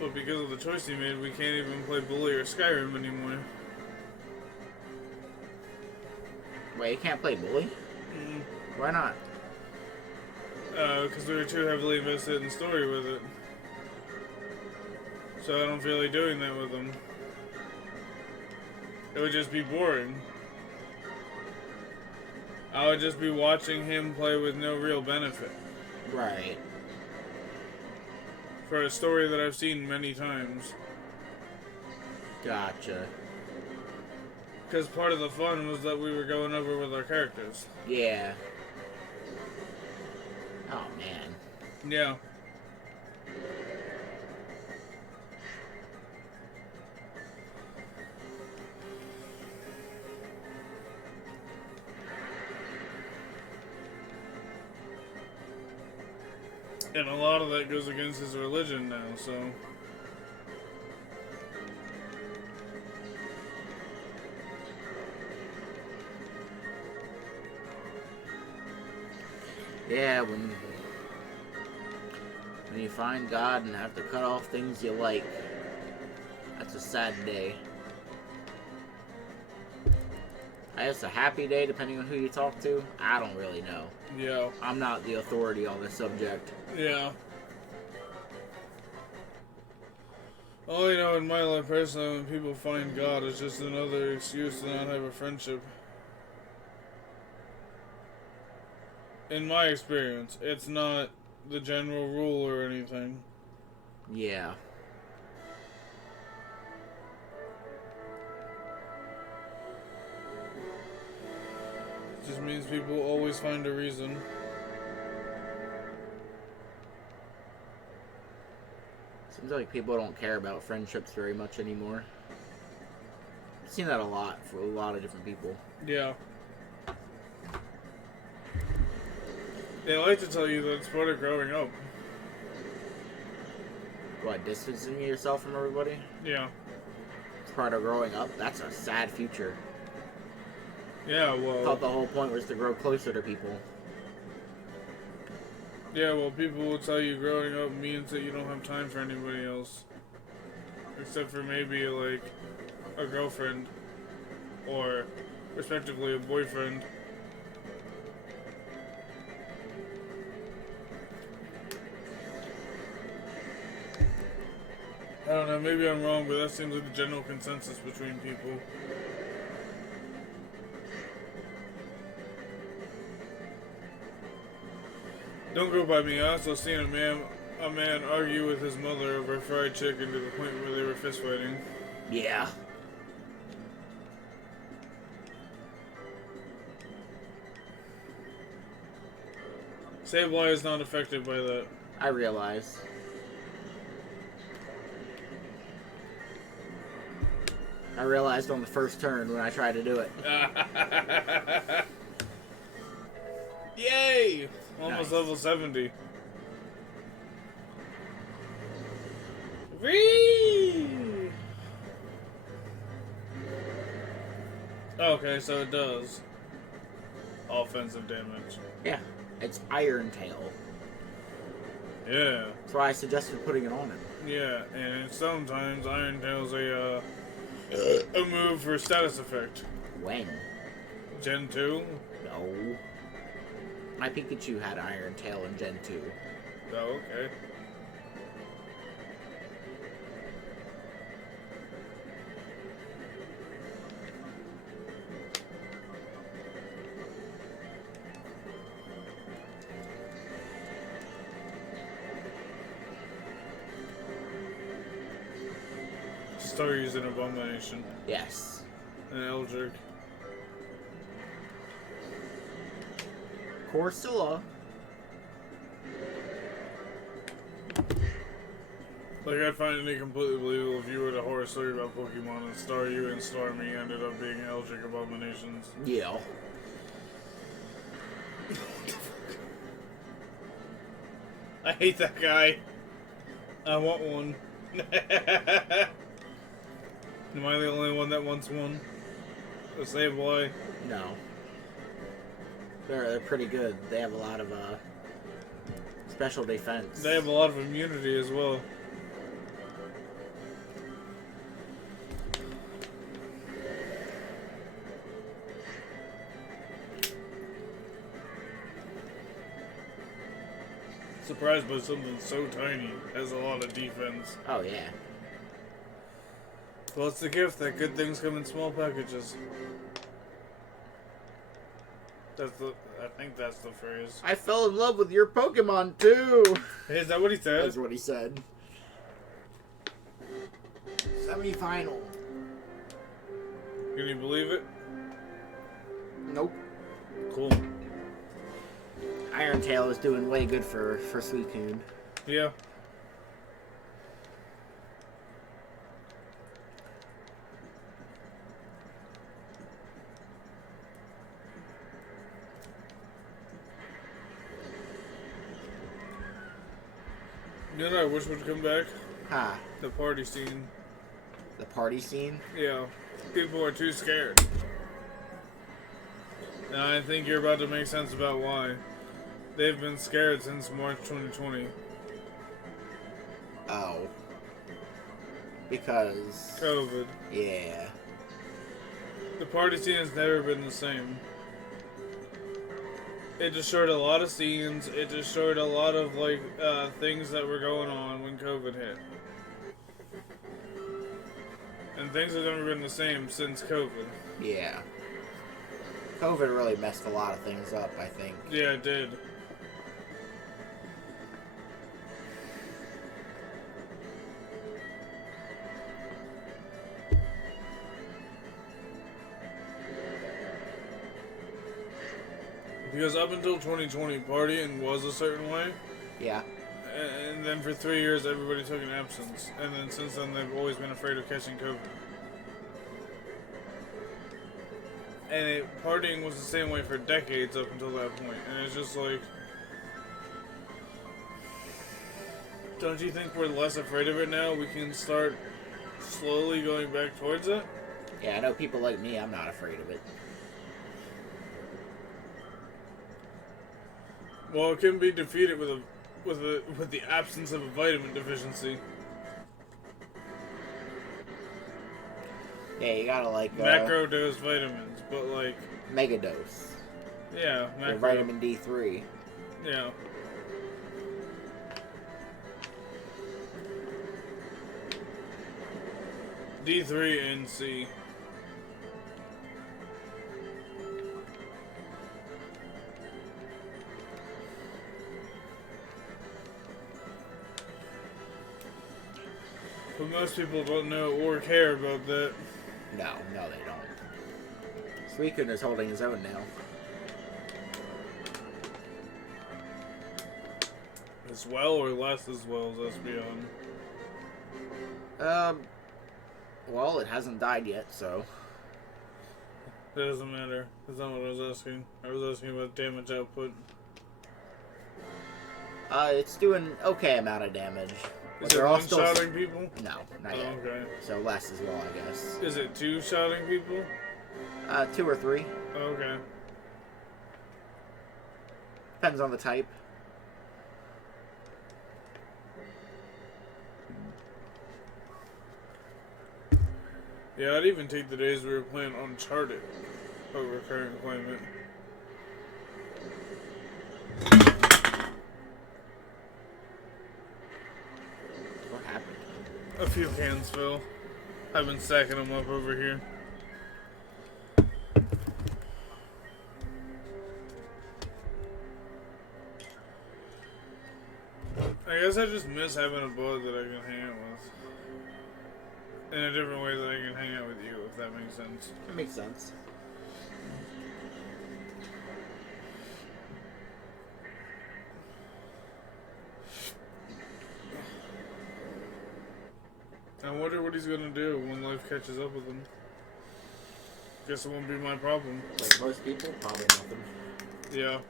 But because of the choice he made, we can't even play Bully or Skyrim anymore. Wait, you can't play Bully? Mm. Why not? Because we were too heavily invested in the story with it. So I don't feel like doing that with them. It would just be boring. I would just be watching him play with no real benefit. Right. For a story that I've seen many times. Gotcha. Because part of the fun was that we were going over with our characters. Yeah. Oh, man. Yeah. And a lot of that goes against his religion now, so... Yeah, when you find God and have to cut off things you like, that's a sad day. I guess a happy day, depending on who you talk to. I don't really know. Yeah. I'm not the authority on this subject. Yeah. All I know in my life personally, when people find God, it's just another excuse to not have a friendship. In my experience, it's not the general rule or anything. Yeah. It just means people always find a reason. Seems like people don't care about friendships very much anymore. I've seen that a lot for a lot of different people. Yeah. They like to tell you that it's part of growing up. What, distancing yourself from everybody? Yeah. It's part of growing up? That's a sad future. Yeah, I well... thought the whole point was to grow closer to people. Yeah, well, people will tell you growing up means that you don't have time for anybody else. Except for maybe, like, a girlfriend. Or, respectively, a boyfriend. I don't know, maybe I'm wrong, but that seems like the general consensus between people. Don't go by me. I also seen a man argue with his mother over fried chicken to the point where they were fist fighting. Yeah. Sableye is not affected by that. I realize. I realized on the first turn when I tried to do it. Yay! Almost Nice. level 70. Whee! Okay, so it does offensive damage. Yeah. It's Iron Tail. Yeah. That's why I suggested putting it on him. Yeah, and sometimes Iron Tail's a move for status effect. When? Gen 2? No. My Pikachu had Iron Tail in Gen 2. Oh, okay. Starry's an abomination. Yes. An Eldritch. Corsola. Like, I'd find it completely believable if you wrote a horror story about Pokemon and Staryu and Starmie ended up being Eldritch abominations. Yeah. I hate that guy. I want one. Am I the only one that wants one? A Sableye? No. They're pretty good. They have a lot of special defense. They have a lot of immunity as well. Surprised by something so tiny has a lot of defense. Oh yeah. Well, it's the gift that good things come in small packages. I think that's the phrase. I fell in love with your Pokemon too. Hey, is that what he said? That's what he said. Semi-final. Can you believe it? Nope. Cool. Iron Tail is doing way good for Suicune. Yeah. You know what I wish would come back? Ha. The party scene. The party scene? Yeah. People are too scared. And I think you're about to make sense about why. They've been scared since March 2020. Oh. Because... COVID. Yeah. The party scene has never been the same. It destroyed a lot of scenes. It destroyed a lot of, like, things that were going on when COVID hit. And things have never been the same since COVID. Yeah. COVID really messed a lot of things up, I think. Yeah, it did. Because up until 2020, partying was a certain way. Yeah. And then for 3 years, everybody took an absence. And then since then, they've always been afraid of catching COVID. And partying was the same way for decades up until that point. And it's just like... Don't you think we're less afraid of it now? We can start slowly going back towards it? Yeah, I know people like me, I'm not afraid of it. Well, it can be defeated with the absence of a vitamin deficiency. Yeah, you gotta like... Macro dose vitamins, but like... Mega dose. Yeah, macro. Or vitamin D3. Yeah. D3 and C. But most people don't know or care about that. No, they don't. Suicune is holding his own now. As well or less as well as Espeon? Well, it hasn't died yet, so... That doesn't matter. That's not what I was asking. I was asking about damage output. It's doing okay amount of damage. Is it one-shotting people? No, not yet. Okay. So less as well, I guess. Is it two-shotting people? 2 or 3. Okay. Depends on the type. Yeah, I'd even take the days we were playing Uncharted over current climate. What happened? A few cans fell. I've been stacking them up over here. I guess I just miss having a bud that I can hang out with. In a different way that I can hang out with you, if that makes sense. That makes sense. I wonder what he's gonna do when life catches up with him. Guess it won't be my problem. Like most people, probably nothing. Yeah.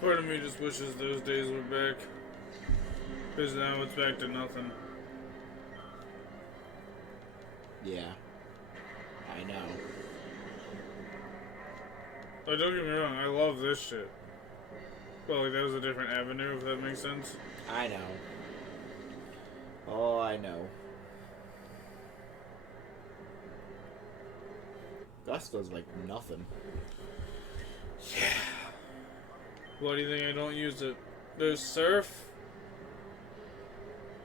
Part of me just wishes those days were back. Because now it's back to nothing. Yeah. I know. Like, don't get me wrong, I love this shit. Well, like, that was a different avenue, if that makes sense. I know. Oh, I know. Gus does like nothing. Yeah. Why do you think I don't use it? There's Surf,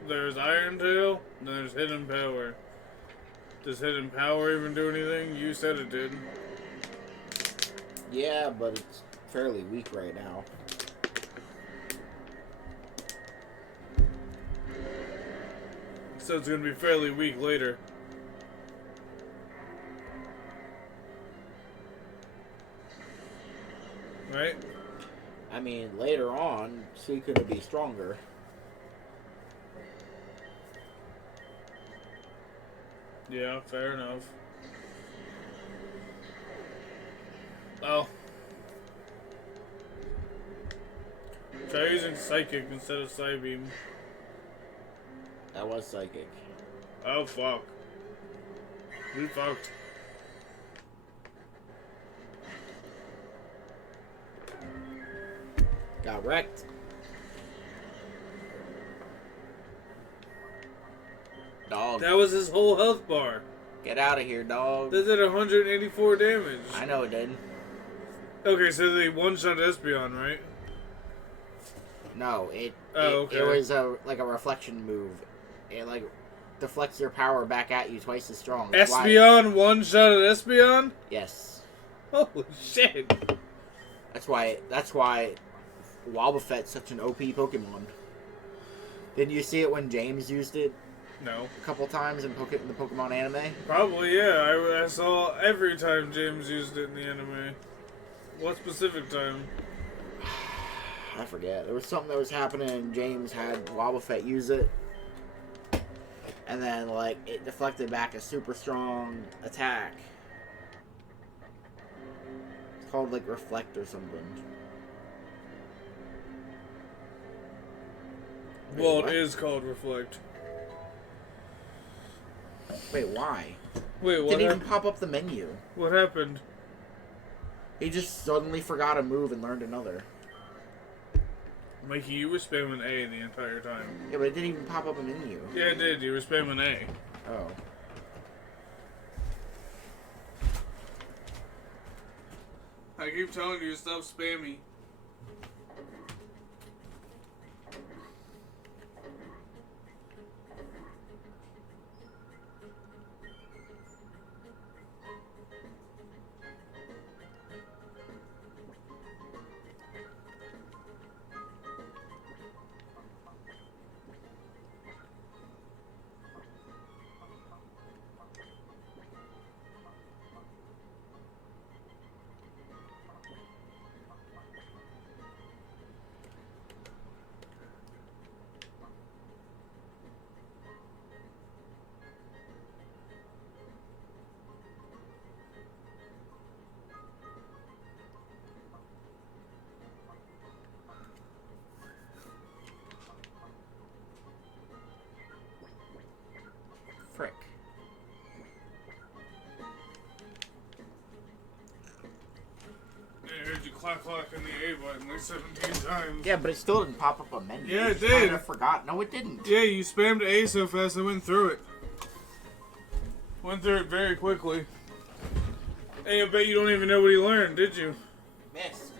there's Iron Tail, and there's Hidden Power. Does Hidden Power even do anything? You said it did. Yeah, but it's fairly weak right now. So it's gonna be fairly weak later. Right? I mean, later on, Suicune will be stronger. Yeah, fair enough. Oh. Try using Psychic instead of Psybeam. That was Psychic. Oh, fuck. We fucked. Got wrecked. Dog. That was his whole health bar. Get out of here, dog. That did 184 damage. I know it did. Okay, so they one-shot Espeon, right? No, it okay. it was like a reflection move. It like deflects your power back at you twice as strong. Espeon one-shot at Espeon? Yes. Holy shit. That's why Wobbuffet's such an OP Pokemon. Didn't you see it when James used it No. a couple times in the Pokemon anime? Probably, yeah. I saw every time James used it in the anime. What specific time? I forget. There was something that was happening and James had Wobbuffet use it. And then, like, it deflected back a super strong attack. It's called, like, Reflect or something. Well, what? it is called Reflect. Wait, why? Wait, what? Didn't even pop up the menu. What happened? He just suddenly forgot a move and learned another. Mikey, you were spamming A the entire time. Yeah, but it didn't even pop up a menu. Yeah, it did. You were spamming A. Oh. I keep telling you, stop spammy. Frick. I heard you clack in the A button like 17 times. Yeah, but it still didn't pop up a menu. Yeah, it You just might did. have forgot. No, it didn't. Yeah, you spammed A so fast I went through it. Went through it very quickly. Hey, I bet you don't even know what he learned, did you? Missed.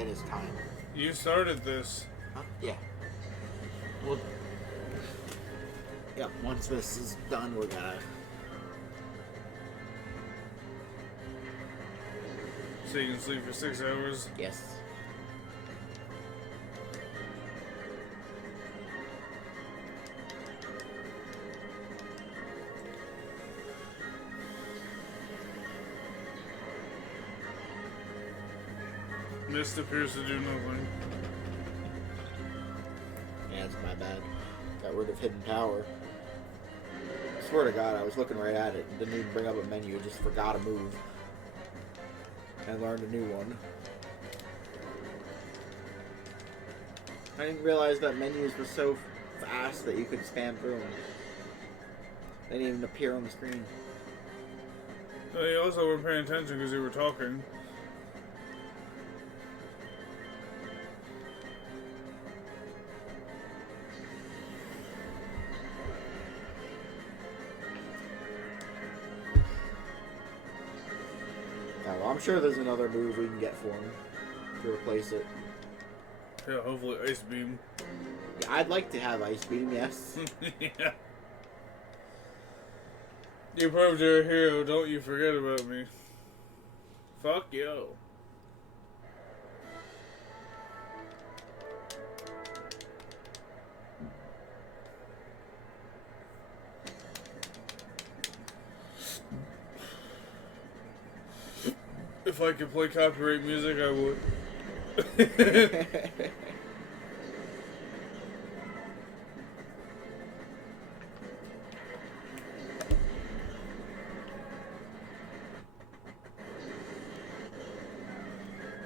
It is time. You started this. Huh? Yeah. Well, yep, once this is done, we're gonna... So you can sleep for 6 hours. Yes. Mist appears to do nothing. Yeah, it's my bad. Got rid of hidden power. I swear to God, I was looking right at it. Didn't even bring up a menu. Just forgot a move. And learned a new one. I didn't realize that menus were so fast that you could spam through them. They didn't even appear on the screen. You also weren't paying attention because you were talking. Well, I'm sure there's another move we can get for him to replace it. Yeah, hopefully Ice Beam. Yeah, I'd like to have Ice Beam, yes. Yeah. You proved you're a hero, don't you forget about me. Fuck yo. If I could play copyright music, I would.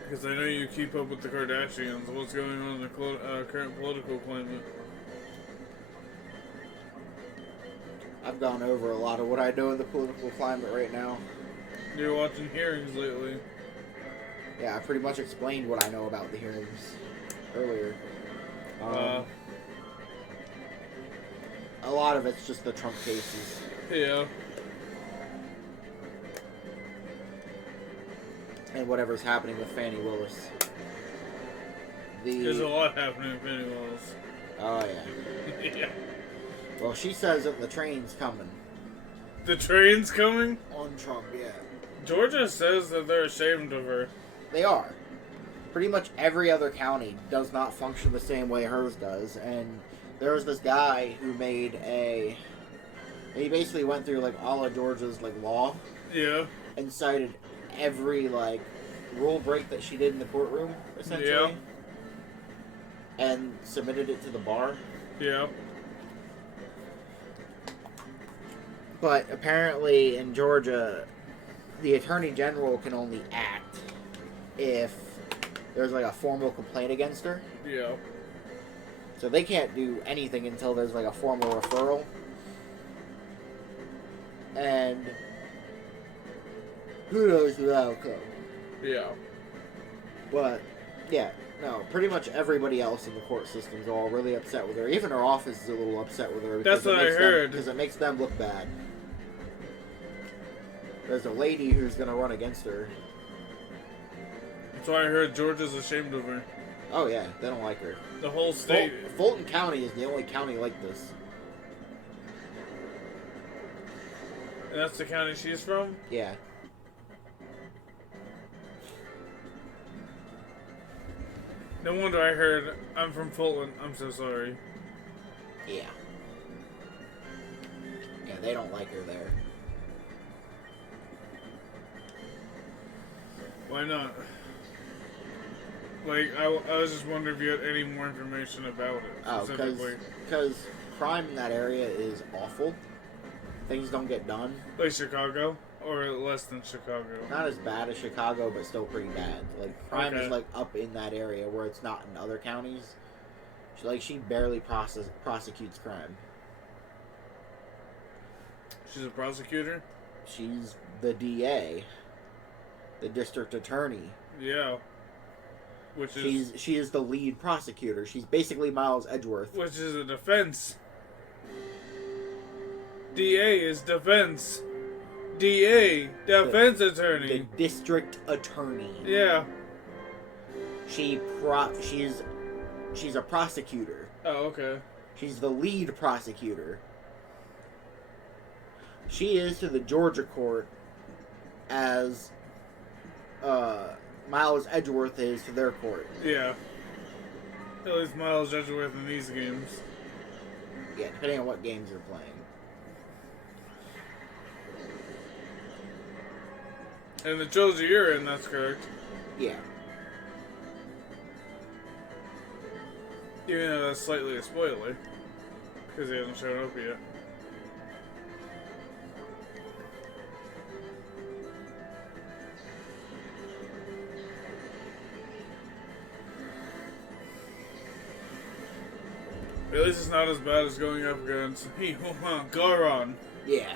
Because I know you keep up with the Kardashians. What's going on in the current political climate? I've gone over a lot of what I know in the political climate right now. You're watching hearings lately. Yeah, I pretty much explained what I know about the hearings earlier. A lot of it's just the Trump cases. Yeah. And whatever's happening with Fannie Willis. There's a lot happening with Fannie Willis. Oh, yeah. Yeah. Well, she says that the train's coming. The train's coming? On Trump, yeah. Georgia says that they're ashamed of her. They are. Pretty much every other county does not function the same way hers does. And there was this guy who made a... He basically went through, like, all of Georgia's, like, law. Yeah. And cited every, like, rule break that she did in the courtroom, essentially. Yeah. And submitted it to the bar. Yeah. But apparently in Georgia, the Attorney General can only act if there's like a formal complaint against her. Yeah. So they can't do anything until there's like a formal referral. And who knows the outcome. Yeah. But yeah, no, pretty much everybody else in the court system's all really upset with her. Even her office is a little upset with her. That's what I heard. Because it makes them look bad. There's a lady who's going to run against her. That's why I heard Georgia's ashamed of her. Oh, yeah. They don't like her. The whole state. Fulton County is the only county like this. And that's the county she's from? Yeah. No wonder I heard, I'm from Fulton. I'm so sorry. Yeah. Yeah, they don't like her there. Why not? Like, I was just wondering if you had any more information about it, Oh, specifically. because crime in that area is awful. Things don't get done. Like Chicago? Or less than Chicago? Not as bad as Chicago, but still pretty bad. Like, crime is, like, up in that area where it's not in other counties. She barely prosecutes crime. She's a prosecutor? She's the DA. The district attorney. Yeah. She is the lead prosecutor. She's basically Miles Edgeworth. Which is a defense. DA is defense. DA, defense attorney. The district attorney. Yeah. she's a prosecutor. Oh, okay. She's the lead prosecutor. She is to the Georgia court as Miles Edgeworth is to their court. Yeah. At least Miles Edgeworth in these games. Yeah, depending on what games you're playing. And the trilogy you're in, that's correct. Yeah. Even though that's slightly a spoiler. Because he hasn't shown up yet. At least it's not as bad as going up against Goron. Yeah.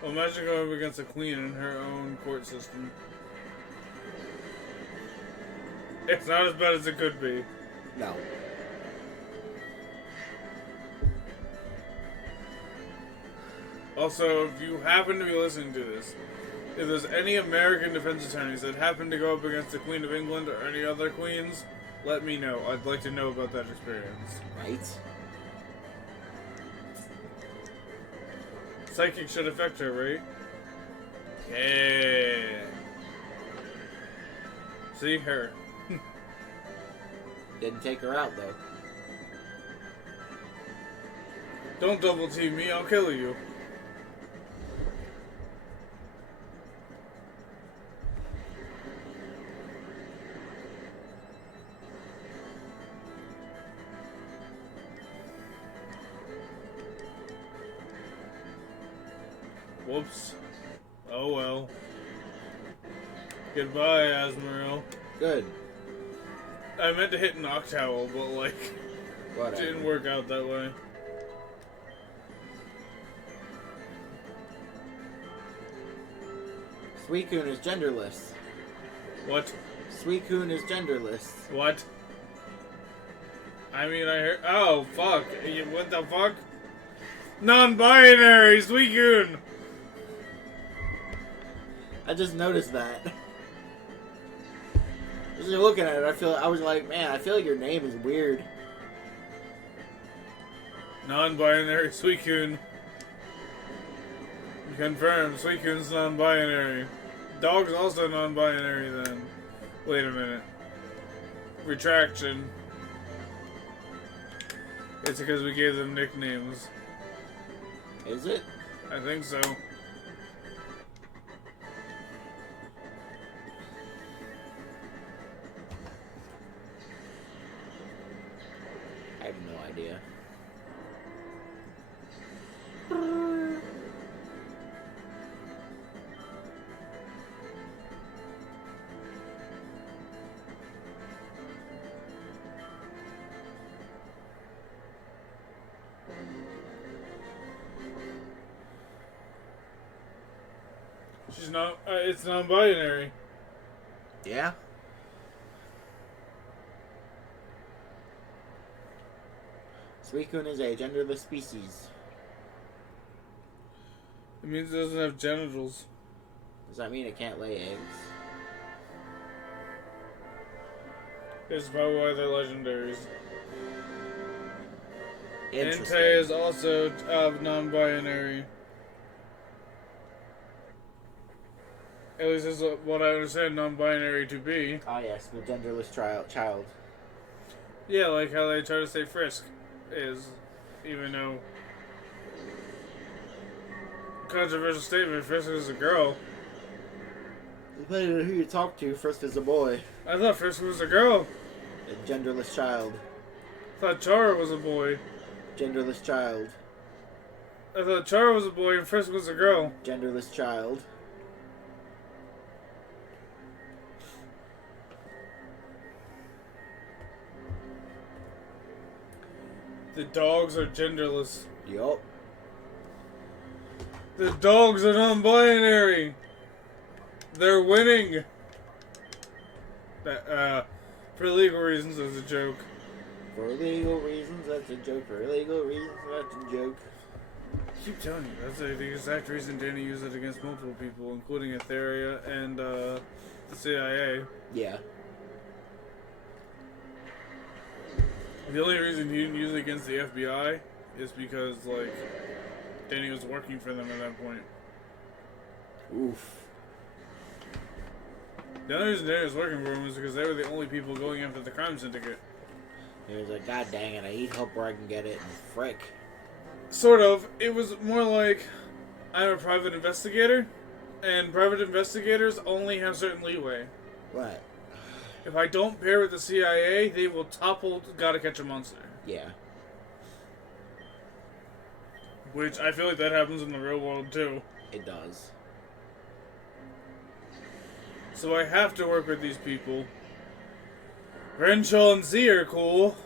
Well, imagine going up against a queen in her own court system. It's not as bad as it could be. No. Also, if you happen to be listening to this, if there's any American defense attorneys that happen to go up against the Queen of England or any other queens, let me know. I'd like to know about that experience. Right? Psychic should affect her, right? Yeah. See her. Didn't take her out, though. Don't double team me, I'll kill you. Whoops. Oh well. Goodbye, Asmoril. Good. I meant to hit Noctowl, but like, Whatever. didn't work out that way. Suicune is genderless. What? Suicune is genderless. What? I mean, I heard. Oh, fuck. What the fuck? Non-binary, Suicune! I just noticed that. Just looking at it, I was like, man, I feel like your name is weird. Non-binary, Suicune. Confirmed, Suicune's non-binary. Dog's also non-binary then. Wait a minute. Retraction. It's because we gave them nicknames. Is it? I think so. I have no idea. She's not. It's non-binary. Yeah? Suicune is a genderless species. It means it doesn't have genitals. Does that mean it can't lay eggs? This is probably why they're legendaries. Interesting. Entei is also non-binary. At least this is what I understand non-binary to be. Ah, yes, the genderless child. Yeah, like how they try to say Frisk is, even though controversial statement, Frisk is a girl. Depending on who you talk to, first is a boy. I thought Frisk was a girl. A genderless child. I thought Chara was a boy. Genderless child. I thought Chara was a boy and Frisk was a girl. Genderless child. The dogs are genderless. Yup. The dogs are non-binary. They're winning. That, for legal reasons, that's a joke. For legal reasons, that's a joke. For illegal reasons, that's a joke. I keep telling you, that's the exact reason Danny used it against multiple people, including Etheria and the CIA. Yeah. The only reason he didn't use it against the FBI is because, like, Danny was working for them at that point. Oof. The only reason Danny was working for them was because they were the only people going after the crime syndicate. He was like, God dang it, I need help where I can get it, and frick. Sort of. It was more like, I'm a private investigator, and private investigators only have certain leeway. What? If I don't pair with the CIA, they will topple Gotta Catch a Monster. Yeah. Which I feel like that happens in the real world too. It does. So I have to work with these people. Renshaw and Z are cool,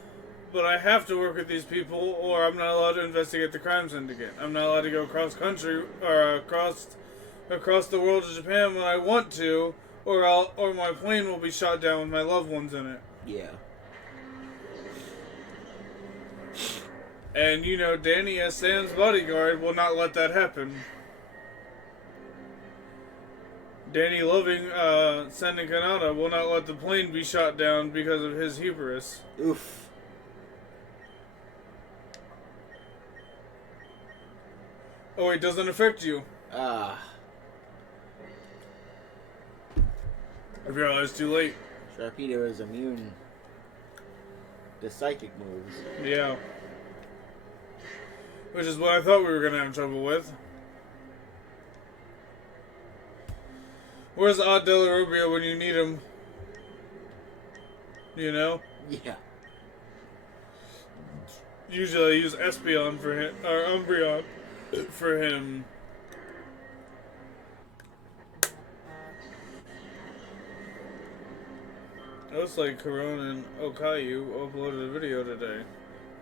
but I have to work with these people or I'm not allowed to investigate the crime syndicate. I'm not allowed to go cross country or across the world to Japan when I want to, or my plane will be shot down with my loved ones in it. Yeah. And, you know, Danny as Sam's bodyguard will not let that happen. Danny loving Sen and Kanata will not let the plane be shot down because of his hubris. Oof. Oh, it doesn't affect you. Ah. I realized too late. Sharpedo is immune to psychic moves. Yeah. Which is what I thought we were going to have trouble with. Where's Odd Della Rubio when you need him? You know? Yeah. Usually I use Espeon for him, or Umbreon for him. It looks like Corona and Okayu uploaded a video today.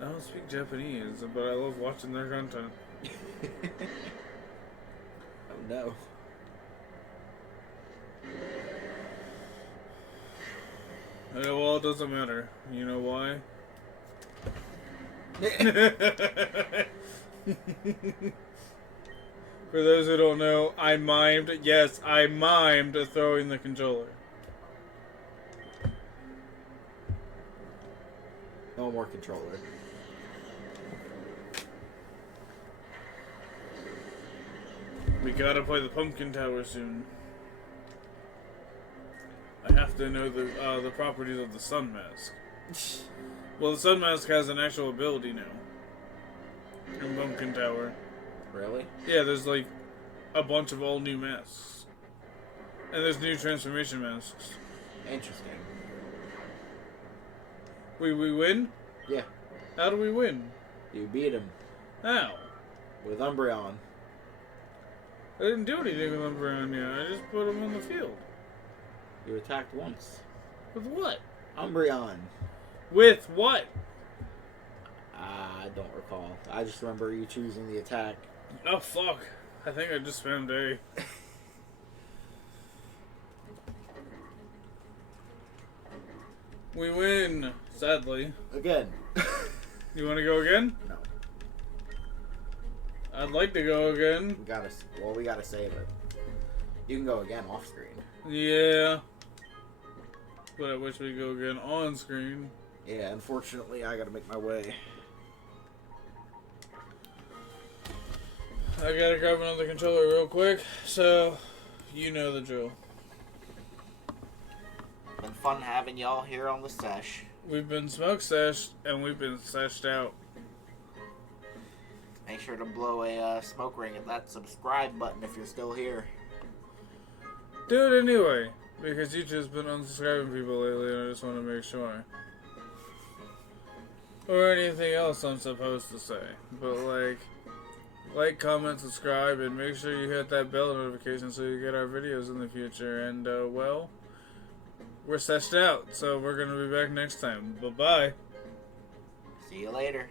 I don't speak Japanese, but I love watching their content. Oh no. Yeah, well, it doesn't matter. You know why? For those who don't know, I mimed throwing the controller. No more controller. We gotta play the Pumpkin Tower soon. I have to know the properties of the Sun Mask. Well, the Sun Mask has an actual ability now. In Pumpkin Tower. Really? Yeah, there's like a bunch of all new masks. And there's new transformation masks. Interesting. We win? Yeah. How do we win? You beat him How? with Umbreon. I didn't do anything with Umbreon yet. I just put him on the field. You attacked once. With what? Umbreon. With what? I don't recall. I just remember you choosing the attack. Oh, fuck. I think I just spammed A. We win, sadly. Again. You want to go again? No. I'd like to go again. We gotta save it. You can go again off screen. Yeah. But I wish we'd go again on screen. Yeah, unfortunately, I gotta make my way. I gotta grab another controller real quick, so you know the drill. Been fun having y'all here on the sesh. We've been smoke seshed and we've been seshed out. Make sure to blow a smoke ring at that subscribe button if you're still here. Do it anyway, because you've just been unsubscribing people lately and I just want to make sure. Or anything else I'm supposed to say. But like, comment, subscribe, and make sure you hit that bell notification so you get our videos in the future. And, well, we're seshed out, so we're going to be back next time. Bye-bye. See you later.